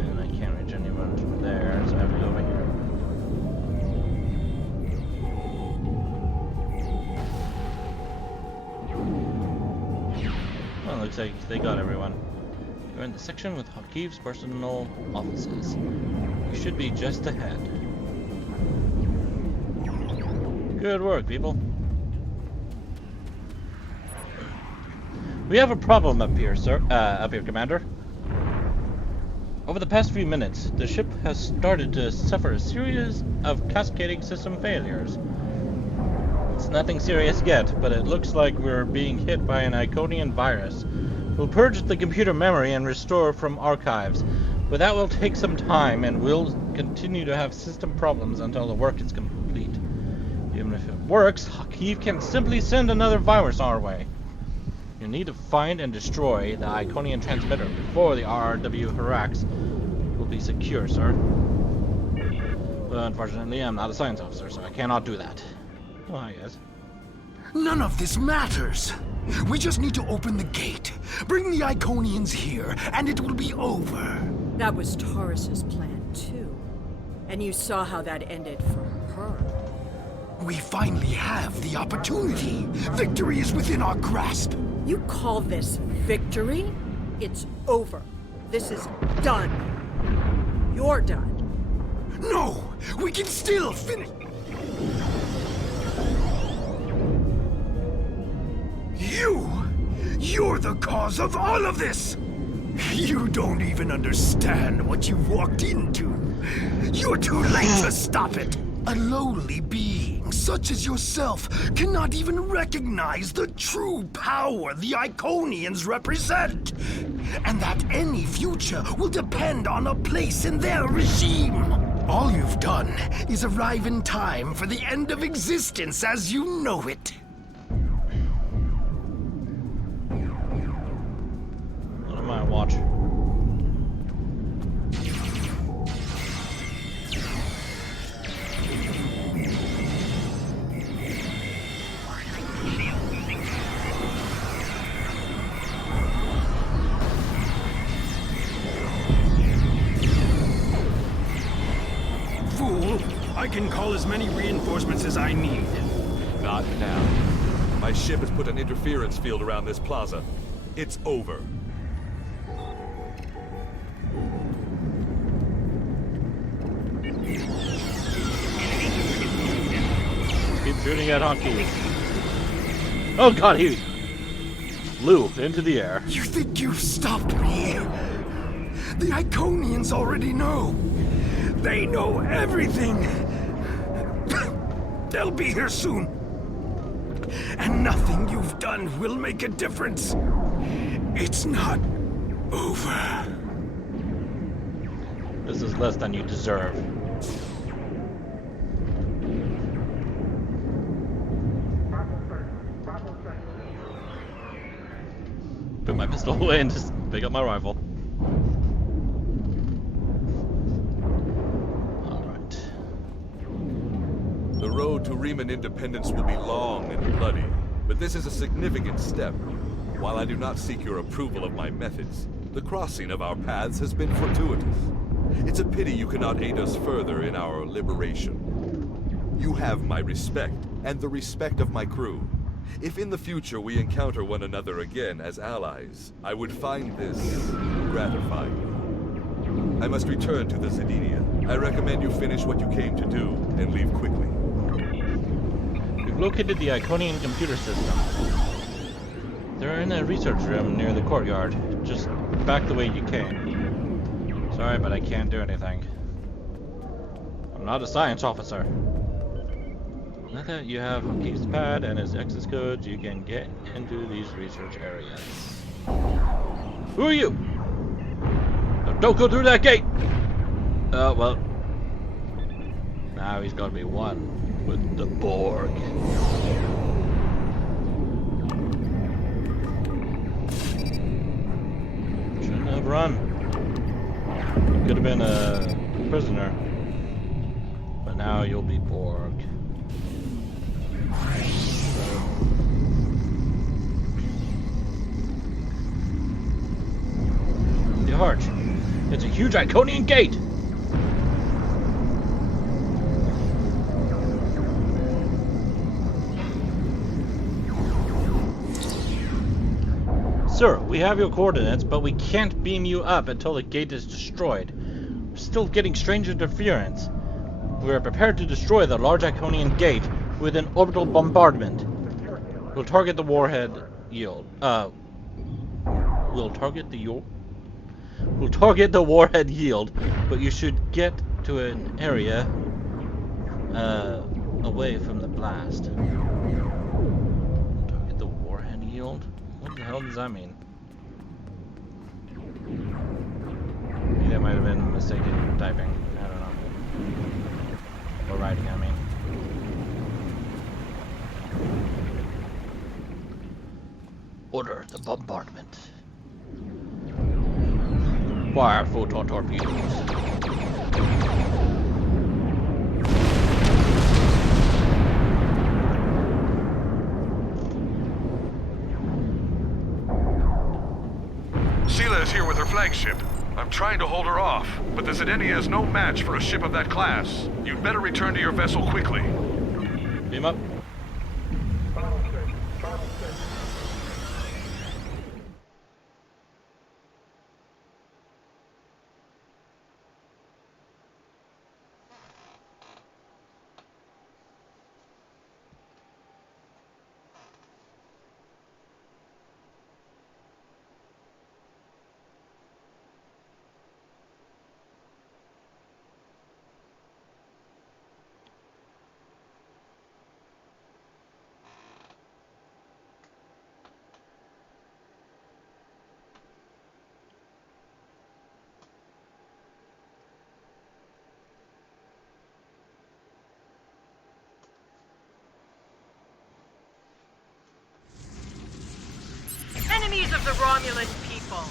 And I can't reach anyone from there, so I have to go over here. Well, looks like they got everyone. You're in the section with Hakiv's personal offices. You should be just ahead. Good work, people. We have a problem up here, sir. Commander. Over the past few minutes, the ship has started to suffer a series of cascading system failures. It's nothing serious yet, but it looks like we're being hit by an Iconian virus. We'll purge the computer memory and restore from archives. But that will take some time, and we'll continue to have system problems until the work is complete. Even if it works, Hakiv can simply send another virus our way. You need to find and destroy the Iconian transmitter before the RRW Harax will be secure, sir. But unfortunately, I'm not a science officer, so I cannot do that. Oh, hi, guys. None of this matters. We just need to open the gate, bring the Iconians here, and it will be over. That was Taurus's plan, too. And you saw how that ended for her. We finally have the opportunity. Victory is within our grasp. You call this victory? It's over. This is done. You're done. No! We can still finish. You're the cause of all of this! You don't even understand what you walked into. You're too late to stop it. A lowly being such as yourself cannot even recognize the true power the Iconians represent. And that any future will depend on a place in their regime. All you've done is arrive in time for the end of existence as you know it. I can call as many reinforcements as I need. Not now. My ship has put an interference field around this plaza. It's over. Keep shooting at honkies. Oh god, he flew into the air. You think you've stopped me? The Iconians already know. They know everything. They'll be here soon. And nothing you've done will make a difference. It's not over. This is less than you deserve. Put my pistol away and just pick up my rifle. Alright. The road to Riemann independence will be long and bloody, but this is a significant step. While I do not seek your approval of my methods, the crossing of our paths has been fortuitous. It's a pity you cannot aid us further in our liberation. You have my respect, and the respect of my crew. If in the future we encounter one another again as allies, I would find this gratifying. I must return to the Zedinia. I recommend you finish what you came to do and leave quickly. We've located the Iconian computer system. They're in a research room near the courtyard, just back the way you came. Sorry, but I can't do anything. I'm not a science officer. Now that you have Keith's pad and his access codes, you can get into these research areas. Who are you? Don't go through that gate! Well. Now he's gotta be one with the Borg. Shouldn't have run. Could have been a prisoner. But now you'll be Borg. The Arch. It's a huge Iconian gate! Sir, we have your coordinates, but we can't beam you up until the gate is destroyed. We're still getting strange interference. We are prepared to destroy the large Iconian gate with an orbital bombardment. We'll target the warhead yield. We'll target the warhead yield, but you should get to an area away from the blast. Target the warhead yield? What the hell does that mean? Maybe that might have been mistaken typing. I don't know. Or writing, I mean. Order the bombardment. Fire photon torpedoes. Sela is here with her flagship. I'm trying to hold her off, but the Zedinia is no match for a ship of that class. You'd better return to your vessel quickly. Beam up. Enemies of the Romulan people,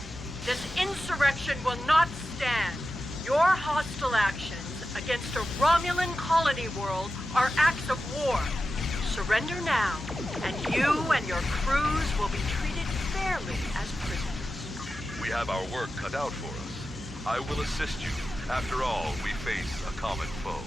this insurrection will not stand. Your hostile actions against a Romulan colony world are acts of war. Surrender now, and you and your crews will be treated fairly as prisoners. We have our work cut out for us. I will assist you. After all, we face a common foe.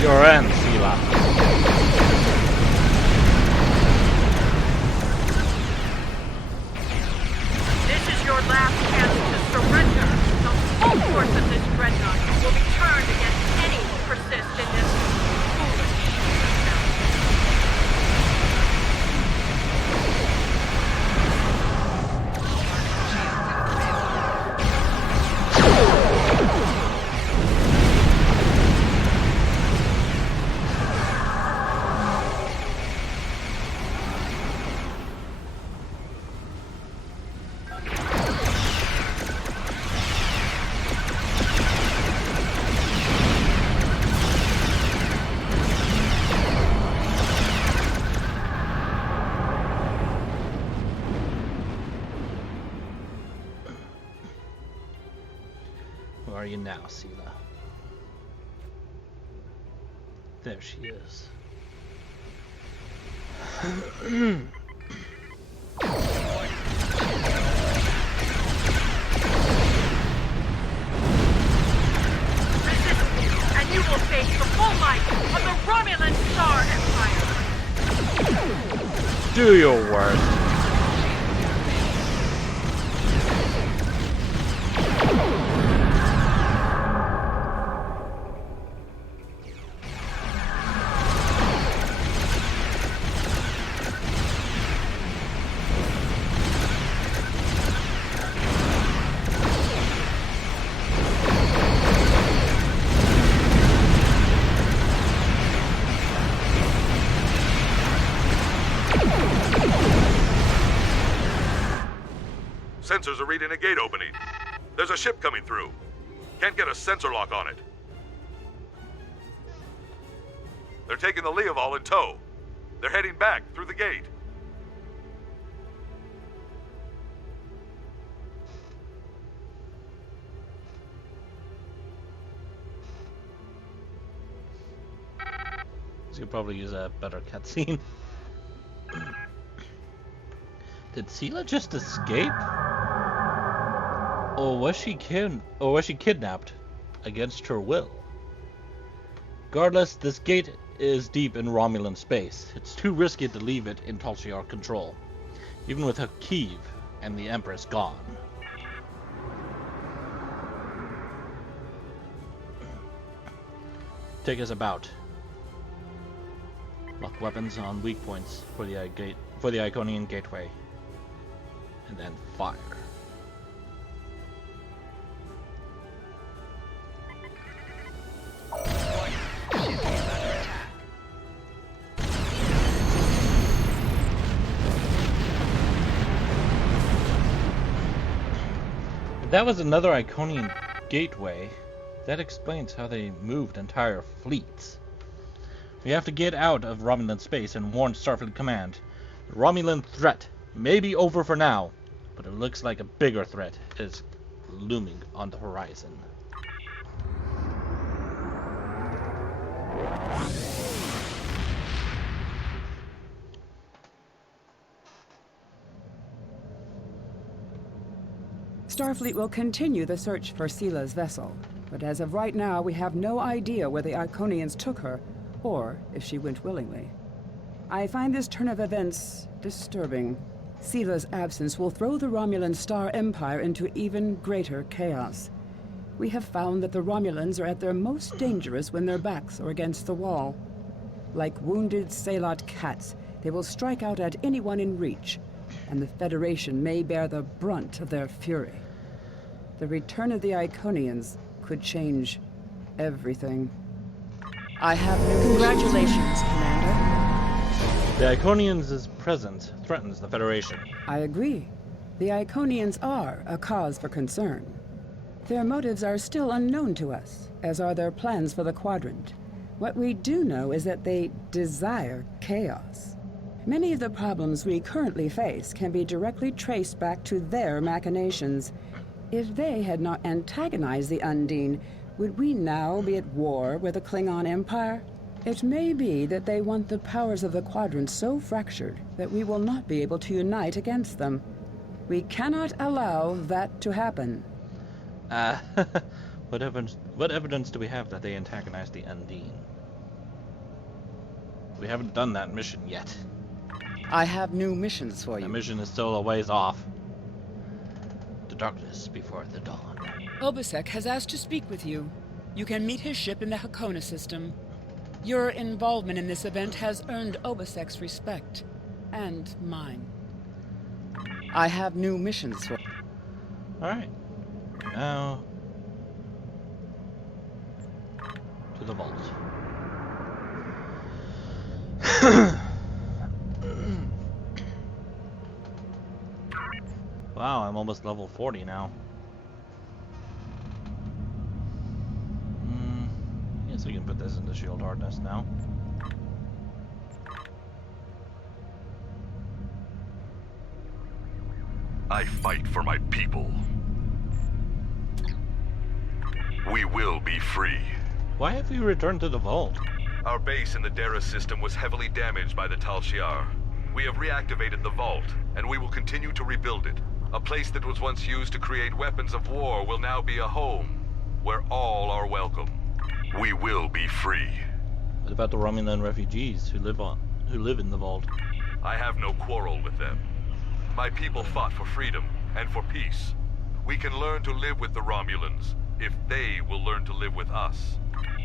Your end, Sela. This is your last chance to surrender. The full force of this dreadnought will be turned against any who persist in this foolish attempt. Where are you now, Sela? There she is. And you will face the full might of the Romulan Star Empire. Do your worst. Sensors are reading a gate opening. There's a ship coming through. Can't get a sensor lock on it. They're taking the Leoval in tow. They're heading back through the gate. You could probably use a better cutscene. Did Sela just escape? Or was she kidnapped against her will? Regardless, this gate is deep in Romulan space. It's too risky to leave it in Tal Shiar control, even with Hakiv and the Empress gone. Take us about. Lock weapons on weak points for the Iconian gateway, and then fire. If that was another Iconian gateway, that explains how they moved entire fleets. We have to get out of Romulan space and warn Starfleet Command. The Romulan threat may be over for now, but it looks like a bigger threat is looming on the horizon. Starfleet will continue the search for Sela's vessel, but as of right now, we have no idea where the Iconians took her or if she went willingly. I find this turn of events disturbing. Sila's absence will throw the Romulan Star Empire into even greater chaos. We have found that the Romulans are at their most dangerous when their backs are against the wall. Like wounded Salot cats, they will strike out at anyone in reach, and the Federation may bear the brunt of their fury. The return of the Iconians could change everything. I have no... Congratulations, Commander. The Iconians' presence threatens the Federation. I agree. The Iconians are a cause for concern. Their motives are still unknown to us, as are their plans for the Quadrant. What we do know is that they desire chaos. Many of the problems we currently face can be directly traced back to their machinations. If they had not antagonized the Undine, would we now be at war with the Klingon Empire? It may be that they want the powers of the Quadrant so fractured that we will not be able to unite against them. We cannot allow that to happen. What evidence do we have that they antagonized the Undine? We haven't done that mission yet. I have new missions for you. The mission is still a ways off. The darkness before the dawn. Obisek has asked to speak with you. You can meet his ship in the Hakona system. Your involvement in this event has earned Obisek's respect. And mine. I have new missions for... Alright. Now... to the vault. Wow, I'm almost level 40 now. Guess we can put this into shield hardness now. I fight for my people. We will be free. Why have we returned to the vault? Our base in the Dara system was heavily damaged by the Tal Shiar. We have reactivated the vault, and we will continue to rebuild it. A place that was once used to create weapons of war will now be a home, where all are welcome. We will be free. What about the Romulan refugees who live in the vault? I have no quarrel with them. My people fought for freedom and for peace. We can learn to live with the Romulans if they will learn to live with us.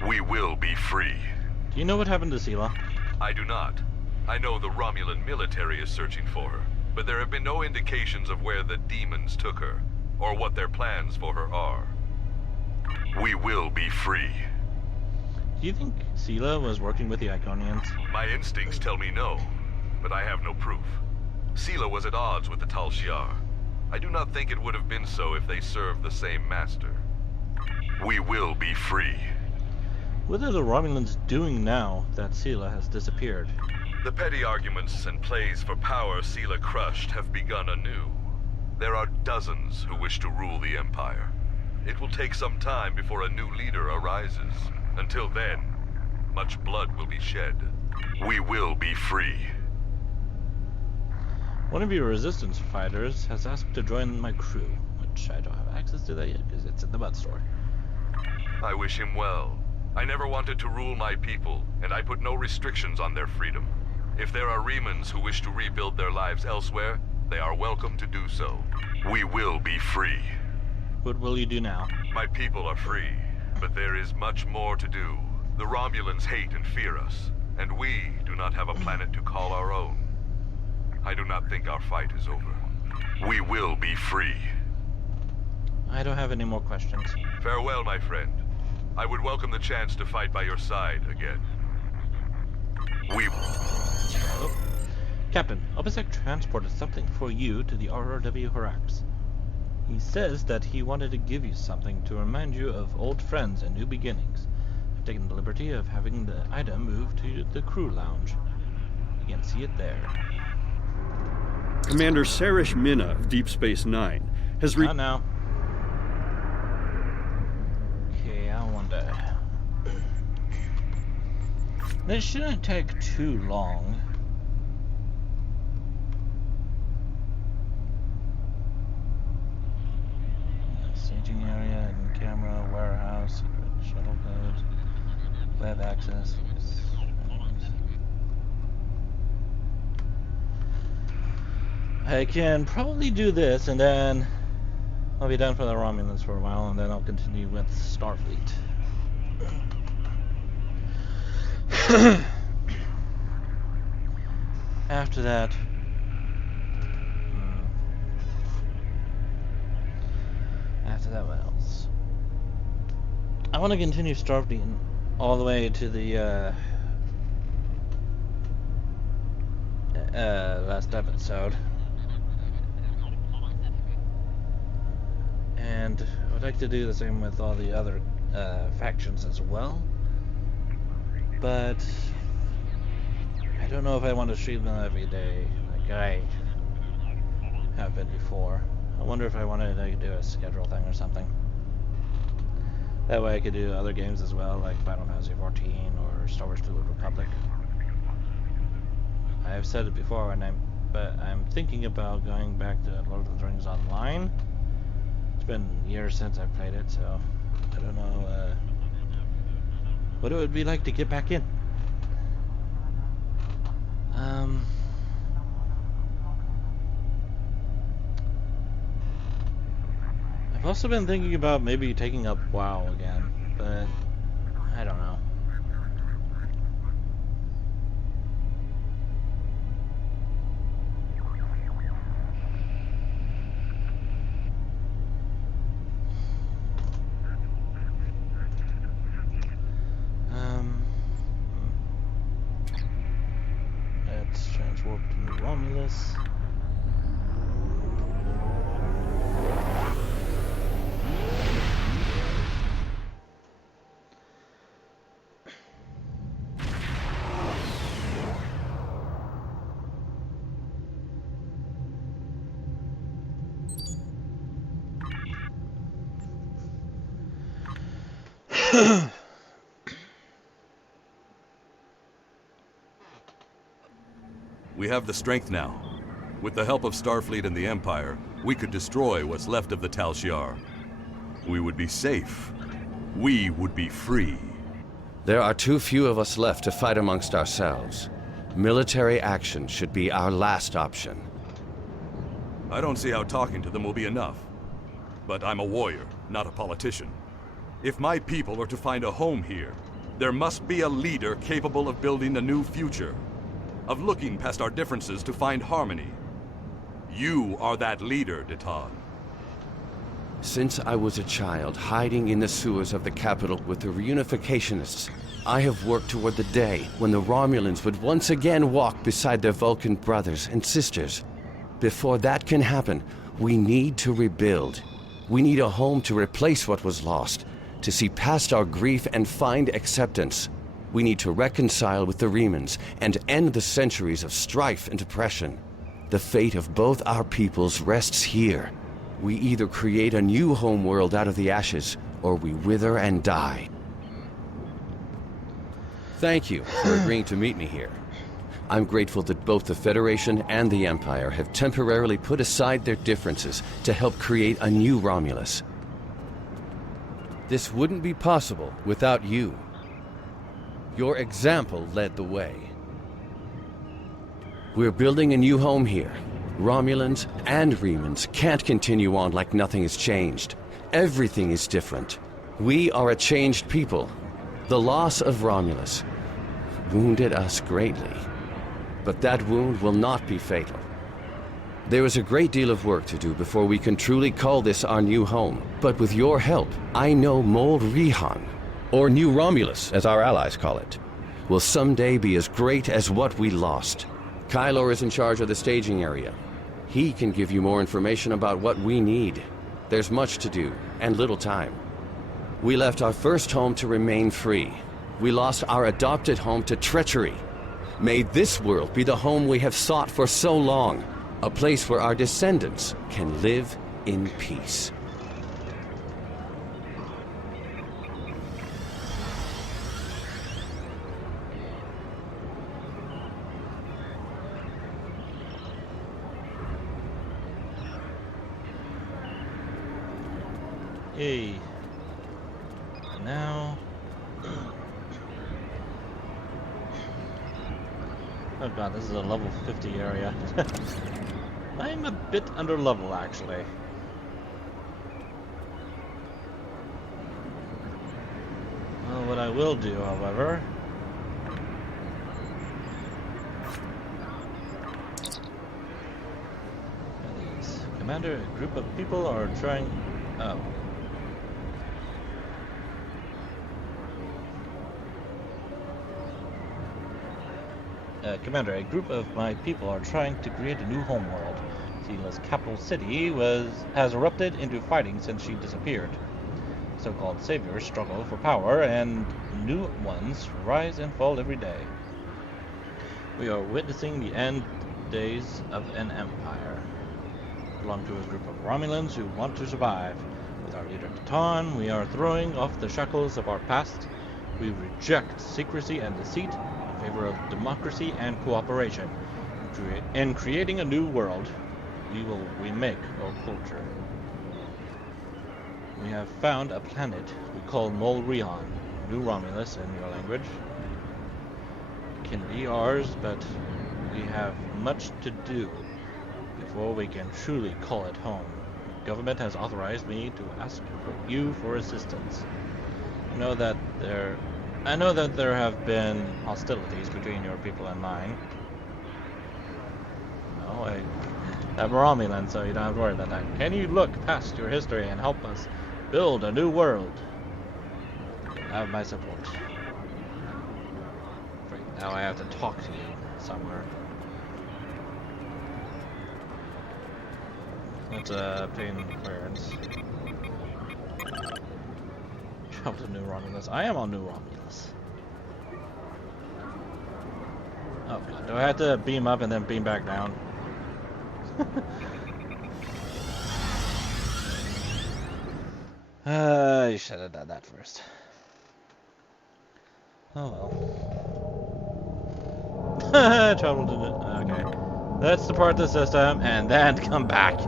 We will be free. Do you know what happened to Sela? I do not. I know the Romulan military is searching for her, but there have been no indications of where the demons took her, or what their plans for her are. We will be free. Do you think Sela was working with the Iconians? My instincts tell me no, but I have no proof. Sela was at odds with the Tal Shiar. I do not think it would have been so if they served the same master. We will be free. What are the Romulans doing now that Sela has disappeared? The petty arguments and plays for power Sela crushed have begun anew. There are dozens who wish to rule the Empire. It will take some time before a new leader arises. Until then, much blood will be shed. We will be free. One of your resistance fighters has asked to join my crew, which I don't have access to that yet because it's in the bud store. I wish him well. I never wanted to rule my people, and I put no restrictions on their freedom. If there are Remans who wish to rebuild their lives elsewhere, they are welcome to do so. We will be free. What will you do now? My people are free, but there is much more to do. The Romulans hate and fear us, and we do not have a planet to call our own. I do not think our fight is over. We will be free. I don't have any more questions. Farewell, my friend. I would welcome the chance to fight by your side again. Oh. Captain, Obisek transported something for you to the RRW Horax. He says that he wanted to give you something to remind you of old friends and new beginnings. I've taken the liberty of having the item moved to the crew lounge. You can see it there. Commander Sarish Minna of Deep Space Nine has Not now. Okay, I wonder. This shouldn't take too long. Staging area, hidden camera, warehouse, secret shuttle code, web access. I can probably do this, and then I'll be done for the Romulans for a while, and then I'll continue with Starfleet. After that, what else? I want to continue Starfleet all the way to the last episode, and I would like to do the same with all the other factions as well, but I don't know if I want to stream them every day like I have been before. I wonder if I wanted to do a schedule thing or something. That way I could do other games as well, like Final Fantasy XIV or Star Wars: The Old Republic. I've said it before, but I'm thinking about going back to Lord of the Rings Online. It's been years since I've played it, so I don't know what it would be like to get back in. I've also been thinking about maybe taking up WoW again, but I don't know. Let's transwarp to New Romulus. We have the strength now. With the help of Starfleet and the Empire, we could destroy what's left of the Tal Shiar. We would be safe. We would be free. There are too few of us left to fight amongst ourselves. Military action should be our last option. I don't see how talking to them will be enough. But I'm a warrior, not a politician. If my people are to find a home here, there must be a leader capable of building a new future, of looking past our differences to find harmony. You are that leader, Detan. Since I was a child, hiding in the sewers of the capital with the reunificationists, I have worked toward the day when the Romulans would once again walk beside their Vulcan brothers and sisters. Before that can happen, we need to rebuild. We need a home to replace what was lost, to see past our grief and find acceptance. We need to reconcile with the Remans and end the centuries of strife and oppression. The fate of both our peoples rests here. We either create a new homeworld out of the ashes, or we wither and die. Thank you for agreeing to meet me here. I'm grateful that both the Federation and the Empire have temporarily put aside their differences to help create a new Romulus. This wouldn't be possible without you. Your example led the way. We're building a new home here. Romulans and Remans can't continue on like nothing has changed. Everything is different. We are a changed people. The loss of Romulus wounded us greatly. But that wound will not be fatal. There is a great deal of work to do before we can truly call this our new home. But with your help, I know Mold Rihan, or New Romulus, as our allies call it, will someday be as great as what we lost. Kylor is in charge of the staging area. He can give you more information about what we need. There's much to do, and little time. We left our first home to remain free. We lost our adopted home to treachery. May this world be the home we have sought for so long. A place where our descendants can live in peace. Hey. Now. Oh god, this is a level 50 area. I'm a bit under level, actually. Well, what I will do, however... Commander, a group of people are trying... Oh. Commander, a group of my people are trying to create a new homeworld. Seela's capital city has erupted into fighting since she disappeared. So-called saviors struggle for power, and new ones rise and fall every day. We are witnessing the end days of an empire. We belong to a group of Romulans who want to survive. With our leader Titan, we are throwing off the shackles of our past. We reject secrecy and deceit in favor of democracy and cooperation. In creating a new world, we will remake our culture. We have found a planet we call Mol Rihan, New Romulus in your language. It can be ours, but we have much to do before we can truly call it home. The government has authorized me to ask you for assistance. I know that there have been hostilities between your people and mine. No, I'm Romulan, so you don't have to worry about that. Can you look past your history and help us build a new world? Have my support. Right, now I have to talk to you somewhere. Let's obtain clearance. Travel to New Romulus. I am on New Romulus. Oh god, do I have to beam up and then beam back down? You should have done that first. Oh well. Travel to the... Okay. Let's depart the system and then come back.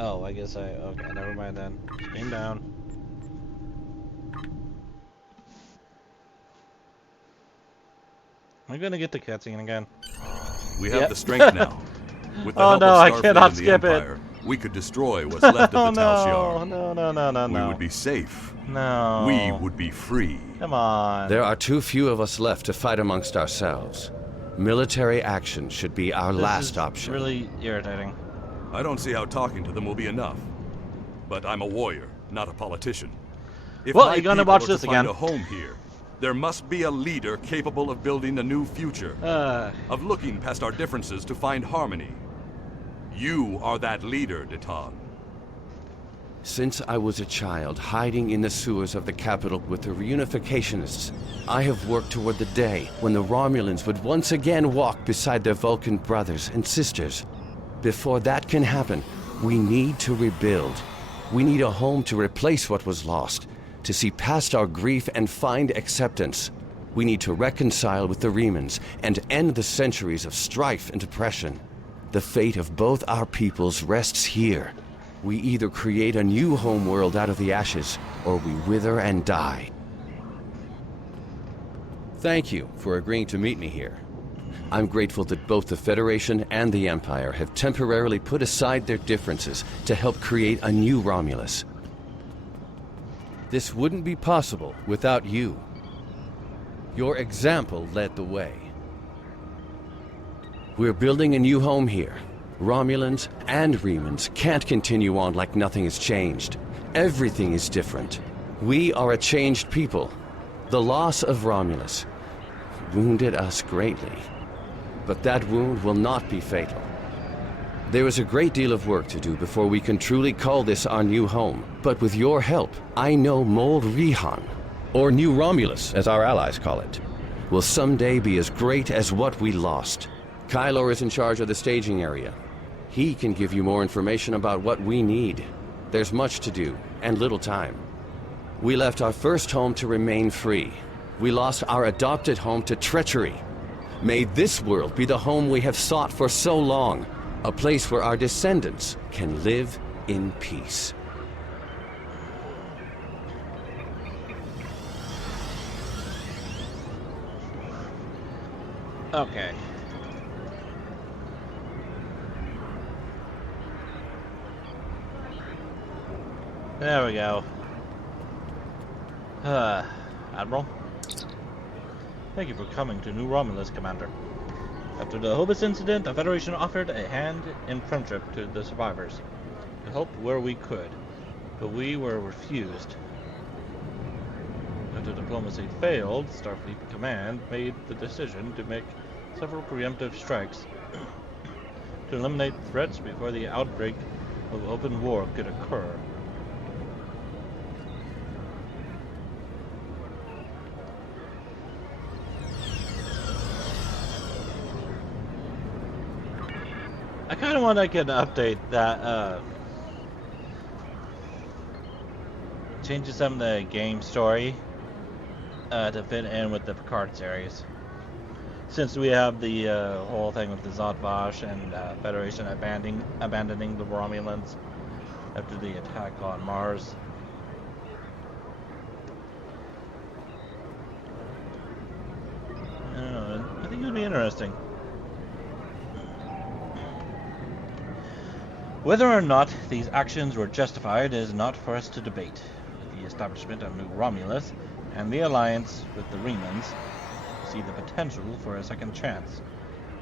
Oh, I guess okay, never mind then. Beam down. Am I gonna get the cutscene again? We have the strength now. With the help no, of I Starfleet cannot and the skip Empire, we could destroy what's left of the Tal Shiar. No. We would be safe. No. We would be free. Come on. There are too few of us left to fight amongst ourselves. Military action should be our last option. Really irritating. I don't see how talking to them will be enough. But I'm a warrior, not a politician. If well, my you're gonna people watch are this to again. Find a home here, there must be a leader capable of building a new future. Of looking past our differences to find harmony. You are that leader, Titan. Since I was a child, hiding in the sewers of the capital with the reunificationists, I have worked toward the day when the Romulans would once again walk beside their Vulcan brothers and sisters. Before that can happen, we need to rebuild. We need a home to replace what was lost, to see past our grief and find acceptance. We need to reconcile with the Remans and end the centuries of strife and oppression. The fate of both our peoples rests here. We either create a new homeworld out of the ashes, or we wither and die. Thank you for agreeing to meet me here. I'm grateful that both the Federation and the Empire have temporarily put aside their differences to help create a new Romulus. This wouldn't be possible without you. Your example led the way. We're building a new home here. Romulans and Remans can't continue on like nothing has changed. Everything is different. We are a changed people. The loss of Romulus wounded us greatly. But that wound will not be fatal. There is a great deal of work to do before we can truly call this our new home. But with your help, I know Mol Rihan, or New Romulus, as our allies call it, will someday be as great as what we lost. Kylor is in charge of the staging area. He can give you more information about what we need. There's much to do, and little time. We left our first home to remain free. We lost our adopted home to treachery. May this world be the home we have sought for so long, a place where our descendants can live in peace. Okay. There we go. Admiral? Thank you for coming to New Romulus, Commander. After the Hobus incident, the Federation offered a hand in friendship to the survivors, to help where we could, but we were refused. After diplomacy failed, Starfleet Command made the decision to make several preemptive strikes to eliminate threats before the outbreak of open war could occur. I kind of want like an update that changes some of the game story to fit in with the Picard series. Since we have the whole thing with the Zotvash and Federation abandoning the Romulans after the attack on Mars. I don't know, I think it would be interesting. Whether or not these actions were justified is not for us to debate. With the establishment of New Romulus and the alliance with the Remans, we see the potential for a second chance.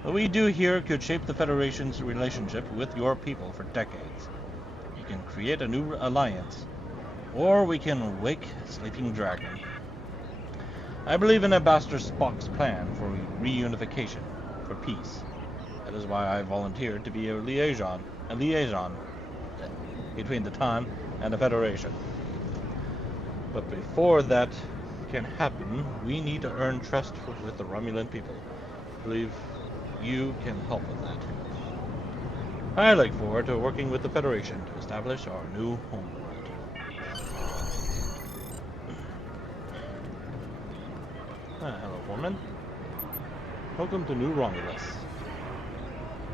What we do here could shape the Federation's relationship with your people for decades. We can create a new alliance, or we can wake a sleeping dragon. I believe in Ambassador Spock's plan for reunification, for peace. That is why I volunteered to be a liaison between the Time and the Federation. But before that can happen, we need to earn trust with the Romulan people. I believe you can help with that. I look forward to working with the Federation to establish our new homeworld. Hello, Foreman. Welcome to New Romulus.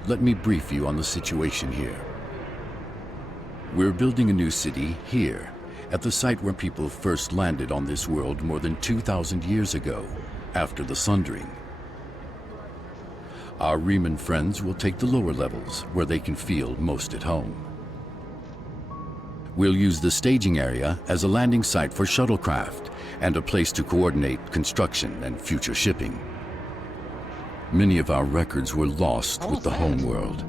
Let me brief you on the situation here. We're building a new city here, at the site where people first landed on this world more than 2,000 years ago, after the Sundering. Our Reman friends will take the lower levels, where they can feel most at home. We'll use the staging area as a landing site for shuttlecraft, and a place to coordinate construction and future shipping. Many of our records were lost with the homeworld.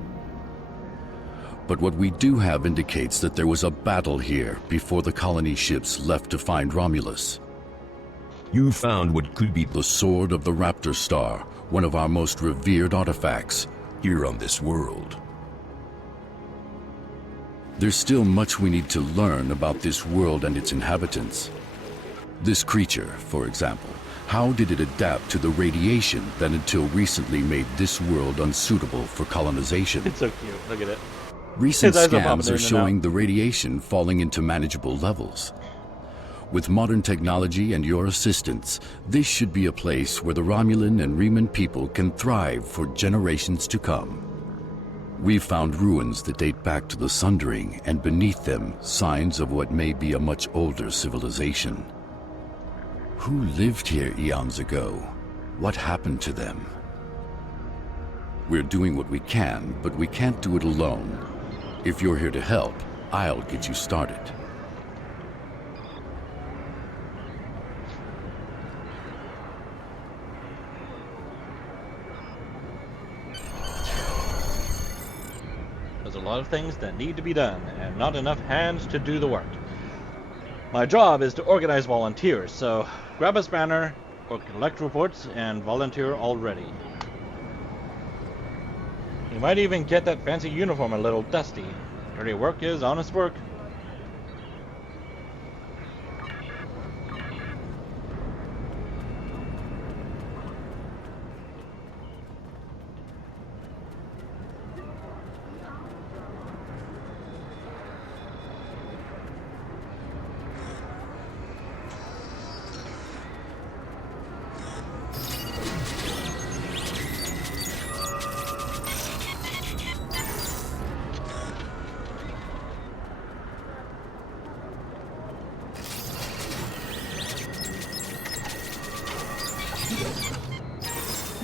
But what we do have indicates that there was a battle here before the colony ships left to find Romulus. You found what could be the Sword of the Raptor Star, one of our most revered artifacts here on this world. There's still much we need to learn about this world and its inhabitants. This creature, for example. How did it adapt to the radiation that until recently made this world unsuitable for colonization? It's so cute. Look at it. Recent scans are showing the radiation falling into manageable levels. With modern technology and your assistance, this should be a place where the Romulan and Reman people can thrive for generations to come. We've found ruins that date back to the Sundering, and beneath them, signs of what may be a much older civilization. Who lived here eons ago? What happened to them? We're doing what we can, but we can't do it alone. If you're here to help, I'll get you started. There's a lot of things that need to be done, and not enough hands to do the work. My job is to organize volunteers, so grab a spanner or collect reports and volunteer already. You might even get that fancy uniform a little dusty. Dirty work is honest work.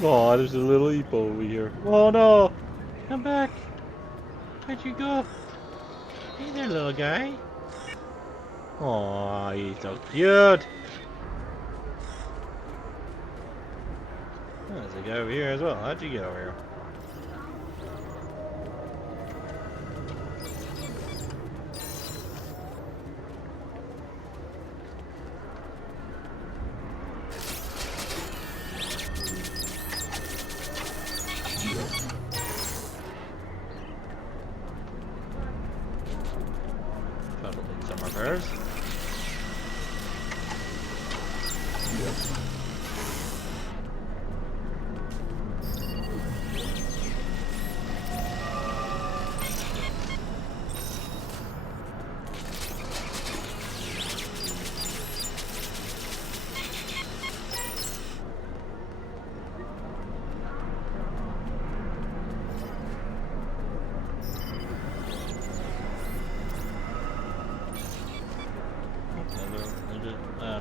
Oh, there's a little Eepo over here. Oh no! Come back! Where'd you go? Hey there, little guy. Oh, he's so cute! Oh, there's a guy over here as well. How'd you get over here? Probably some repairs.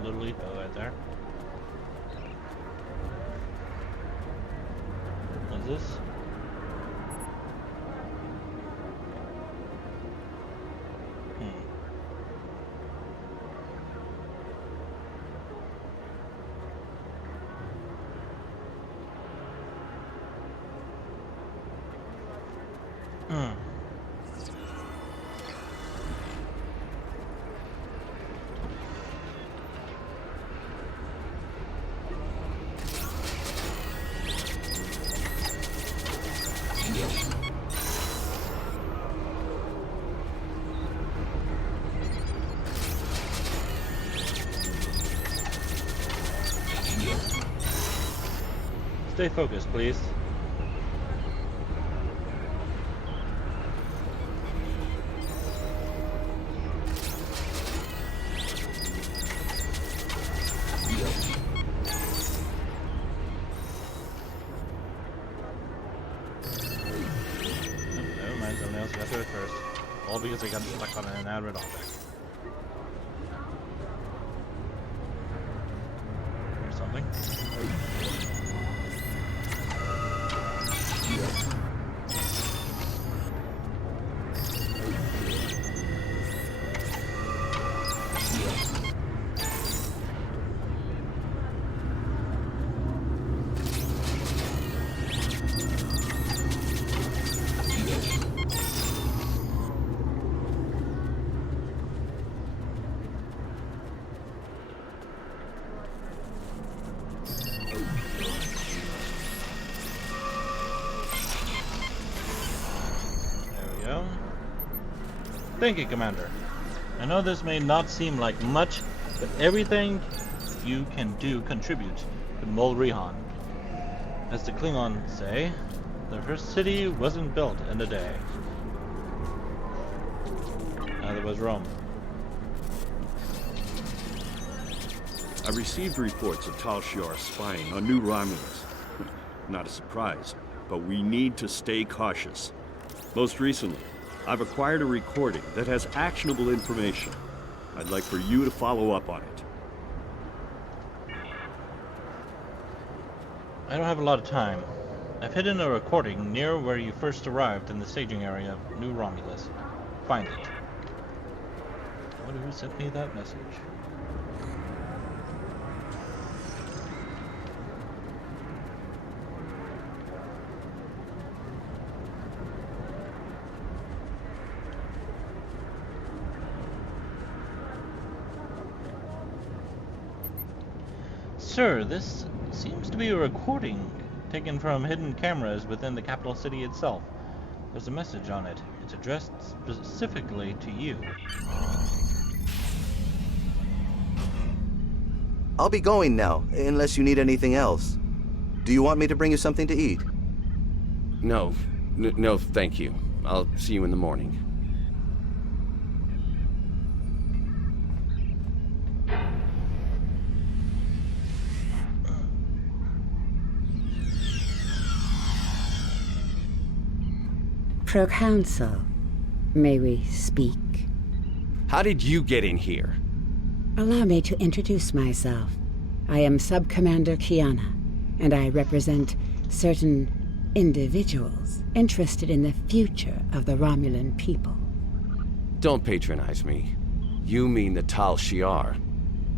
Little Eepo right there. What's this? Stay focused, please. Never mind, somebody else got to it first. All because I got stuck on an inanimate object. Here's something. Thank you, Commander. I know this may not seem like much, but everything you can do contributes to Mol Rihan. As the Klingons say, the first city wasn't built in a day. Neither was Rome. I received reports of Tal Shiar spying on new Romulans. Not a surprise, but we need to stay cautious. Most recently, I've acquired a recording that has actionable information. I'd like for you to follow up on it. I don't have a lot of time. I've hidden a recording near where you first arrived in the staging area of New Romulus. Find it. I wonder who sent me that message. Sir, this seems to be a recording taken from hidden cameras within the capital city itself. There's a message on it. It's addressed specifically to you. I'll be going now, unless you need anything else. Do you want me to bring you something to eat? No, no, thank you. I'll see you in the morning. Proconsul, may we speak? How did you get in here? Allow me to introduce myself. I am Sub-Commander Kiana, and I represent Certain individuals interested in the future of the Romulan people. Don't patronize me. You mean the Tal Shiar.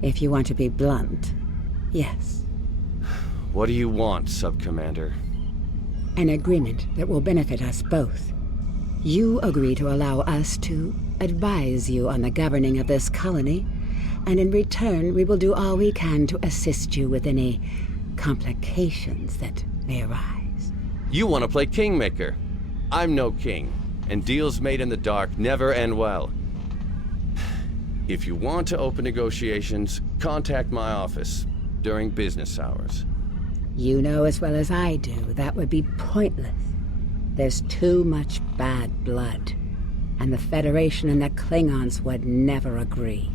If you want to be blunt, yes. What do you want, Sub-Commander? An agreement that will benefit us both. You agree to allow us to advise you on the governing of this colony, and in return we will do all we can to assist you with any complications that may arise. You want to play Kingmaker. I'm no king, and deals made in the dark never end well. If you want to open negotiations, contact my office during business hours. You know as well as I do that would be pointless. There's too much bad blood, and the Federation and the Klingons would never agree.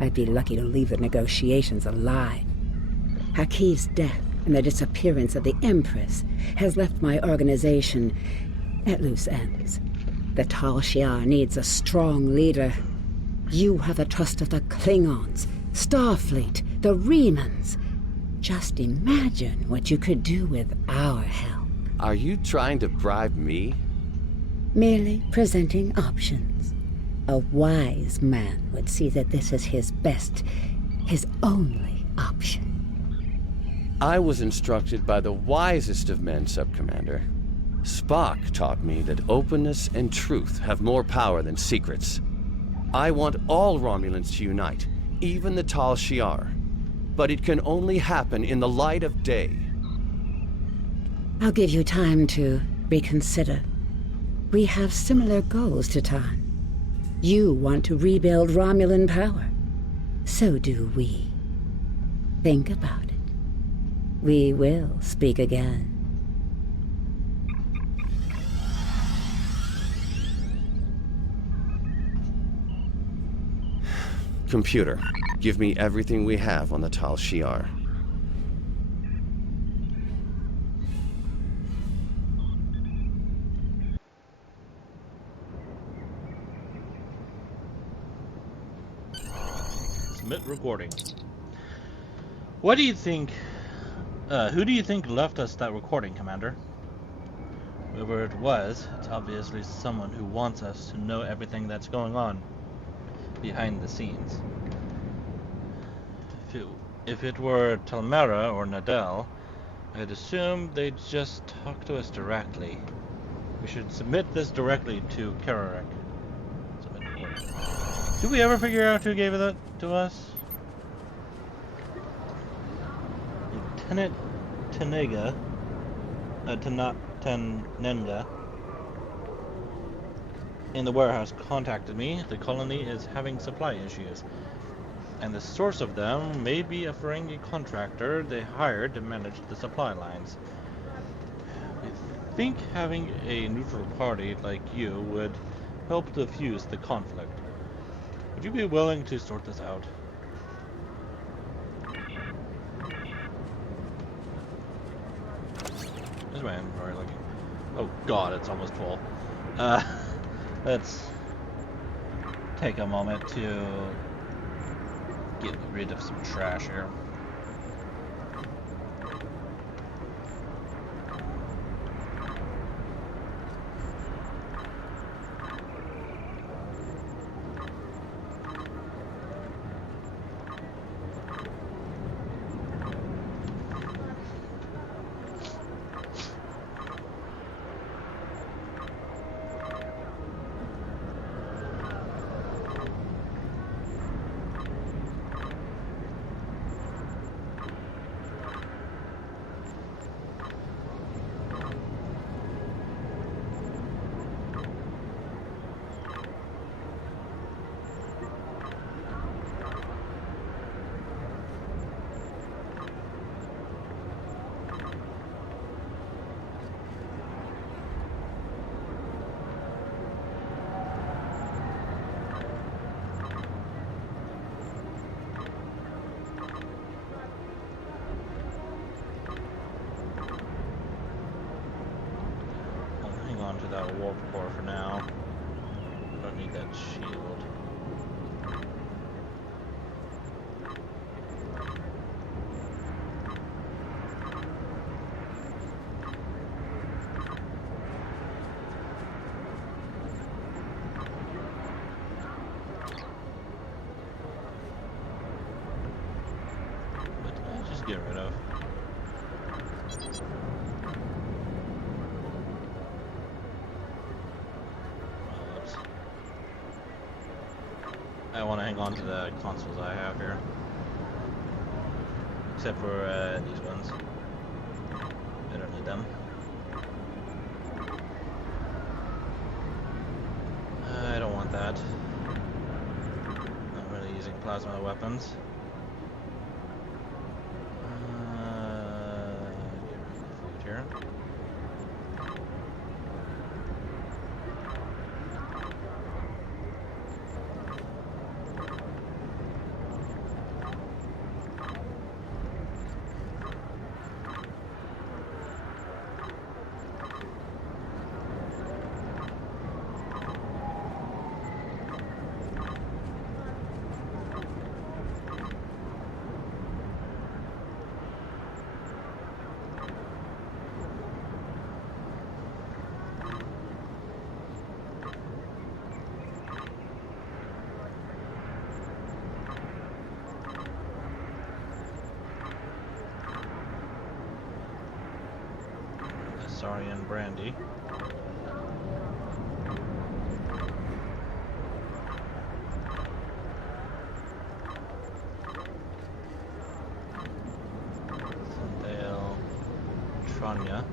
I'd be lucky to leave the negotiations alive. Hakiv's death and the disappearance of the Empress has left my organization at loose ends. The Tal Shiar needs a strong leader. You have the trust of the Klingons, Starfleet, the Remans. Just imagine what you could do with our help. Are you trying to bribe me? Merely presenting options. A wise man would see that this is his best, his only option. I was instructed by the wisest of men, Sub-Commander. Spock taught me that openness and truth have more power than secrets. I want all Romulans to unite, even the Tal Shiar. But it can only happen in the light of day. I'll give you time to reconsider. We have similar goals to Tan. You want to rebuild Romulan power. So do we. Think about it. We will speak again. Computer, give me everything we have on the Tal Shiar. Submit recording. What do you think? Who do you think left us that recording, Commander? Whoever it was, it's obviously someone who wants us to know everything that's going on behind the scenes. If it were Talmera or Nadell, I'd assume they'd just talk to us directly. We should submit this directly to Kararek. Did we ever figure out who gave that to us? Lieutenant Tenenga, Tenenga, in the warehouse contacted me. The colony is having supply issues, and the source of them may be a Ferengi contractor they hired to manage the supply lines. I think having a neutral party like you would help diffuse the conflict. Would you be willing to sort this out? Is my inventory looking? Oh god, it's almost full. Let's take a moment to get rid of some trash here. That warp core for now. I don't need that shield. get rid of. Oops. I want to hang on to the consoles I have here. Except for these ones. I don't need them. I don't want that. Not really using plasma weapons. Get rid of the food here. Saurian brandy. Sandale, Tranya.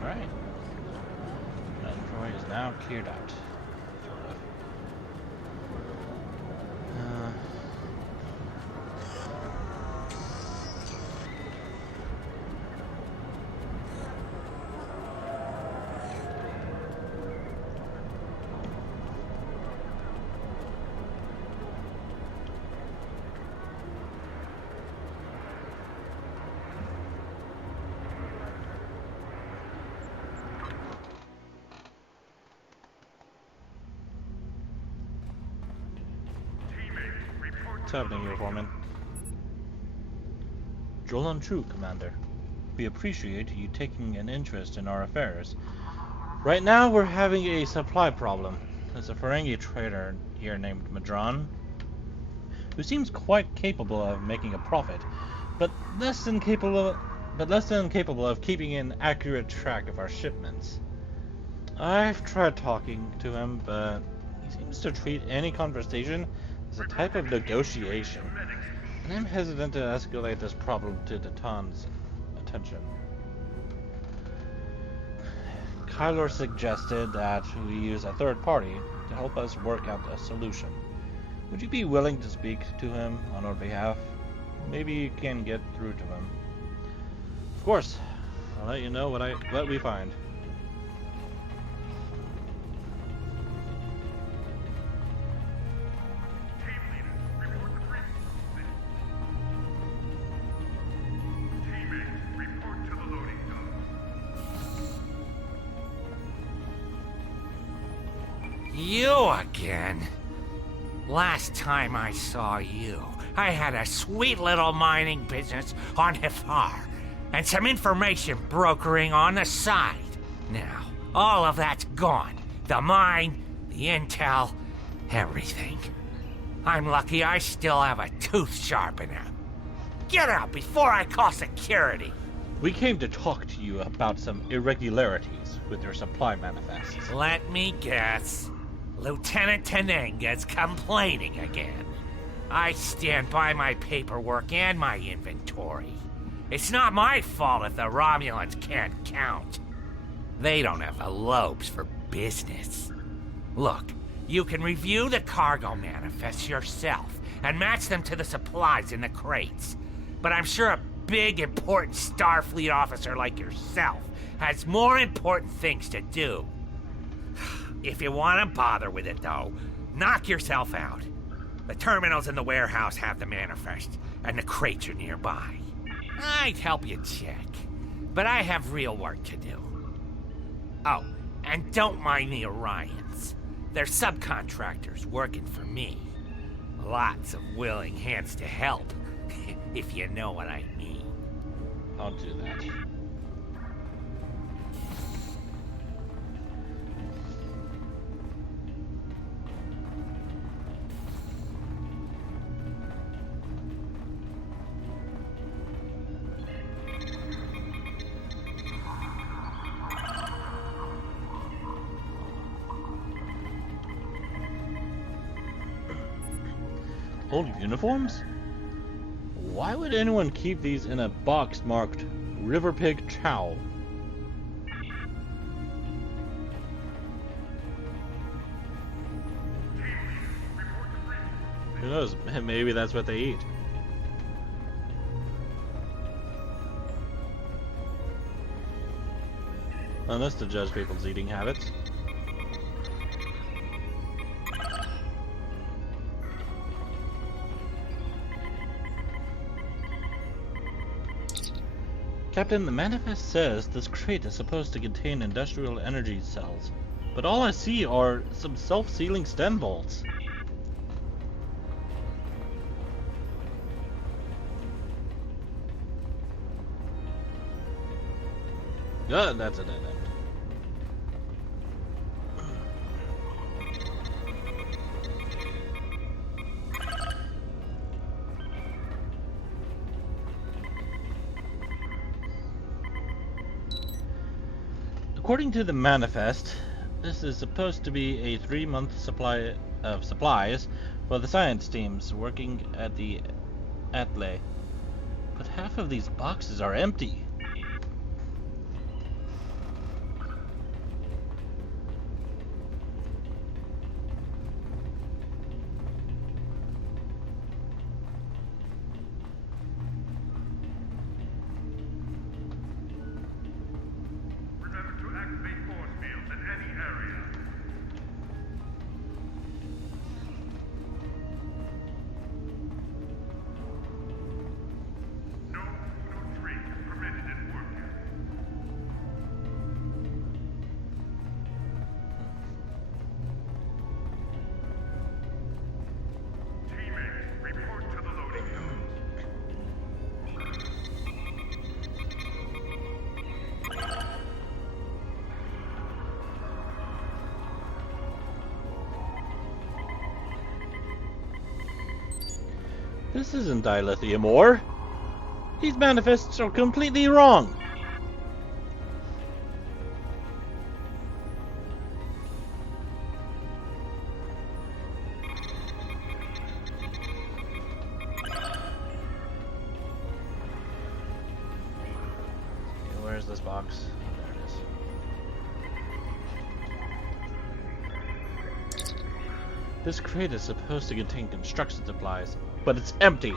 Alright. That inventory is now cleared out. What's happening here, Foreman? Jolan Chu, Commander. We appreciate you taking an interest in our affairs. Right now, we're having a supply problem. There's a Ferengi trader here named Madron, who seems quite capable of making a profit, but less than capable of keeping an accurate track of our shipments. I've tried talking to him, but he seems to treat any conversation as a type of negotiation, and I'm hesitant to escalate this problem to the Tan's attention. Kylor suggested that we use a third party to help us work out a solution. Would you be willing to speak to him on our behalf? Maybe you can get through to him. Of course, I'll let you know what we find. You again? Last time I saw you, I had a sweet little mining business on Hifar, and some information brokering on the side. Now, all of that's gone. The mine, the intel, everything. I'm lucky I still have a tooth sharpener. Get out before I call security! We came to talk to you about some irregularities with your supply manifests. Let me guess. Lieutenant Tenenga's complaining again. I stand by my paperwork and my inventory. It's not my fault if the Romulans can't count. They don't have the lobes for business. Look, you can review the cargo manifests yourself and match them to the supplies in the crates. But I'm sure a big, important Starfleet officer like yourself has more important things to do. If you want to bother with it, though, knock yourself out. The terminals in the warehouse have the manifest, and the crates are nearby. I'd help you check, but I have real work to do. Oh, and don't mind the Orions. They're subcontractors working for me. Lots of willing hands to help, if you know what I mean. I'll do that. Old uniforms? Why would anyone keep these in a box marked River Pig Chow? Who knows? Maybe that's what they eat. Unless to judge people's eating habits. Captain, the manifest says this crate is supposed to contain industrial energy cells, but all I see are some self-sealing stem bolts. That's a dead end. According to the manifest, this is supposed to be a 3-month supply of supplies for the science teams working at the Atle. But half of these boxes are empty. This isn't dilithium ore. These manifests are completely wrong. Okay, where's this box? Oh, there it is. This crate is supposed to contain construction supplies, but it's empty.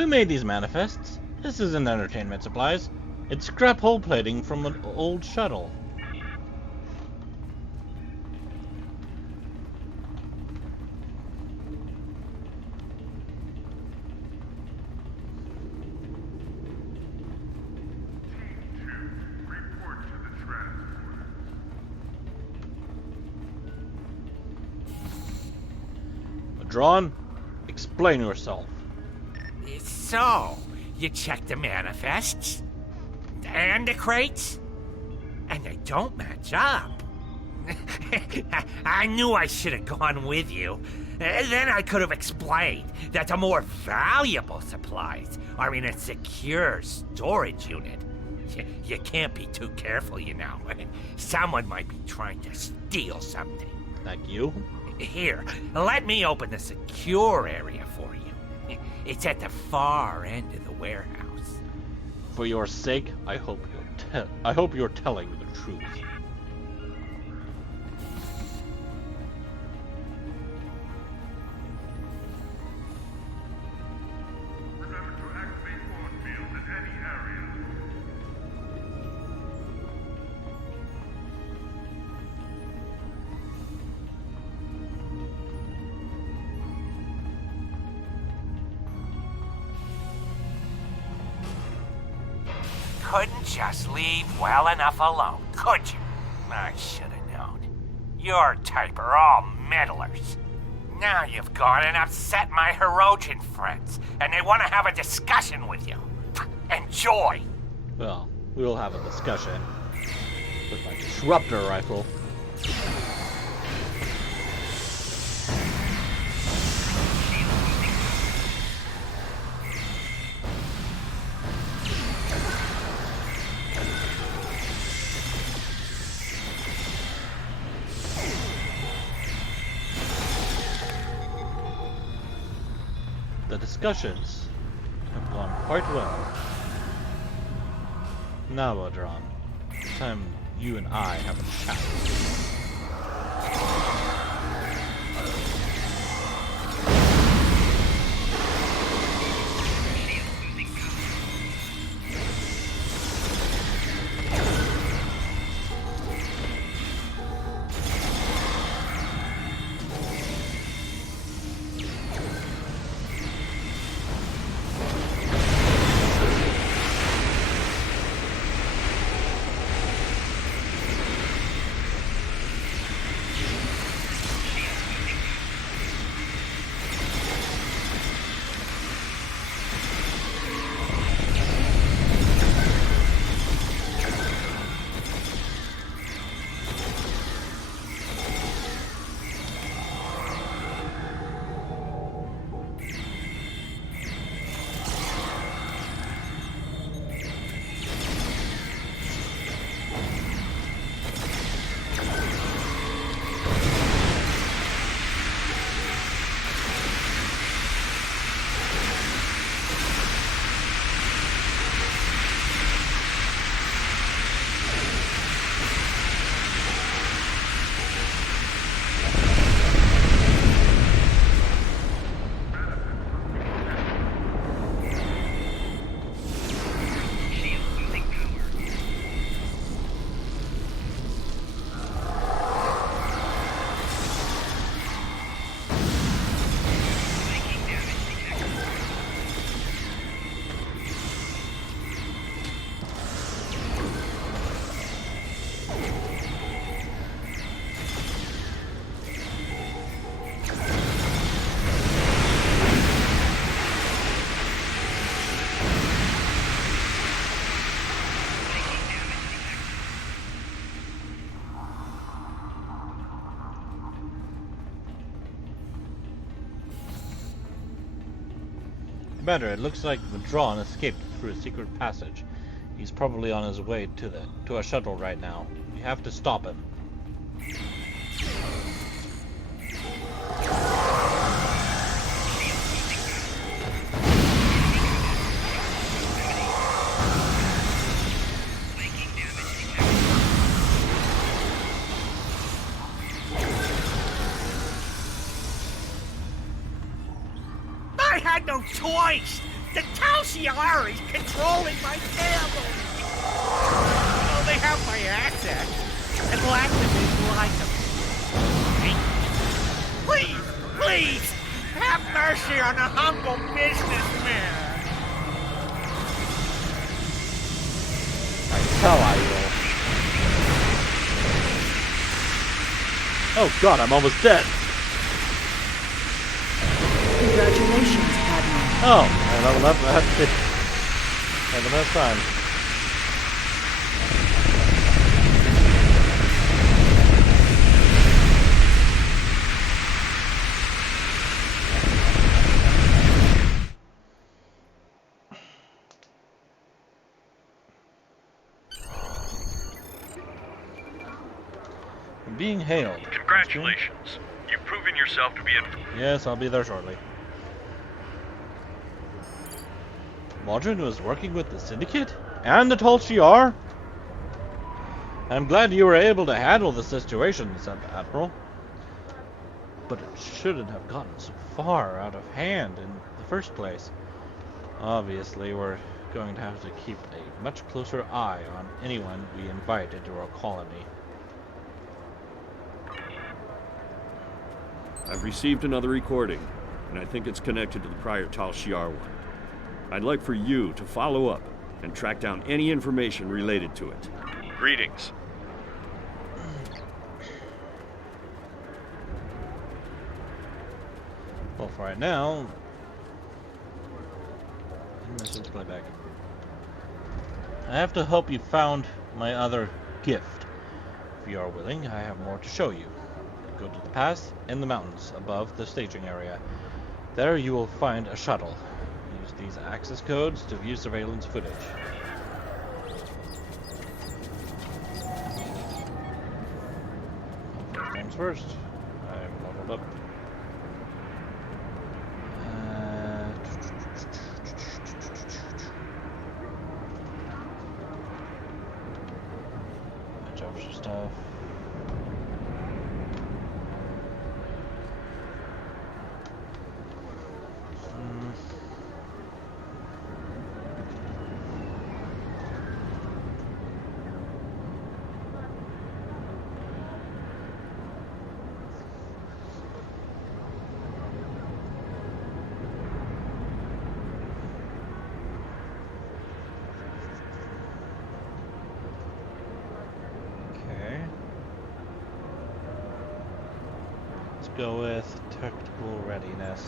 Who made these manifests? This isn't entertainment supplies. It's scrap hull plating from an old shuttle. Drawn, explain yourself. So, you checked the manifests? And the crates? And they don't match up. I knew I should have gone with you. Then I could have explained that the more valuable supplies are in a secure storage unit. You can't be too careful, you know. Someone might be trying to steal something. Like you? Here, let me open the secure area for you. It's at the far end of the warehouse. For your sake, I hope you're telling the truth. Remember to activate force fields in any area. Couldn't just leave well enough alone, could you? I should have known. Your type are all meddlers. Now you've gone and upset my Herogen friends, and they want to have a discussion with you. Enjoy! Well, we will have a discussion with my disruptor rifle. The discussions have gone quite well. Now, Bodron, it's time you and I have a chat. Commander, it looks like Madron escaped through a secret passage. He's probably on his way to a shuttle right now. We have to stop him. I had no choice! The Tal Shiar is controlling my family! Oh, they have my assets, and will activate like them. Please, please, have mercy on a humble businessman! Hell, I will. Oh god, I'm almost dead. Congratulations, Admiral. Oh, and I left that. Had the best time. I'm being hailed. Congratulations. You've proven yourself to be a... Yes, I'll be there shortly. Modron was working with the Syndicate? And the Tal Shiar? I'm glad you were able to handle the situation, said the Admiral. But it shouldn't have gotten so far out of hand in the first place. Obviously, we're going to have to keep a much closer eye on anyone we invite into our colony. I've received another recording, and I think it's connected to the prior Tal Shiar one. I'd like for you to follow up and track down any information related to it. Greetings. Well, for right now, message playback. I have to hope you found my other gift. If you are willing, I have more to show you. Go to the pass in the mountains above the staging area. There you will find a shuttle. Use these access codes to view surveillance footage. First things first. I'm leveled up. Watch out for stuff. Go with tactical readiness.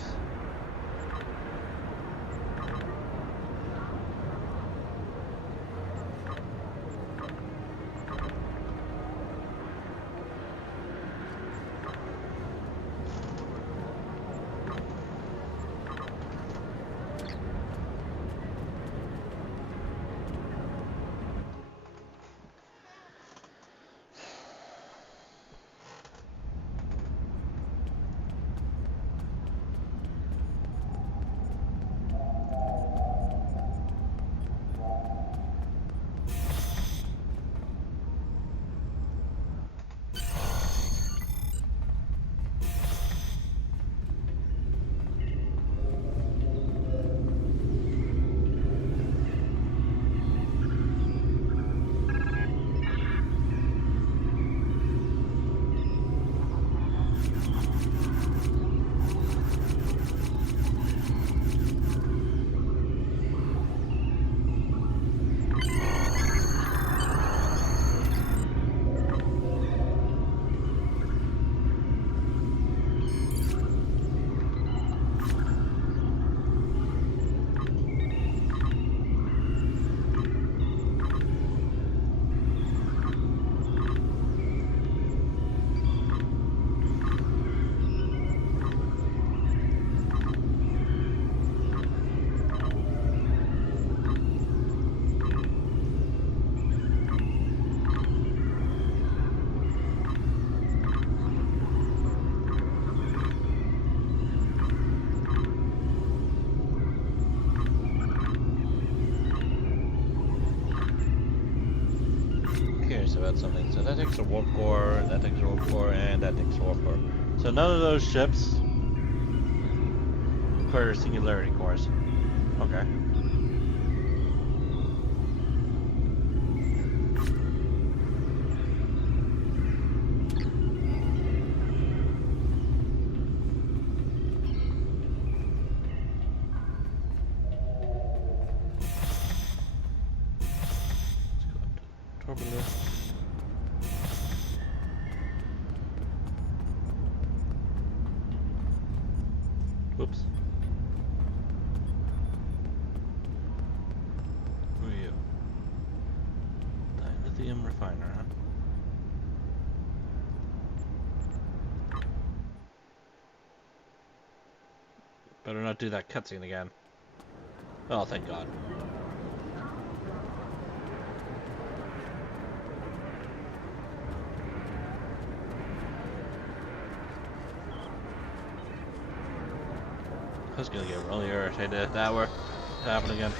So that's something. So that takes a warp core, that takes a warp core, and that takes a warp core. So none of those ships require singularity cores. Okay. Torpedo. Whoops. Who are you? Dilithium refiner, huh? Better not do that cutscene again. Oh, thank God. I was gonna get really irritated if that were to happen again.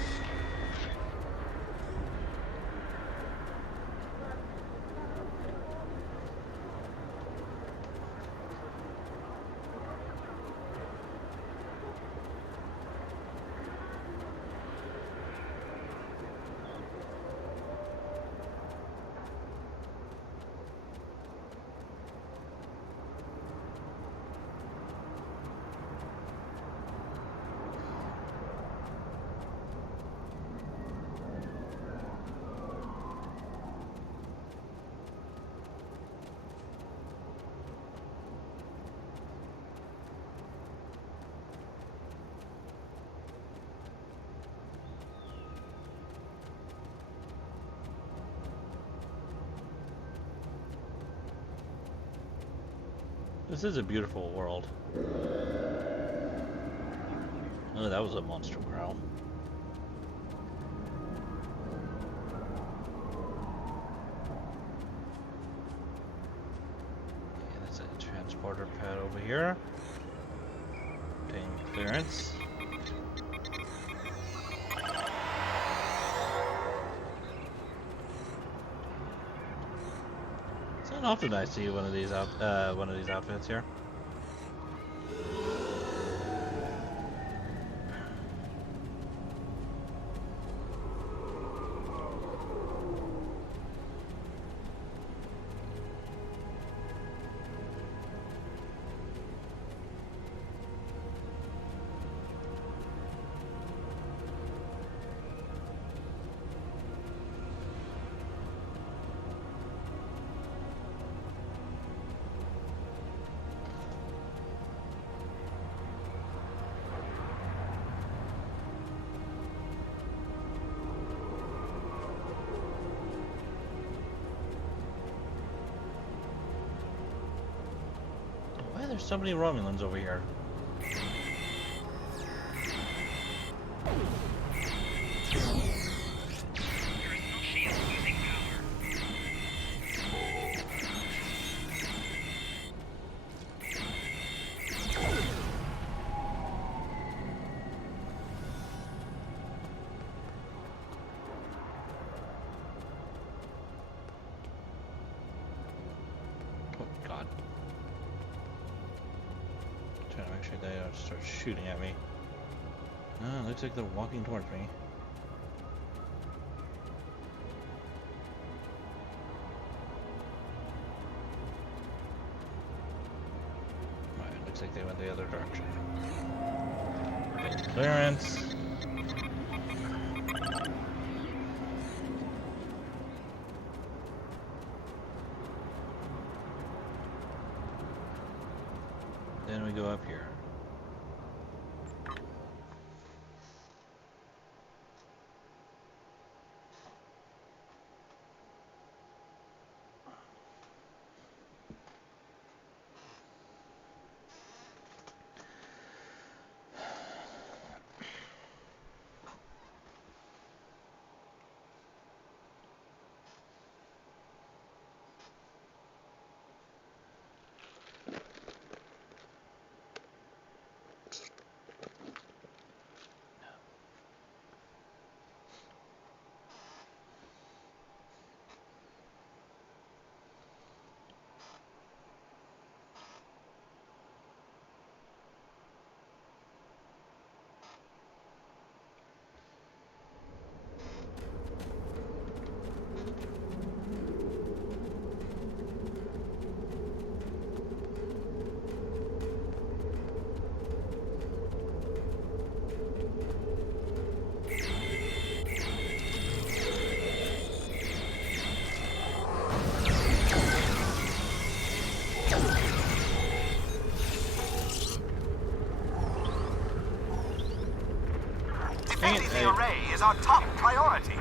This is a beautiful world. Oh, that was a monster growl. Okay, that's a transporter pad over here. Obtain clearance. It's not often I see one of these outfits here. Why are there so many Romulans over here? Oh God. Trying to make sure they don't start shooting at me. Oh, looks like they're walking towards me. Alright, looks like they went the other direction. Get clearance. Then we go up here. is our top priority.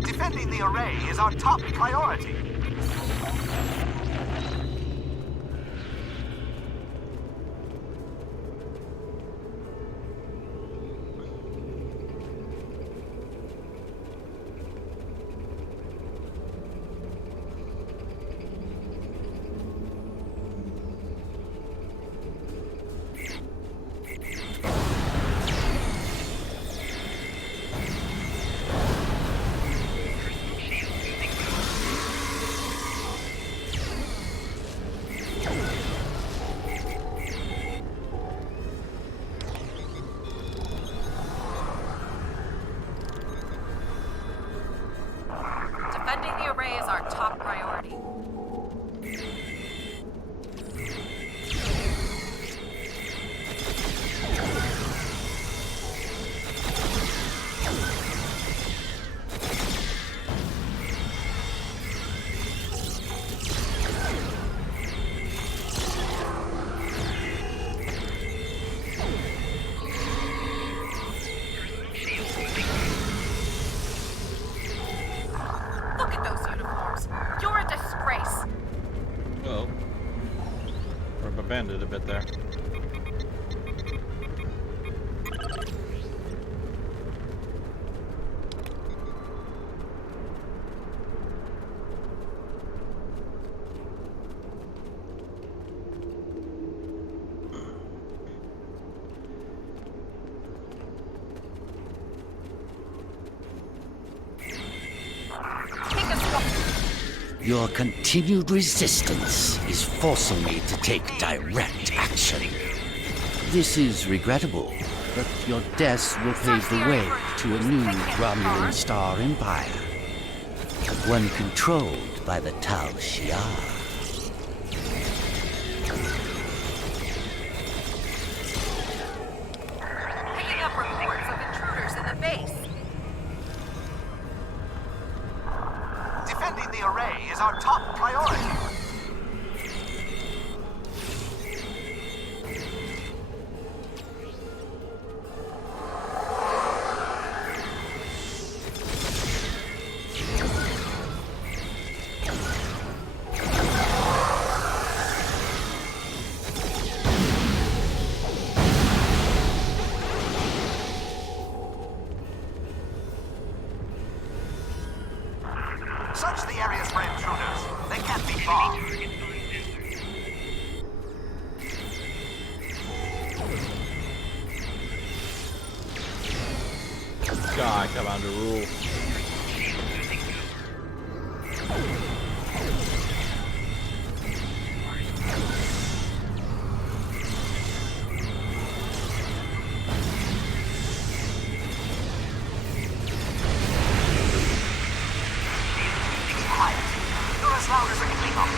Defending the array is our top priority. Defending the array is our top priority. Look at those uniforms. You're a disgrace. Oh. Rubber banded a bit there. Your continued resistance is forcing me to take direct action. This is regrettable, but your deaths will pave the way to a new Romulan star empire. One controlled by the Tal Shiar. Picking up reports of intruders in the base. Defending the array is our top priority. Search the areas for intruders. They can't be far. God, come on to rule. You're as loud as a Klingon.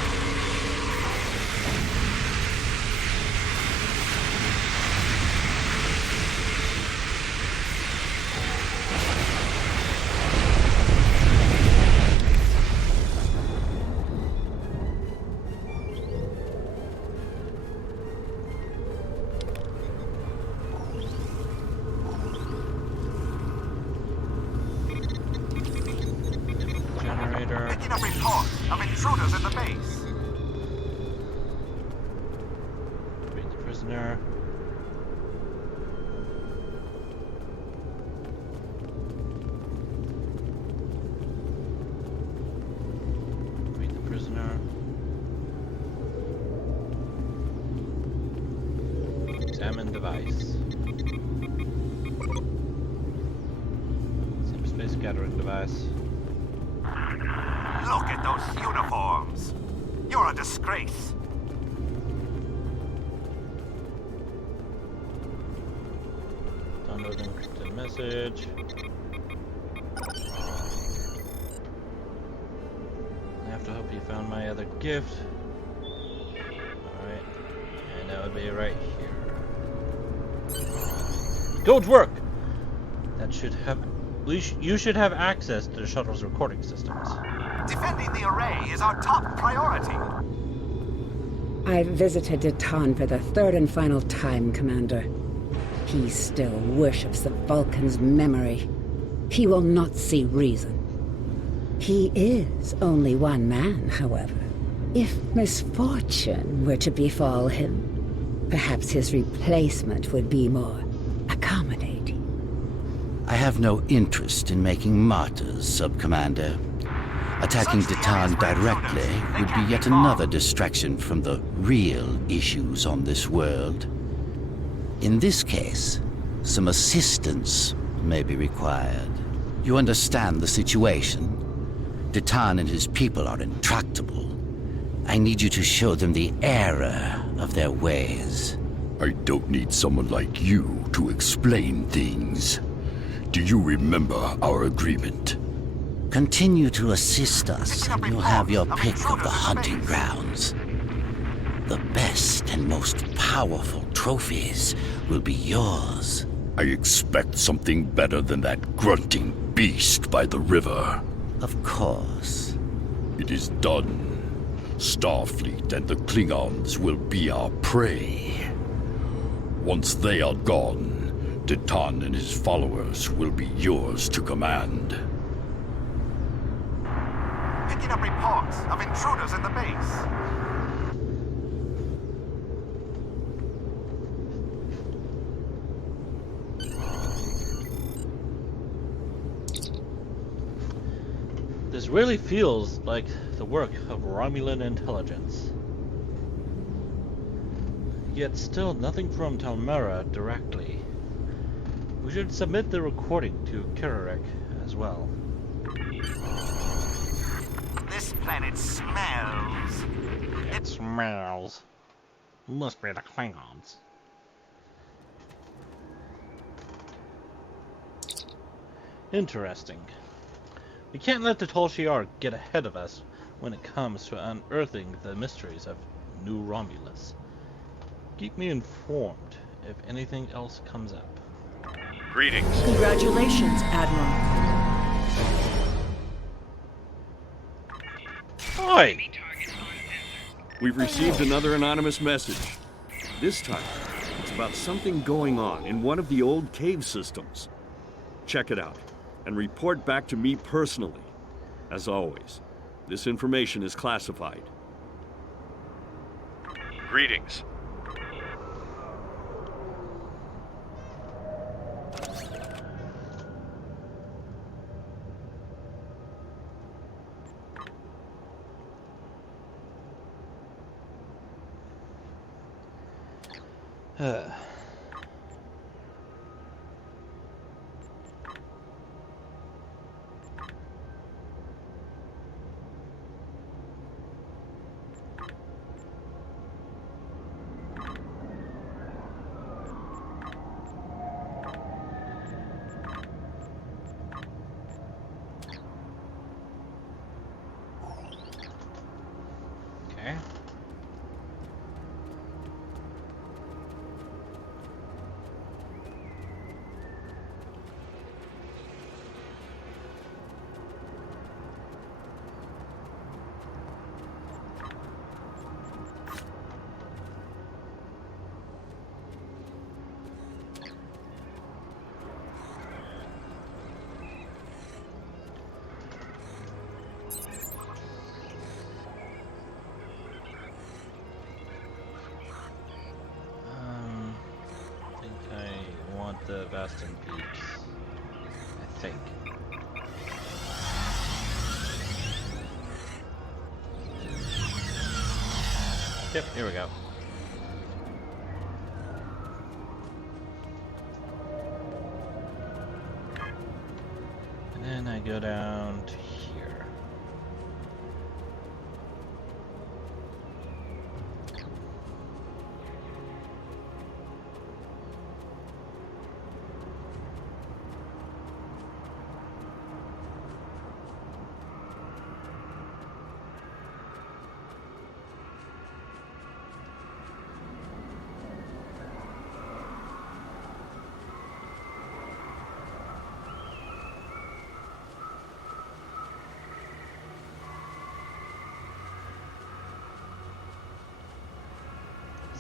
Generator. Picking up reports of intruders in the base. Beat the prisoner. Examine device. Subspace scattering device. Look at those uniforms. You're a disgrace. Download encrypted message. I have to hope you found my other gift. Alright. And that would be right here. Good work! That should have... you should have access to the shuttle's recording systems. Defending the array is our top priority. I've visited Detan for the third and final time, Commander. He still worships the Vulcan's memory. He will not see reason. He is only one man, however. If misfortune were to befall him, perhaps his replacement would be more accommodating. I have no interest in making martyrs, Sub-Commander. Attacking Detan directly would be yet another distraction from the real issues on this world. In this case, some assistance may be required. You understand the situation? Detan and his people are intractable. I need you to show them the error of their ways. I don't need someone like you to explain things. Do you remember our agreement? Continue to assist us, and you'll have your pick of the hunting grounds. The best and most powerful trophies will be yours. I expect something better than that grunting beast by the river. Of course. It is done. Starfleet and the Klingons will be our prey. Once they are gone, Detan and his followers will be yours to command. Picking up reports of intruders in the base. This really feels like the work of Romulan intelligence. Yet still nothing from Talmera directly. We should submit the recording to Kirarek as well. This planet smells. It smells. Must be the Klingons. Interesting. We can't let the Tal Shiar get ahead of us when it comes to unearthing the mysteries of New Romulus. Keep me informed if anything else comes up. Greetings. Congratulations, Admiral. Oi! We've received another anonymous message. This time, it's about something going on in one of the old cave systems. Check it out, and report back to me personally. As always, this information is classified. Greetings. Okay. The Bastion Peaks, I think. Yep, here we go. then I go down to here.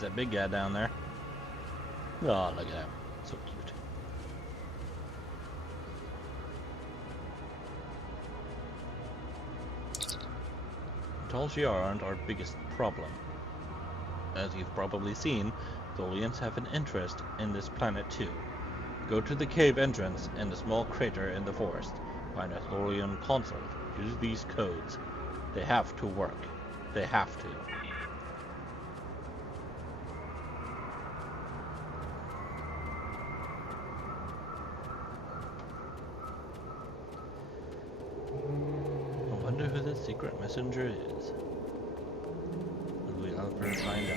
That big guy down there. Oh, look at him. So cute. Tal Shiar aren't our biggest problem. As you've probably seen, Tholians have an interest in this planet too. Go to the cave entrance and the small crater in the forest. Find a Tholian console. Use these codes. They have to work. They have to. I wonder who the secret messenger is. Will we ever find out?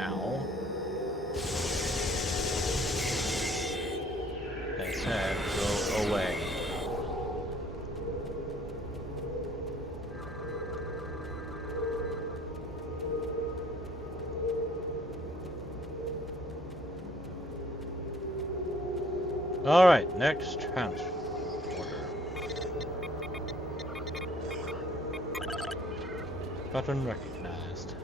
Ow. I said go away. Alright, next transporter. Button recognized.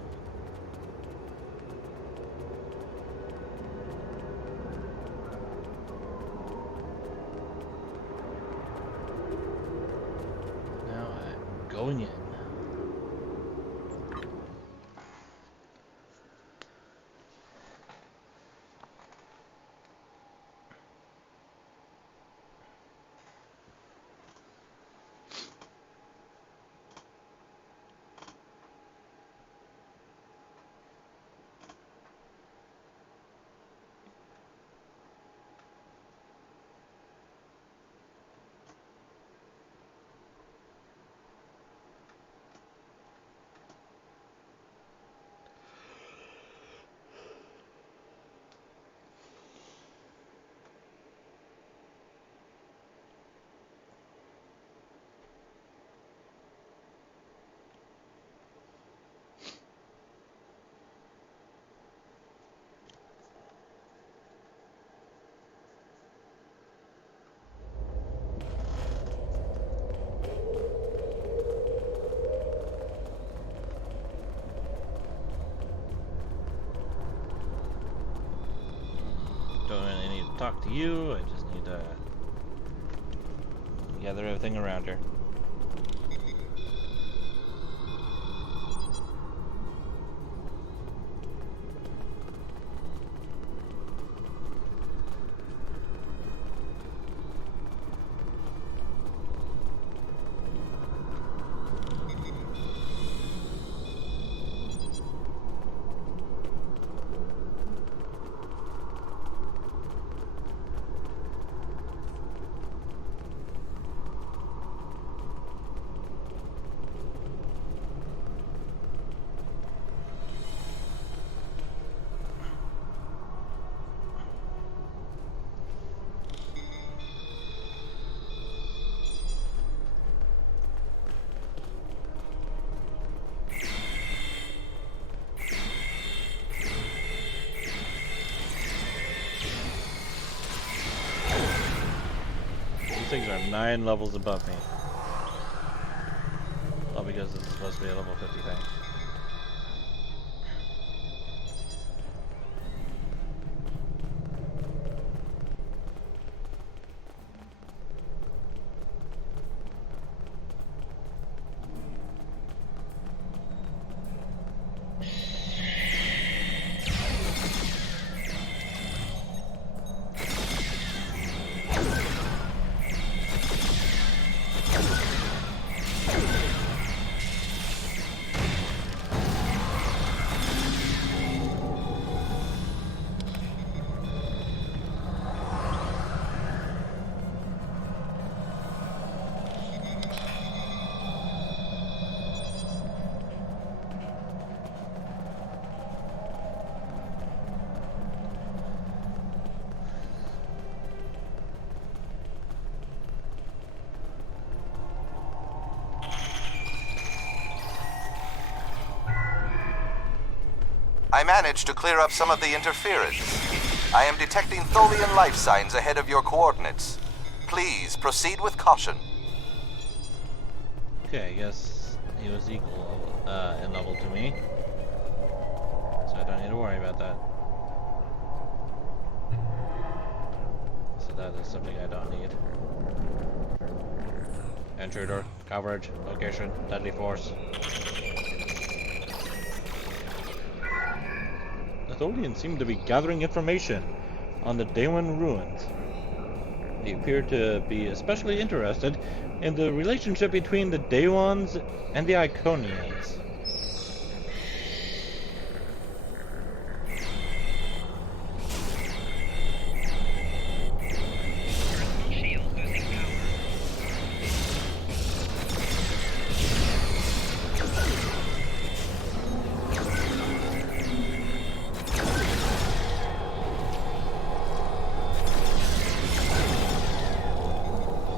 Now I'm going in. Don't really need to talk to you, I just need to gather everything around her. things are 9 levels above me. All because it's supposed to be a level 50 thing. I managed to clear up some of the interference. I am detecting Tholian life signs ahead of your coordinates. Please proceed with caution. Okay, I guess he was equal in level to me. So I don't need to worry about that. So that is something I don't need. Intruder, coverage, location, deadly force. The Tholians seem to be gathering information on the Daewon ruins. They appear to be especially interested in the relationship between the Daewons and the Iconians.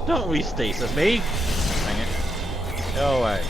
Don't restasis me! Dang it. Go away.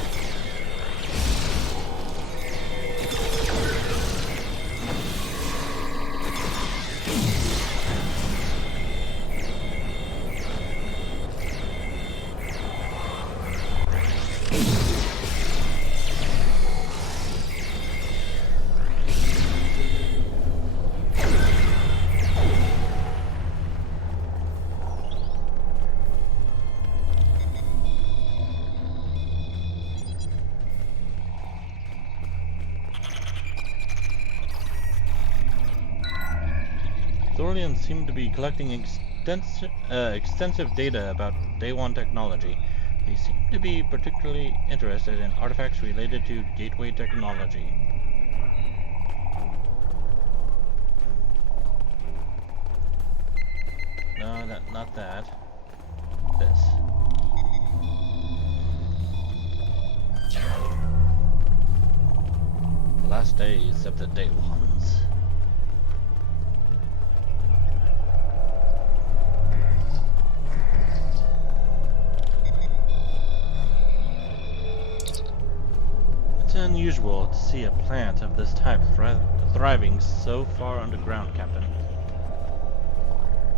Tholians seem to be collecting extensive data about Daewon technology. They seem to be particularly interested in artifacts related to gateway technology. No, not that. This. The last days of the Daewons. It's unusual to see a plant of this type thriving so far underground, Captain.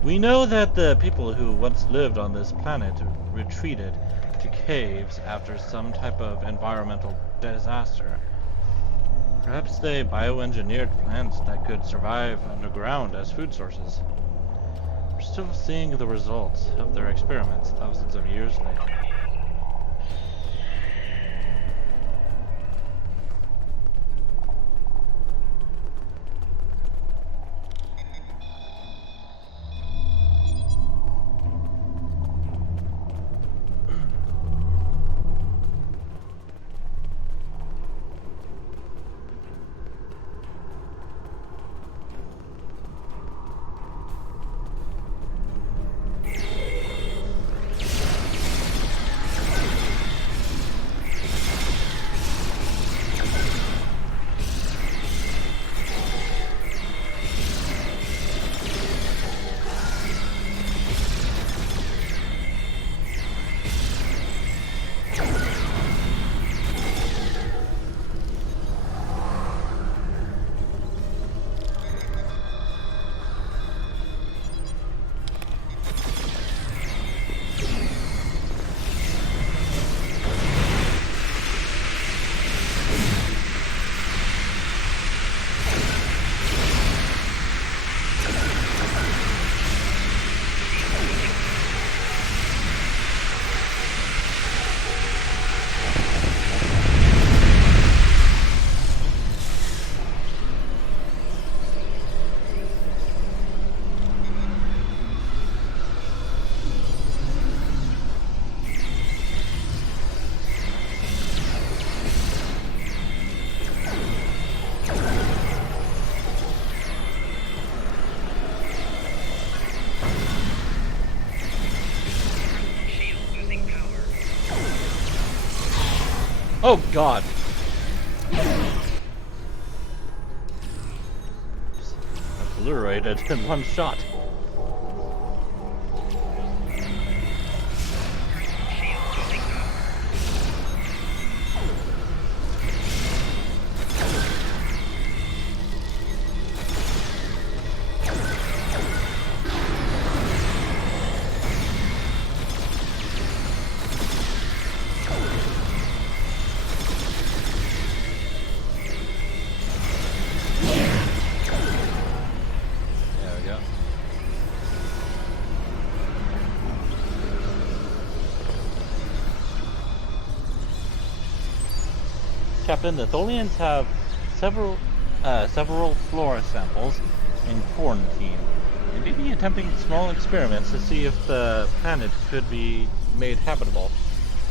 We know that the people who once lived on this planet retreated to caves after some type of environmental disaster. Perhaps they bioengineered plants that could survive underground as food sources. We're still seeing the results of their experiments thousands of years later. Oh god! Obliterated in one shot. Captain, the Tholians have several flora samples in quarantine. They may be attempting small experiments to see if the planet could be made habitable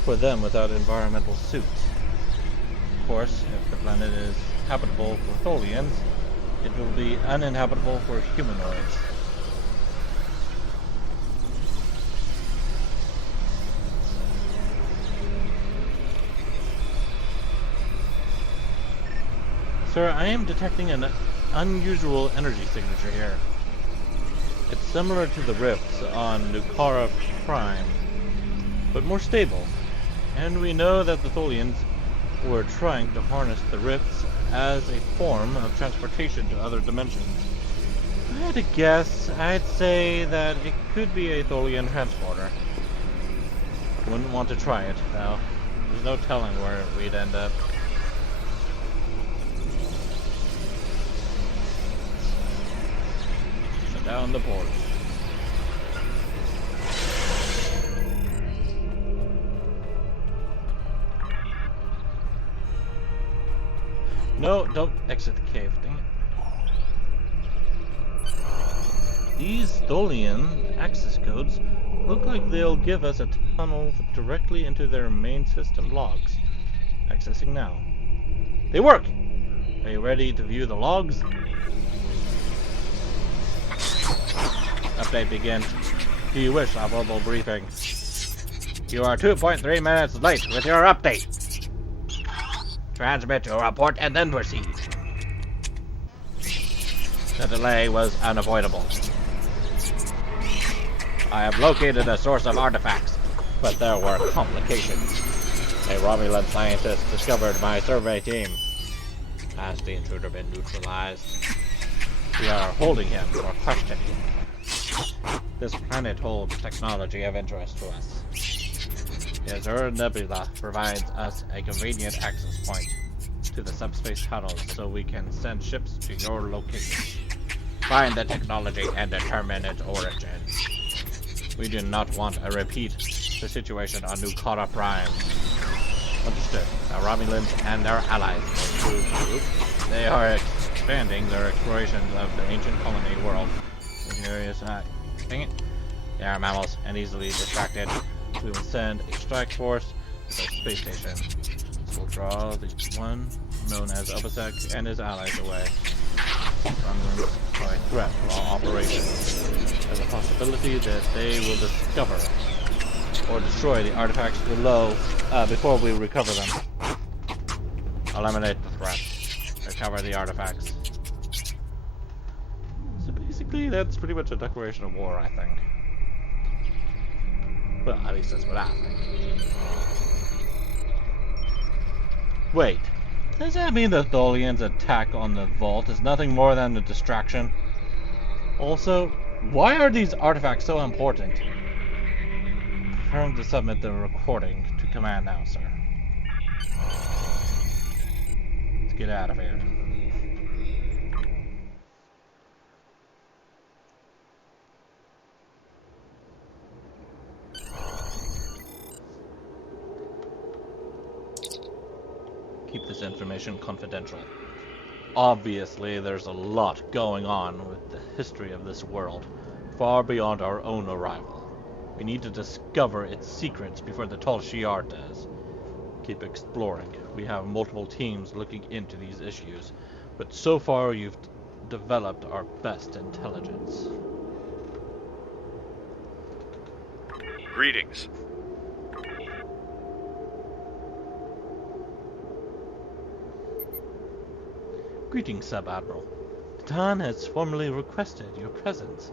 for them without environmental suit. Of course, if the planet is habitable for Tholians, it will be uninhabitable for humanoids. Sir, I am detecting an unusual energy signature here. It's similar to the rifts on Nukara Prime, but more stable. And we know that the Tholians were trying to harness the rifts as a form of transportation to other dimensions. If I had to guess, I'd say that it could be a Tholian transporter. Wouldn't want to try it, though. There's no telling where we'd end up. Down the port. No, don't exit the cave, dang it. These Tholian access codes look like they'll give us a tunnel directly into their main system logs. Accessing now. They work! Are you ready to view the logs? Update begins. Do you wish a verbal briefing? You are 2.3 minutes late with your update. Transmit your report and then proceed. The delay was unavoidable. I have located a source of artifacts, but there were complications. A Romulan scientist discovered my survey team. Has the intruder been neutralized? We are holding him for questioning. This planet holds technology of interest to us. Azure Nebula provides us a convenient access point to the subspace tunnels so we can send ships to your location. Find the technology and determine its origin. We do not want a repeat of the situation on Nukara Prime. Understood. The Romulans and their allies will prove you. They are expanding their explorations of the ancient colony world. Curious, dang it. They are mammals and easily distracted. We will send a strike force to the space station. This will draw the one known as Obasek and his allies away. Romulans are a threat to our operation. There's a possibility that they will discover or destroy the artifacts below before we recover them. Eliminate the threat. Recover the artifacts. So basically, that's pretty much a declaration of war, I think. Well, at least that's what I think. Wait, does that mean the Tholians' attack on the vault is nothing more than a distraction? Also, why are these artifacts so important? Preparing to submit the recording to command now, sir. Let's get out of here. Keep this information confidential. Obviously, there's a lot going on with the history of this world, far beyond our own arrival. We need to discover its secrets before the Tal Shiar does. Keep exploring. We have multiple teams looking into these issues, but so far you've developed our best intelligence. Greetings. Greetings, Sub-Admiral. Titan has formally requested your presence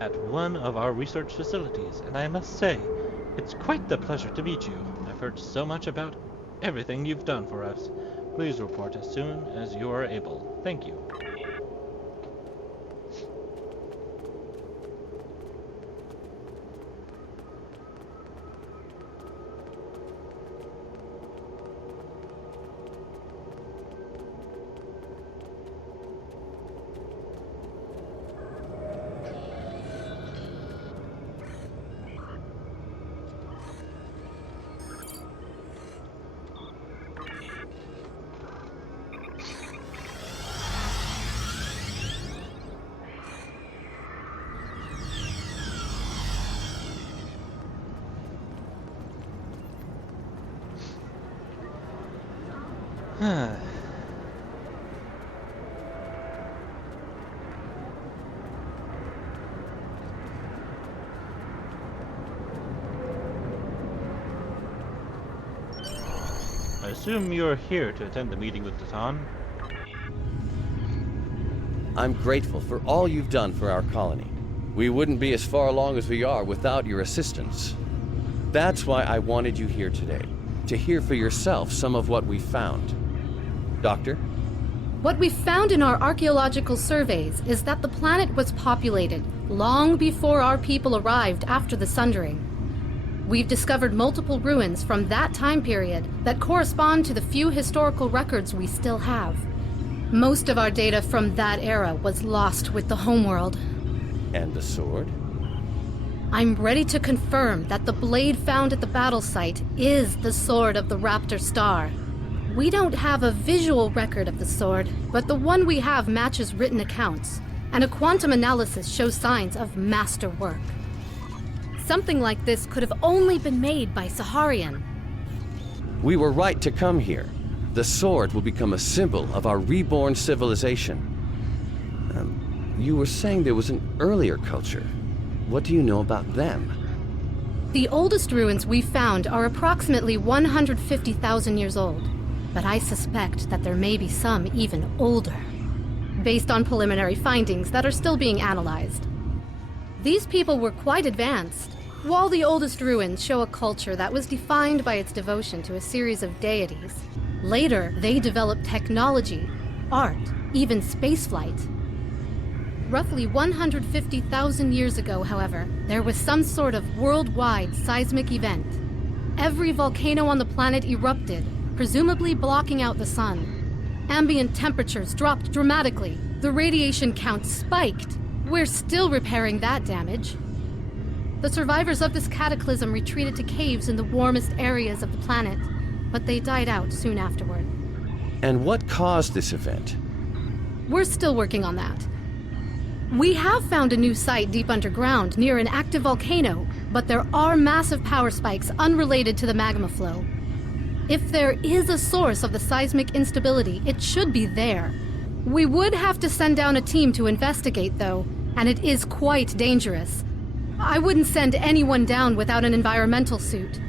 at one of our research facilities, and I must say, it's quite the pleasure to meet you. I've heard so much about everything you've done for us. Please report as soon as you are able. Thank you. I assume you're here to attend the meeting with Titan? I'm grateful for all you've done for our colony. We wouldn't be as far along as we are without your assistance. That's why I wanted you here today, to hear for yourself some of what we found. Doctor? What we found in our archaeological surveys is that the planet was populated long before our people arrived after the Sundering. We've discovered multiple ruins from that time period that correspond to the few historical records we still have. Most of our data from that era was lost with the homeworld. And the sword? I'm ready to confirm that the blade found at the battle site is the sword of the Raptor Star. We don't have a visual record of the sword, but the one we have matches written accounts, and a quantum analysis shows signs of masterwork. Something like this could have only been made by Saharian. We were right to come here. The sword will become a symbol of our reborn civilization. You were saying there was an earlier culture. What do you know about them? The oldest ruins we found are approximately 150,000 years old, but I suspect that there may be some even older, based on preliminary findings that are still being analyzed. These people were quite advanced. While the oldest ruins show a culture that was defined by its devotion to a series of deities, later they developed technology, art, even spaceflight. Roughly 150,000 years ago, however, there was some sort of worldwide seismic event. Every volcano on the planet erupted, presumably blocking out the sun. Ambient temperatures dropped dramatically. The radiation count spiked. We're still repairing that damage. The survivors of this cataclysm retreated to caves in the warmest areas of the planet, but they died out soon afterward. And what caused this event? We're still working on that. We have found a new site deep underground near an active volcano, but there are massive power spikes unrelated to the magma flow. If there is a source of the seismic instability, it should be there. We would have to send down a team to investigate, though, and it is quite dangerous. I wouldn't send anyone down without an environmental suit.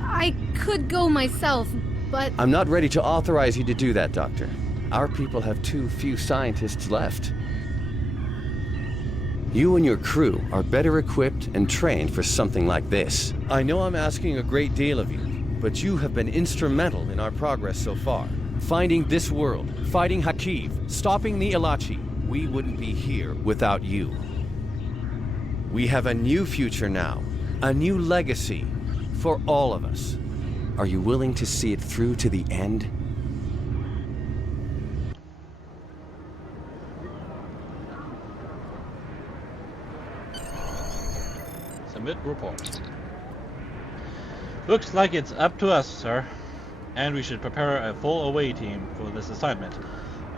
I could go myself, but... I'm not ready to authorize you to do that, Doctor. Our people have too few scientists left. You and your crew are better equipped and trained for something like this. I know I'm asking a great deal of you, but you have been instrumental in our progress so far. Finding this world, fighting Hakiv, stopping the Ilachi. We wouldn't be here without you. We have a new future now, a new legacy for all of us. Are you willing to see it through to the end? Submit report. Looks like it's up to us, sir. And we should prepare a full away team for this assignment.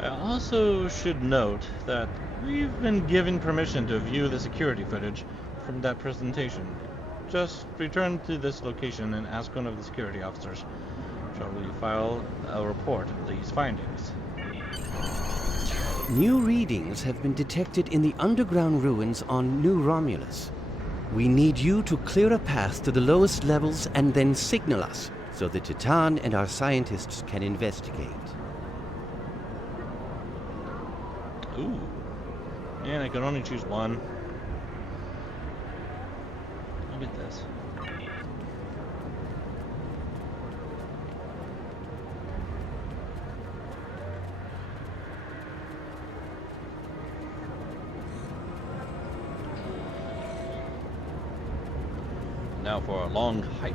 I also should note that we've been given permission to view the security footage from that presentation. Just return to this location and ask one of the security officers. Shall we file a report of these findings? New readings have been detected in the underground ruins on New Romulus. We need you to clear a path to the lowest levels and then signal us, so that Titan and our scientists can investigate. Ooh. And I can only choose one. I'll get this. Now for a long hike.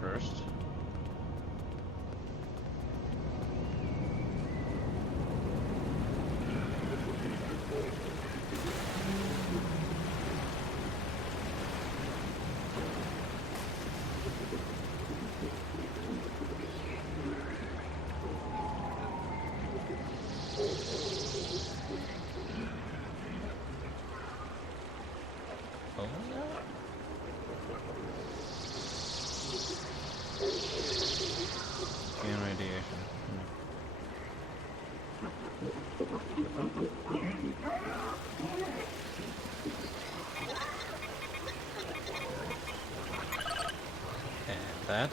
First. That.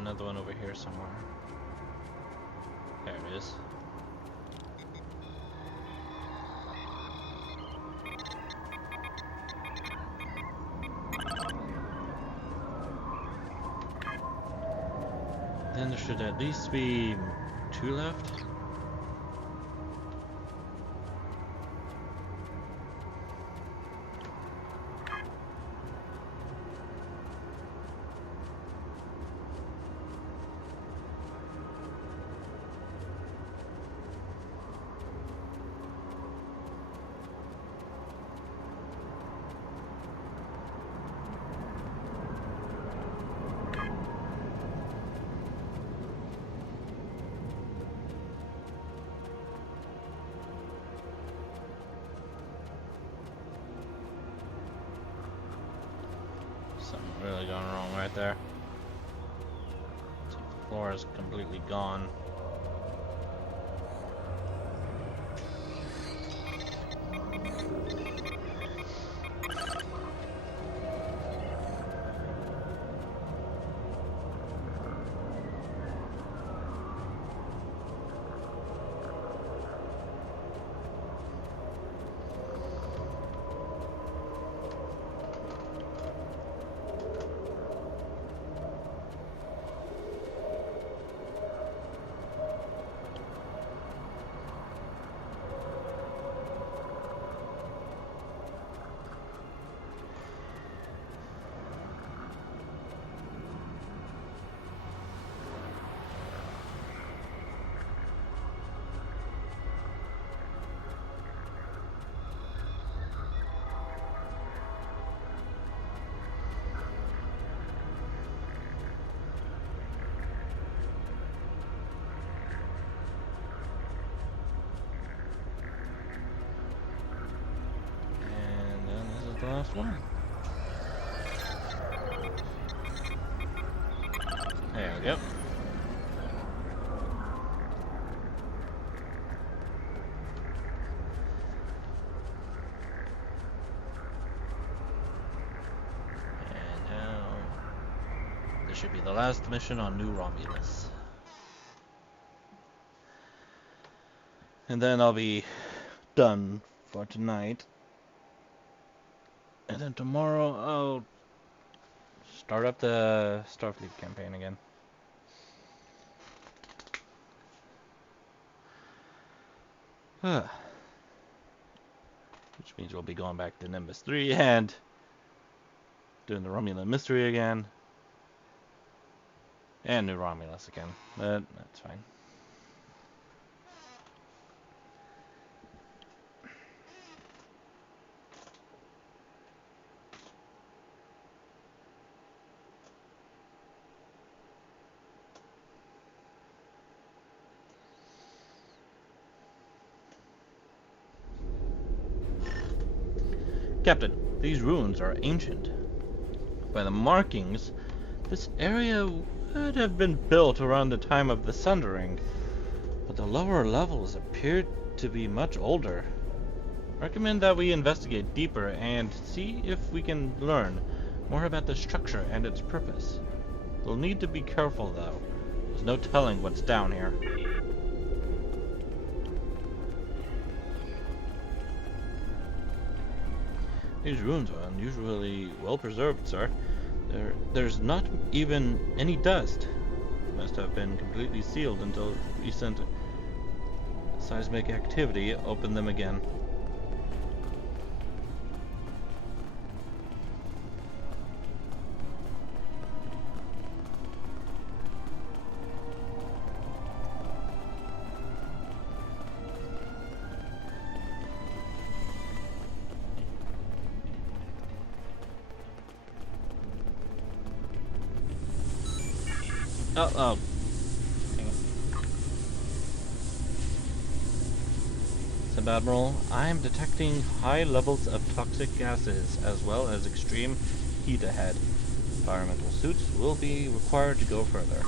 Another one over here somewhere. There it is. Then there should at least be 2 left. Something really gone wrong right there. So the floor is completely gone. The last one. Yep. And now this should be the last mission on New Romulus. And then I'll be done for tonight. And then tomorrow I'll start up the Starfleet campaign again. Which means we'll be going back to Nimbus 3 and doing the Romulan mystery again. And New Romulus again. But that's fine. Captain, these ruins are ancient. By the markings, this area would have been built around the time of the Sundering, but the lower levels appear to be much older. I recommend that we investigate deeper and see if we can learn more about the structure and its purpose. We'll need to be careful, though. There's no telling what's down here. These ruins are unusually well preserved, sir. There's not even any dust. Must have been completely sealed until recent seismic activity opened them again. Oh. Hang on. Sub-Admiral, I am detecting high levels of toxic gases as well as extreme heat ahead. Environmental suits will be required to go further.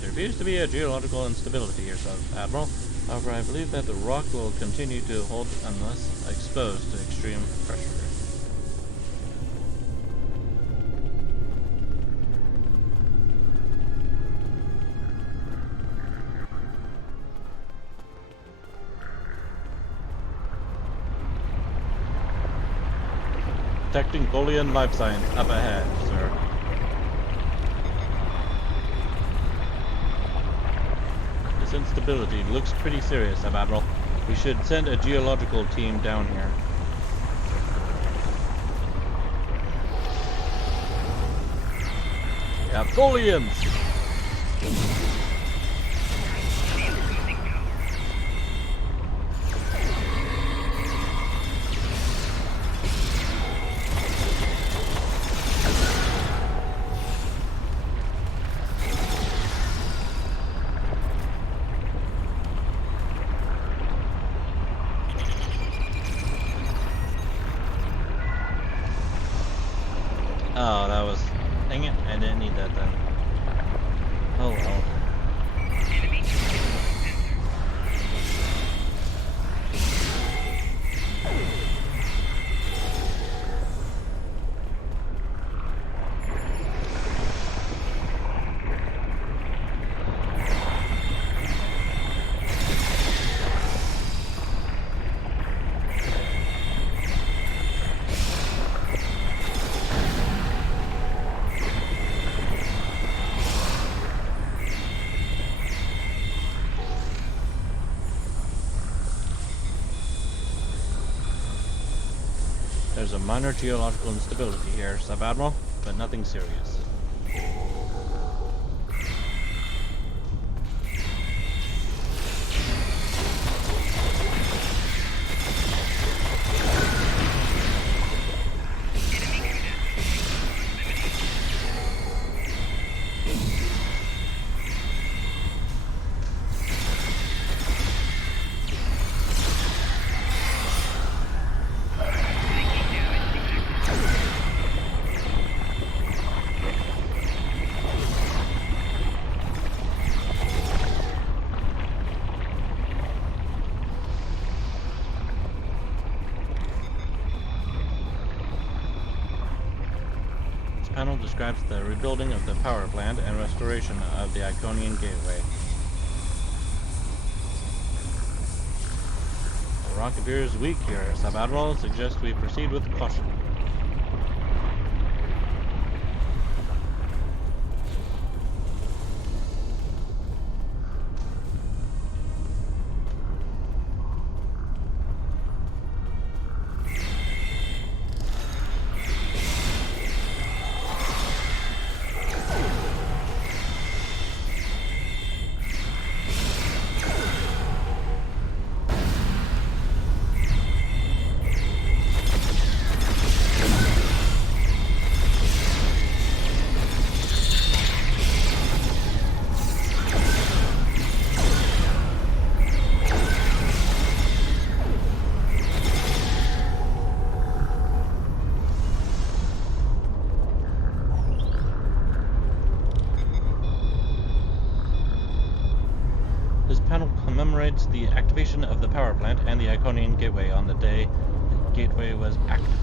There appears to be a geological instability here, Sub-Admiral. However, I believe that the rock will continue to hold unless exposed to extreme pressure. Detecting Tholian life signs up ahead, sir. This instability looks pretty serious, Admiral. We should send a geological team down here. Yeah, Tholians! Oh, that was... Dang it, I didn't need that then. Oh well. There's a minor geological instability here, Sub-Admiral, but nothing serious. panel describes the rebuilding of the power plant and restoration of the Iconian Gateway. The rock appears weak here. Sub-Admiral suggests we proceed with caution. Commemorates the activation of the power plant and the Iconian Gateway on the day the gateway was activated.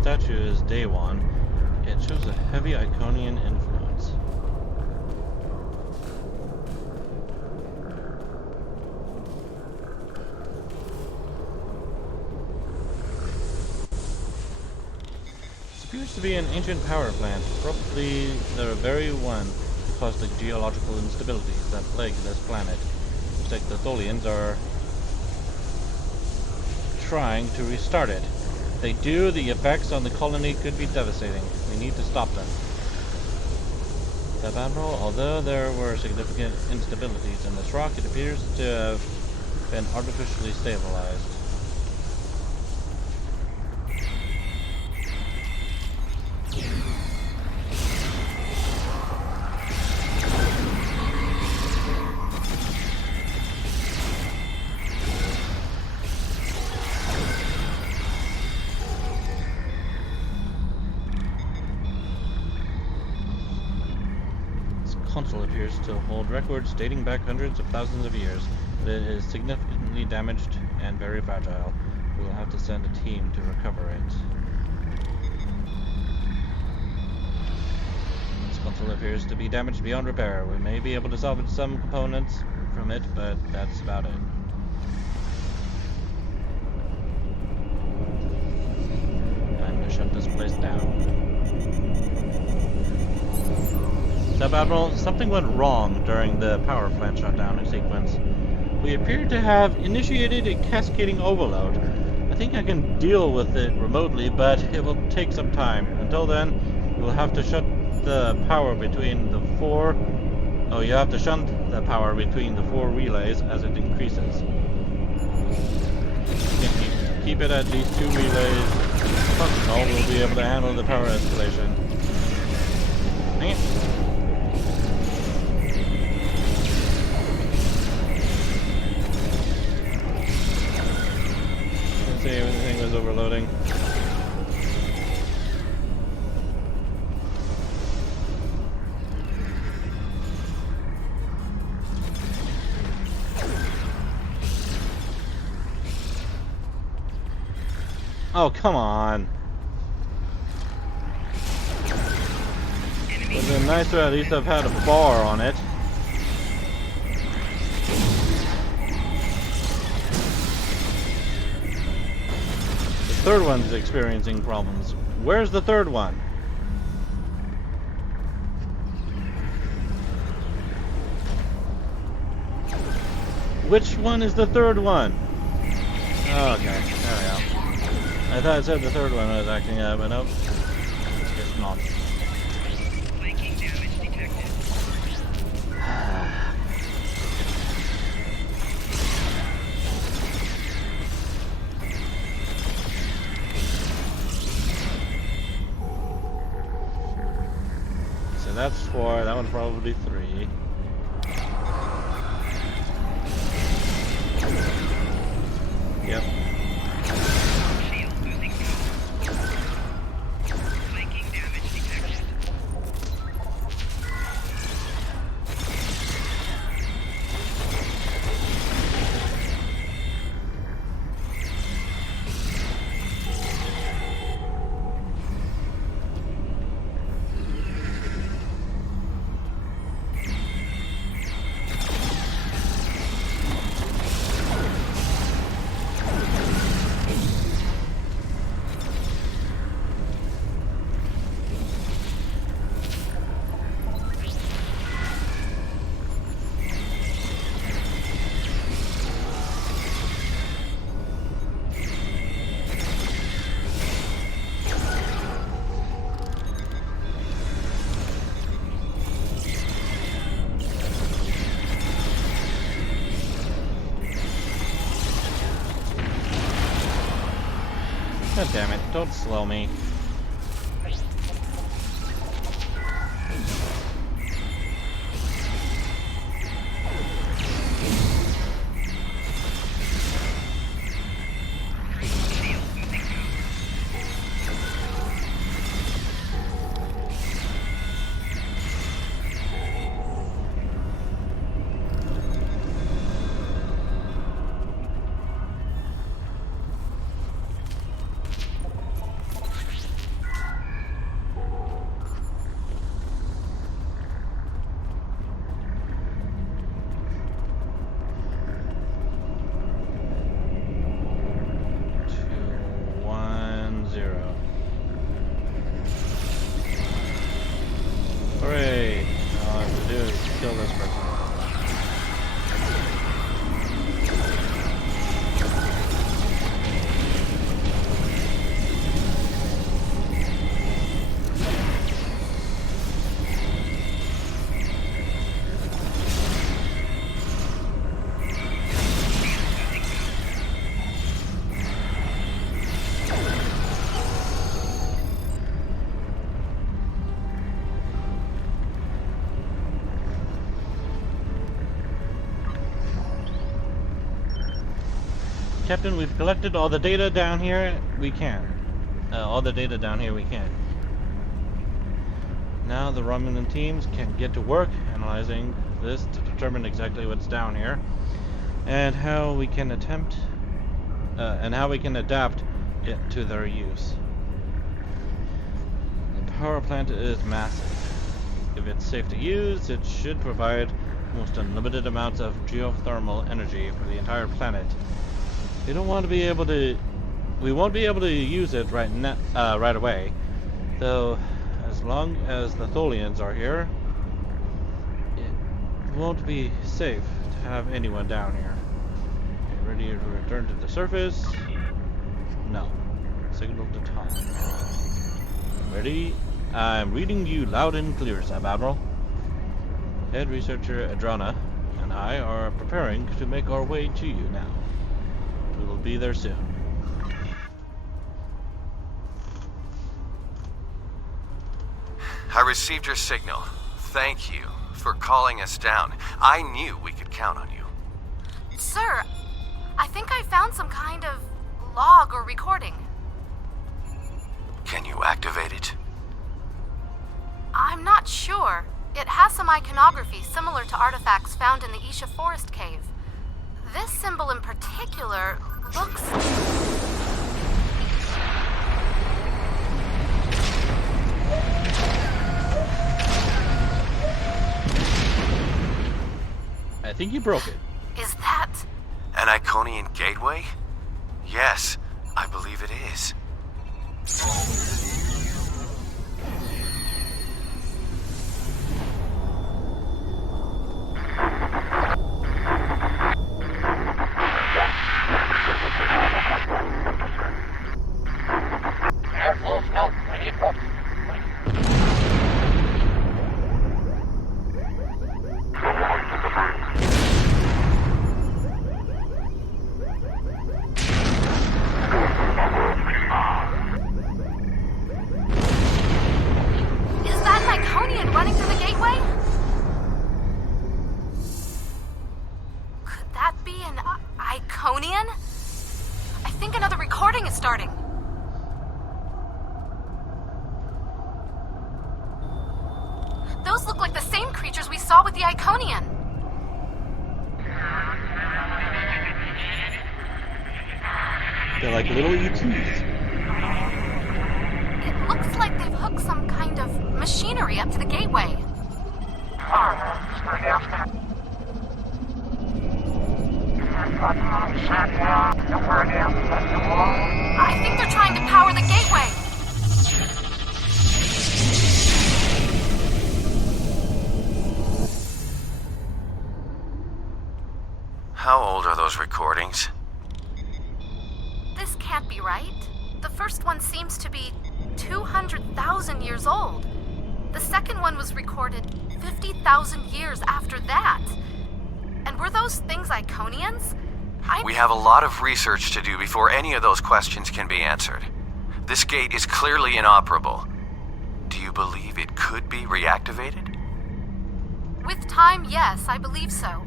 Statue is day one, it shows a heavy Iconian influence. This appears to be an ancient power plant, probably the very one that caused the geological instabilities that plague this planet. Looks like the Tholians are trying to restart it. If they do, the effects on the colony could be devastating. We need to stop them. Sub-Admiral, although there were significant instabilities in this rock, it appears to have been artificially stabilized. Console appears to hold records dating back hundreds of thousands of years, but it is significantly damaged and very fragile. We will have to send a team to recover it. This console appears to be damaged beyond repair. We may be able to salvage some components from it, but that's about it. Time to shut this place down. Sub-Admiral, something went wrong during the power plant shutdown sequence. We appear to have initiated a cascading overload. I think I can deal with it remotely, but it will take some time. Until then, you will have to shut the power between the four... Oh, you have to shunt the power between the four relays as it increases. Keep it at these two relays functional, we'll be able to handle the power escalation. Dang it. See, everything was overloading. Oh, come on. Would have been nicer at least have had a bar on it. The third one's experiencing problems. Where's the third one? Which one is the third one? Oh, okay, there we go. I thought I said the third one was acting up, but nope. It's not. So that's 4, that one's probably 3. Yep. God damn it, don't slow me. Hooray! All I have to do is kill this person. Captain, we've collected all the data down here we can. All the data down here we can. Now the Romulan teams can get to work analyzing this to determine exactly what's down here and how we can adapt it to their use. The power plant is massive. If it's safe to use, it should provide almost unlimited amounts of geothermal energy for the entire planet. We won't be able to use it right away, though. As long as the Tholians are here, it won't be safe to have anyone down here. Okay, ready to return to the surface? No. Signal to Tom. Ready? I'm reading you loud and clear, Sub-Admiral. Head researcher Adrana and I are preparing to make our way to you now. We will be there soon. I received your signal. Thank you for calling us down. I knew we could count on you. Sir, I think I found some kind of log or recording. Can you activate it? I'm not sure. It has some iconography similar to artifacts found in the Isha Forest Cave. This symbol in particular looks... I think you broke it. Is that... An Iconian gateway? Yes, I believe it is. Iconian? I think another recording is starting. Those look like the same creatures we saw with the Iconian. They're like little ETs. It looks like they've hooked some kind of machinery up to the gateway. I think they're trying to power the gateway. How old are those recordings? This can't be right. The first one seems to be 200,000 years old. The second one was recorded 50,000 years after that. And were those things Iconians? We have a lot of research to do before any of those questions can be answered. This gate is clearly inoperable. Do you believe it could be reactivated? With time, yes, I believe so.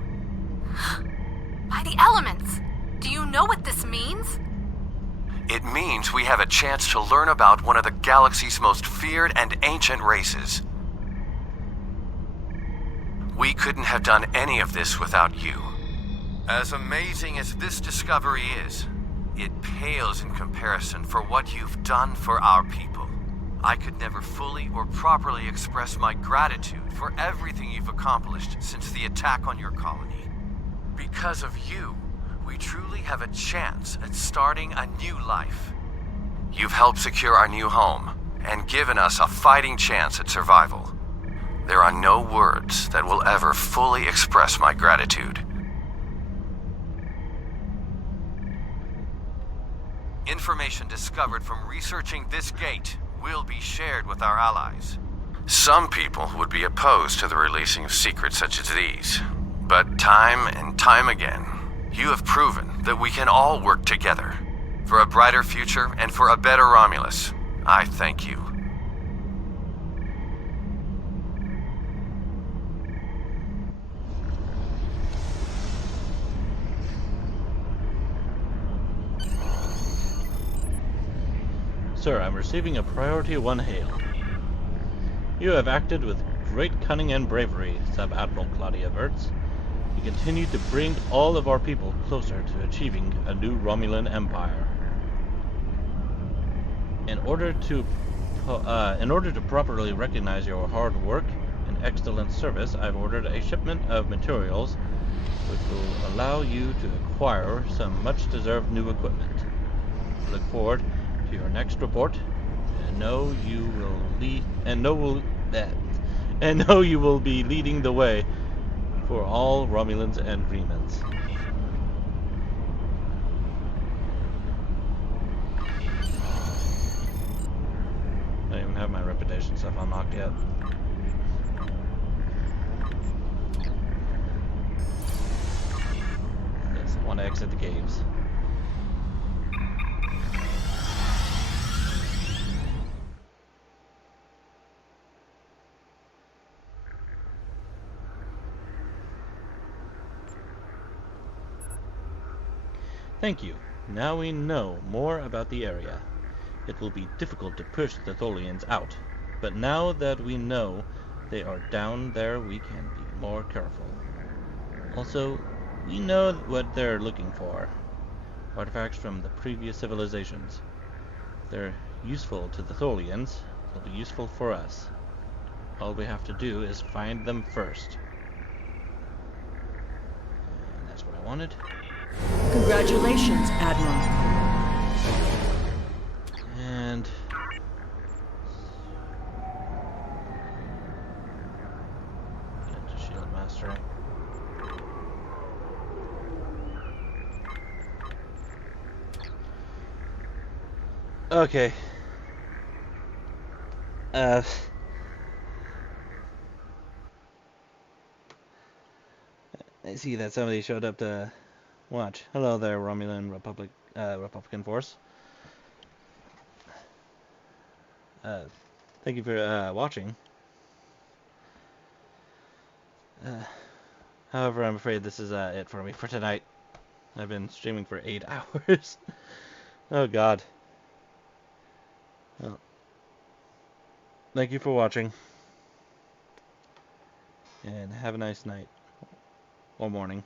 By the elements! Do you know what this means? It means we have a chance to learn about one of the galaxy's most feared and ancient races. We couldn't have done any of this without you. As amazing as this discovery is, it pales in comparison for what you've done for our people. I could never fully or properly express my gratitude for everything you've accomplished since the attack on your colony. Because of you, we truly have a chance at starting a new life. You've helped secure our new home and given us a fighting chance at survival. There are no words that will ever fully express my gratitude. Information discovered from researching this gate will be shared with our allies. Some people would be opposed to the releasing of secrets such as these, but time and time again, you have proven that we can all work together for a brighter future and for a better Romulus. I thank you. Sir, I'm receiving a Priority 1 hail. You have acted with great cunning and bravery, Sub-Admiral Claudia Wirtz. You continue to bring all of our people closer to achieving a new Romulan empire. In order to properly recognize your hard work and excellent service, I've ordered a shipment of materials which will allow you to acquire some much-deserved new equipment. I look forward to your next report, and know you will be leading the way for all Romulans and Remans. I don't even have my reputation stuff unlocked yet. Yes, I want to exit the caves. Thank you. Now we know more about the area. It will be difficult to push the Tholians out, but now that we know they are down there, we can be more careful. Also, we know what they're looking for. Artifacts from the previous civilizations. They're useful to the Tholians. They'll be useful for us. All we have to do is find them first. And that's what I wanted. Congratulations, Admiral. And into shield mastery. Okay. I see that somebody showed up to watch. Hello there, Romulan Republican Force. Thank you for watching. However, I'm afraid this is it for me for tonight. I've been streaming for 8 hours. Oh god. Well, thank you for watching. And have a nice night. Or morning.